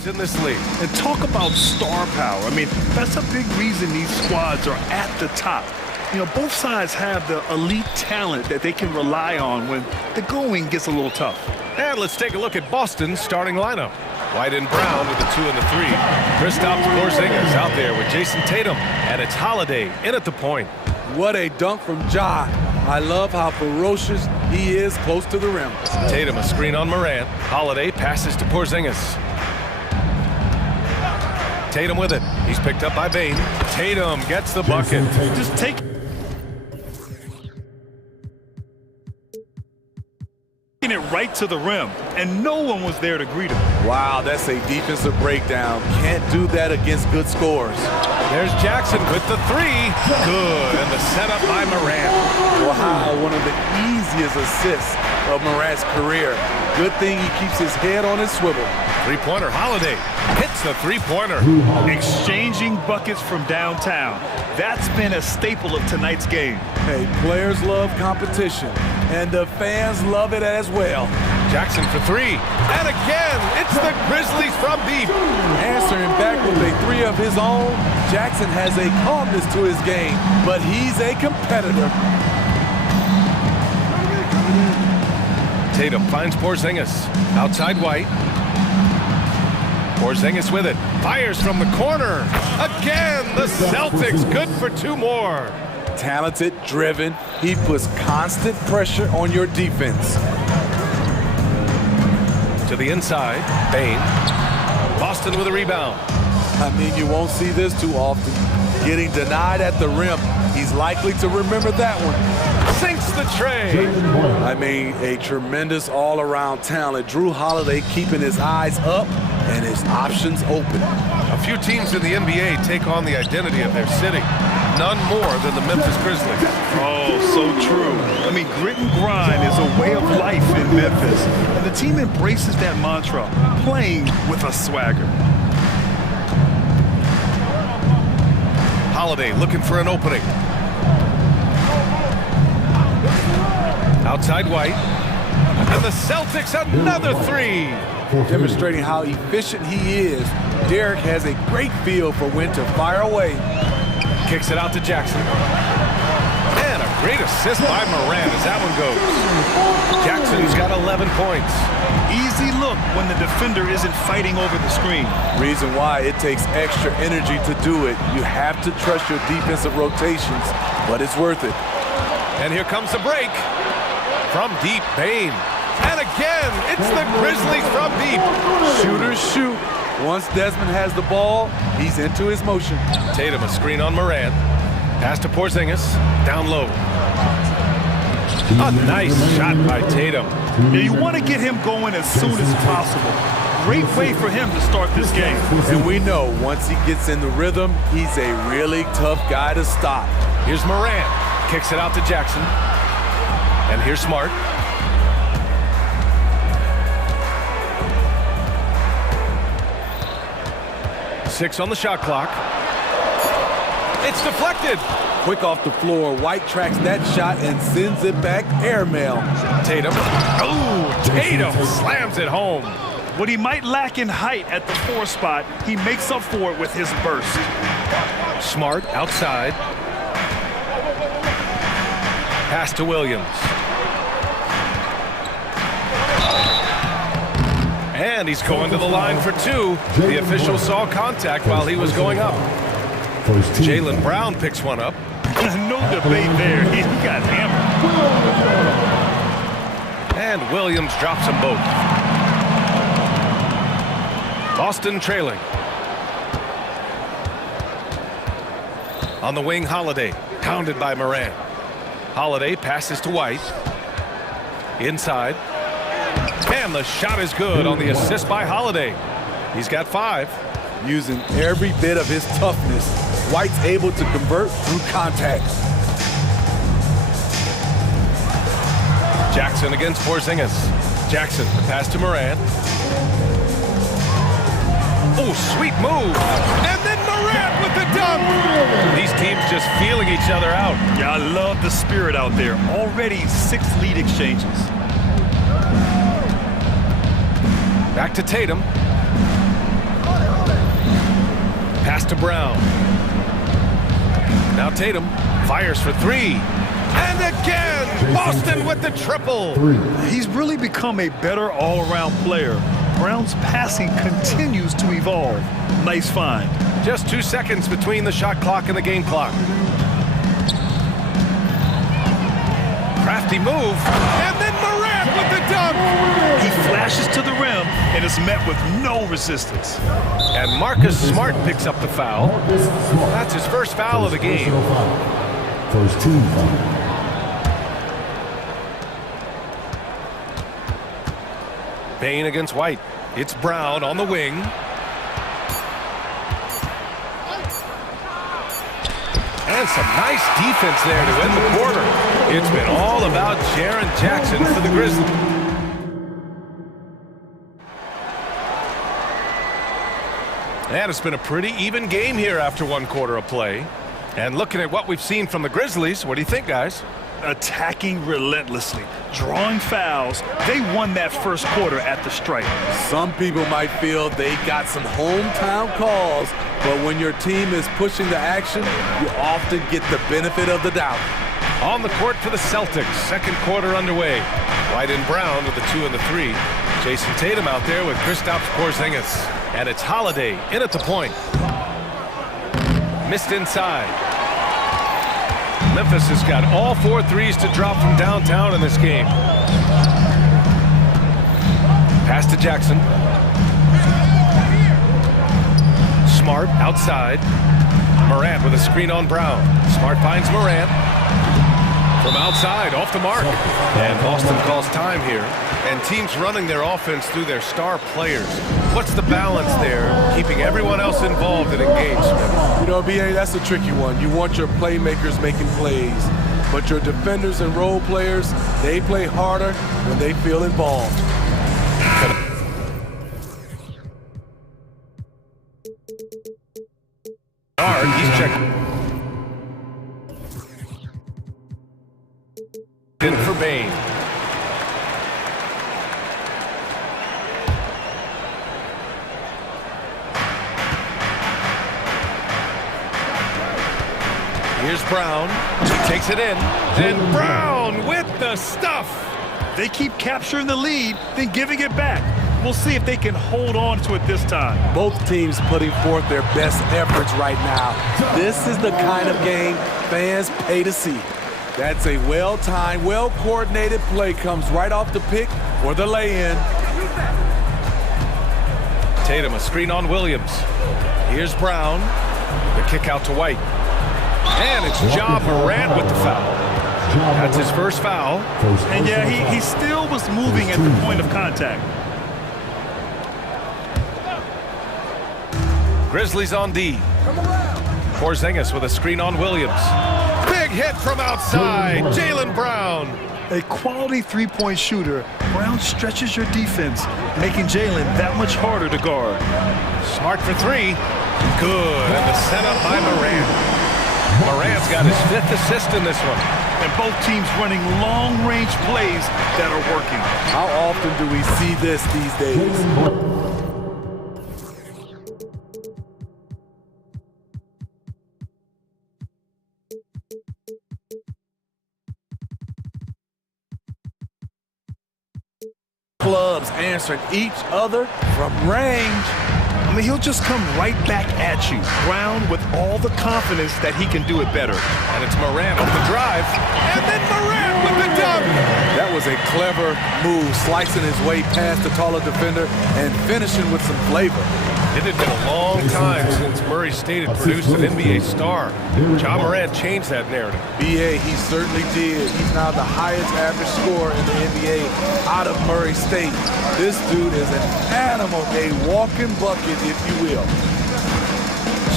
teams in this league. And talk about star power. I mean, that's a big reason these squads are at the top. You know, both sides have the elite talent that they can rely on when the going gets a little tough. And let's take a look at Boston's starting lineup. White and Brown with the 2 and the 3. Kristaps Porzingis out there with Jason Tatum. And it's Holiday in at the point. What a dunk from Ja. I love how ferocious he is close to the rim. Tatum a screen on Morant. Holiday passes to Porzingis. Tatum with it. He's picked up by Bane. Tatum gets the bucket. Just take it right to the rim, and no one was there to greet him. Wow, that's a defensive breakdown. Can't do that against good scores. There's Jackson with the 3. Good, and the setup by Morant. Wow, one of the easiest assists of Morant's career. Good thing he keeps his head on his swivel. Three-pointer, Holiday hits the three-pointer. Exchanging buckets from downtown. That's been a staple of tonight's game. Hey, players love competition, and the fans love it as well. Jackson for 3. And again, it's the Grizzlies from deep. Answering back with a 3 of his own, Jackson has a calmness to his game, but he's a competitor. Tatum finds Porzingis. Outside White. Porzingis with it. Fires from the corner. Again, the Celtics good for 2 more. Talented, driven. He puts constant pressure on your defense. To the inside, Bane. Boston with a rebound. I mean, you won't see this too often. Getting denied at the rim. He's likely to remember that one. Sinks the tray. I mean, a tremendous all-around talent. Drew Holiday keeping his eyes up and his options open. A few teams in the NBA take on the identity of their city. None more than the Memphis Grizzlies. Oh, so true. I mean, grit and grind is a way of life in Memphis. And the team embraces that mantra, playing with a swagger. Holiday looking for an opening. Outside White. And the Celtics another 3. Demonstrating how efficient he is, Derek has a great feel for when to fire away. Kicks it out to Jackson. And a great assist by Morant as that one goes. Jackson's got 11 points. Easy look when the defender isn't fighting over the screen. Reason why it takes extra energy to do it. You have to trust your defensive rotations, but it's worth it. And here comes the break. From deep, Bane. And again, it's the Grizzlies from deep. Shooters shoot. Once Desmond has the ball, he's into his motion. Tatum a screen on Morant. Pass to Porzingis. Down low. A nice shot by Tatum. Yeah, you want to get him going as soon as possible. Great way for him to start this game. And we know once he gets in the rhythm, he's a really tough guy to stop. Here's Morant. Kicks it out to Jackson. And here's Smart. Six on the shot clock. It's deflected. Quick off the floor. White tracks that shot and sends it back airmail. Tatum. Oh, Tatum slams it home. What he might lack in height at the 4 spot, he makes up for it with his burst. Smart outside. Pass to Williams. And he's going to the line for 2. The official saw contact while he was going up. Jaylen Brown picks one up. No debate there. He got hammered. And Williams drops them both. Boston trailing. On the wing, Holiday. Pounded by Morant. Holiday passes to White. Inside. And the shot is good on the assist by Holiday. He's got 5. Using every bit of his toughness, White's able to convert through contact. Jackson against Porzingis. Jackson, the pass to Morant. Oh, sweet move. And then Morant with the dunk. These teams just feeling each other out. Yeah, I love the spirit out there. Already 6 lead exchanges. Back to Tatum. Pass to Brown. Now Tatum fires for three. And again, Boston with the triple. He's really become a better all-around player. Brown's passing continues to evolve. Nice find. Just 2 seconds between the shot clock and the game clock. Crafty move, and then Morant with the dunk. He flashes to the rim and is met with no resistance. And Marcus Smart picks up the foul. That's his first foul of the game. First team foul. Payne against White. It's Brown on the wing. And some nice defense there to end the quarter. It's been all about Jaren Jackson for the Grizzlies. And it's been a pretty even game here after 1 quarter of play. And looking at what we've seen from the Grizzlies, what do you think, guys? Attacking relentlessly, drawing fouls. They won that first quarter at the stripe. Some people might feel they got some hometown calls, but when your team is pushing the action, you often get the benefit of the doubt. On the court for the Celtics, second quarter underway. White and Brown with the 2 and the 3. Jason Tatum out there with Kristaps Porzingis. And it's Holiday in at the point. Missed inside. Memphis has got all 4 threes to drop from downtown in this game. Pass to Jackson. Smart outside. Morant with a screen on Brown. Smart finds Morant. From outside, off the mark. And Boston calls time here. And teams running their offense through their star players. What's the balance there, keeping everyone else involved and engaged? You know, B.A., that's a tricky one. You want your playmakers making plays, but your defenders and role players, they play harder when they feel involved. He's checking. In for Bane. Here's Brown. He takes it in. And Brown with the stuff. They keep capturing the lead, then giving it back. We'll see if they can hold on to it this time. Both teams putting forth their best efforts right now. This is the kind of game fans pay to see. That's a well-timed, well-coordinated play. Comes right off the pick or the lay-in. Tatum, a screen on Williams. Here's Brown. The kick out to White. And it's Ja Morant with the foul. That's his first foul. And yeah, he still was moving at the point of contact. Grizzlies on D. Porzingis with a screen on Williams. Big hit from outside. Jaylen Brown. A quality three-point shooter, Brown stretches your defense, making Jaylen that much harder to guard. Smart for three. Good. And the setup by Morant. Morant's got his 5th assist in this one. And both teams running long-range plays that are working. How often do we see this these days? Clubs answering each other from range. I mean, he'll just come right back at you. Brown with all the confidence that he can do it better. And it's Morant off the drive. And then Morant with the dunk. That was a clever move, slicing his way past the taller defender and finishing with some flavor. It had been a long time since Murray State had produced an NBA star. Ja Morant changed that narrative. B.A., he certainly did. He's now the highest average scorer in the NBA out of Murray State. This dude is an animal, a walking bucket, if you will.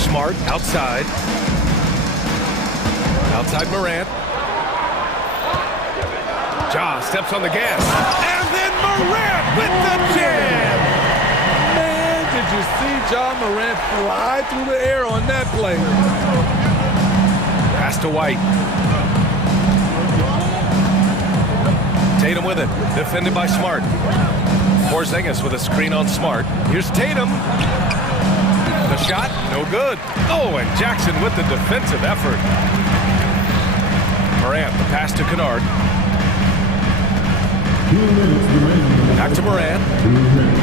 Smart outside. Outside Morant. Ja steps on the gas. And then Morant with the jam. Did you see Ja Morant fly through the air on that play? Pass to White. Tatum with it. Defended by Smart. Porzingis with a screen on Smart. Here's Tatum. The shot, no good. Oh, and Jackson with the defensive effort. Morant, the pass to Kennard. 2 minutes remaining. Back to Morant. 2 minutes.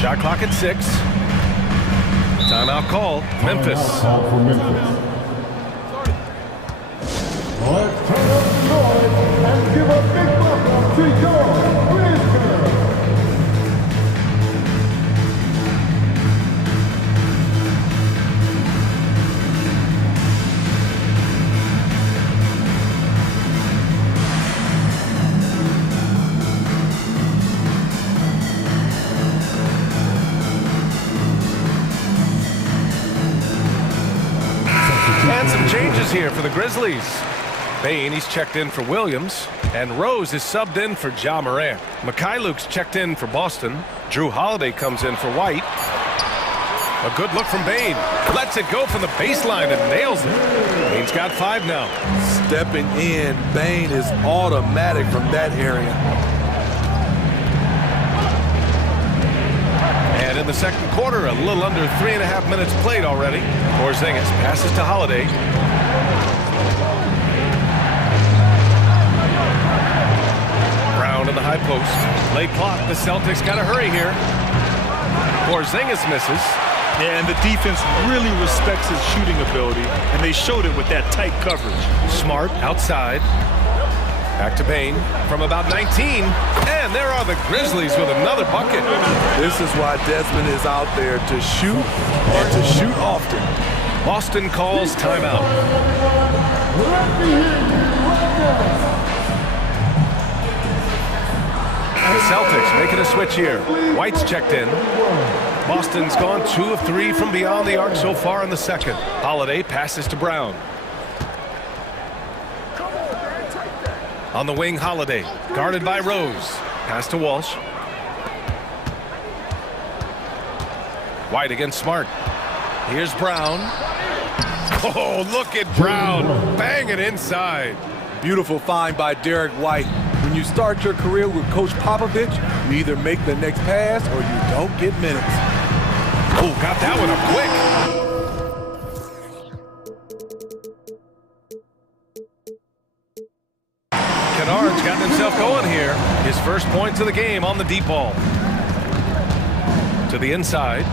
Shot clock at 6. Timeout call, Memphis. Timeout call for Memphis. Let's turn up the noise and give a big welcome to your Grizzlies. And some changes here for the Grizzlies. Bane, he's checked in for Williams, and Rose is subbed in for Ja Morant. Mikhailuk's checked in for Boston. Drew Holiday comes in for White. A good look from Bane. Lets it go from the baseline and nails it. Bane's got 5 now. Stepping in, Bane is automatic from that area. And in the second quarter, a little under 3.5 minutes played already. Porzingis passes to Holiday. Brown in the high post. Late clock. The Celtics got to hurry here. Porzingis misses. Yeah, and the defense really respects his shooting ability, and they showed it with that tight coverage. Smart outside. Back to Bane from about 19. And there are the Grizzlies with another bucket. This is why Desmond is out there to shoot and to shoot often. Boston calls timeout. The Celtics making a switch here. White's checked in. Boston's gone 2 of 3 from beyond the arc so far in the second. Holiday passes to Brown. On the wing, Holiday, guarded by Rose. Pass to Walsh. White against Smart. Here's Brown. Oh, look at Brown. Bang it inside. Beautiful find by Derek White. When you start your career with Coach Popovich, you either make the next pass or you don't get minutes. Oh, got that one up quick. Kennard's gotten himself going here. His first points of the game on the deep ball. To the inside.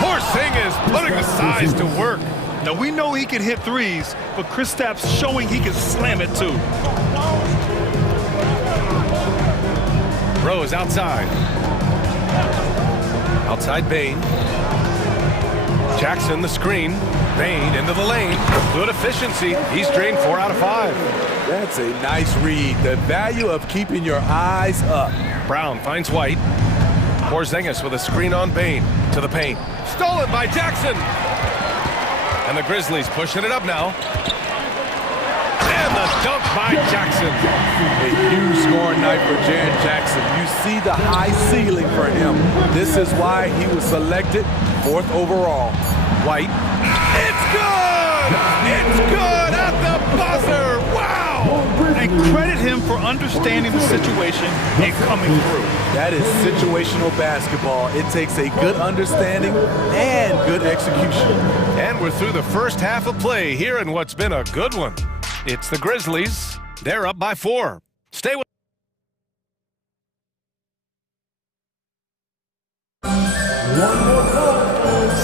Porzingis putting the size to work. Now, we know he can hit threes, but Kristaps showing he can slam it too. Rose outside. Outside Bane. Jackson the screen. Bane into the lane. Good efficiency. He's drained 4 out of 5. That's a nice read. The value of keeping your eyes up. Brown finds White. Porzingis with a screen on Bane. To the paint. Stolen by Jackson. And the Grizzlies pushing it up now. And the dunk by Jackson. A huge scoring night for Jaren Jackson. You see the high ceiling for him. This is why he was selected 4th overall. White. It's good! It's good at the buzzer! Wow! And credit him for understanding the situation and coming through. That is situational basketball. It takes a good understanding and good execution. And we're through the first half of play here in what's been a good one. It's the Grizzlies. They're up by 4. Stay with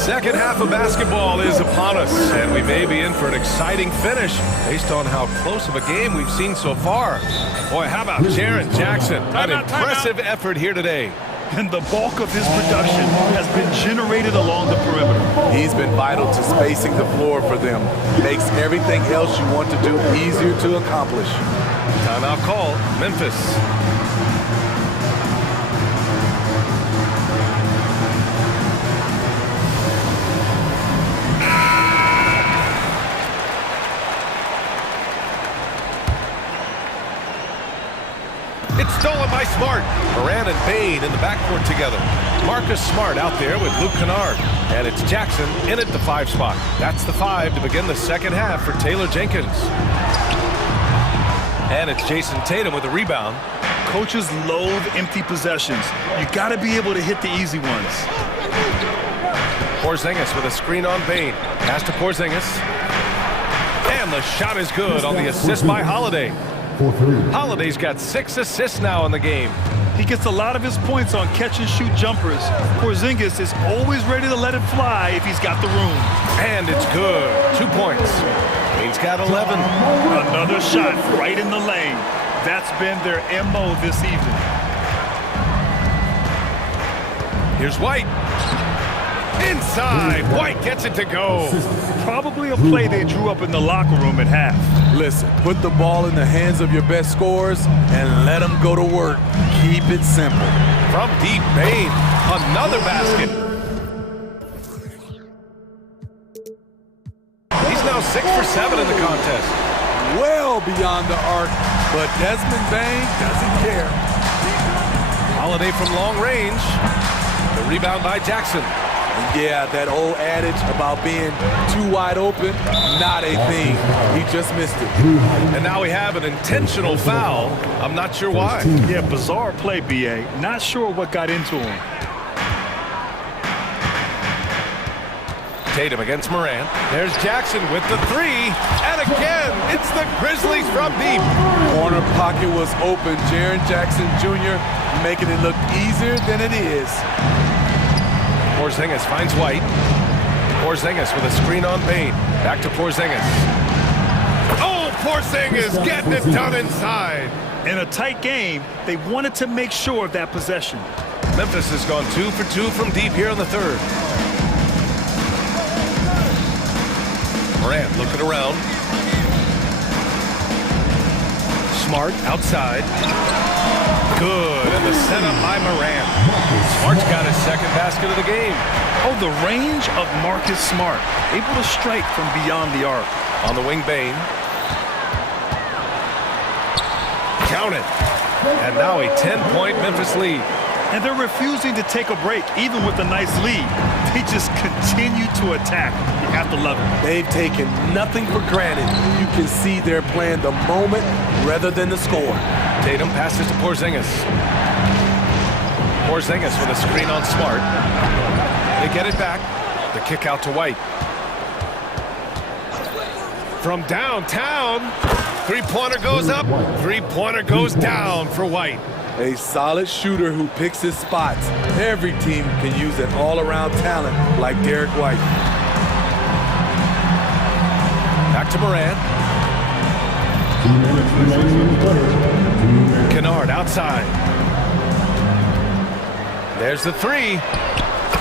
Second half of basketball is upon us, and we may be in for an exciting finish based on how close of a game we've seen so far. Boy, how about Jaren Jackson? An impressive effort here today. And the bulk of his production has been generated along the perimeter. He's been vital to spacing the floor for them. Makes everything else you want to do easier to accomplish. Timeout call, Memphis. It's stolen by Smart. Morant and Bane in the backcourt together. Marcus Smart out there with Luke Kennard. And it's Jackson in at the 5 spot. That's the 5 to begin the second half for Taylor Jenkins. And it's Jason Tatum with a rebound. Coaches loathe empty possessions. You got to be able to hit the easy ones. Porzingis with a screen on Bane. Pass to Porzingis. And the shot is good on the assist by Holiday. Holiday's got 6 assists now in the game. He gets a lot of his points on catch-and-shoot jumpers. Porzingis is always ready to let it fly if he's got the room. And it's good. 2 points. Bane's got 11. Another shot right in the lane. That's been their MO this evening. Here's White. Inside. White gets it to go. Probably a play they drew up in the locker room at half. Listen, put the ball in the hands of your best scorers and let them go to work. Keep it simple. From deep, Bane. Another basket. He's now 6 for 7 in the contest. Well beyond the arc, but Desmond Bane doesn't care. Holiday from long range. The rebound by Jackson. Yeah, that old adage about being too wide open, not a thing. He just missed it. And now we have an intentional foul. I'm not sure why. Yeah, bizarre play, B.A. Not sure what got into him. Tatum against Morant. There's Jackson with the 3. And again, it's the Grizzlies from deep. Corner pocket was open. Jaren Jackson Jr. making it look easier than it is. Porzingis finds White. Porzingis with a screen on Bane. Back to Porzingis. Oh, Porzingis getting it done inside. In a tight game, they wanted to make sure of that possession. Memphis has gone 2 for 2 from deep here in the third. Morant looking around. Smart outside. Good, and the setup by Morant. Smart's got his second basket of the game. Oh, the range of Marcus Smart. Able to strike from beyond the arc. On the wing, Bane. Count it. And now a 10-point Memphis lead. And they're refusing to take a break, even with a nice lead. They just continue to attack. You have to love it. They've taken nothing for granted. You can see they're playing the moment rather than the score. Tatum passes to Porzingis. Porzingis with a screen on Smart. They get it back. The kick out to White. From downtown, three-pointer goes up, three-pointer goes down for White. A solid shooter who picks his spots. Every team can use an all-around talent like Derek White. Back to Morant. Kennard outside. There's the 3.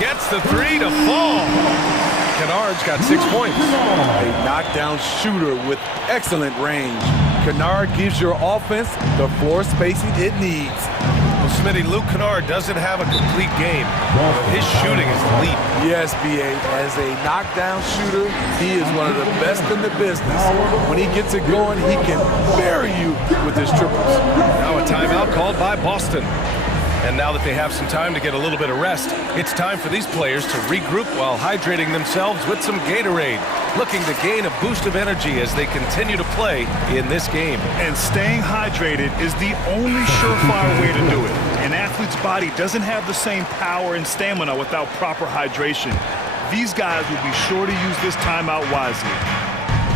Gets the 3 to fall. Kennard's got 6 points. A knockdown shooter with excellent range. Kennard gives your offense the floor spacing it needs. Well, Smitty, Luke Kennard doesn't have a complete game, but his shooting is elite. Yes, B.A. As a knockdown shooter, he is one of the best in the business. When he gets it going, he can bury you with his triples. Now a timeout called by Boston. And now that they have some time to get a little bit of rest, it's time for these players to regroup while hydrating themselves with some Gatorade, looking to gain a boost of energy as they continue to play in this game. And staying hydrated is the only surefire way to do it. An athlete's body doesn't have the same power and stamina without proper hydration. These guys will be sure to use this timeout wisely.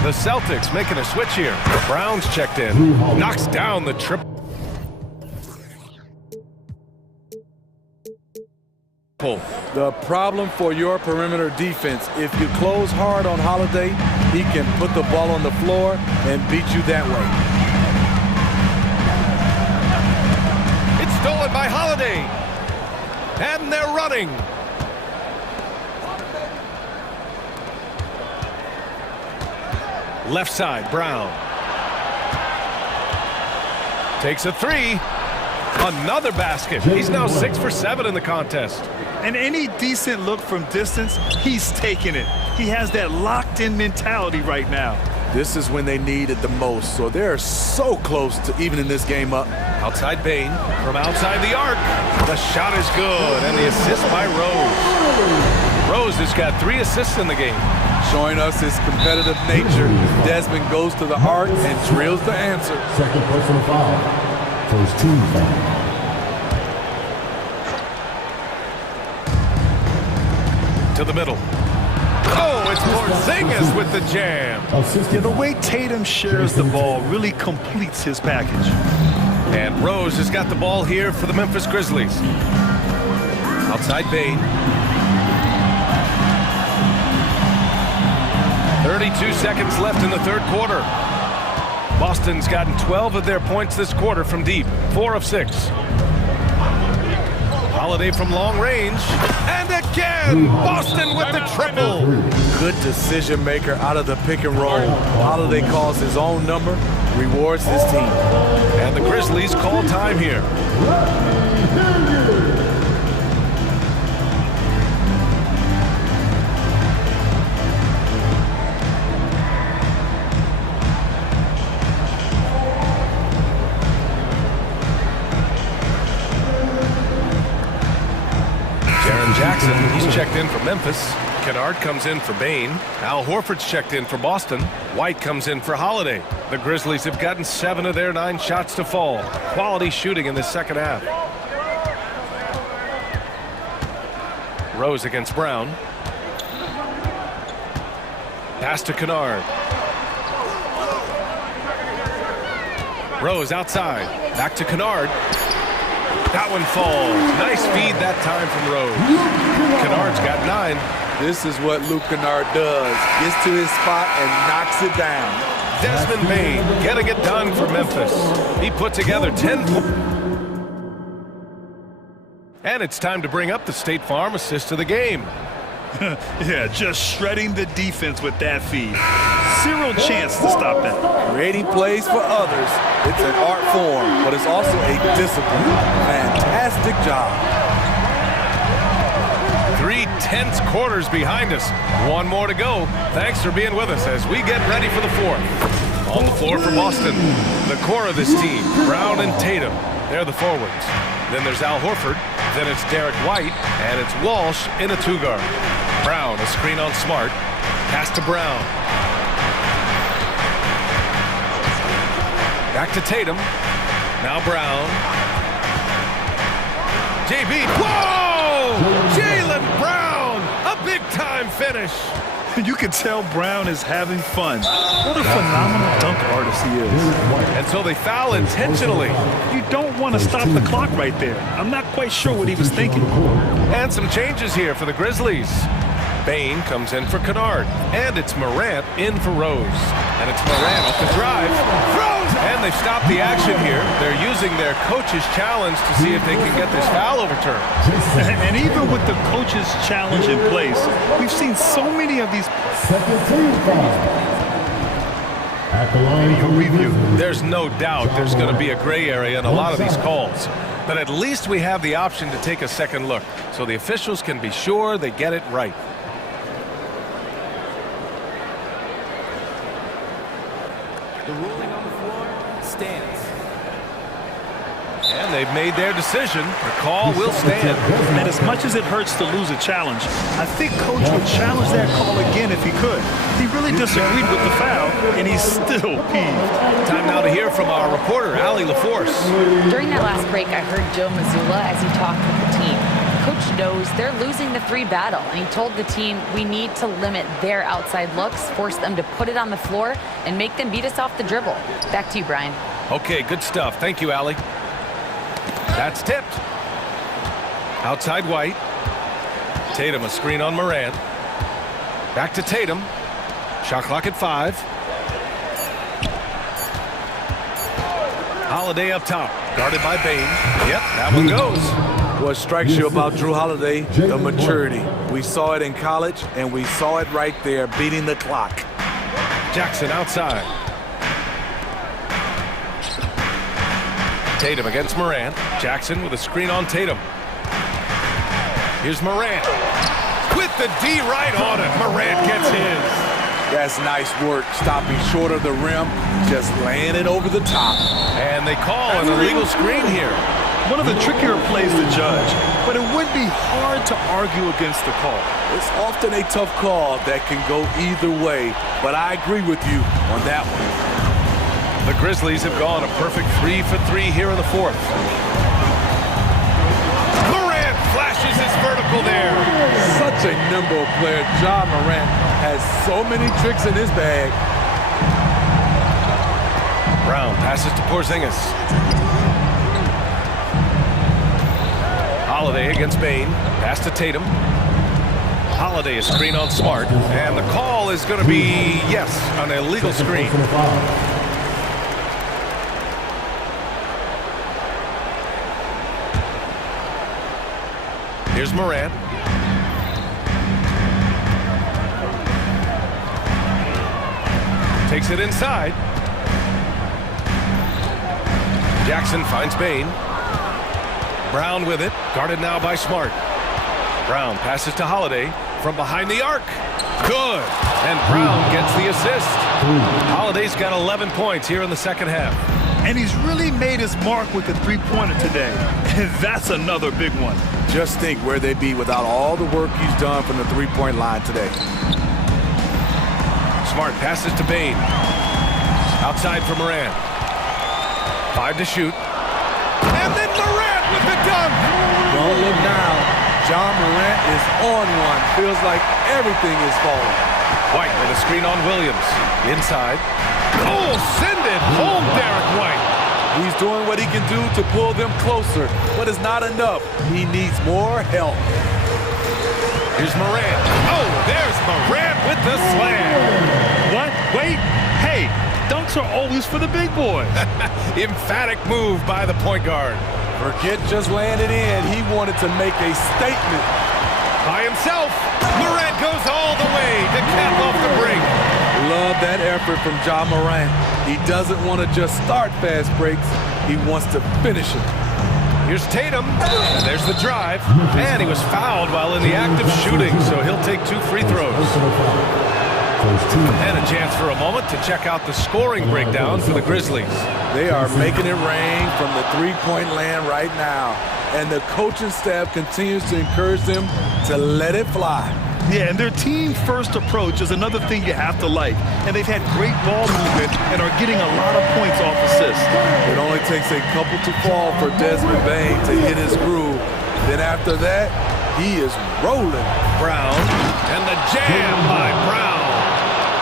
The Celtics making a switch here. Brown's checked in, knocks down the triple. The problem for your perimeter defense, if you close hard on Holiday, he can put the ball on the floor and beat you that way. It's stolen by Holiday. And they're running. Left side, Brown. Takes a 3. Another basket. He's now 6 for 7 in the contest. And any decent look from distance, he's taking it. He has that locked-in mentality right now. This is when they need it the most, so they're so close to evening this game up. Outside Bane, from outside the arc. The shot is good, and the assist by Rose. Rose has got 3 assists in the game. Showing us his competitive nature, Desmond goes to the arc and drills the answer. Second personal foul. First team foul. To the middle. Oh, it's Porzingis with the jam. Yeah, the way Tatum shares the ball really completes his package. And Rose has got the ball here for the Memphis Grizzlies. Outside Bane. 32 seconds left in the third quarter. Boston's gotten 12 of their points this quarter from deep, 4 of 6. Holiday from long range, and again, Boston with the triple. Good decision maker out of the pick and roll. Holiday calls his own number, rewards his team. And the Grizzlies call time here. Jackson, he's checked in for Memphis. Kennard comes in for Bane. Al Horford's checked in for Boston. White comes in for Holiday. The Grizzlies have gotten 7 of their 9 shots to fall. Quality shooting in the second half. Rose against Brown. Pass to Kennard. Rose outside. Back to Kennard. That one falls. Nice feed that time from Rose. Kennard's got 9. This is what Luke Kennard does. Gets to his spot and knocks it down. Desmond Bane getting it done for Memphis. He put together 10 points. And it's time to bring up the State Farm assist of the game. Yeah, just shredding the defense with that feed. Zero chance to stop that. Creating plays for others. It's an art form, but it's also a discipline. Fantastic job. 3 tense quarters behind us. 1 more to go. Thanks for being with us as we get ready for the 4th. On the floor for Boston, the core of this team, Brown and Tatum. They're the forwards. Then there's Al Horford. Then it's Derek White, and it's Walsh in a 2-guard. Brown, a screen on Smart. Pass to Brown. Back to Tatum. Now Brown. JB. Whoa! Jaylen Brown! A big-time finish. You can tell Brown is having fun. What a phenomenal dunk artist he is. And so they foul intentionally. You don't want to stop the clock right there. I'm not quite sure what he was thinking. And some changes here for the Grizzlies. Bane comes in for Kennard. And it's Morant in for Rose. And it's Morant off the drive. Throws! And they've stopped the action here. They're using their coach's challenge to see if they can get this foul overturned. And even with the coach's challenge in place, we've seen so many of these. Second team foul. At the line for review. There's no doubt there's going to be a gray area in a lot of these calls. But at least we have the option to take a second look, so the officials can be sure they get it right. The ruling on the floor stands. And they've made their decision. The call will stand. And as much as it hurts to lose a challenge, I think Coach would challenge that call again if he could. He really disagreed with the foul, and he's still peeved. Time now to hear from our reporter, Allie LaForce. During that last break, I heard Joe Mazzulla as he talked with the team. Coach knows they're losing the 3 battle, and he told the team we need to limit their outside looks, force them to put it on the floor, and make them beat us off the dribble. Back to you, Brian. Okay, good stuff. Thank you, Allie. That's tipped. Outside White. Tatum, a screen on Morant. Back to Tatum. Shot clock at 5. Holiday up top. Guarded by Bane. Yep, that one goes. What strikes you about Drew Holiday? The maturity. We saw it in college, and we saw it right there, beating the clock. Jackson outside. Tatum against Morant. Jackson with a screen on Tatum. Here's Morant. With the D right on it. Morant gets his. That's nice work, stopping short of the rim, just laying it over the top. And they call an illegal screen here. One of the trickier plays to judge, but it would be hard to argue against the call. It's often a tough call that can go either way, but I agree with you on that one. The Grizzlies have gone a perfect 3 for 3 here in the fourth. Morant flashes his vertical there. Such a nimble player. Ja Morant has so many tricks in his bag. Brown passes to Porzingis. Holiday against Bain. Pass to Tatum. Holiday is screen on Smart. And the call is going to be, yes, an illegal screen. Here's Morant. Takes it inside. Jackson finds Bain. Brown with it. Guarded now by Smart. Brown passes to Holiday from behind the arc. Good. And Brown gets the assist. Holiday's got 11 points here in the second half. And he's really made his mark with the three-pointer today. And that's another big one. Just think where they'd be without all the work he's done from the three-point line today. Smart passes to Bain. Outside for Morant. 5 to shoot. And then Morant with the dunk. Don't look now. Ja Morant is on one. Feels like everything is falling. White with a screen on Williams. Inside. Oh, send it home, Derek White. He's doing what he can do to pull them closer, but it's not enough. He needs more help. Here's Morant. Oh, there's Morant with the slam. What? Wait. Hey, dunks are always for the big boys. Emphatic move by the point guard. Forget just laying it in. He wanted to make a statement. By himself, Morant goes all the way to cap off the break. Love that effort from Ja Morant. He doesn't want to just start fast breaks. He wants to finish them. Here's Tatum. And there's the drive. And he was fouled while in the act of shooting, so he'll take 2 free throws. And a chance for a moment to check out the scoring breakdown for the Grizzlies. They are making it rain from the three-point land right now. And the coaching staff continues to encourage them to let it fly. Yeah, and their team-first approach is another thing you have to like. And they've had great ball movement and are getting a lot of points off assists. It only takes a couple to fall for Desmond Bain to hit his groove. Then after that, he is rolling. Brown, and the jam by Brown.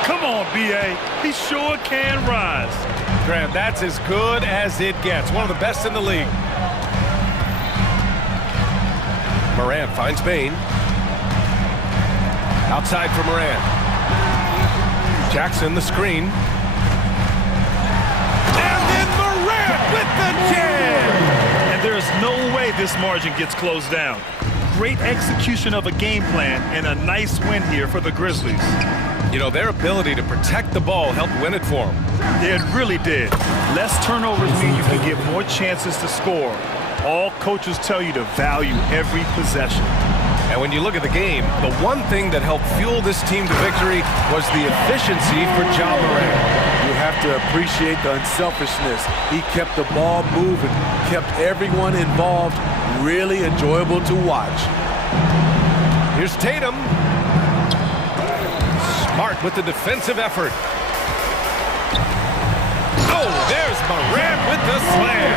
Come on, B.A. He sure can rise. Graham, that's as good as it gets. One of the best in the league. Morant finds Bain. Outside for Morant. Jackson the screen. And then Morant with the jam! And there is no way this margin gets closed down. Great execution of a game plan and a nice win here for the Grizzlies. You know, their ability to protect the ball helped win it for them. It really did. Less turnovers mean you can get more chances to score. All coaches tell you to value every possession. And when you look at the game, the one thing that helped fuel this team to victory was the efficiency for Ja Morant. You have to appreciate the unselfishness. He kept the ball moving, kept everyone involved, really enjoyable to watch. Here's Tatum. Smart with the defensive effort. Oh, there's Morant with the slam.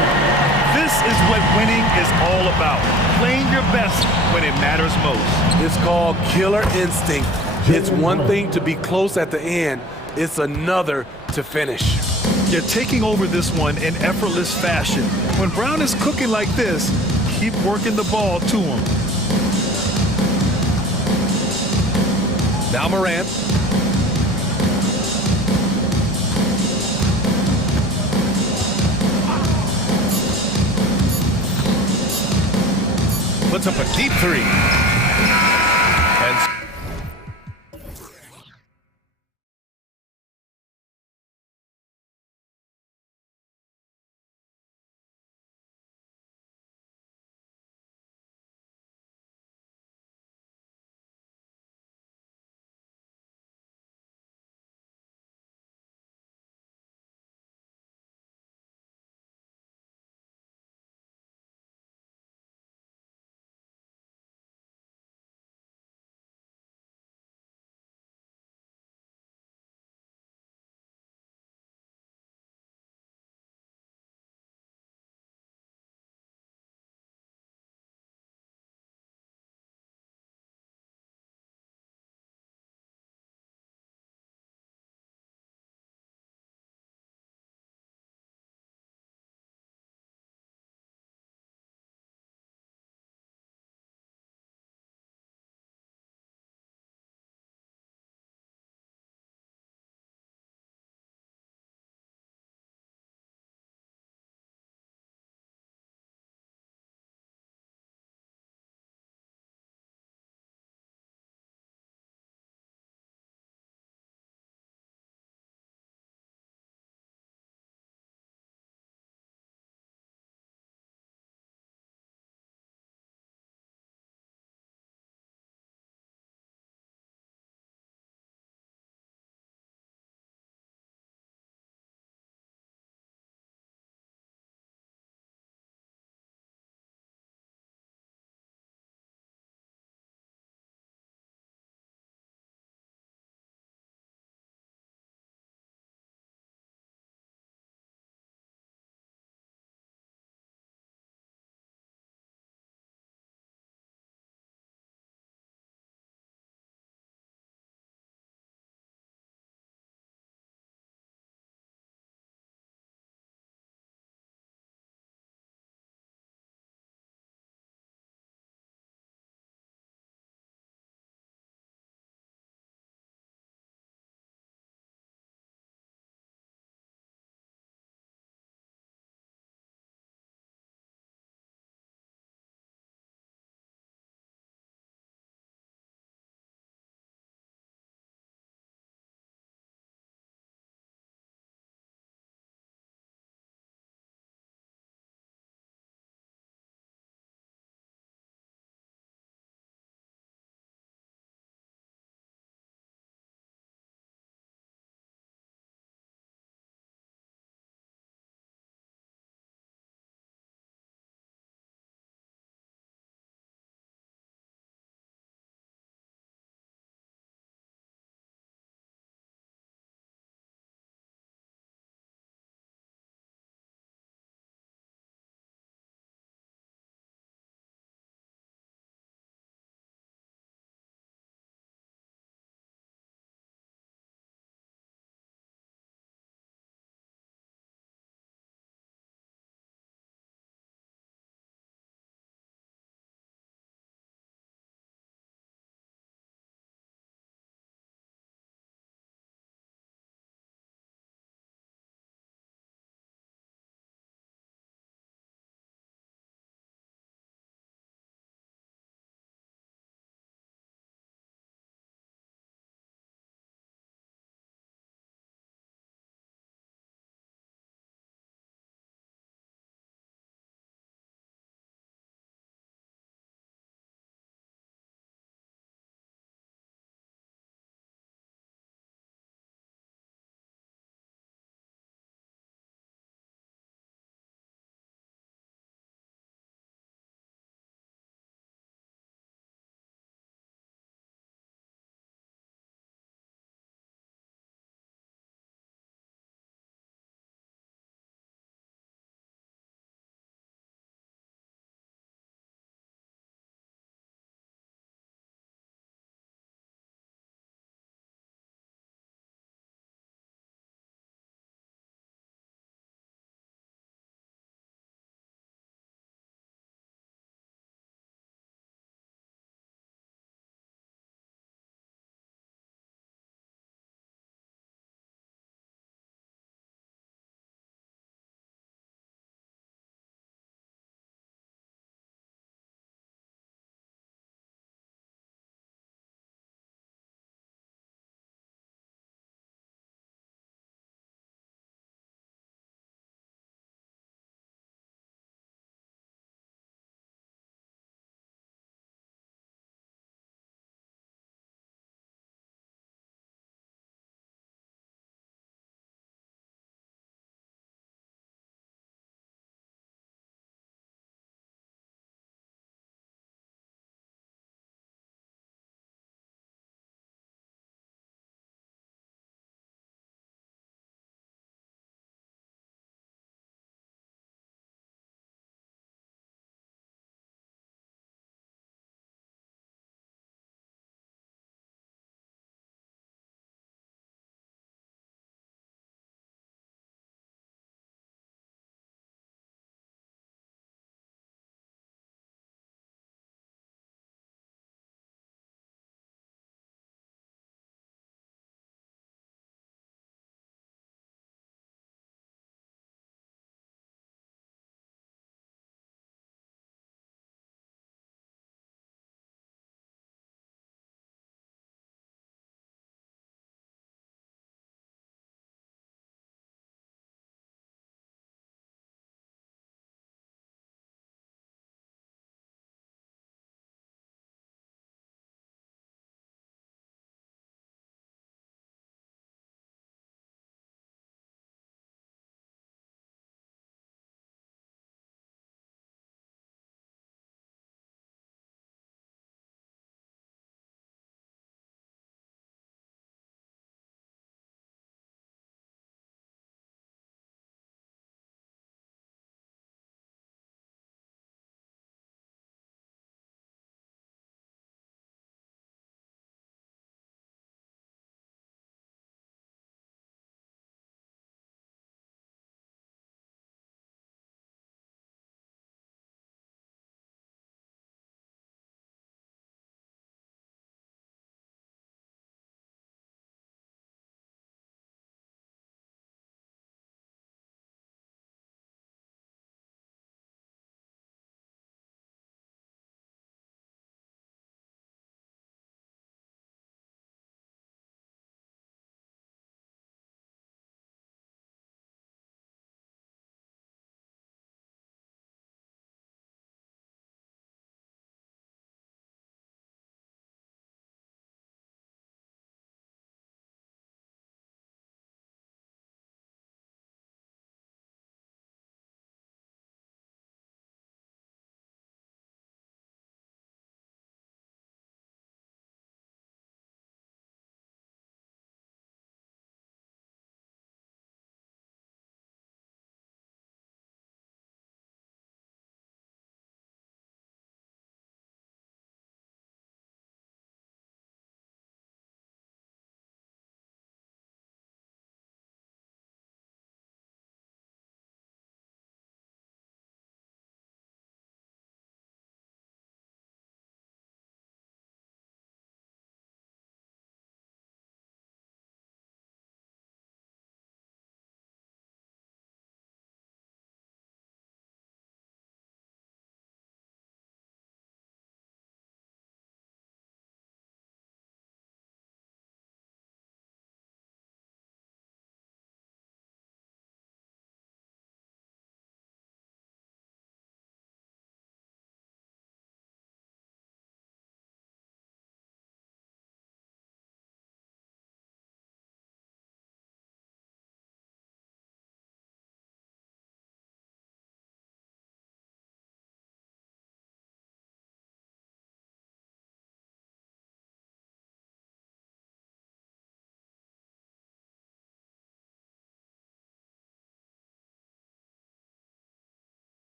This is what winning is all about. Playing your best when it matters most. It's called killer instinct. It's one thing to be close at the end. It's another to finish. You're taking over this one in effortless fashion. When Brown is cooking like this, keep working the ball to him. Now Morant. Puts up a deep 3.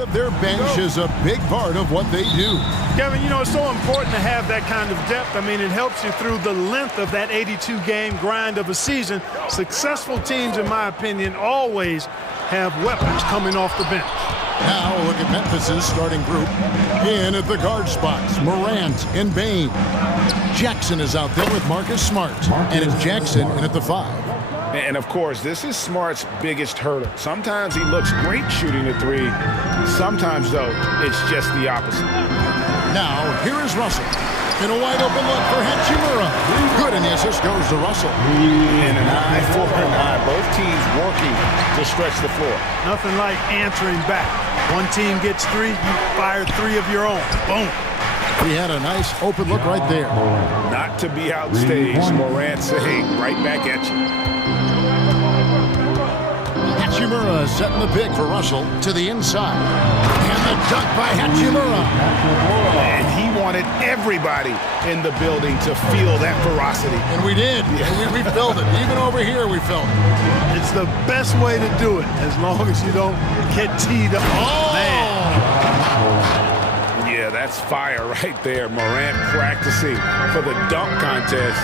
of their bench is a big part of what they do. Kevin, you know, it's so important to have that kind of depth. I mean, it helps you through the length of that 82-game grind of a season. Successful teams, in my opinion, always have weapons coming off the bench. Now look at Memphis's starting group. In at the guard spots, Morant and Bain. Jackson is out there with Marcus Smart. And it's Jackson in at the 5. And, of course, this is Smart's biggest hurdle. Sometimes he looks great shooting the 3. Sometimes, though, it's just the opposite. Now, here is Russell. In a wide-open look for Hachimura. Good, and the assist goes to Russell. And an eye for an eye. Both teams working to stretch the floor. Nothing like answering back. One team gets 3, you fire 3 of your own. Boom. He had a nice open look right there. Not to be outstaged, Morant saying, right back at you. Hachimura setting the pick for Russell to the inside. And the dunk by Hachimura. And he wanted everybody in the building to feel that ferocity. And we did. Yeah. We felt it. Even over here, we felt it. It's the best way to do it, as long as you don't get teed up. Oh, man. Yeah, that's fire right there. Morant practicing for the dunk contest.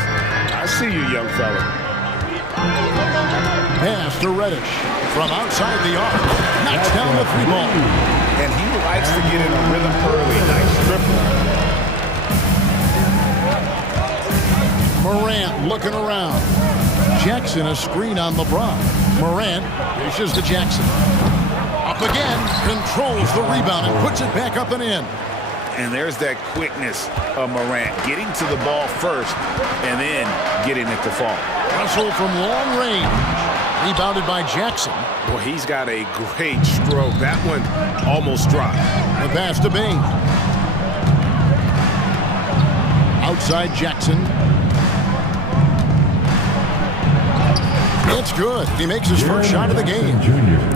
I see you, young fella. Pass to Reddish from outside the arc. Knocks down the 3 ball. And he likes to get in a rhythm early. Nice triple. Morant looking around. Jackson a screen on LeBron. Morant dishes to Jackson. Up again. Controls the rebound and puts it back up and in. And there's that quickness of Morant, getting to the ball first and then getting it to fall. Russell from long range. Rebounded by Jackson. Well, he's got a great stroke. That one almost dropped. The pass to Bain. Outside Jackson. It's good. He makes his first shot of the game.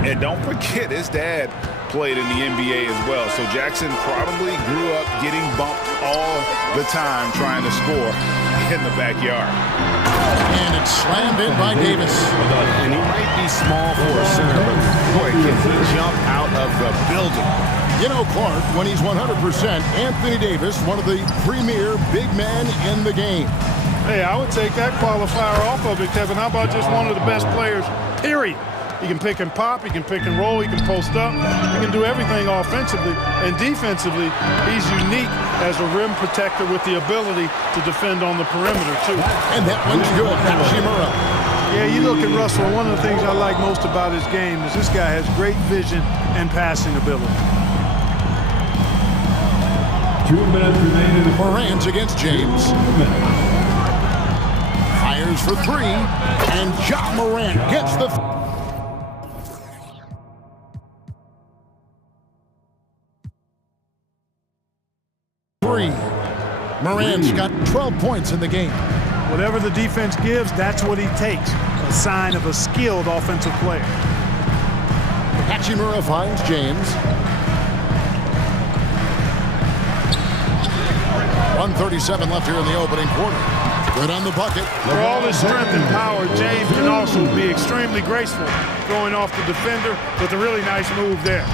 And don't forget, his dad played in the NBA as well. So Jackson probably grew up getting bumped all the time trying to score in the backyard. And it's slammed in by Davis. And he might be small for a center, but boy, can he jump out of the building. You know, Clark, when he's 100%, Anthony Davis, one of the premier big men in the game. Hey, I would take that qualifier off of it, Kevin. How about just one of the best players, period? He can pick and pop, he can pick and roll, he can post up, he can do everything offensively. And defensively, he's unique as a rim protector with the ability to defend on the perimeter, too. And that one's good. Hachimura. Yeah, you look at Russell, one of the things I like most about his game is this guy has great vision and passing ability. 2 minutes remaining. Morant against James. Fires for 3, and Ja Morant gets the... Morant's got 12 points in the game. Whatever the defense gives, that's what he takes. A sign of a skilled offensive player. Hachimura finds James. 1:37 left here in the opening quarter. Good on the bucket. For all his strength and power, James can also be extremely graceful, throwing off the defender with a really nice move there.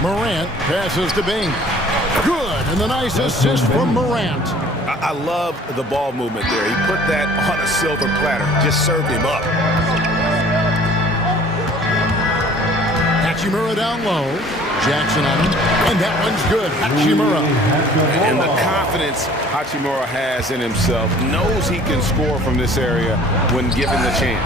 Morant passes to Bain. Good, and the nice assist from Morant. I love the ball movement there. He put that on a silver platter, just served him up. Hachimura down low. Jackson on him, and that one's good. Hachimura. And the confidence Hachimura has in himself, knows he can score from this area when given the chance.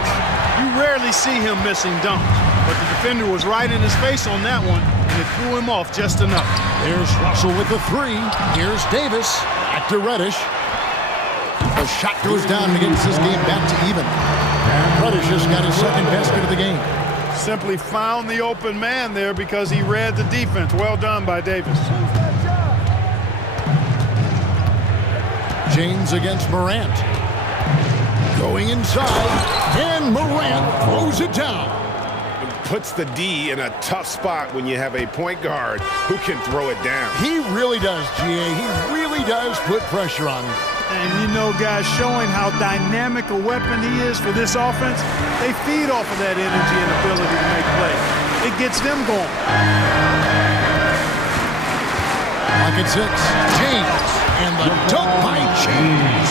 You rarely see him missing dunks, but the defender was right in his face on that one, and it threw him off just enough. There's Russell with the 3. Here's Davis. Back to Reddish. The shot goes down and gets this game back to even. Reddish just got his second basket of the game. Simply found the open man there because he read the defense. Well done by Davis. James against Morant. Going inside, and Morant throws it down. Puts the D in a tough spot when you have a point guard who can throw it down. He really does, GA. He really does put pressure on him. And you know, guys, showing how dynamic a weapon he is for this offense, they feed off of that energy and ability to make plays. It gets them going. Pocket 6. James. And the dunk by James.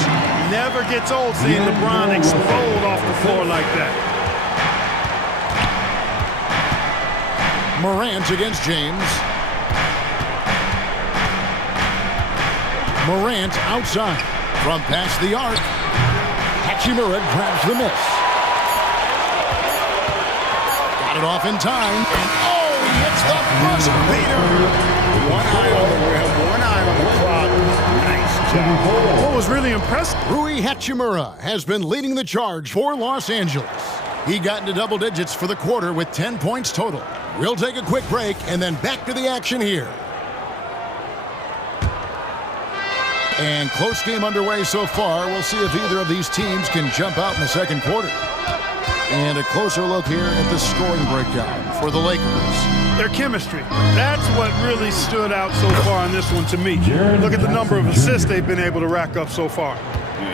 Never gets old seeing LeBron explode off the floor like that. Morant against James. Morant outside. From past the arc. Hachimura grabs the miss. Got it off in time. And oh, he hits the buzzer beater. One eye on the rim, one eye on the clock. Nice job. What was really impressive? Rui Hachimura has been leading the charge for Los Angeles. He got into double digits for the quarter with 10 points total. We'll take a quick break and then back to the action here. And close game underway so far. We'll see if either of these teams can jump out in the second quarter. And a closer look here at the scoring breakdown for the Lakers. Their chemistry. That's what really stood out so far in this one to me. Look at the number of assists they've been able to rack up so far.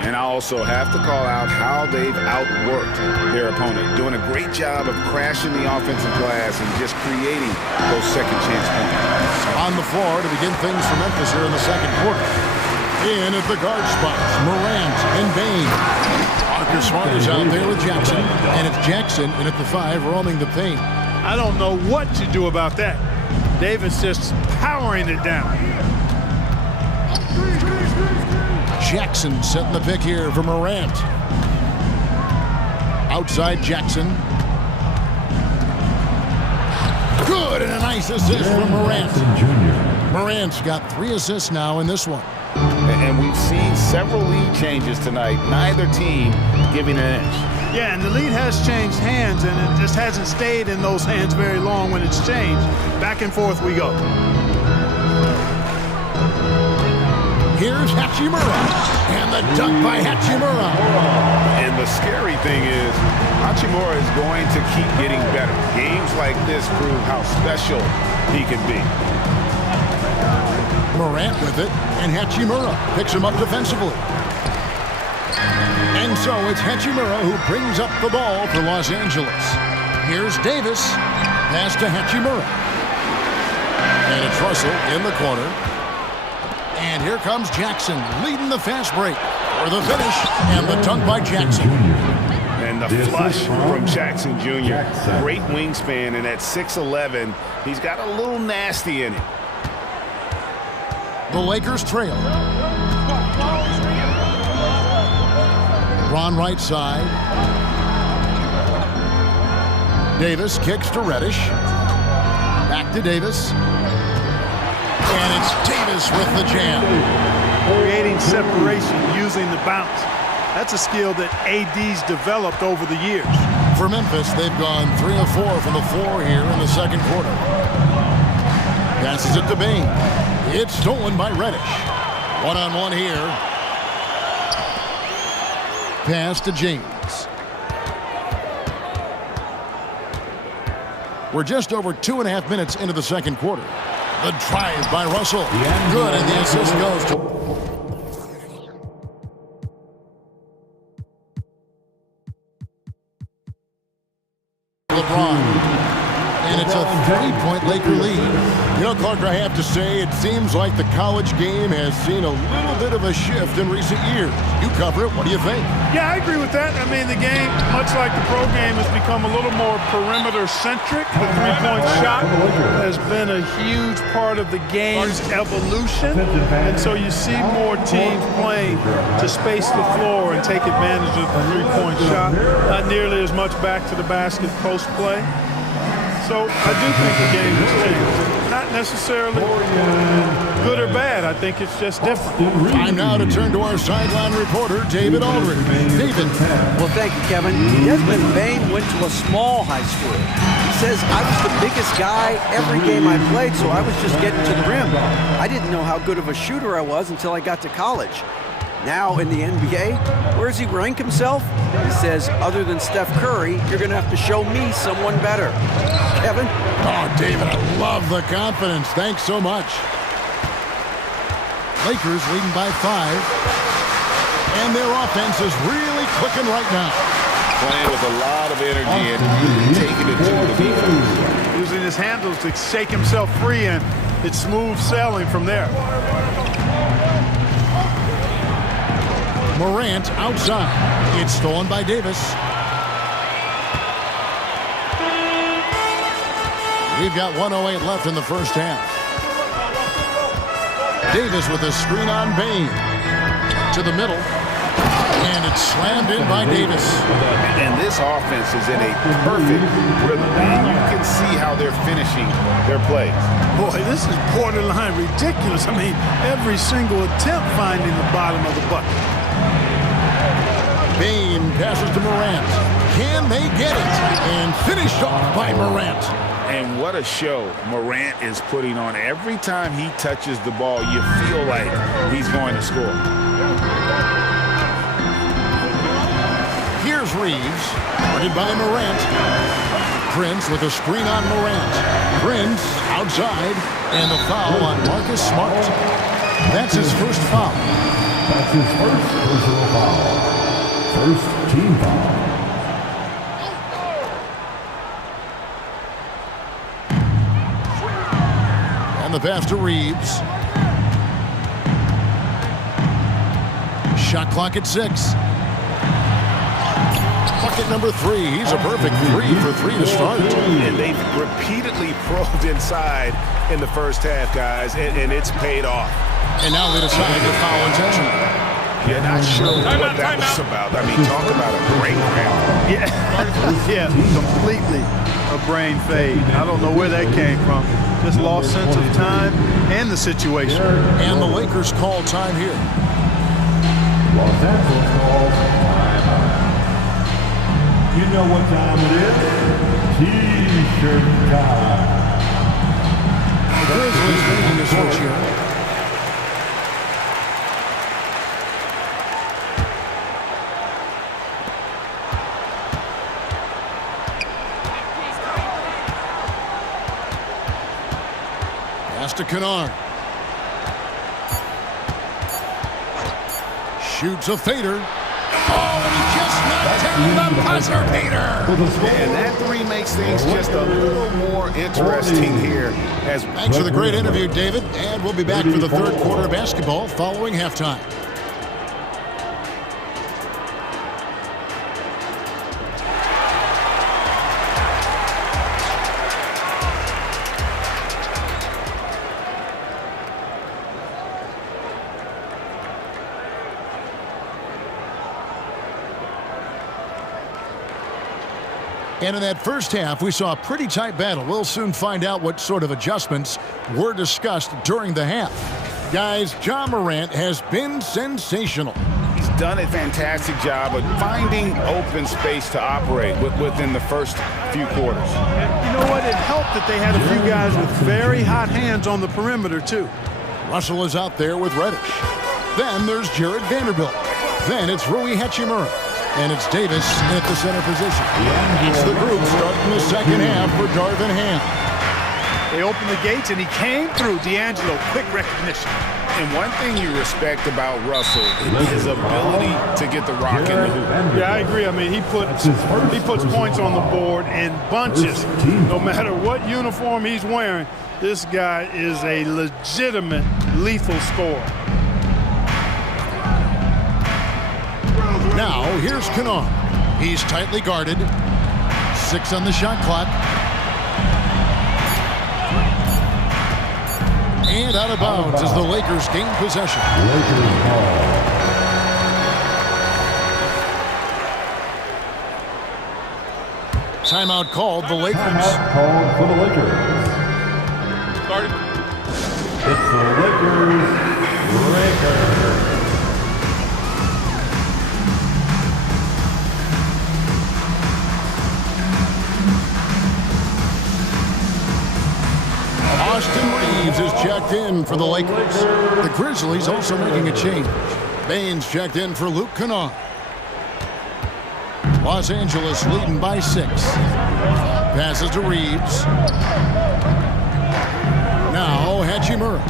And I also have to call out how they've outworked their opponent, doing a great job of crashing the offensive glass and just creating those second chance points. On the floor to begin things for Memphis here in the second quarter. In at the guard spots, Morant and Bain. Marcus Smart is out there with Jackson, and it's Jackson in at the 5 roaming the paint. I don't know what to do about that. Davis just powering it down. Jackson setting the pick here for Morant. Outside Jackson. Good, and a nice assist from Morant. Morant's got 3 assists now in this one. And we've seen several lead changes tonight, neither team giving an inch. Yeah, and the lead has changed hands, and it just hasn't stayed in those hands very long when it's changed. Back and forth we go. Here's Hachimura, and the dunk by Hachimura. And the scary thing is, Hachimura is going to keep getting better. Games like this prove how special he can be. Morant with it, and Hachimura picks him up defensively. And so it's Hachimura who brings up the ball for Los Angeles. Here's Davis, pass to Hachimura. And it's Russell in the corner. And here comes Jackson leading the fast break for the finish, and the dunk by Jackson. And the flush from Jackson Jr. Great wingspan, and at 6'11", he's got a little nasty in it. The Lakers trail. Ron right side. Davis kicks to Reddish. Back to Davis. And it's Davis with the jam. Creating separation using the bounce. That's a skill that AD's developed over the years. For Memphis, they've gone 3 of 4 from the floor here in the second quarter. Passes it to Bain. It's stolen by Reddish. One-on-one here. Pass to James. We're just over 2.5 minutes into the second quarter. The drive by Russell. Good, and the assist goes to LeBron. And it's a 3-point Laker lead. You know, Clark, I have to say, it seems like the college game has seen a little bit of a shift in recent years. You cover it. What do you think? Yeah, I agree with that. I mean, the game, much like the pro game, has become a little more perimeter-centric. The three-point shot has been a huge part of the game's evolution. And so you see more teams playing to space the floor and take advantage of the three-point shot. Not nearly as much back to the basket post play. So I do think the game has changed. Not necessarily good or bad. I think it's just different. Time now to turn to our sideline reporter, David Aldridge. David. Well, thank you, Kevin. Desmond Bain went to a small high school. He says, I was the biggest guy every game I played, so I was just getting to the rim. I didn't know how good of a shooter I was until I got to college. Now in the NBA, where does he rank himself? He says, other than Steph Curry, you're going to have to show me someone better. Kevin? Oh, David, I love the confidence. Thanks so much. Lakers leading by 5. And their offense is really clicking right now. Playing with a lot of energy and taking it to the defense. using his handles to shake himself free, and it's smooth sailing from there. Morant outside. It's stolen by Davis. We've got 1:08 left in the first half. Davis with a screen on Bain. To the middle. And it's slammed in by Davis. And this offense is in a perfect rhythm. And you can see how they're finishing their plays. Boy, this is borderline ridiculous. I mean, every single attempt finding the bottom of the bucket. Bain passes to Morant. Can they get it? And finished off by Morant. And what a show Morant is putting on. Every time he touches the ball, you feel like he's going to score. Here's Reeves, guarded by Morant. Prince with a screen on Morant. Prince outside, and the foul on Marcus Smart. That's his first foul. That's his first personal foul. First team foul. And the pass to Reeves. Shot clock at 6. Bucket number 3. He's a perfect 3 for 3 to start. And they've repeatedly probed inside in the first half, guys, and it's paid off. And now they decide to foul intentionally. Yeah, not sure what that was about. I mean, talk about a brain cramp. Yeah, completely a brain fade. I don't know where that came from. Just lost sense of time and the situation. And the Lakers call time here. Los Angeles calls time. You know what time it is? T-shirt time. The Grizzlies making a switch here. Pass to Kennard. Shoots a fader. Oh, and he just knocked down the buzzer beater. And that 3 makes things just a little more interesting here. Thanks for the great interview, David. And we'll be back for the third quarter of basketball following halftime. And in that first half, we saw a pretty tight battle. We'll soon find out what sort of adjustments were discussed during the half. Guys, Ja Morant has been sensational. He's done a fantastic job of finding open space to operate within the first few quarters. And you know what? It helped that they had a few guys with very hot hands on the perimeter, too. Russell is out there with Reddish. Then there's Jared Vanderbilt. Then it's Rui Hachimura. And it's Davis at the center position. It's the group starting the second half for Darvin Ham. They opened the gates, and he came through. D'Angelo, quick recognition. And one thing you respect about Russell is his ability to get the rock in the hoop. Yeah, I agree. I mean, he puts points on the board in bunches. No matter what uniform he's wearing, this guy is a legitimate lethal scorer. Now, here's Kennard. He's tightly guarded. 6 on the shot clock. And out of bounds as the Lakers gain possession. Timeout called the Lakers. Timeout called for the Lakers. Started. It's the Lakers. Austin Reeves is checked in for the Lakers. The Grizzlies also making a change. Baines checked in for Luke Kennard. Los Angeles leading by 6. Passes to Reeves. Now Hachimura.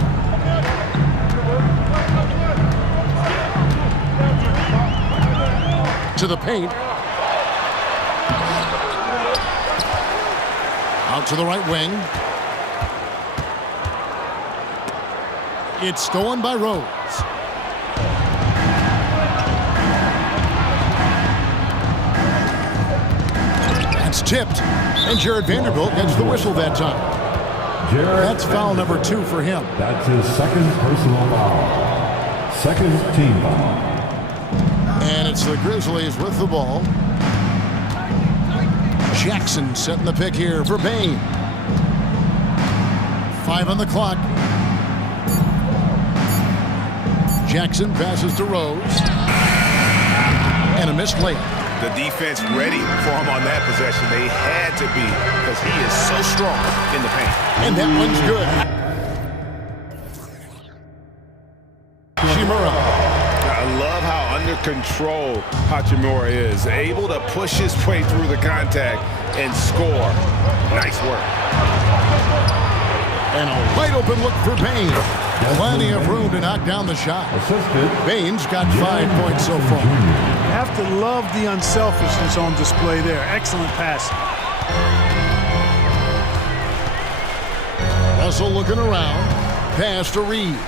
To the paint. to the right wing. It's stolen by Rose. That's tipped, and Jared Vanderbilt gets the whistle that time. That's foul number 2 for him. That's his second personal foul. Second team foul. And it's the Grizzlies with the ball. Jackson setting the pick here for Bain. 5 on the clock. Jackson passes to Rose. And a missed layup. The defense ready for him on that possession. They had to be, because he is so strong in the paint. And that one's good. Hachimura. I love how under control Hachimura is. Able to push his way through the contact and score. Nice work. And a wide open look for Bain. Plenty of room to knock down the shot. Bain's got 5 points so far. You have to love the unselfishness on display there. Excellent pass. Russell looking around. Pass to Reeves.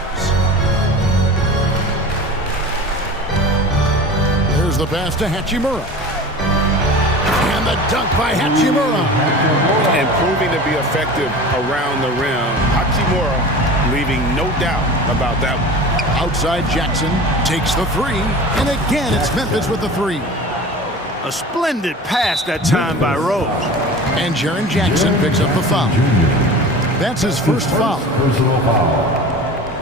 There's the pass to Hachimura. And the dunk by Hachimura. And proving to be effective around the rim. Hachimura leaving no doubt about that one. Outside Jackson takes the 3. And again, it's Memphis with the 3. A splendid pass that time by Rose. And Jaren Jackson picks up the foul. That's his first foul. Personal foul.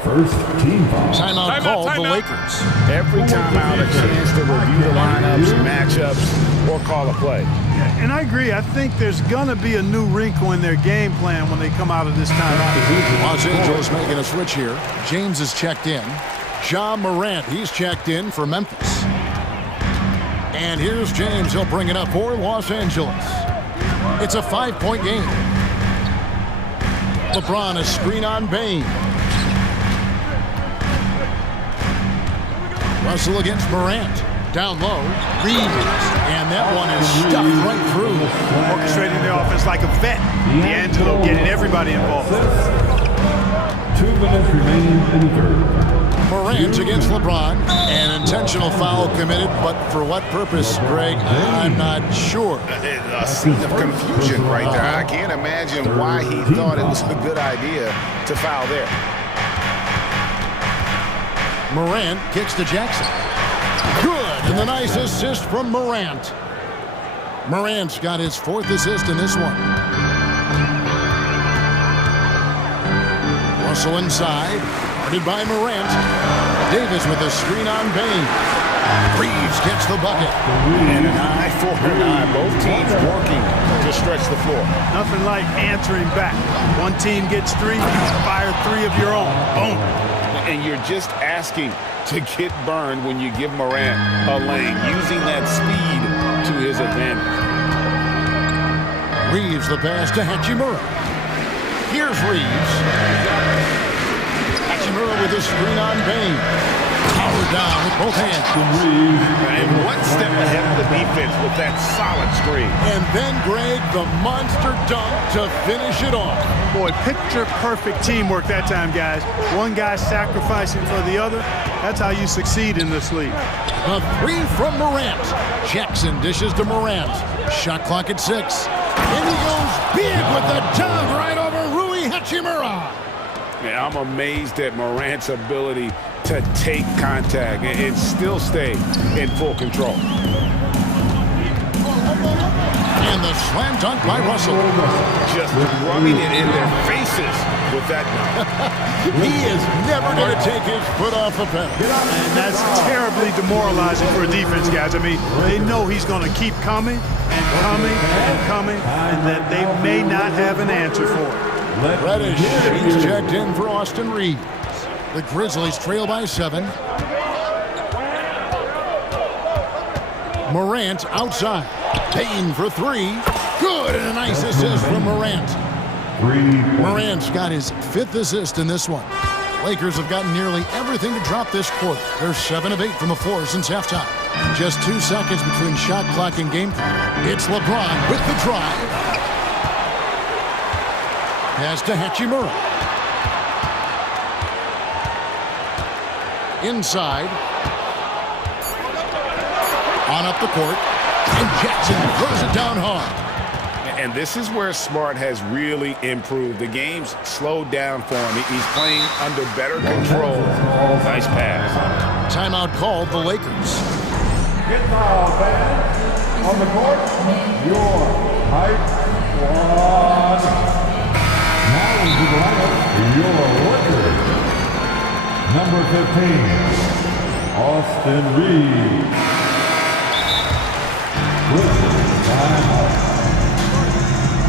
First team foul. Timeout called the Lakers. Every timeout a chance to review the lineups, matchups, or call a play. And I agree. I think there's going to be a new wrinkle in their game plan when they come out of this timeout. Los Angeles making a switch here. James is checked in. Ja Morant, he's checked in for Memphis. And here's James. He'll bring it up for Los Angeles. It's a 5-point game. LeBron, a screen on Bain. Russell against Morant. Down low. Reeves. And that one is stuffed right through. Orchestrating the offense like a vet. D'Angelo getting everybody involved. 2 minutes remaining in the third. Morant against LeBron. An intentional foul committed, but for what purpose, Greg? I'm not sure. A scene of confusion right there. I can't imagine why he thought it was a good idea to foul there. Morant kicks to Jackson. Good, and the nice assist from Morant. Morant's got his 4th assist in this one. Russell inside, guarded by Morant. Davis with a screen on Bain. Reeves gets the bucket. And an eye for an eye. Both teams working to stretch the floor. Nothing like answering back. One team gets 3, fire 3 of your own. Boom. And you're just asking to get burned when you give Morant a lane, using that speed to his advantage. Reeves the pass to Hachimura. Here's Reeves. Hachimura with a screen on Bain. Powered down with both hands. And one step ahead of the defense with that solid screen. And then, Greg, the monster dunk to finish it off. Boy, picture-perfect teamwork that time, guys. One guy sacrificing for the other. That's how you succeed in this league. A 3 from Morant. Jackson dishes to Morant. Shot clock at 6. And he goes big with the dunk right over Rui Hachimura. Yeah, I'm amazed at Morant's ability to take contact and still stay in full control. And the slam dunk by Russell. Just rubbing it in their faces with that dunk. He is never going to take his foot off the pedal. And that's terribly demoralizing for a defense, guys. I mean, they know he's going to keep coming and coming and coming, and that they may not have an answer for it. Reddish, he's checked in for Austin Reeves. The Grizzlies trail by 7. Morant outside. Payne for 3. Good, and a nice assist from Morant. Morant's got his 5th assist in this one. Lakers have gotten nearly everything to drop this quarter. They're 7 of 8 from the floor since halftime. Just 2 seconds between shot clock and game clock. It's LeBron with the drive. Pass to Hachimura. Inside. On up the court. And Jackson throws it down hard. And this is where Smart has really improved. The game's slowed down for him. He's playing under better control. Nice pass. Timeout called the Lakers. Get foul, fans. On the court, your height squad. Now into the lineup, your Lakers. Number 15, Austin Reeves.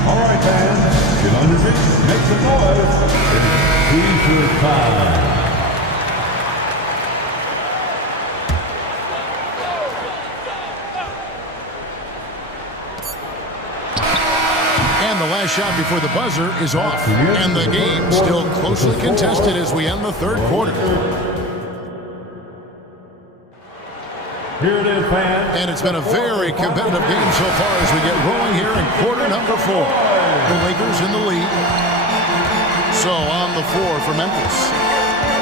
All right, fans, get on your feet, make some noise. It's T-shirt time. And the last shot before the buzzer is off. And the game still closely contested as we end the third quarter. Here it is, fans. And it's been a very competitive game so far as we get rolling here in quarter number 4. The Lakers in the lead. So on the floor for Memphis.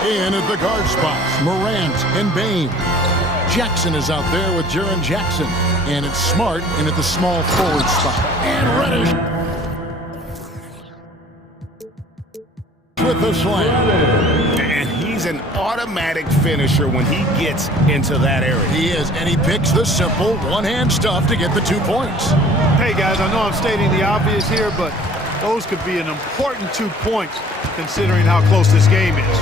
In at the guard spots, Morant and Bane. Jackson is out there with Jaren Jackson. And it's Smart in at the small forward spot. And Reddish with the slam. And he's an automatic finisher when he gets into that area. He is, and he picks the simple one-hand stuff to get the 2 points. Hey, guys, I know I'm stating the obvious here, but those could be an important 2 points considering how close this game is.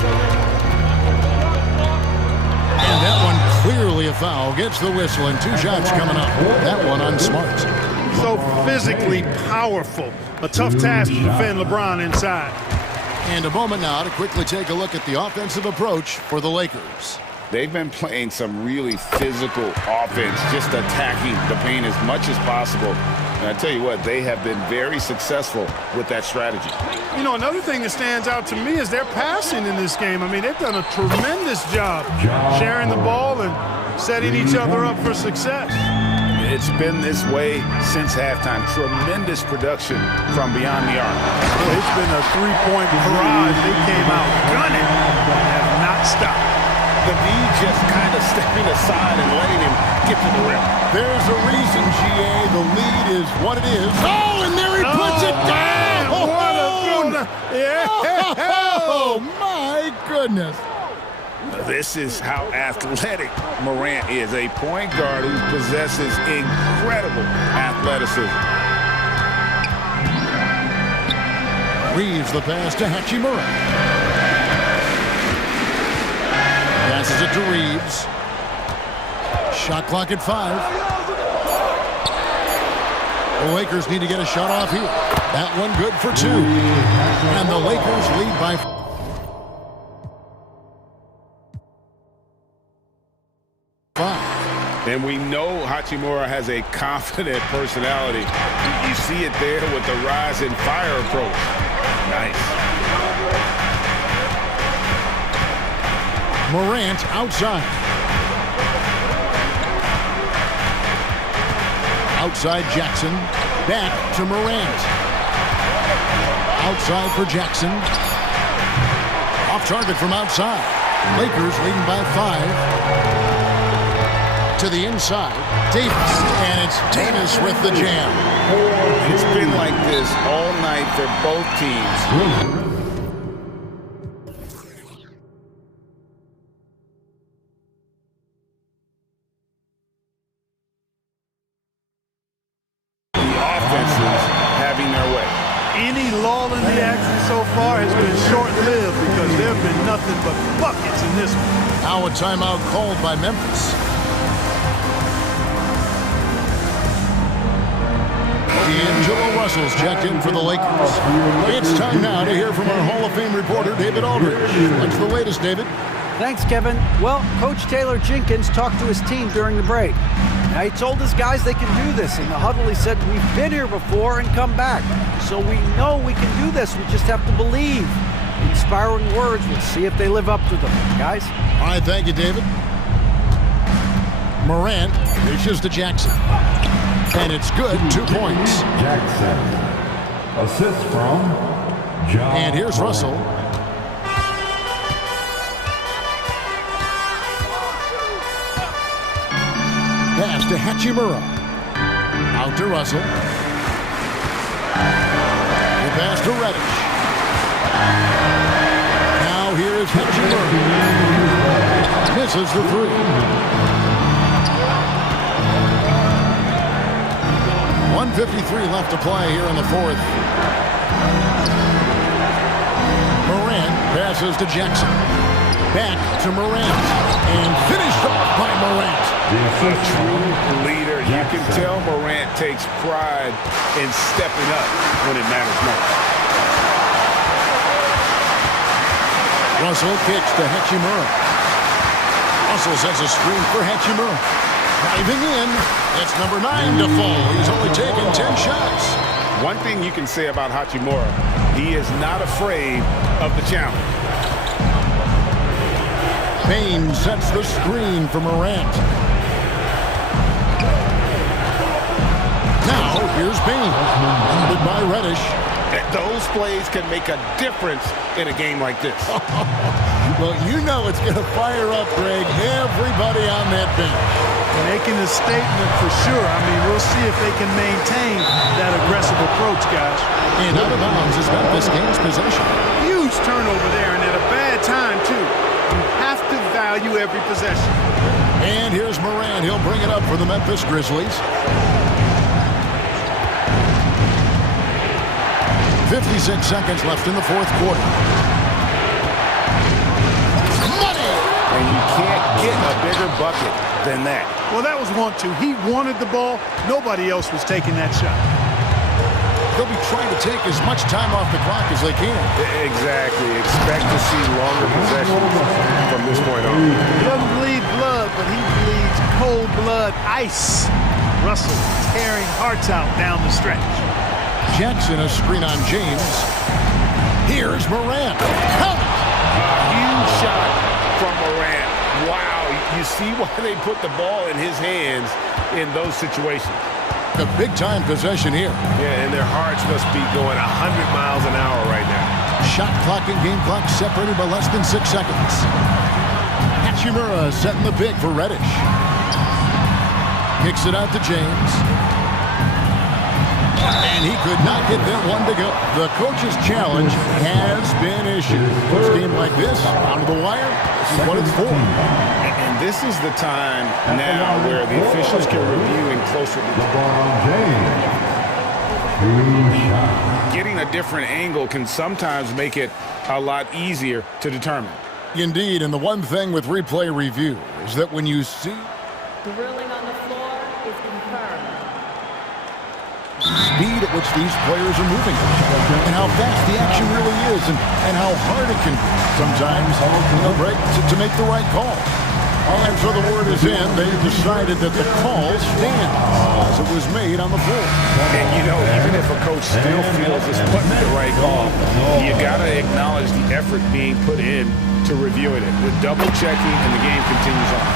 And that one clearly a foul. Gets the whistle, and 2 shots coming up. That one on Smart. So physically powerful. A tough task to defend LeBron inside. And a moment now to quickly take a look at the offensive approach for the Lakers. They've been playing some really physical offense, just attacking the paint as much as possible. And I tell you what, they have been very successful with that strategy. You know, another thing that stands out to me is their passing in this game. I mean, they've done a tremendous job sharing the ball and setting each other up for success. It's been this way since halftime. Tremendous production from beyond the arc. Well, it's been a three-point barrage. They came out gunning and have not stopped. The D just kind of stepping aside and letting him get to the rim. There's a reason, GA. The lead is what it is. Oh, and there he puts it down! Oh, my goodness. This is how athletic Morant is, a point guard who possesses incredible athleticism. Reeves the pass to Hachimura. Passes it to Reeves. Shot clock at 5. The Lakers need to get a shot off here. That one good for 2. And the Lakers lead by 5. And we know Hachimura has a confident personality. You see it there with the rise and fire approach. Nice. Morant outside. Outside Jackson. Back to Morant. Outside for Jackson. Off target from outside. Lakers leading by 5. To the inside, Davis, and it's Davis with the jam. It's been like this all night for both teams. The offenses having their way. Any lull in the action so far has been short-lived because there have been nothing but buckets in this one. Now a timeout called by Memphis. D'Angelo Russell's checked in for the Lakers. It's time now to hear from our Hall of Fame reporter, David Aldridge. What's the latest, David? Thanks, Kevin. Well, Coach Taylor Jenkins talked to his team during the break. Now, he told his guys they can do this. In the huddle, he said, we've been here before and come back. So we know we can do this. We just have to believe. Inspiring words. We'll see if they live up to them. Guys? All right, thank you, David. Morant reaches to Jackson. And it's good, 2 points. Jackson. Assist from And here's Russell. Pass to Hachimura. Out to Russell. The pass to Reddish. Now here is Hachimura. Misses the three. 1:53 left to play here in the fourth. Morant passes to Jackson. Back to Morant. And finished off by Morant. A true leader. You can tell Morant takes pride in stepping up when it matters most. Russell kicks to Hachimura. Russell sets a screen for Hachimura. Diving in, it's number 9 to fall. He's only taken 10 shots. One thing you can say about Hachimura, he is not afraid of the challenge. Payne sets the screen for Morant. Now, here's Payne. Funded by Reddish. Those plays can make a difference in a game like this. Well, you know it's going to fire up, Greg, everybody on that bench. Making a statement for sure. I mean, we'll see if they can maintain that aggressive approach, guys. And out of bounds is Memphis gains possession. Huge turnover there, and at a bad time, too. You have to value every possession. And here's Morant. He'll bring it up for the Memphis Grizzlies. 56 seconds left in the fourth quarter. Money! And you can't get a bigger bucket than that. Well, that was 1-2. He wanted the ball. Nobody else was taking that shot. They'll be trying to take as much time off the clock as they can. Exactly. Expect to see longer possessions from this point on. He doesn't bleed blood, but he bleeds cold blood ice. Russell tearing hearts out down the stretch. Jackson, a screen on James. Here's Morant. Count it! A huge shot from Morant. Wow, you see why they put the ball in his hands in those situations. A big-time possession here. Yeah, and their hearts must be going 100 miles an hour right now. Shot clock and game clock separated by less than 6 seconds. Hachimura setting the pick for Reddish. Kicks it out to James. And he could not get that one to go. The coach's challenge has been issued. First game like this, down to the wire, this is what it's for. And this is the time now where the officials can review in closer detail. Getting a different angle can sometimes make it a lot easier to determine. Indeed, and the one thing with replay review is that when you see the ruling on the floor is confirmed. Speed at which these players are moving and how fast the action really is and how hard it can be sometimes, Greg, to make the right call. And so the word is in. They've decided that the call stands as it was made on the floor. And, even if a coach still feels it's putting the right call, you got to acknowledge the effort being put in to reviewing it. The double checking and the game continues on.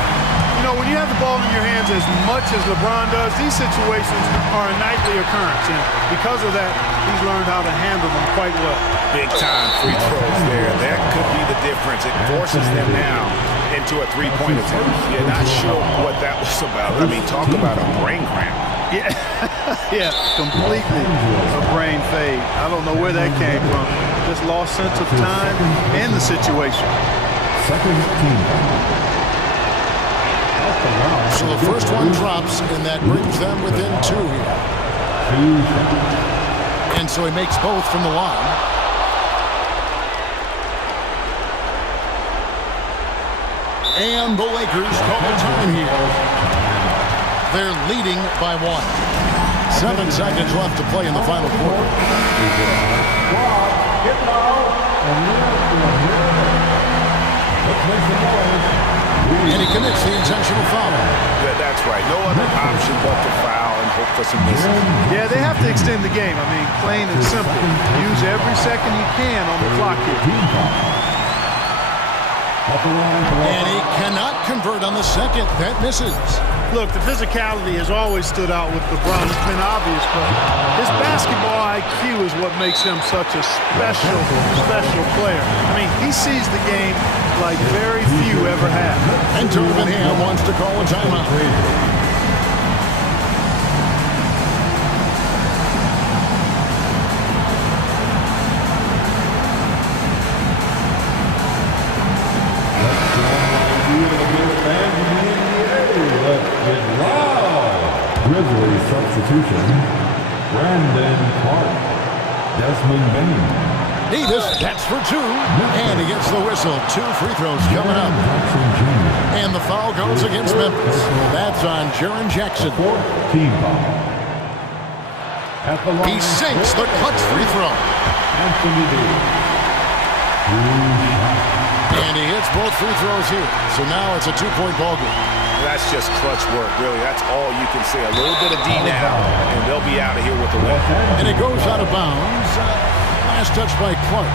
When you have the ball in your hands as much as LeBron does, these situations are a nightly occurrence. And because of that, he's learned how to handle them quite well. Big time free throws there. That could be the difference. It forces them now into a three-point attempt. You're not sure what that was about. I mean, talk about a brain cramp. Yeah, completely a brain fade. I don't know where that came from. Just lost sense of time and the situation. Second team. So the first one drops, and that brings them within 2 here. And so he makes both from the line. And the Lakers call time here. They're leading by 1. 7 seconds left to play in the final quarter. And he commits the intentional foul. Yeah, that's right. No other option but to foul and hope for some misses. Yeah, they have to extend the game. I mean, plain and simple. Use every second you can on the clock here. And he cannot convert on the second. That misses. Look, the physicality has always stood out with LeBron. It's been obvious, but his basketball IQ is what makes him such a special player. I mean, he sees the game like very few ever have. And Turvingham wants to call a timeout. Grizzlies substitution, Brandon Clark, Desmond Bain. Davis, that's for two, and he gets the whistle. 2 free throws coming up. And the foul goes against Memphis. That's on Jaren Jackson. Team foul. He sinks the clutch free throw. Anthony Davis. And he hits both free throws here. So now it's a 2-point ball game. That's just clutch work, really. That's all you can say. A little bit of D now, and they'll be out of here with the win. And it goes out of bounds. Last touch by Clark.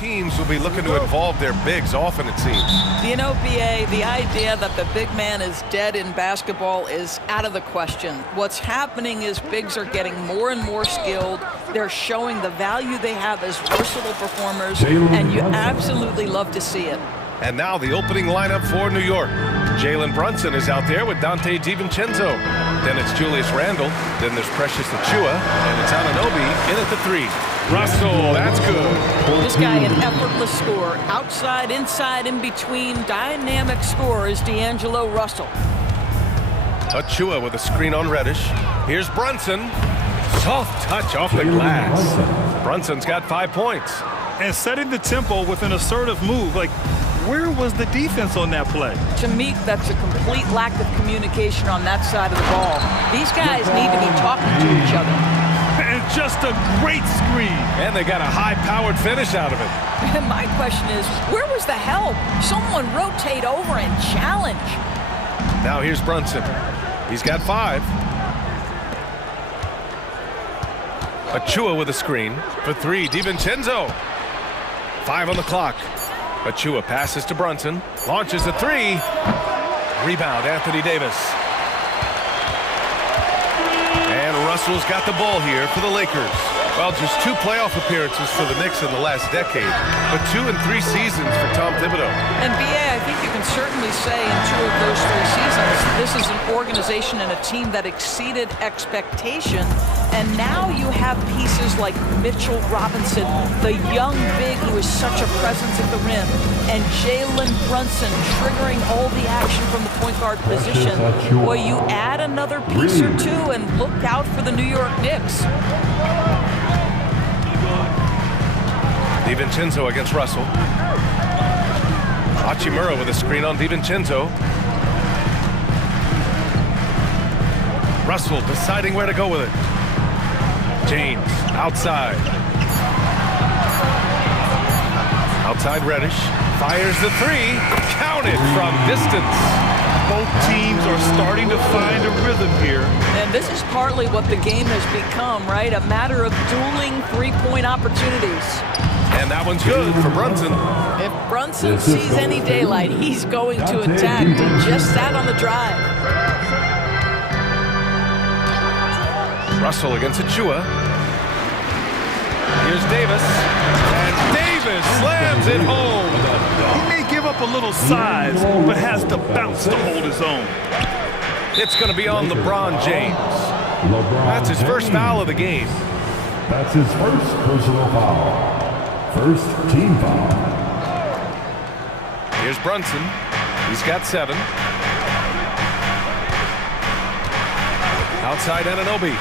teams will be looking to involve their bigs often, it seems. You know, BA, the idea that the big man is dead in basketball is out of the question. What's happening is bigs are getting more and more skilled. They're showing the value they have as versatile performers, and you absolutely love to see it. And now the opening lineup for New York. Jalen Brunson is out there with Dante DiVincenzo. Then it's Julius Randle. Then there's Precious Achua. And it's Anunoby in at the 3. Russell, that's good. This guy, an effortless scorer. Outside, inside, in between. Dynamic scorer is D'Angelo Russell. Achua with a screen on Reddish. Here's Brunson. Soft touch off the glass. Brunson's got 5 points. And setting the tempo with an assertive move. Like, where was the defense on that play? To me, that's a complete lack of communication on that side of the ball. These guys need to be talking to each other. And just a great screen. And they got a high-powered finish out of it. And my question is, where was the help? Someone rotate over and challenge. Now here's Brunson. He's got 5. Achua with a screen for 3. DiVincenzo. 5 on the clock. Achua passes to Brunson. Launches a 3. Rebound, Anthony Davis. And Russell's got the ball here for the Lakers. Well, just 2 playoff appearances for the Knicks in the last decade, but 2 and 3 seasons for Tom Thibodeau. And BA, I think you can certainly say in 2 of those 3 seasons, this is an organization and a team that exceeded expectation. And now you have pieces like Mitchell Robinson, the young big who is such a presence at the rim, and Jalen Brunson triggering all the action from the point guard position. Boy, you add another piece or 2 and look out for the New York Knicks. DiVincenzo against Russell. Hachimura with a screen on DiVincenzo. Russell deciding where to go with it. James outside. Outside Reddish. Fires the 3. Counted from distance. Both teams are starting to find a rhythm here. And this is partly what the game has become, right? A matter of dueling 3-point opportunities. And that one's good for Brunson. If Brunson sees any daylight, he's going to attack. And just that on the drive. Russell against Achua. Here's Davis. And Davis slams it home. He may give up a little size, but has the bounce to hold his own. It's going to be on LeBron James. That's his first foul of the game. That's his first personal foul. First team foul. Here's Brunson. He's got 7. Outside Anunoby.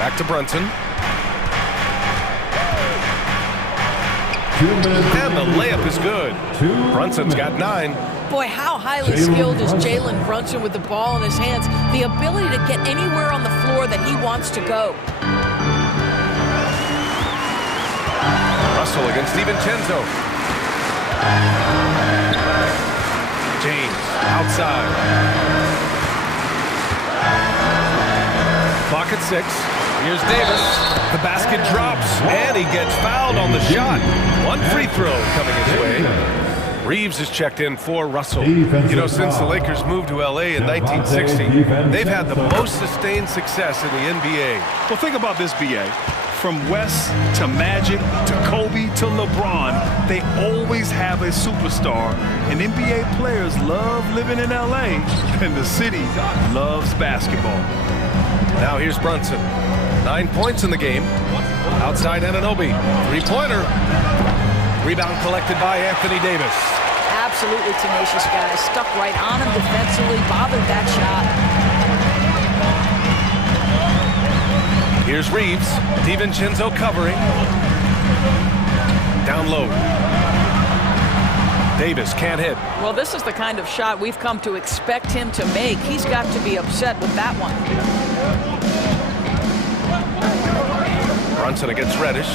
Back to Brunson. And the layup is good. Brunson's got 9. Boy, how highly skilled is Jalen Brunson with the ball in his hands. The ability to get anywhere on the floor that he wants to go. Russell against DiVincenzo. James outside. Clock at 6. Here's Davis. The basket drops, and he gets fouled on the shot. 1 free throw coming his way. Reeves is checked in for Russell. You know, since the Lakers moved to L.A. in 1960, they've had the most sustained success in the NBA. Well, think about this, B.A. From West to Magic to Kobe to LeBron, they always have a superstar. And NBA players love living in LA, and the city loves basketball. Now here's Brunson. 9 points in the game. Outside Anunoby. 3-pointer. Rebound collected by Anthony Davis. Absolutely tenacious guy. Stuck right on him defensively, bothered that shot. Here's Reeves. DiVincenzo covering. Down low. Davis can't hit. Well, this is the kind of shot we've come to expect him to make. He's got to be upset with that one. Brunson against Reddish.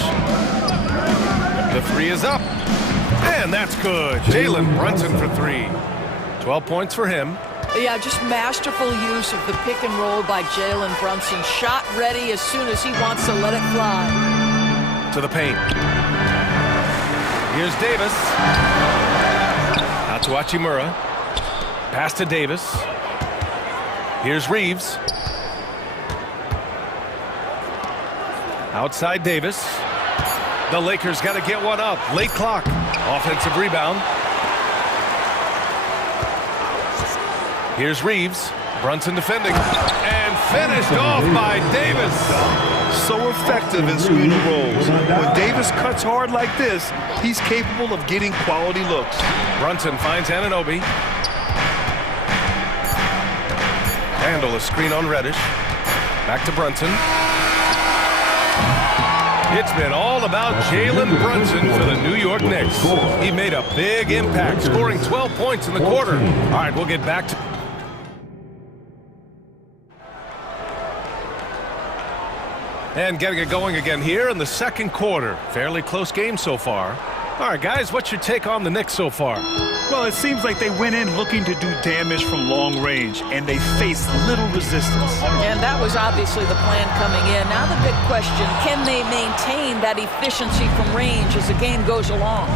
The 3 is up. And that's good. Jalen Brunson for 3. 12 points for him. Yeah, just masterful use of the pick and roll by Jalen Brunson. Shot ready as soon as he wants to let it fly. To the paint. Here's Davis. Out to Hachimura. Pass to Davis. Here's Reeves. Outside Davis. The Lakers got to get one up. Late clock. Offensive rebound. Here's Reeves. Brunson defending. And finished off by Davis. So effective in screening roles. When Davis cuts hard like this, he's capable of getting quality looks. Brunson finds Anunoby. Handle a screen on Reddish. Back to Brunson. It's been all about Jalen Brunson for the New York Knicks. He made a big impact, scoring 12 points in the quarter. All right, we'll get back to... And getting it going again here in the second quarter. Fairly close game so far. All right, guys, what's your take on the Knicks so far? Well, it seems like they went in looking to do damage from long range, and they faced little resistance. And that was obviously the plan coming in. Now the big question, can they maintain that efficiency from range as the game goes along?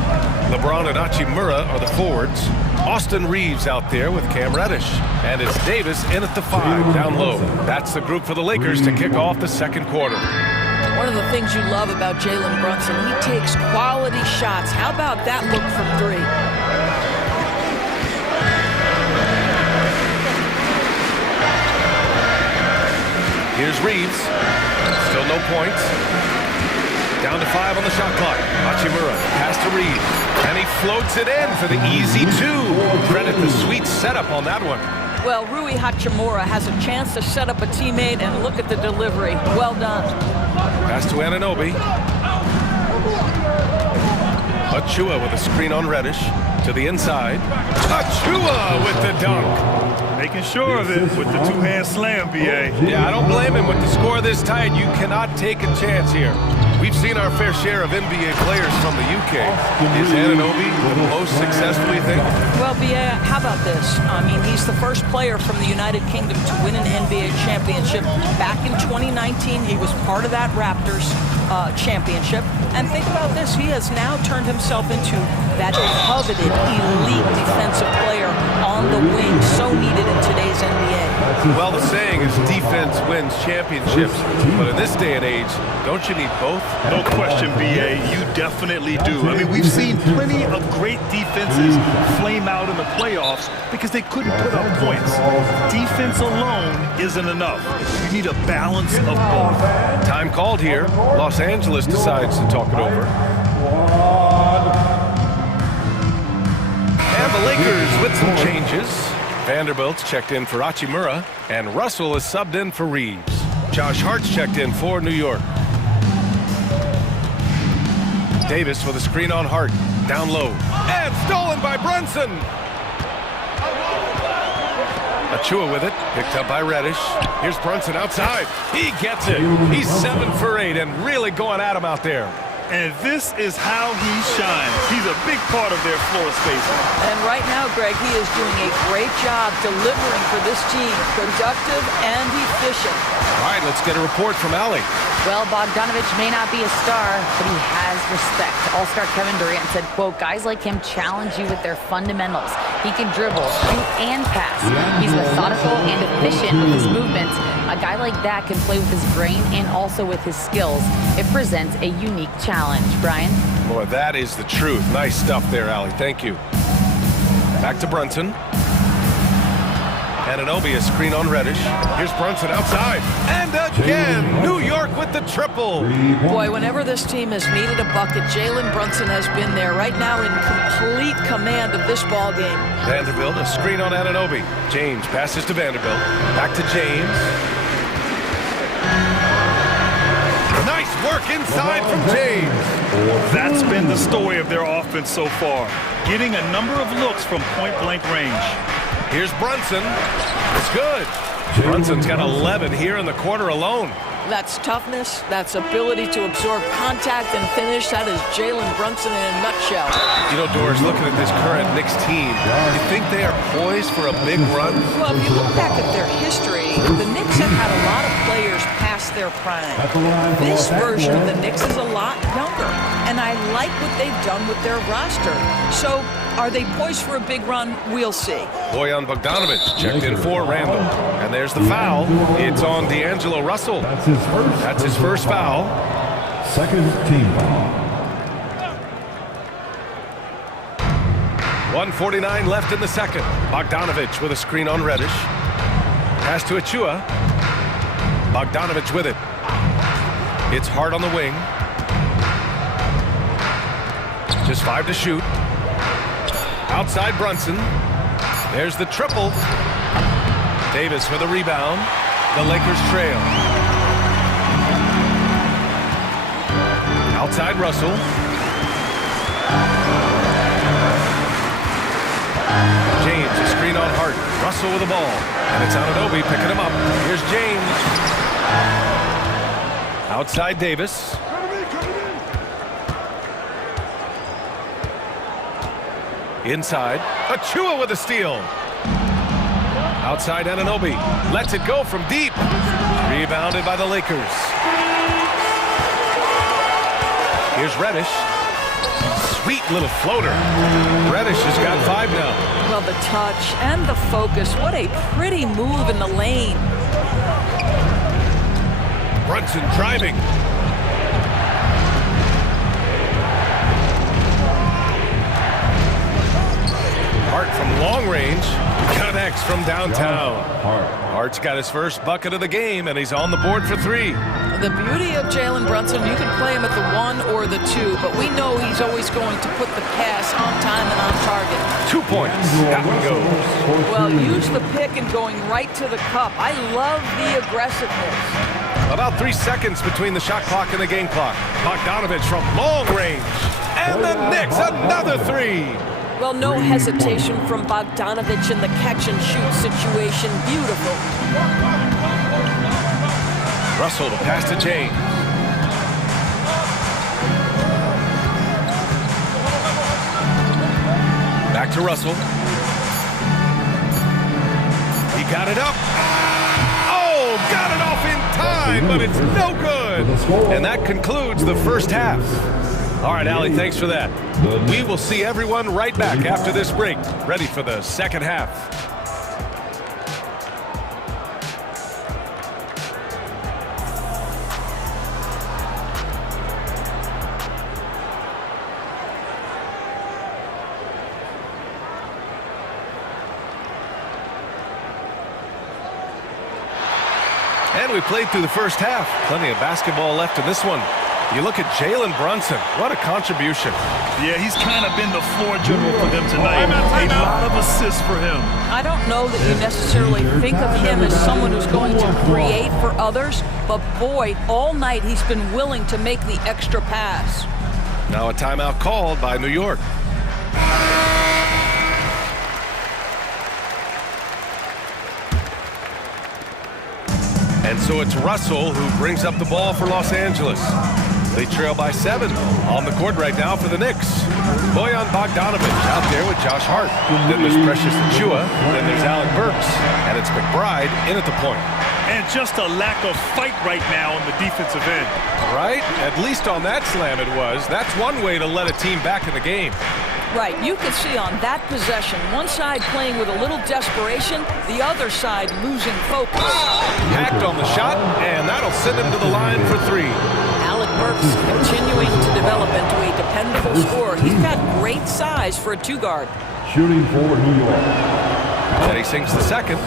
LeBron and Hachimura are the forwards. Austin Reeves out there with Cam Reddish. And it's Davis in at the 5, down low. That's the group for the Lakers to kick off the second quarter. One of the things you love about Jalen Brunson, he takes quality shots. How about that look from 3? Here's Reeves. Still no points. Down to 5 on the shot clock. Hachimura pass to Reeves. And he floats it in for the easy 2. Credit the sweet setup on that one. Well, Rui Hachimura has a chance to set up a teammate, and look at the delivery. Well done. Pass to Anunoby. Achua with a screen on Reddish. To the inside. Achua with the dunk. Making sure of it with the two-hand slam, B.A. Yeah, I don't blame him. With the score this tight, you cannot take a chance here. We've seen our fair share of NBA players from the UK. Is Anunoby the most successful, you think? Well, B.A., how about this? I mean, he's the first player from the United Kingdom to win an NBA championship. Back in 2019, he was part of that Raptors championship. And think about this. He has now turned himself into that coveted, elite defensive player on the wing, so needed in today's NBA. Well, the saying is defense wins championships. But in this day and age, don't you need both? No question, B.A. You definitely do. I mean, we've seen plenty of great defenses flame out in the playoffs because they couldn't put up points. Defense alone isn't enough. You need a balance of both. Time called here. Los Angeles decides to talk it over. And the Lakers with some changes. Vanderbilt's checked in for Hachimura, and Russell is subbed in for Reeves. Josh Hart's checked in for New York. Davis with a screen on Hart, down low, and stolen by Brunson. Achua with it, picked up by Reddish. Here's Brunson outside. He gets it. He's 7 for 8 and really going at him out there. And this is how he shines. He's a big part of their floor spacing. And right now, Greg, he is doing a great job delivering for this team. Productive and efficient. All right, let's get a report from Allie. Well, Bogdanovich may not be a star, but he has respect. All-star Kevin Durant said, quote, guys like him challenge you with their fundamentals. He can dribble, shoot, and pass. He's methodical and efficient with his movements. A guy like that can play with his brain and also with his skills. It presents a unique challenge. Brian? Boy, that is the truth. Nice stuff there, Allie. Thank you. Back to Brunson. Anunoby, a screen on Reddish. Here's Brunson outside. And again, New York with the triple. Boy, whenever this team has needed a bucket, Jalen Brunson has been there right now in complete command of this ball game. Vanderbilt, a screen on Anunoby. James passes to Vanderbilt. Back to James. Nice work inside from James. That's been the story of their offense so far. Getting a number of looks from point-blank range. Here's Brunson. It's good. Brunson's got 11 here in the quarter alone. That's toughness. That's ability to absorb contact and finish. That is Jalen Brunson in a nutshell. You know, Doris, looking at this current Knicks team, you think they are poised for a big run? Well, if you look back at their history, the Knicks have had a lot of players pass their prime. This version of the Knicks is a lot younger, and I like what they've done with their roster. So, are they poised for a big run? We'll see. Bojan Bogdanovic checked in for Randall. And there's the foul. It's on D'Angelo Russell. That's his first foul. Second team foul. 1:49 left in the second. Bogdanovic with a screen on Reddish. Pass to Achua. Bogdanovic with it. It's hard on the wing. Just 5 to shoot. Outside Brunson. There's the triple. Davis for the rebound. The Lakers trail. Outside Russell. James, a screen on Hart. Russell with the ball. And it's Anunoby picking him up. Here's James. Outside Davis. Inside. Achua with a steal. Outside Anunoby. Lets it go from deep. Rebounded by the Lakers. Here's Reddish. Sweet little floater. Reddish has got 5 now. Well, the touch and the focus. What a pretty move in the lane. Brunson driving. Hart from long range. Connects from downtown. Hart's got his first bucket of the game, and he's on the board for 3. The beauty of Jalen Brunson, you can play him at the 1 or the 2, but we know he's always going to put the pass on time and on target. 2 points. That one goes. Well, use the pick and going right to the cup. I love the aggressiveness. About 3 seconds between the shot clock and the game clock. Bogdanovic from long range. And the Knicks, another 3. Well, no hesitation from Bogdanovic in the catch-and-shoot situation. Beautiful. Russell to pass to James. Back to Russell. He got it up. Oh, got it off in time, but it's no good. And that concludes the first half. All right, Allie, thanks for that. We will see everyone right back after this break, ready for the second half. And we played through the first half. Plenty of basketball left in this one. You look at Jalen Brunson. What a contribution. Yeah, he's kind of been the floor general for them tonight. A lot of assists for him. I don't know that you necessarily think of him as someone who's going to create for others, but boy, all night he's been willing to make the extra pass. Now a timeout called by New York. And so it's Russell who brings up the ball for Los Angeles. They trail by 7 on the court right now for the Knicks. Bojan Bogdanovic out there with Josh Hart. Then there's Precious Achua. Then there's Alec Burks. And it's McBride in at the point. And just a lack of fight right now on the defensive end. Right? At least on that slam it was. That's one way to let a team back in the game. Right, you can see on that possession, one side playing with a little desperation, the other side losing focus. Hacked on the shot, and that'll send him to the line for 3. Alec Burks continuing to develop into a dependable scorer. He's got great size for a 2-guard. Shooting for New York. Teddy sinks the second.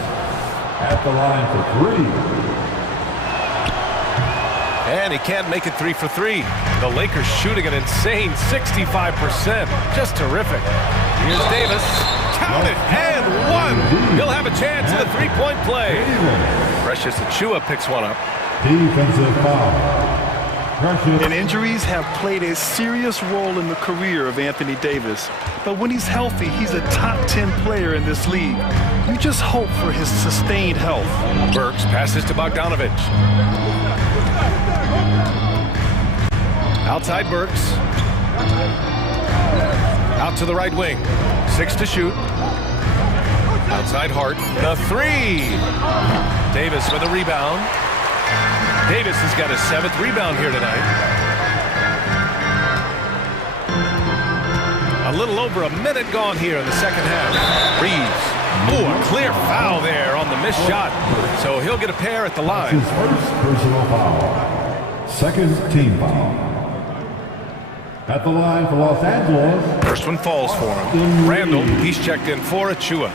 At the line for 3. And he can't make it 3 for 3. The Lakers shooting an insane 65%. Just terrific. Here's Davis. Count it, and 1. He'll have a chance in the 3-point play. Precious Achua picks one up. Defensive foul. And injuries have played a serious role in the career of Anthony Davis. But when he's healthy, he's a top 10 player in this league. You just hope for his sustained health. Burks passes to Bogdanovic. Outside Burks. Out to the right wing. 6 to shoot. Outside Hart. The 3. Davis with a rebound. Davis has got his 7th rebound here tonight. A little over a minute gone here in the second half. Reeves. Oh, a clear foul there on the missed shot. So he'll get a pair at the line. His first personal foul. Second team foul. At the line for Los Angeles. First one falls for him. Randall, he's checked in for Achua.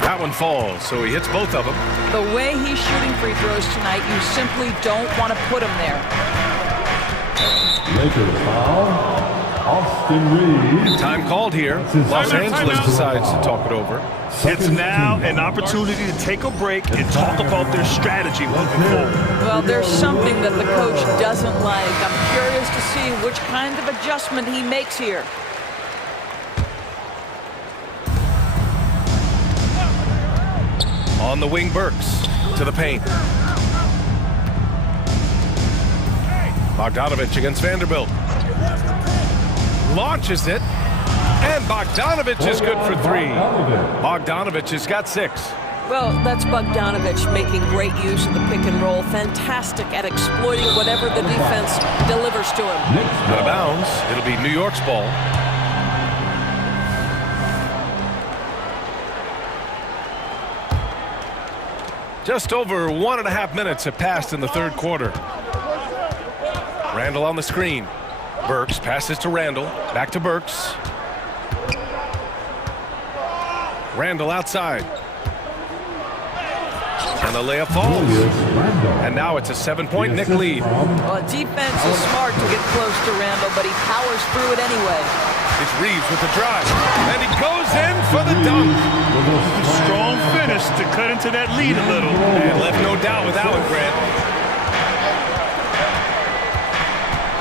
That one falls, so he hits both of them. The way he's shooting free throws tonight, you simply don't want to put him there. Lakers foul. Austin Reeves. Time called here. Los Angeles decides to talk it over. It's now an opportunity to take a break and talk about their strategy moving forward. Well, there's something that the coach doesn't like. I'm curious to see which kind of adjustment he makes here. On the wing, Burks to the paint. Bogdanovich against Vanderbilt. Launches it, and Bogdanovich is good for 3. Bogdanovich has got 6. Well, that's Bogdanovich making great use of the pick and roll. Fantastic at exploiting whatever the defense delivers to him. Out of bounds. It'll be New York's ball. Just over 1.5 minutes have passed in the third quarter. Randall on the screen. Burks passes to Randall. Back to Burks. Randall outside. And the layup falls. And now it's a 7-point Knick lead. Well, defense is smart to get close to Randall, but he powers through it anyway. It's Reeves with the drive. And he goes in for the dunk. Strong finish to cut into that lead a little. And left no doubt with that one, Grant.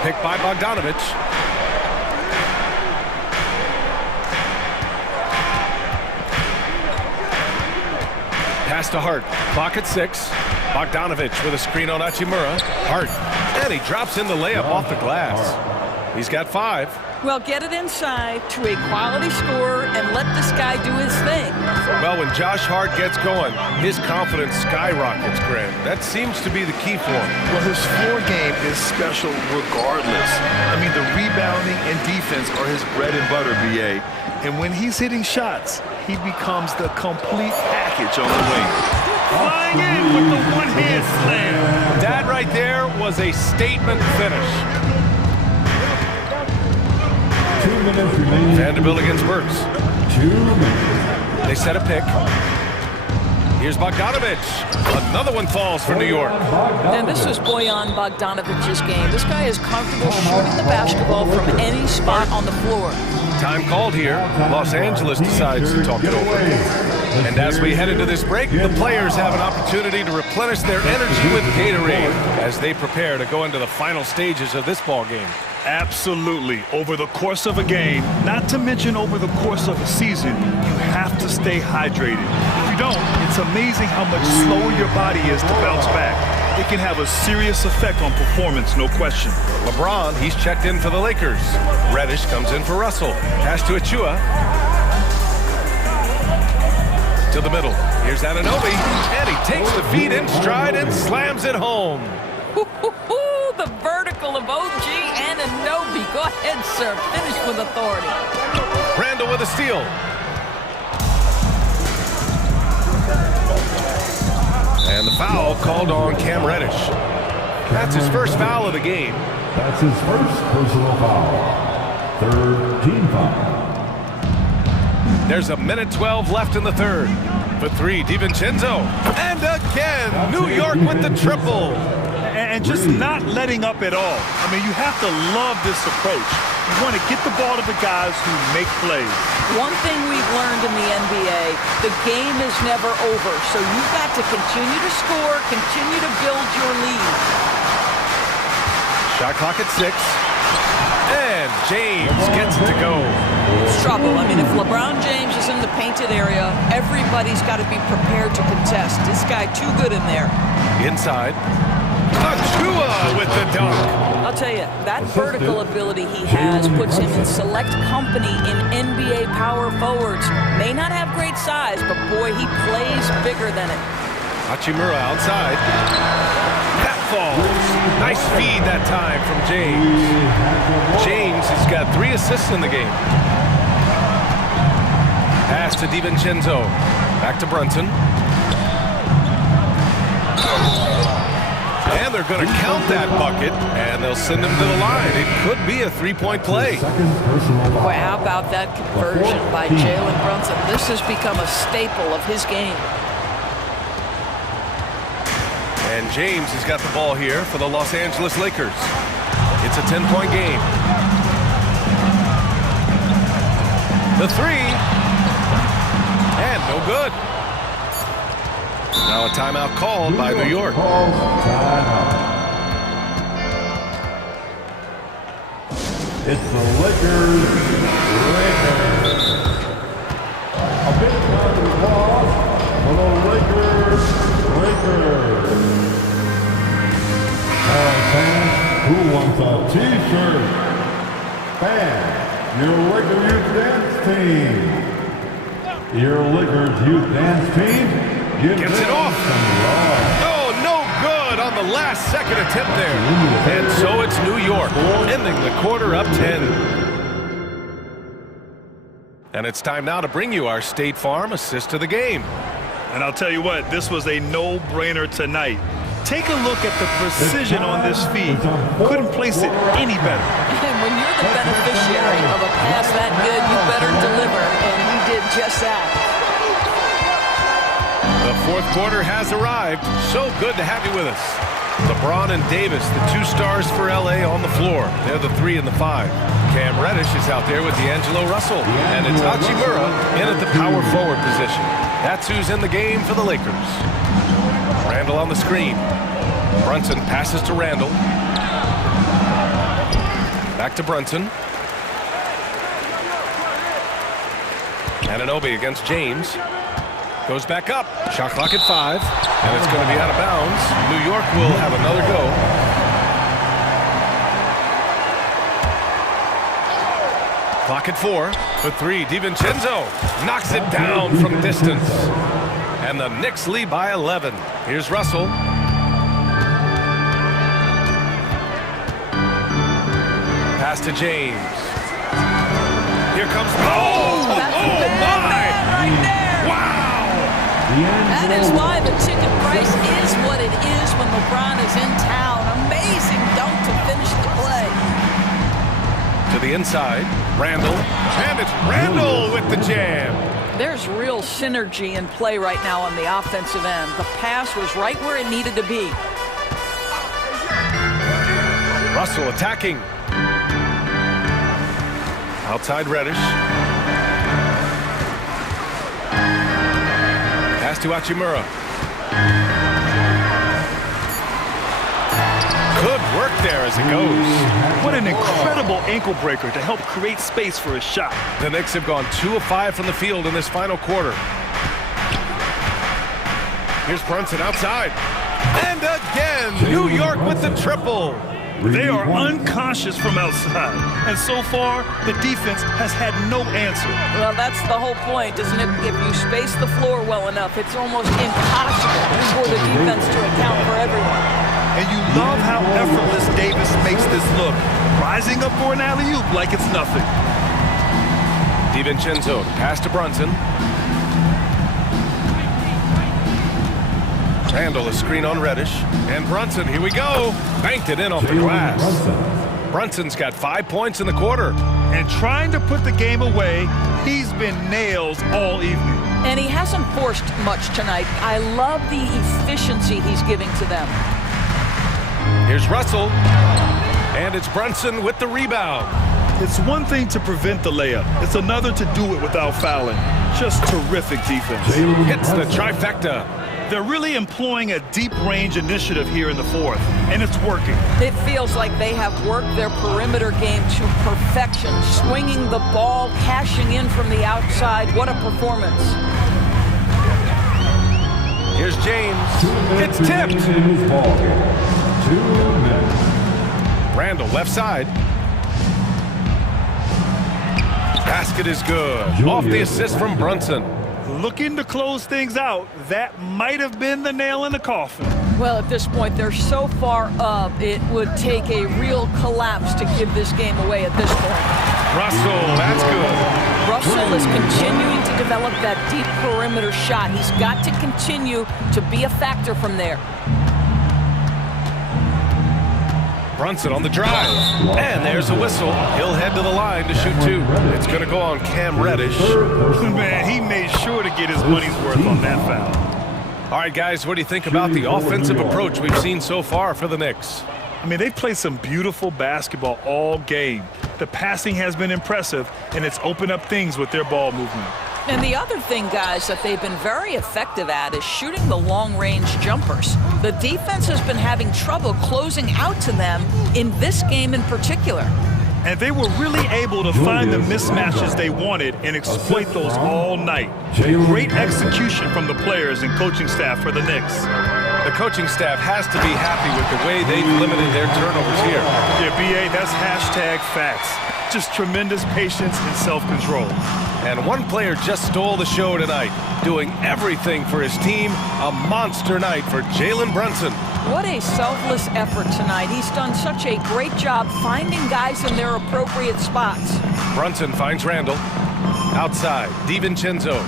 Picked by Bogdanovich. Pass to Hart. Clock at 6. Bogdanovich with a screen on Hachimura. Hart. And he drops in the layup off the glass. He's got 5. Well, get it inside to a quality scorer and let this guy do his thing. Well, when Josh Hart gets going, his confidence skyrockets, Grant. That seems to be the key for him. Well, his floor game is special regardless. I mean, the rebounding and defense are his bread and butter, BA. And when he's hitting shots, he becomes the complete package on the wing. Flying in with the one-hand slam. That right there was a statement finish. 2 minutes remaining. Vanderbilt against Burks. 2 minutes. They set a pick. Here's Bogdanovich. Another one falls for New York. And this is Bojan Bogdanovich's game. This guy is comfortable shooting the basketball from any spot on the floor. Time called here. Los Angeles decides to talk it over. And as we head into this break, the players have an opportunity to replenish their energy with Gatorade as they prepare to go into the final stages of this ball game. Absolutely. Over the course of a game, not to mention over the course of a season, you have to stay hydrated. If you don't, it's amazing how much slower your body is to bounce back. It can have a serious effect on performance, no question. LeBron, he's checked in for the Lakers. Reddish comes in for Russell. Pass to Achua. To the middle. Here's Anunoby. And he takes the feed in stride and slams it home. The vertical of OG Anunoby. Go ahead, sir. Finish with authority. Randall with a steal. And the foul called on Cam Reddish. That's his first foul of the game. That's his first personal foul. Third team foul. There's a minute 12 left in the third. For 3, DiVincenzo. And again, New York with the triple. And just not letting up at all. I mean, you have to love this approach. You want to get the ball to the guys who make plays. One thing we've learned in the NBA, the game is never over. So you've got to continue to score, continue to build your lead. Shot clock at 6. And James gets it to go. It's trouble. I mean, if LeBron James is in the painted area, everybody's got to be prepared to contest. This guy too good in there. Inside. Achua with the dunk. I'll tell you, that vertical ability he has puts him in select company in NBA power forwards. May not have great size, but boy, he plays bigger than it. Hachimura outside. That falls. Nice feed that time from James. James has got 3 assists in the game. Pass to DiVincenzo. Back to Brunson. And they're going to count that bucket, and they'll send him to the line. It could be a 3-point play. Boy, how about that conversion by Jalen Brunson? This has become a staple of his game. And James has got the ball here for the Los Angeles Lakers. It's a 10-point game. The 3. And no good. Now a timeout called by New York. It's the Lakers. A big time loss for the Lakers. Fans, who wants a T-shirt? Fans, your Lakers youth dance team. Your Lakers youth dance team. Gets it off. Oh, no good on the last second attempt there. And so it's New York, ending the quarter up 10. And it's time now to bring you our State Farm assist of the game. And I'll tell you what, this was a no-brainer tonight. Take a look at the precision on this feed. Couldn't place it any better. And when you're the beneficiary of a pass that good, you better deliver, and he did just that. The fourth quarter has arrived. So good to have you with us. LeBron and Davis, the 2 stars for LA on the floor. They're the 3 and the 5. Cam Reddish is out there with D'Angelo Russell. And it's Hachimura in at the power forward position. That's who's in the game for the Lakers. Randall on the screen. Brunson passes to Randall. Back to Brunson. Anunoby against James. Goes back up. Shot clock at 5. And it's going to be out of bounds. New York will have another go. Clock at 4. For 3. DiVincenzo knocks it down from distance. And the Knicks lead by 11. Here's Russell. Pass to James. Here comes... Oh my! Right there. Wow! That is why the ticket price is what it is when LeBron is in town. Amazing dunk to finish the play. To the inside, Randall. And it's Randall with the jam. There's real synergy in play right now on the offensive end. The pass was right where it needed to be. Russell attacking. Outside Reddish. Pass to Hachimura. Good work there as it goes. What an incredible ankle breaker to help create space for a shot. The Knicks have gone 2 of 5 from the field in this final quarter. Here's Brunson outside. And again, New York with the triple. They are unconscious from outside, and so far, the defense has had no answer. Well, that's the whole point, isn't it? If you space the floor well enough, it's almost impossible for the defense to account for everyone. And you love how effortless Davis makes this look, rising up for an alley-oop like it's nothing. DiVincenzo, pass to Brunson. Randall, a screen on Reddish. And Brunson, here we go. Banked it in off the glass. Brunson's got 5 points in the quarter. And trying to put the game away, he's been nails all evening. And he hasn't forced much tonight. I love the efficiency he's giving to them. Here's Russell. And it's Brunson with the rebound. It's one thing to prevent the layup. It's another to do it without fouling. Just terrific defense. Hits the trifecta. They're really employing a deep-range initiative here in the fourth, and it's working. It feels like they have worked their perimeter game to perfection, swinging the ball, cashing in from the outside. What a performance. Here's James. It's tipped. 2 minutes. Randall, left side. Basket is good. Off the assist from Brunson. looking to close things out. That might have been the nail in the coffin. Well, at this point, they're so far up, it would take a real collapse to give this game away at this point. Russell, that's good. Russell is continuing to develop that deep perimeter shot. He's got to continue to be a factor from there. Brunson on the drive. And there's a whistle. He'll head to the line to shoot two. It's going to go on Cam Reddish. Man, he made sure to get his money's worth on that foul. All right, guys, what do you think about the offensive approach we've seen so far for the Knicks? I mean, they've played some beautiful basketball all game. The passing has been impressive, and it's opened up things with their ball movement. And the other thing, guys, that they've been very effective at is shooting the long-range jumpers. The defense has been having trouble closing out to them in this game in particular. And they were really able to find the mismatches they wanted and exploit those all night. Great execution from the players and coaching staff for the Knicks. The coaching staff has to be happy with the way they've limited their turnovers here. Yeah, BA, that's hashtag facts. Just tremendous patience and self-control. And one player just stole the show tonight, doing everything for his team. A monster night for Jalen Brunson. What a selfless effort tonight. He's done such a great job finding guys in their appropriate spots. Brunson finds Randall. Outside, DiVincenzo.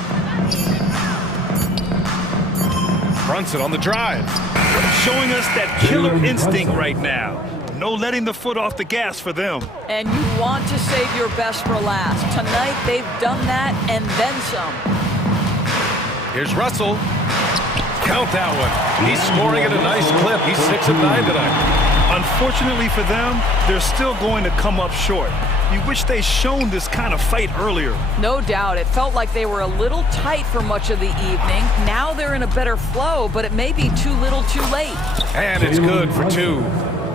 Brunson on the drive. Showing us that killer instinct right now. No letting the foot off the gas for them. And you want to save your best for last. Tonight, they've done that and then some. Here's Russell. Count that one. He's scoring at a nice clip. He's 6 of 9 tonight. Unfortunately for them, they're still going to come up short. You wish they'd shown this kind of fight earlier. No doubt. It felt like they were a little tight for much of the evening. Now they're in a better flow, but it may be too little too late. And it's good for two.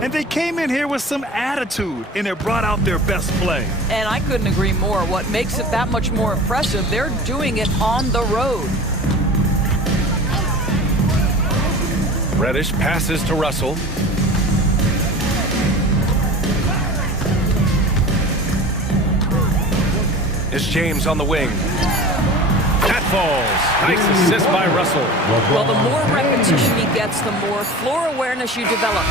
And they came in here with some attitude, and it brought out their best play. And I couldn't agree more. What makes it that much more impressive, they're doing it on the road. Reddish passes to Russell. It's James on the wing. That falls. Nice assist by Russell. Well, the more repetition he gets, the more floor awareness you develop.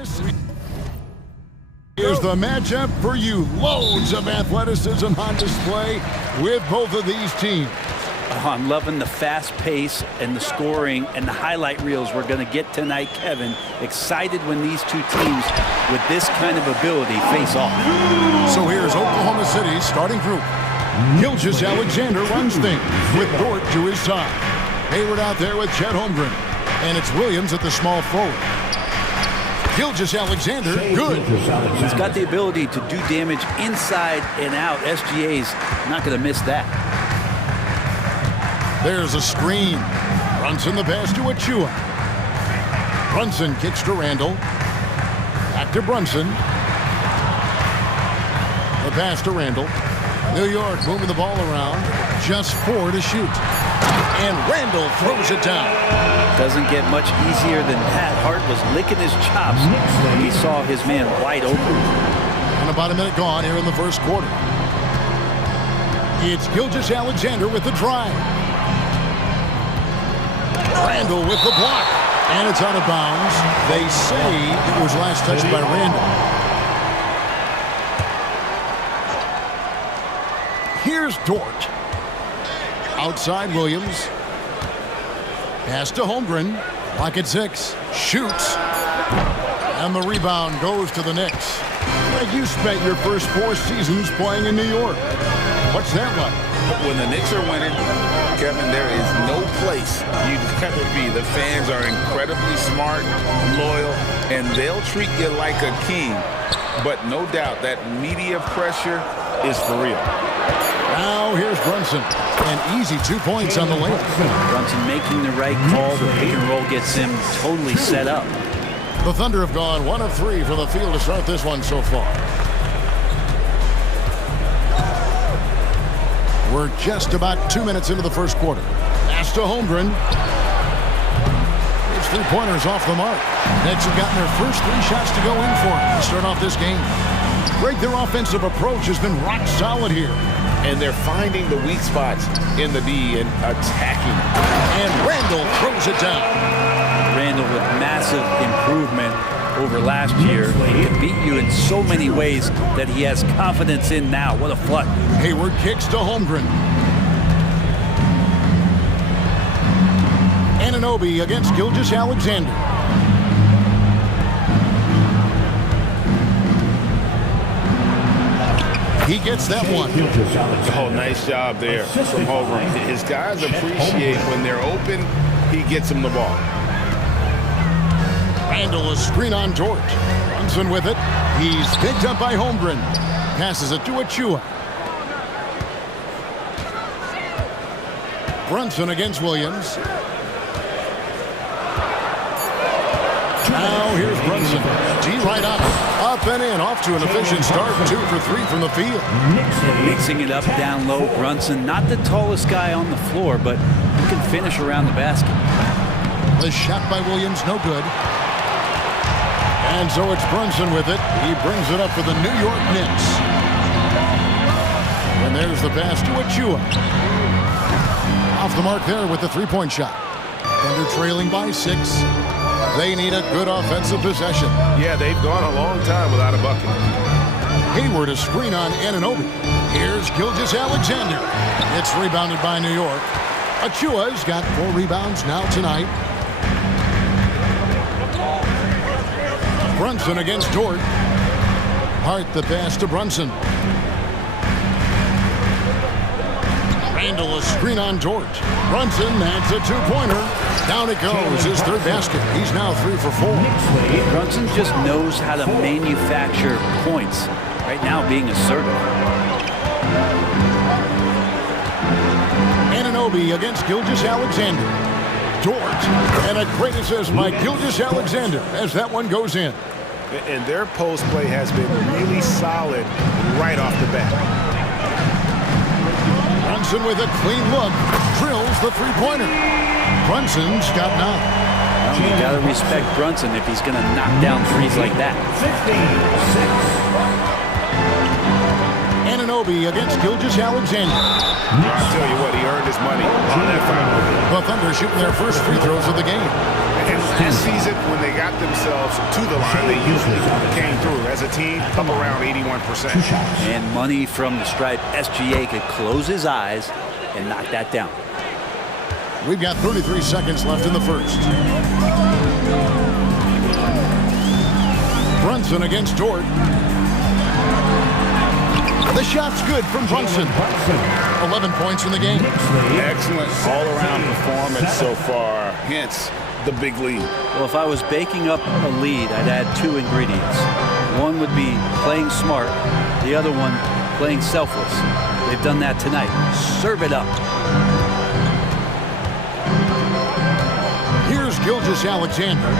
This is the matchup for you. Loads of athleticism on display with both of these teams. Oh, I'm loving the fast pace and the scoring and the highlight reels we're going to get tonight, Kevin. Excited when these two teams with this kind of ability face off. So here's Oklahoma City's starting group. Gilgeous Alexander runs things with Dort to his side. Hayward out there with Chet Holmgren. And it's Williams at the small forward. Gilgeous Alexander, good. He's got the ability to do damage inside and out. SGA's not going to miss that. There's a screen. Brunson the pass to Achua. Brunson kicks to Randall. Back to Brunson. The pass to Randall. New York moving the ball around. Just 4 to shoot. And Randall throws it down. Doesn't get much easier than that. Hart was licking his chops when he saw his man wide open. And about a minute gone here in the first quarter. It's Gilgeous Alexander with the drive. Randall with the block. And it's out of bounds. They say it was last touched by Randall. Here's Dort. Outside Williams. Pass to Holmgren. Lock at 6. Shoots. And the rebound goes to the Knicks. You spent your first 4 seasons playing in New York. What's that like? When the Knicks are winning, Kevin, there is no place you'd rather be. The fans are incredibly smart, loyal, and they'll treat you like a king. But no doubt that media pressure is for real. Now here's Brunson. An easy 2 points on the layup. Brunson making the right call. The pick and roll gets him totally set up. The Thunder have gone 1 of 3 from the field to start this one so far. We're just about 2 minutes into the first quarter. Pass to Holmgren. His 3-pointers off the mark. Knicks have gotten their first 3 shots to go in for him to start off this game. Greg, their offensive approach has been rock solid here. And they're finding the weak spots in the D and attacking. And Randall throws it down. Randall with massive improvement over last year. He can beat you in so many ways that he has confidence in now. What a flood. Hayward kicks to Holmgren. Anunoby against Gilgeous Alexander. He gets that one. Oh, nice job there from Holmgren. His guys appreciate when they're open, he gets them the ball. Randall, a screen on Dort. Brunson with it. He's picked up by Holmgren. Passes it to Achua. Brunson against Williams. Now here's Brunson. D right up. Up and in. Off to an efficient start. 2 for 3 from the field. Mixing it up down low. Brunson, not the tallest guy on the floor, but he can finish around the basket. The shot by Williams, no good. And so it's Brunson with it. He brings it up for the New York Knicks. And there's the pass to Achua. Off the mark there with the 3-point shot. Thunder trailing by 6. They need a good offensive possession. Yeah, they've gone a long time without a bucket. Hayward, a screen on Anunoby. Here's Gilgeous Alexander. It's rebounded by New York. Achua's got 4 rebounds now tonight. Brunson against Dort. Hart the pass to Brunson. Randall, a screen on Dort. Brunson, that's a 2-pointer. Down it goes, his 3rd basket. He's now 3 for 4. Brunson just knows how to manufacture points. Right now being assertive. Anunoby against Gilgeous Alexander. Dort, and a great assist by Gilgeous Alexander as that one goes in. And their post play has been really solid right off the bat. Brunson with a clean look. Drills the 3-pointer. Brunson's got 9. Well, you got to respect Brunson if he's going to knock down threes like that. 15-6. Anunoby against Gilgeous Alexander. I'll tell you what, he earned his money on that foul. The Thunder are shooting their first free throws of the game. And last season, when they got themselves to the line, they usually came through. As a team, up around 81%. And money from the stripe. SGA could close his eyes and knock that down. We've got 33 seconds left in the first. Brunson against Dort. The shot's good from Brunson. 11 points in the game. Excellent all-around performance so far. Hence the big lead. Well, if I was baking up a lead, I'd add two ingredients. One would be playing smart. The other one, playing selfless. They've done that tonight. Serve it up. Here's Gilgeous-Alexander.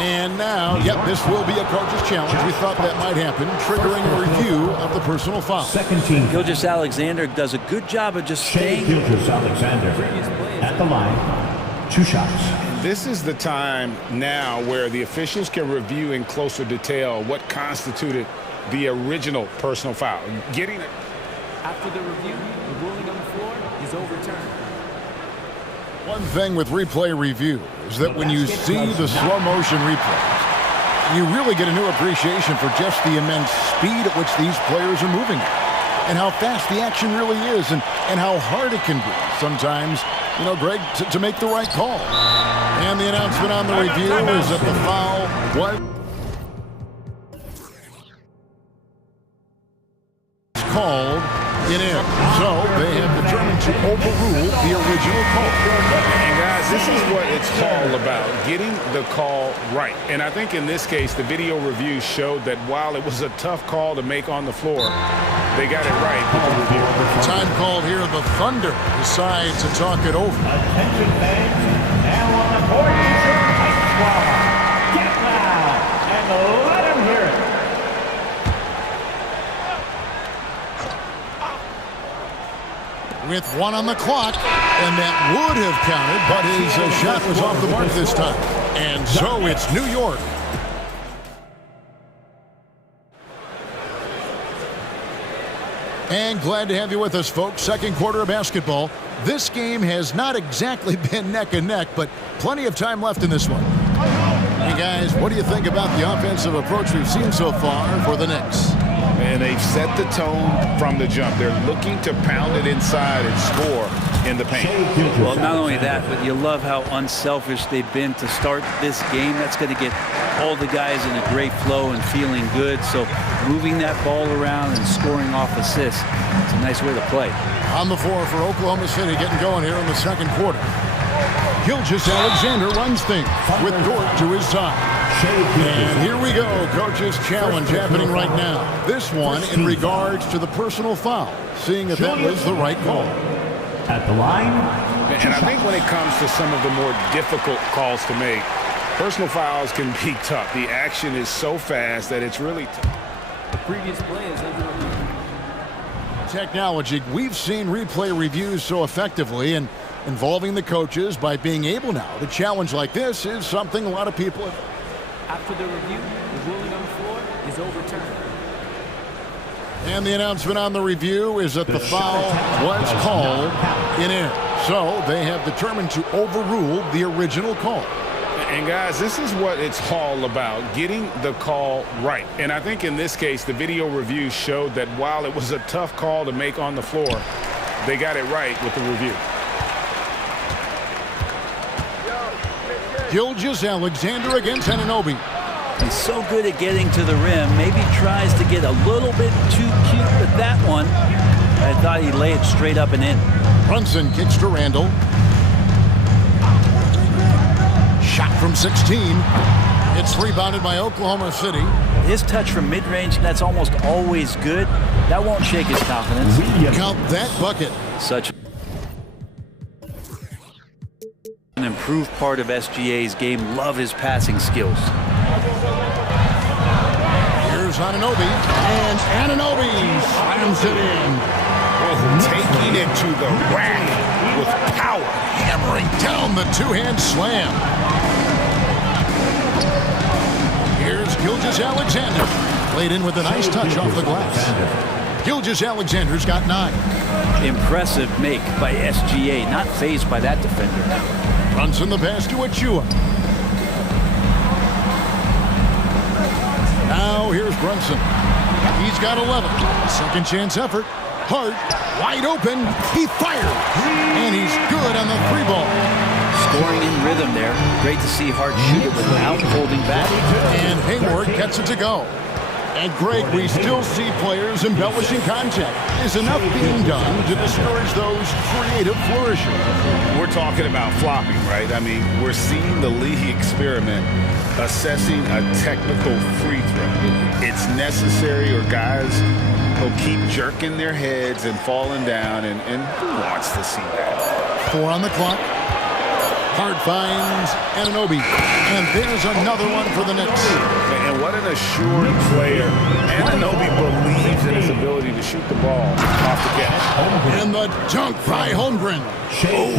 And now, yep, this will be a coach's challenge. We thought that might happen, triggering a review of the personal foul. Second team. Gilgeous-Alexander does a good job of just staying. Gilgeous-Alexander at the line. 2 shots. This is the time now where the officials can review in closer detail what constituted the original personal foul. Getting it. After the review, the ruling on the floor is overturned. One thing with replay review is that when you see the slow motion replays, you really get a new appreciation for just the immense speed at which these players are moving and how fast the action really is and how hard it can be sometimes, you know, Greg, to make the right call. And the announcement on the review is that the foul was called in air. So they have determined to overrule the original call. And guys, this is what it's all about, getting the call right. And I think in this case, the video review showed that while it was a tough call to make on the floor, they got it right with the review. Time called here, the Thunder decide to talk it over. Attention fans, now on the court is your Knicks squad. Get loud and let them hear it. With 1 on the clock, and that would have counted, but his shot was off the mark this time. And so it's New York. And glad to have you with us, folks. Second quarter of basketball. This game has not exactly been neck and neck, but plenty of time left in this one. Hey, guys, what do you think about the offensive approach we've seen so far for the Knicks? And they've set the tone from the jump. They're looking to pound it inside and score in the paint. Well, not only that, but you love how unselfish they've been to start this game. That's going to get all the guys in a great flow and feeling good. So moving that ball around and scoring off assists, it's a nice way to play. On the floor for Oklahoma City, getting going here in the second quarter. Gilgeous-Alexander runs things with Dort to his side. And here we go, coach's challenge happening right now. This one in regards to the personal foul, seeing if that was the right call. At the line. And I think when it comes to some of the more difficult calls to make, personal fouls can be tough. The action is so fast that it's really tough. The previous play is under review. Technology, we've seen replay reviews so effectively, and involving the coaches by being able now to challenge like this is something a lot of people have. After the review, the ruling on the floor is overturned. And the announcement on the review is that the foul was called in air. So they have determined to overrule the original call. And guys, this is what it's all about, getting the call right. And I think in this case, the video review showed that while it was a tough call to make on the floor, they got it right with the review. Gilgeous-Alexander against Anunoby. He's so good at getting to the rim. Maybe tries to get a little bit too cute with that one. I thought he'd lay it straight up and in. Brunson kicks to Randall. Shot from 16. It's rebounded by Oklahoma City. His touch from mid-range, that's almost always good. That won't shake his confidence. Count that bucket. Such an improved part of SGA's game. Love his passing skills. Here's Anunoby, and Anunoby slams it in. Taking it to the rack with power. Hammering down the two-hand slam. Here's Gilgeous-Alexander. Played in with a nice touch off the glass. Gilgeous-Alexander's got 9. Impressive make by SGA, not fazed by that defender. Brunson the pass to Achua. Now here's Brunson. He's got 11. Second chance effort. Hart, wide open. He fired. And he's good on the 3 ball. Scoring in rhythm there. Great to see Hart shoot it without holding back. And Hayward gets it to go. And Greg, we still see players embellishing contact. Is enough being done to discourage those creative flourishes? We're talking about flopping, right? I mean, we're seeing the league experiment assessing a technical free throw. It's necessary or guys will keep jerking their heads and falling down, and who wants to see that? 4 on the clock. Hart finds Anunoby, and there's another one for the Knicks. And what an assured player. Anunoby believes in his ability to shoot the ball off the catch. And the dunk by Holmgren. Oh,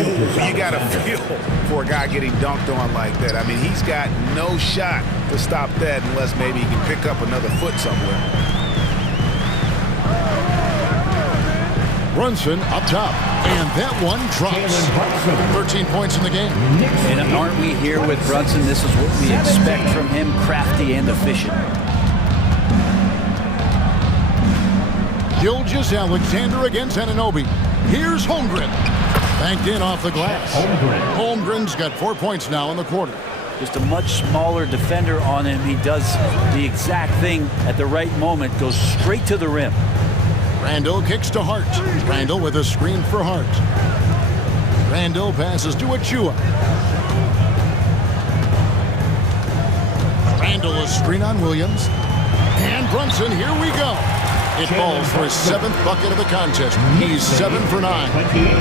you got to feel for a guy getting dunked on like that. I mean, he's got no shot to stop that unless maybe he can pick up another foot somewhere. Brunson up top, and that one drops. 13 points in the game. And aren't we here with Brunson? This is what we expect from him, crafty and efficient. Gilgeous-Alexander against Anunoby. Here's Holmgren. Banked in off the glass. Holmgren's got 4 points now in the quarter. Just a much smaller defender on him. He does the exact thing at the right moment, goes straight to the rim. Randall kicks to Hart. Randall with a screen for Hart. Randall passes to Achua. Randall a screen on Williams. And Brunson, here we go. It falls for his 7th bucket of the contest. He's 7 for 9.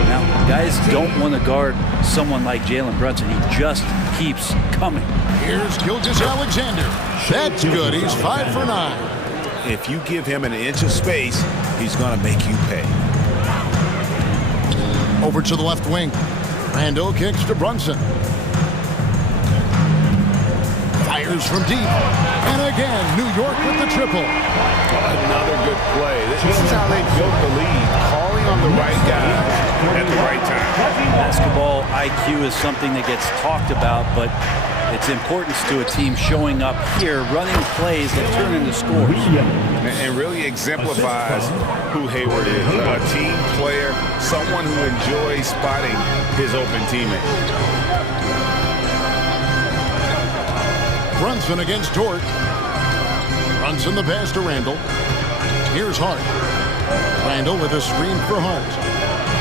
Now, guys don't want to guard someone like Jalen Brunson. He just keeps coming. Here's Gilgeous-Alexander. That's good. He's 5 for 9. If you give him an inch of space, he's going to make you pay. Over to the left wing. Randall kicks to Brunson. Fires from deep. And again, New York with the triple. Another good play. This is how they built the lead. Calling on the right guys at the right time. Basketball IQ is something that gets talked about, but its importance to a team showing up here, running plays that turn into scores. And really exemplifies who Hayward is. A team player, someone who enjoys spotting his open teammate. Brunson against Dort. Brunson the pass to Randall. Here's Hart. Randall with a screen for Hart.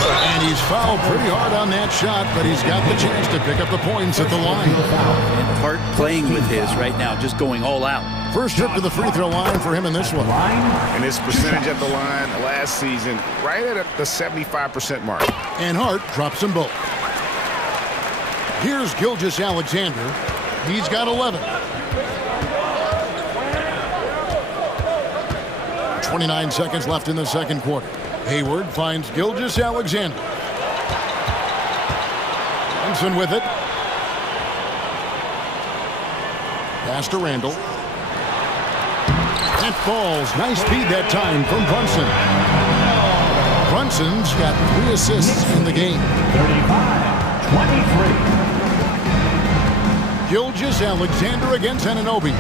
And he's fouled pretty hard on that shot, but he's got the chance to pick up the points at the line. And Hart playing with his right now, just going all out. First trip to the free throw line for him in this one. And his percentage at the line last season, right at the 75% mark. And Hart drops them both. Here's Gilgeous-Alexander. He's got 11. 29 seconds left in the second quarter. Hayward finds Gilgeous-Alexander. Brunson with it. Pass to Randall. That falls. Nice speed that time from Brunson. Brunson's got 3 assists in the game. 35-23. Gilgeous-Alexander against Anunoby.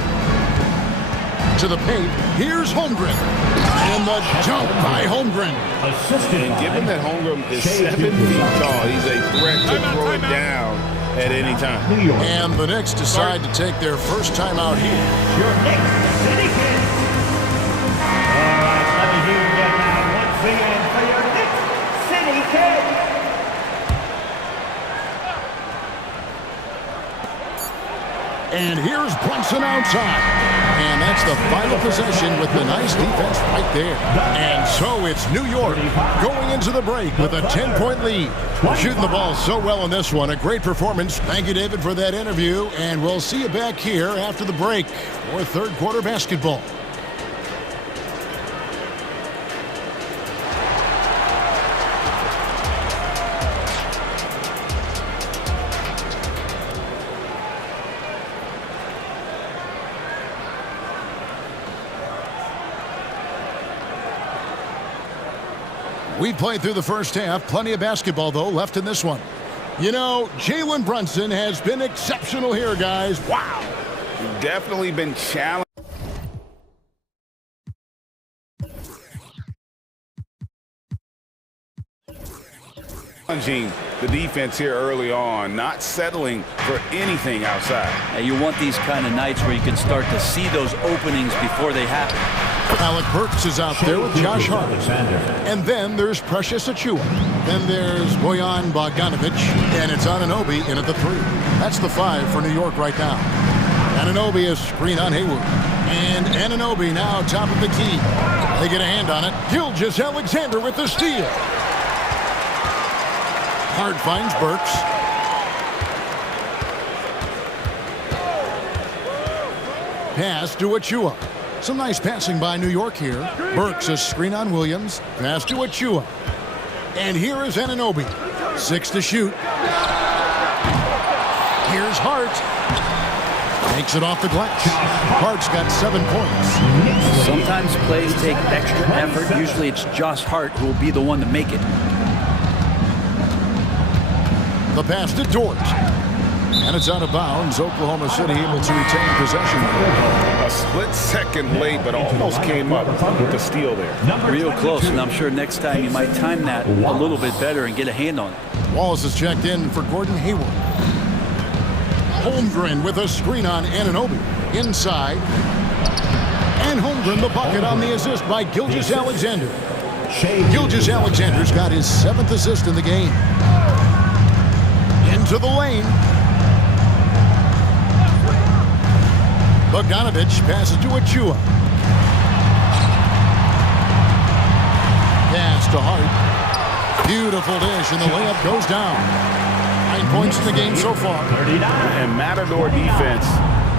To the paint. Here's Holmgren. And the jump by Holmgren. And given that Holmgren is 7 feet tall, he's a threat to throw it down at any time. And the Knicks decide to take their first time out here. Your Knicks City Kids. All right, let me hear you now once again for your Knicks City Kids. And here's Brunson outside. And that's the final possession with the nice defense right there. And so it's New York going into the break with a 10-point lead. Shooting the ball so well in this one. A great performance. Thank you, David, for that interview. And we'll see you back here after the break for third quarter basketball. We played through the first half. Plenty of basketball, though, left in this one. You know, Jalen Brunson has been exceptional here, guys. Wow. Definitely been challenged. Challenging the defense here early on, not settling for anything outside. You want these kind of nights where you can start to see those openings before they happen. Alec Burks is out there with Josh Hart. And then there's Precious Achua. Then there's Bojan Bogdanovic. And it's Anunoby in at the 3. That's the 5 for New York right now. Anunoby is screen on Hayward. And Anunoby now top of the key. They get a hand on it. Gilgeous-Alexander with the steal. Hart finds Burks. Pass to Achua. Some nice passing by New York here. Burks a screen on Williams. Pass to Achua. And here is Anunoby. 6 to shoot. Here's Hart. Takes it off the glass. Hart's got 7 points. Sometimes plays take extra effort. Usually it's Josh Hart who will be the one to make it. The pass to Dort. And it's out of bounds. Oklahoma City able to retain possession. A split second late, but almost came up with the steal there. Real close, and I'm sure next time you might time that a little bit better and get a hand on it. Wallace is checked in for Gordon Hayward. Holmgren with a screen on Anunoby. Inside. And Holmgren the bucket on the assist by Gilgeous-Alexander. Gilgeous-Alexander's got his 7th assist in the game. Into the lane. Bogdanovic passes to Achua. Pass to Hart. Beautiful dish, and the layup goes down. 9 points in the game so far. And Matador defense,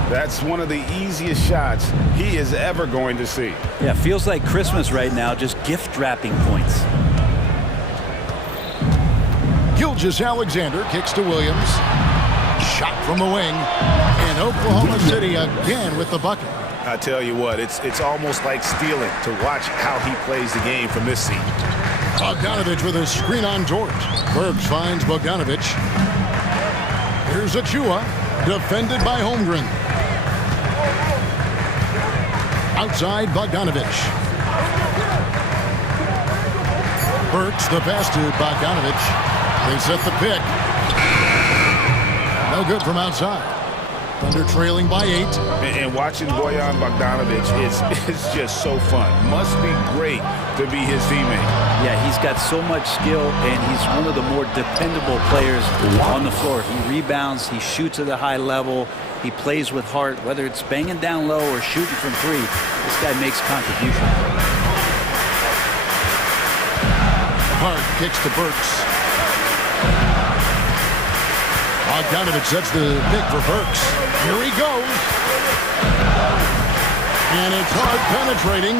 that's one of the easiest shots he is ever going to see. Yeah, feels like Christmas right now, just gift wrapping points. Gilgeous-Alexander kicks to Williams. Shot from the wing. And Oklahoma City again with the bucket. I tell you what, it's almost like stealing to watch how he plays the game from this seat. Bogdanovic with a screen on George. Burks finds Bogdanovic. Here's Achua, defended by Holmgren. Outside Bogdanovic. Burks the pass to Bogdanovic. They set the pick. No good from outside. Thunder trailing by 8. And watching Bojan Bogdanovic is just so fun. Must be great to be his teammate. Yeah, he's got so much skill, and he's one of the more dependable players on the floor. He rebounds, he shoots at a high level, he plays with heart. Whether it's banging down low or shooting from 3, this guy makes contribution. Hart kicks to Burks. Bogdanovic sets the pick for Burks. Here he goes. And it's Hart penetrating.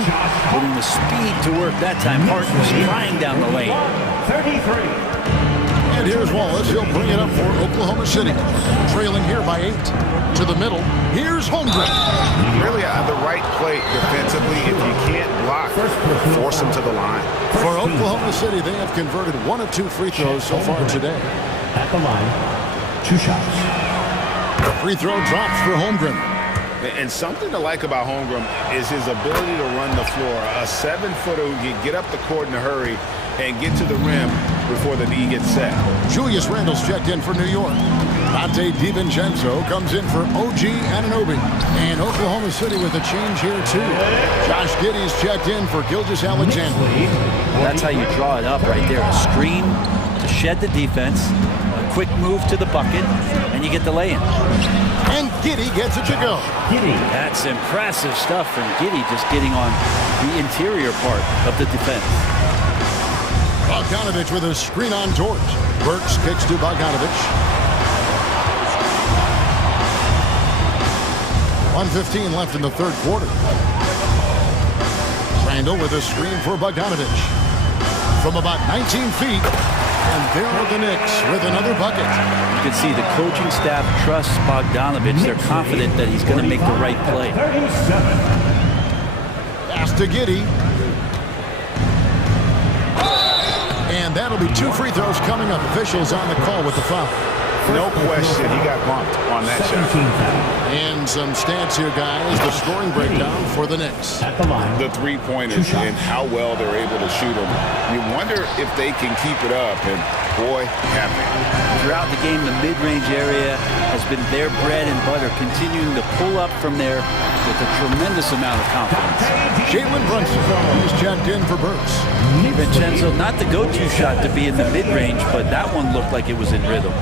Putting the speed to work that time. Hart was flying down the lane. 33. And here's Wallace. He'll bring it up for Oklahoma City. Trailing here by 8. To the middle. Here's Holmgren. Really the right play defensively. If you can't block, force him to the line. For Oklahoma City, they have converted 1 of 2 free throws so far today. At the line, 2 shots. Free throw drops for Holmgren. And something to like about Holmgren is his ability to run the floor. A 7-footer who can get up the court in a hurry and get to the rim before the knee gets set. Julius Randle's checked in for New York. Dante DiVincenzo comes in for OG Anunoby. And Oklahoma City with a change here, too. Josh Giddey's checked in for Gilgeous-Alexander. That's how you draw it up right there. A screen to shed the defense, a quick move to the bucket, and you get the lay-in. And Giddey gets it to go. That's impressive stuff from Giddey, just getting on the interior part of the defense. Bogdanovic with a screen on George. Burks kicks to Bogdanovic. 1:15 left in the third quarter. Randle with a screen for Bogdanovic. From about 19 feet. And there are the Knicks with another bucket. You can see the coaching staff trusts Bogdanovic. They're confident that he's going to make the right play. Pass to Giddey. And that'll be 2 free throws coming up. Officials on the call with the foul. No question, he got bumped on that shot. And some stats here, guys. The scoring breakdown for the Knicks. The three-pointers and how well they're able to shoot them. You wonder if they can keep it up, and boy, have they. Throughout the game, the mid-range area has been their bread and butter, continuing to pull up from there with a tremendous amount of confidence. Jalen Brunson, he's checked in for Burks. DiVincenzo, not the go-to shot to be in the mid-range, but that one looked like it was in rhythm.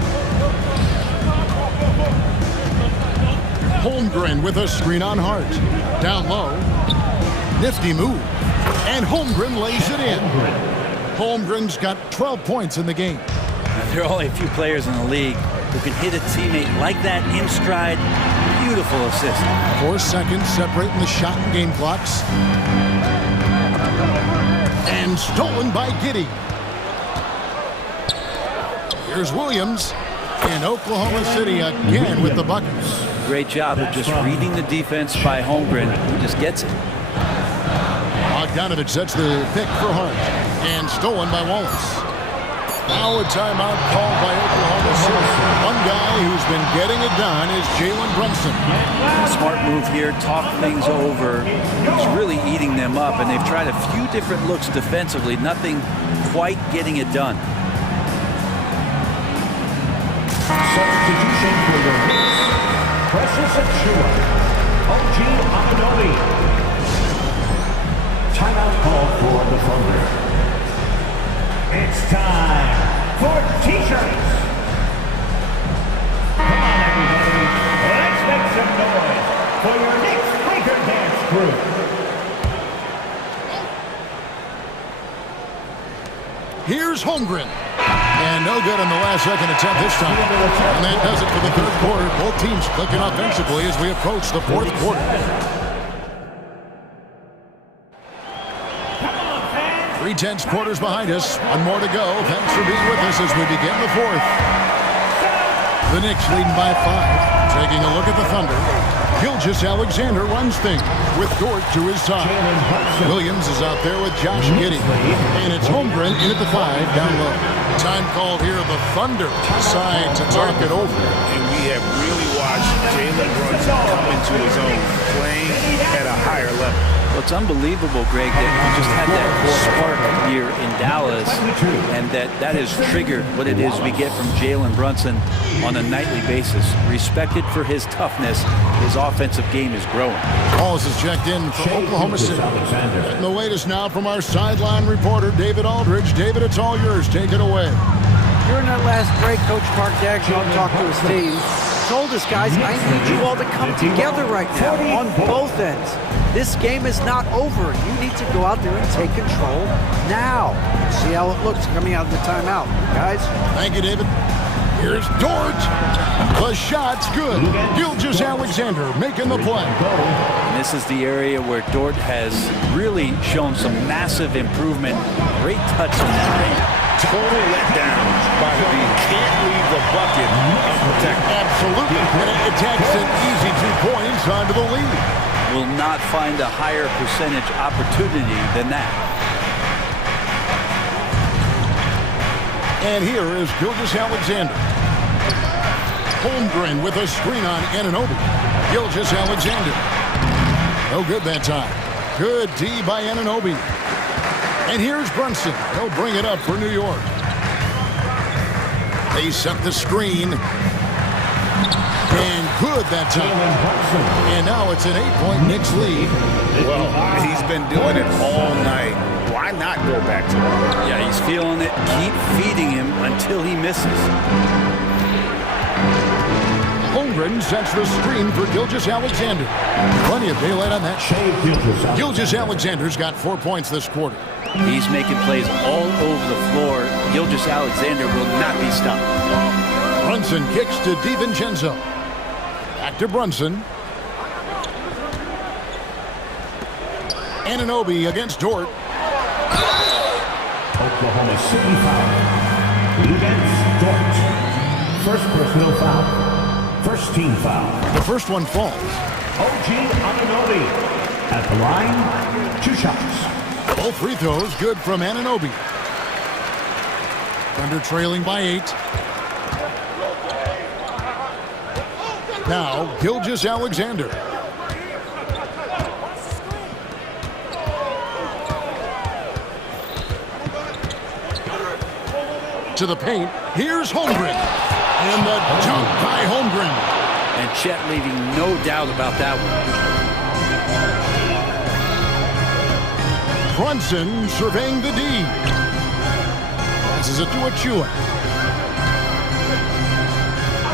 Holmgren with a screen on Hart. Down low. Nifty move. And Holmgren lays it in. Holmgren's got 12 points in the game. Now, there are only a few players in the league who can hit a teammate like that in stride. Beautiful assist. 4 seconds separating the shot and game clocks. And stolen by Giddey. Here's Williams. And Oklahoma City again with the buckets. Great job of just reading the defense by Holmgren, who just gets it. Bogdanovich sets the pick for Hart. And stolen by Wallace. Now a timeout called by Oklahoma City. One guy who's been getting it done is Jalen Brunson. Smart move here, talk things over. He's really eating them up, and they've tried a few different looks defensively. Nothing quite getting it done. Substitution for the Knicks. Precious Achua. OG Anunoby. Timeout called for the Thunder. It's time for T-shirts. Come on, everybody. Let's make some noise for your Knicks Breaker Dance crew. Here's Holmgren. And no good on the last second attempt this time. And that does it for the third quarter. Both teams clicking offensively as we approach the fourth quarter. 3 quarters behind us. One more to go. Thanks for being with us as we begin the fourth. The Knicks leading by 5. Taking a look at the Thunder. Gilgeous-Alexander runs things with Dort to his side. Williams is out there with Josh Giddey. And it's Holmgren in at the 5 down low. Time called here. The Thunder decide to talk it over. And we have really watched Jalen Brunson come into his own, playing at a higher level. Well, it's unbelievable, Greg, that you just had that spark here in Dallas, and that has triggered what it is we get from Jalen Brunson on a nightly basis. Respected for his toughness, his offensive game is growing. Calls is checked in for Oklahoma City. And the latest now from our sideline reporter, David Aldridge. David, it's all yours. Take it away. During that last break, Coach Mark Dagnall talked to his team. Told us, guys, I need you all to come together right now on both ends. This game is not over. You need to go out there and take control now. See how it looks coming out of the timeout, guys. Thank you, David. Here's Dort. The shot's good. Gilgeous-Alexander making the play. And this is the area where Dort has really shown some massive improvement. Great touch in that range. Total letdown by the team. Can't leave the bucket unprotected. Absolutely. And it takes an easy 2 points onto the lead. Will not find a higher percentage opportunity than that. And here is Gilgeous-Alexander. Holmgren with a screen on Anunoby. Gilgeous-Alexander. No good that time. Good D by Anunoby. And here's Brunson. He'll bring it up for New York. They set the screen. And good that time. And now it's an 8-point Knicks lead. Well, he's been doing it all night. Why not go back to it? Yeah, he's feeling it. Keep feeding him until he misses. Holmgren sets the screen for Gilgeous-Alexander. Plenty of daylight on that. Gilgeous-Alexander's got 4 points this quarter. He's making plays all over the floor. Gilgeous-Alexander will not be stopped. Brunson kicks to DiVincenzo. Back to Brunson. Anunoby against Dort. Oklahoma City foul. Against Dort. First personal foul. First team foul. The first one falls. OG Anunoby. At the line, 2 shots. Both free throws good from Anunoby. Thunder trailing by 8. Now, Gilgeous-Alexander. To the paint. Here's Holmgren. And the dunk by Holmgren. And Chet leaving no doubt about that one. Brunson surveying the D. Passes it to Achua.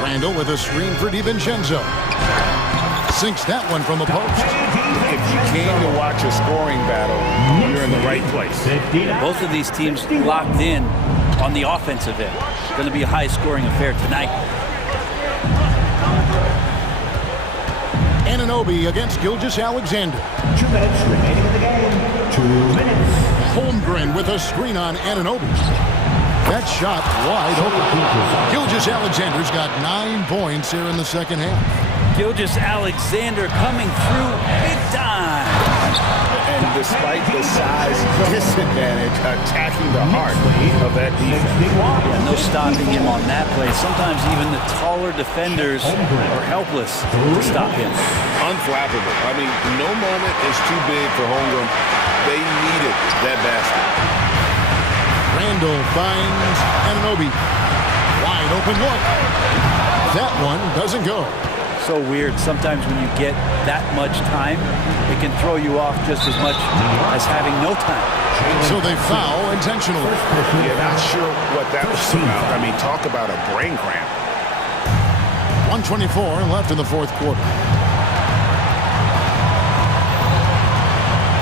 Randall with a screen for DiVincenzo. Sinks that one from the post. If you came to watch a scoring battle, you're in the right place. Both of these teams locked in on the offensive end. Going to be a high-scoring affair tonight. Anunoby against Gilgeous-Alexander. 2 minutes remaining in the game. 2 minutes. Holmgren with a screen on Anunoby. That shot wide open. Gilgeous-Alexander's got 9 points here in the second half. Gilgeous-Alexander coming through big time. And despite the size disadvantage, attacking the heart of that defense. Yeah, no stopping him on that play. Sometimes even the taller defenders are helpless to stop him. Unflappable. I mean, no moment is too big for Holmgren. They needed that basket. Randall finds Anunoby. Wide open look. That one doesn't go. So weird. Sometimes when you get that much time, it can throw you off just as much as having no time. So they foul intentionally. Yeah, not sure what that was about. I mean, talk about a brain cramp. 1:24 left in the fourth quarter.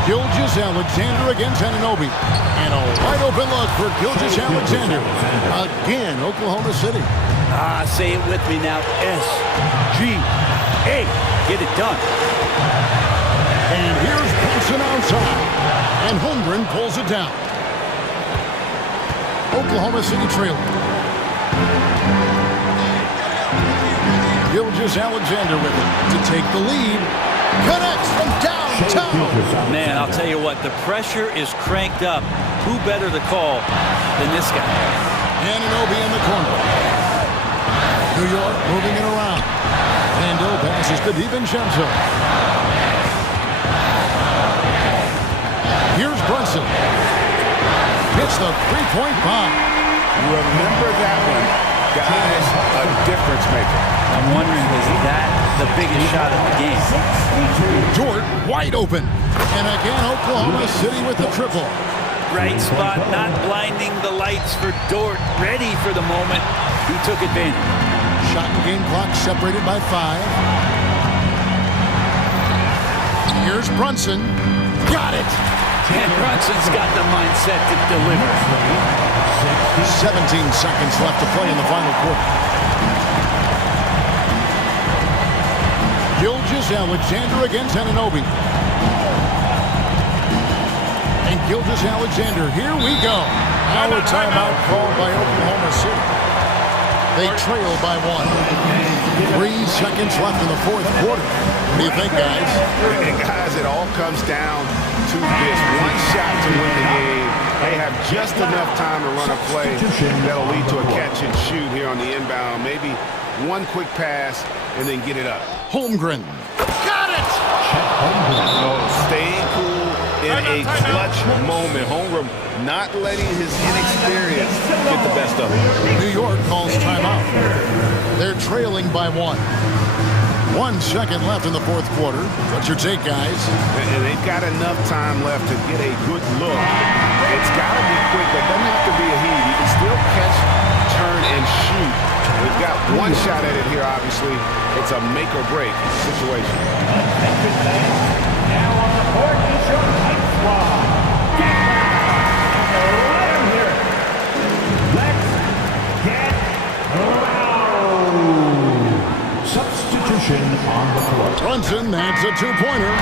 Gilgeous-Alexander against Anunoby. And a wide open look for Gilgeous-Alexander. Again, Oklahoma City. Say it with me now. S-G-A. Get it done. And here's Brunson outside. And Holmgren pulls it down. Oklahoma City trailing. Gilgeous-Alexander with it to take the lead. Connects from downtown. Man, I'll tell you what, the pressure is cranked up. Who better to call than this guy? Anunoby in the corner. New York moving it around. Randall passes to DiVincenzo. Here's Brunson. Hits the three-point bomb. Remember that one, guys, a difference maker. I'm wondering, was that the biggest shot of the game? Dort wide open. And again, Oklahoma City with the triple. Right spot, not blinding the lights for Dort. Ready for the moment. He took advantage. Shot and game clock separated by 5. Here's Brunson. Got it. And Brunson's got the mindset to deliver. 17 seconds left to play in the final quarter. Gilgeous-Alexander against Anunoby. And Gilgeous-Alexander, here we go. Our timeout called by Oklahoma City. They trail by 1. 3 seconds left in the fourth quarter. What do you think, guys? And guys, it all comes down to this one shot to win the game. They have just enough time to run a play that'll lead to a catch and shoot here on the inbound. Maybe one quick pass and then get it up. Holmgren. Got it! Oh, staying cool in a clutch moment. Holmgren not letting his inexperience get the best of him. New York calls timeout. They're trailing by 1. 1 second left in the fourth quarter. What's your take, guys? And they've got enough time left to get a good look. It's got to be quick, but it doesn't have to be a heave. You can still catch, turn, and shoot. We've got one shot at it here, obviously. It's a make-or-break situation. Now on the court is your Knicks squad. Get down and let them hear it. Let's get loud. Substitution on the court. Brunson, that's a 2-pointer.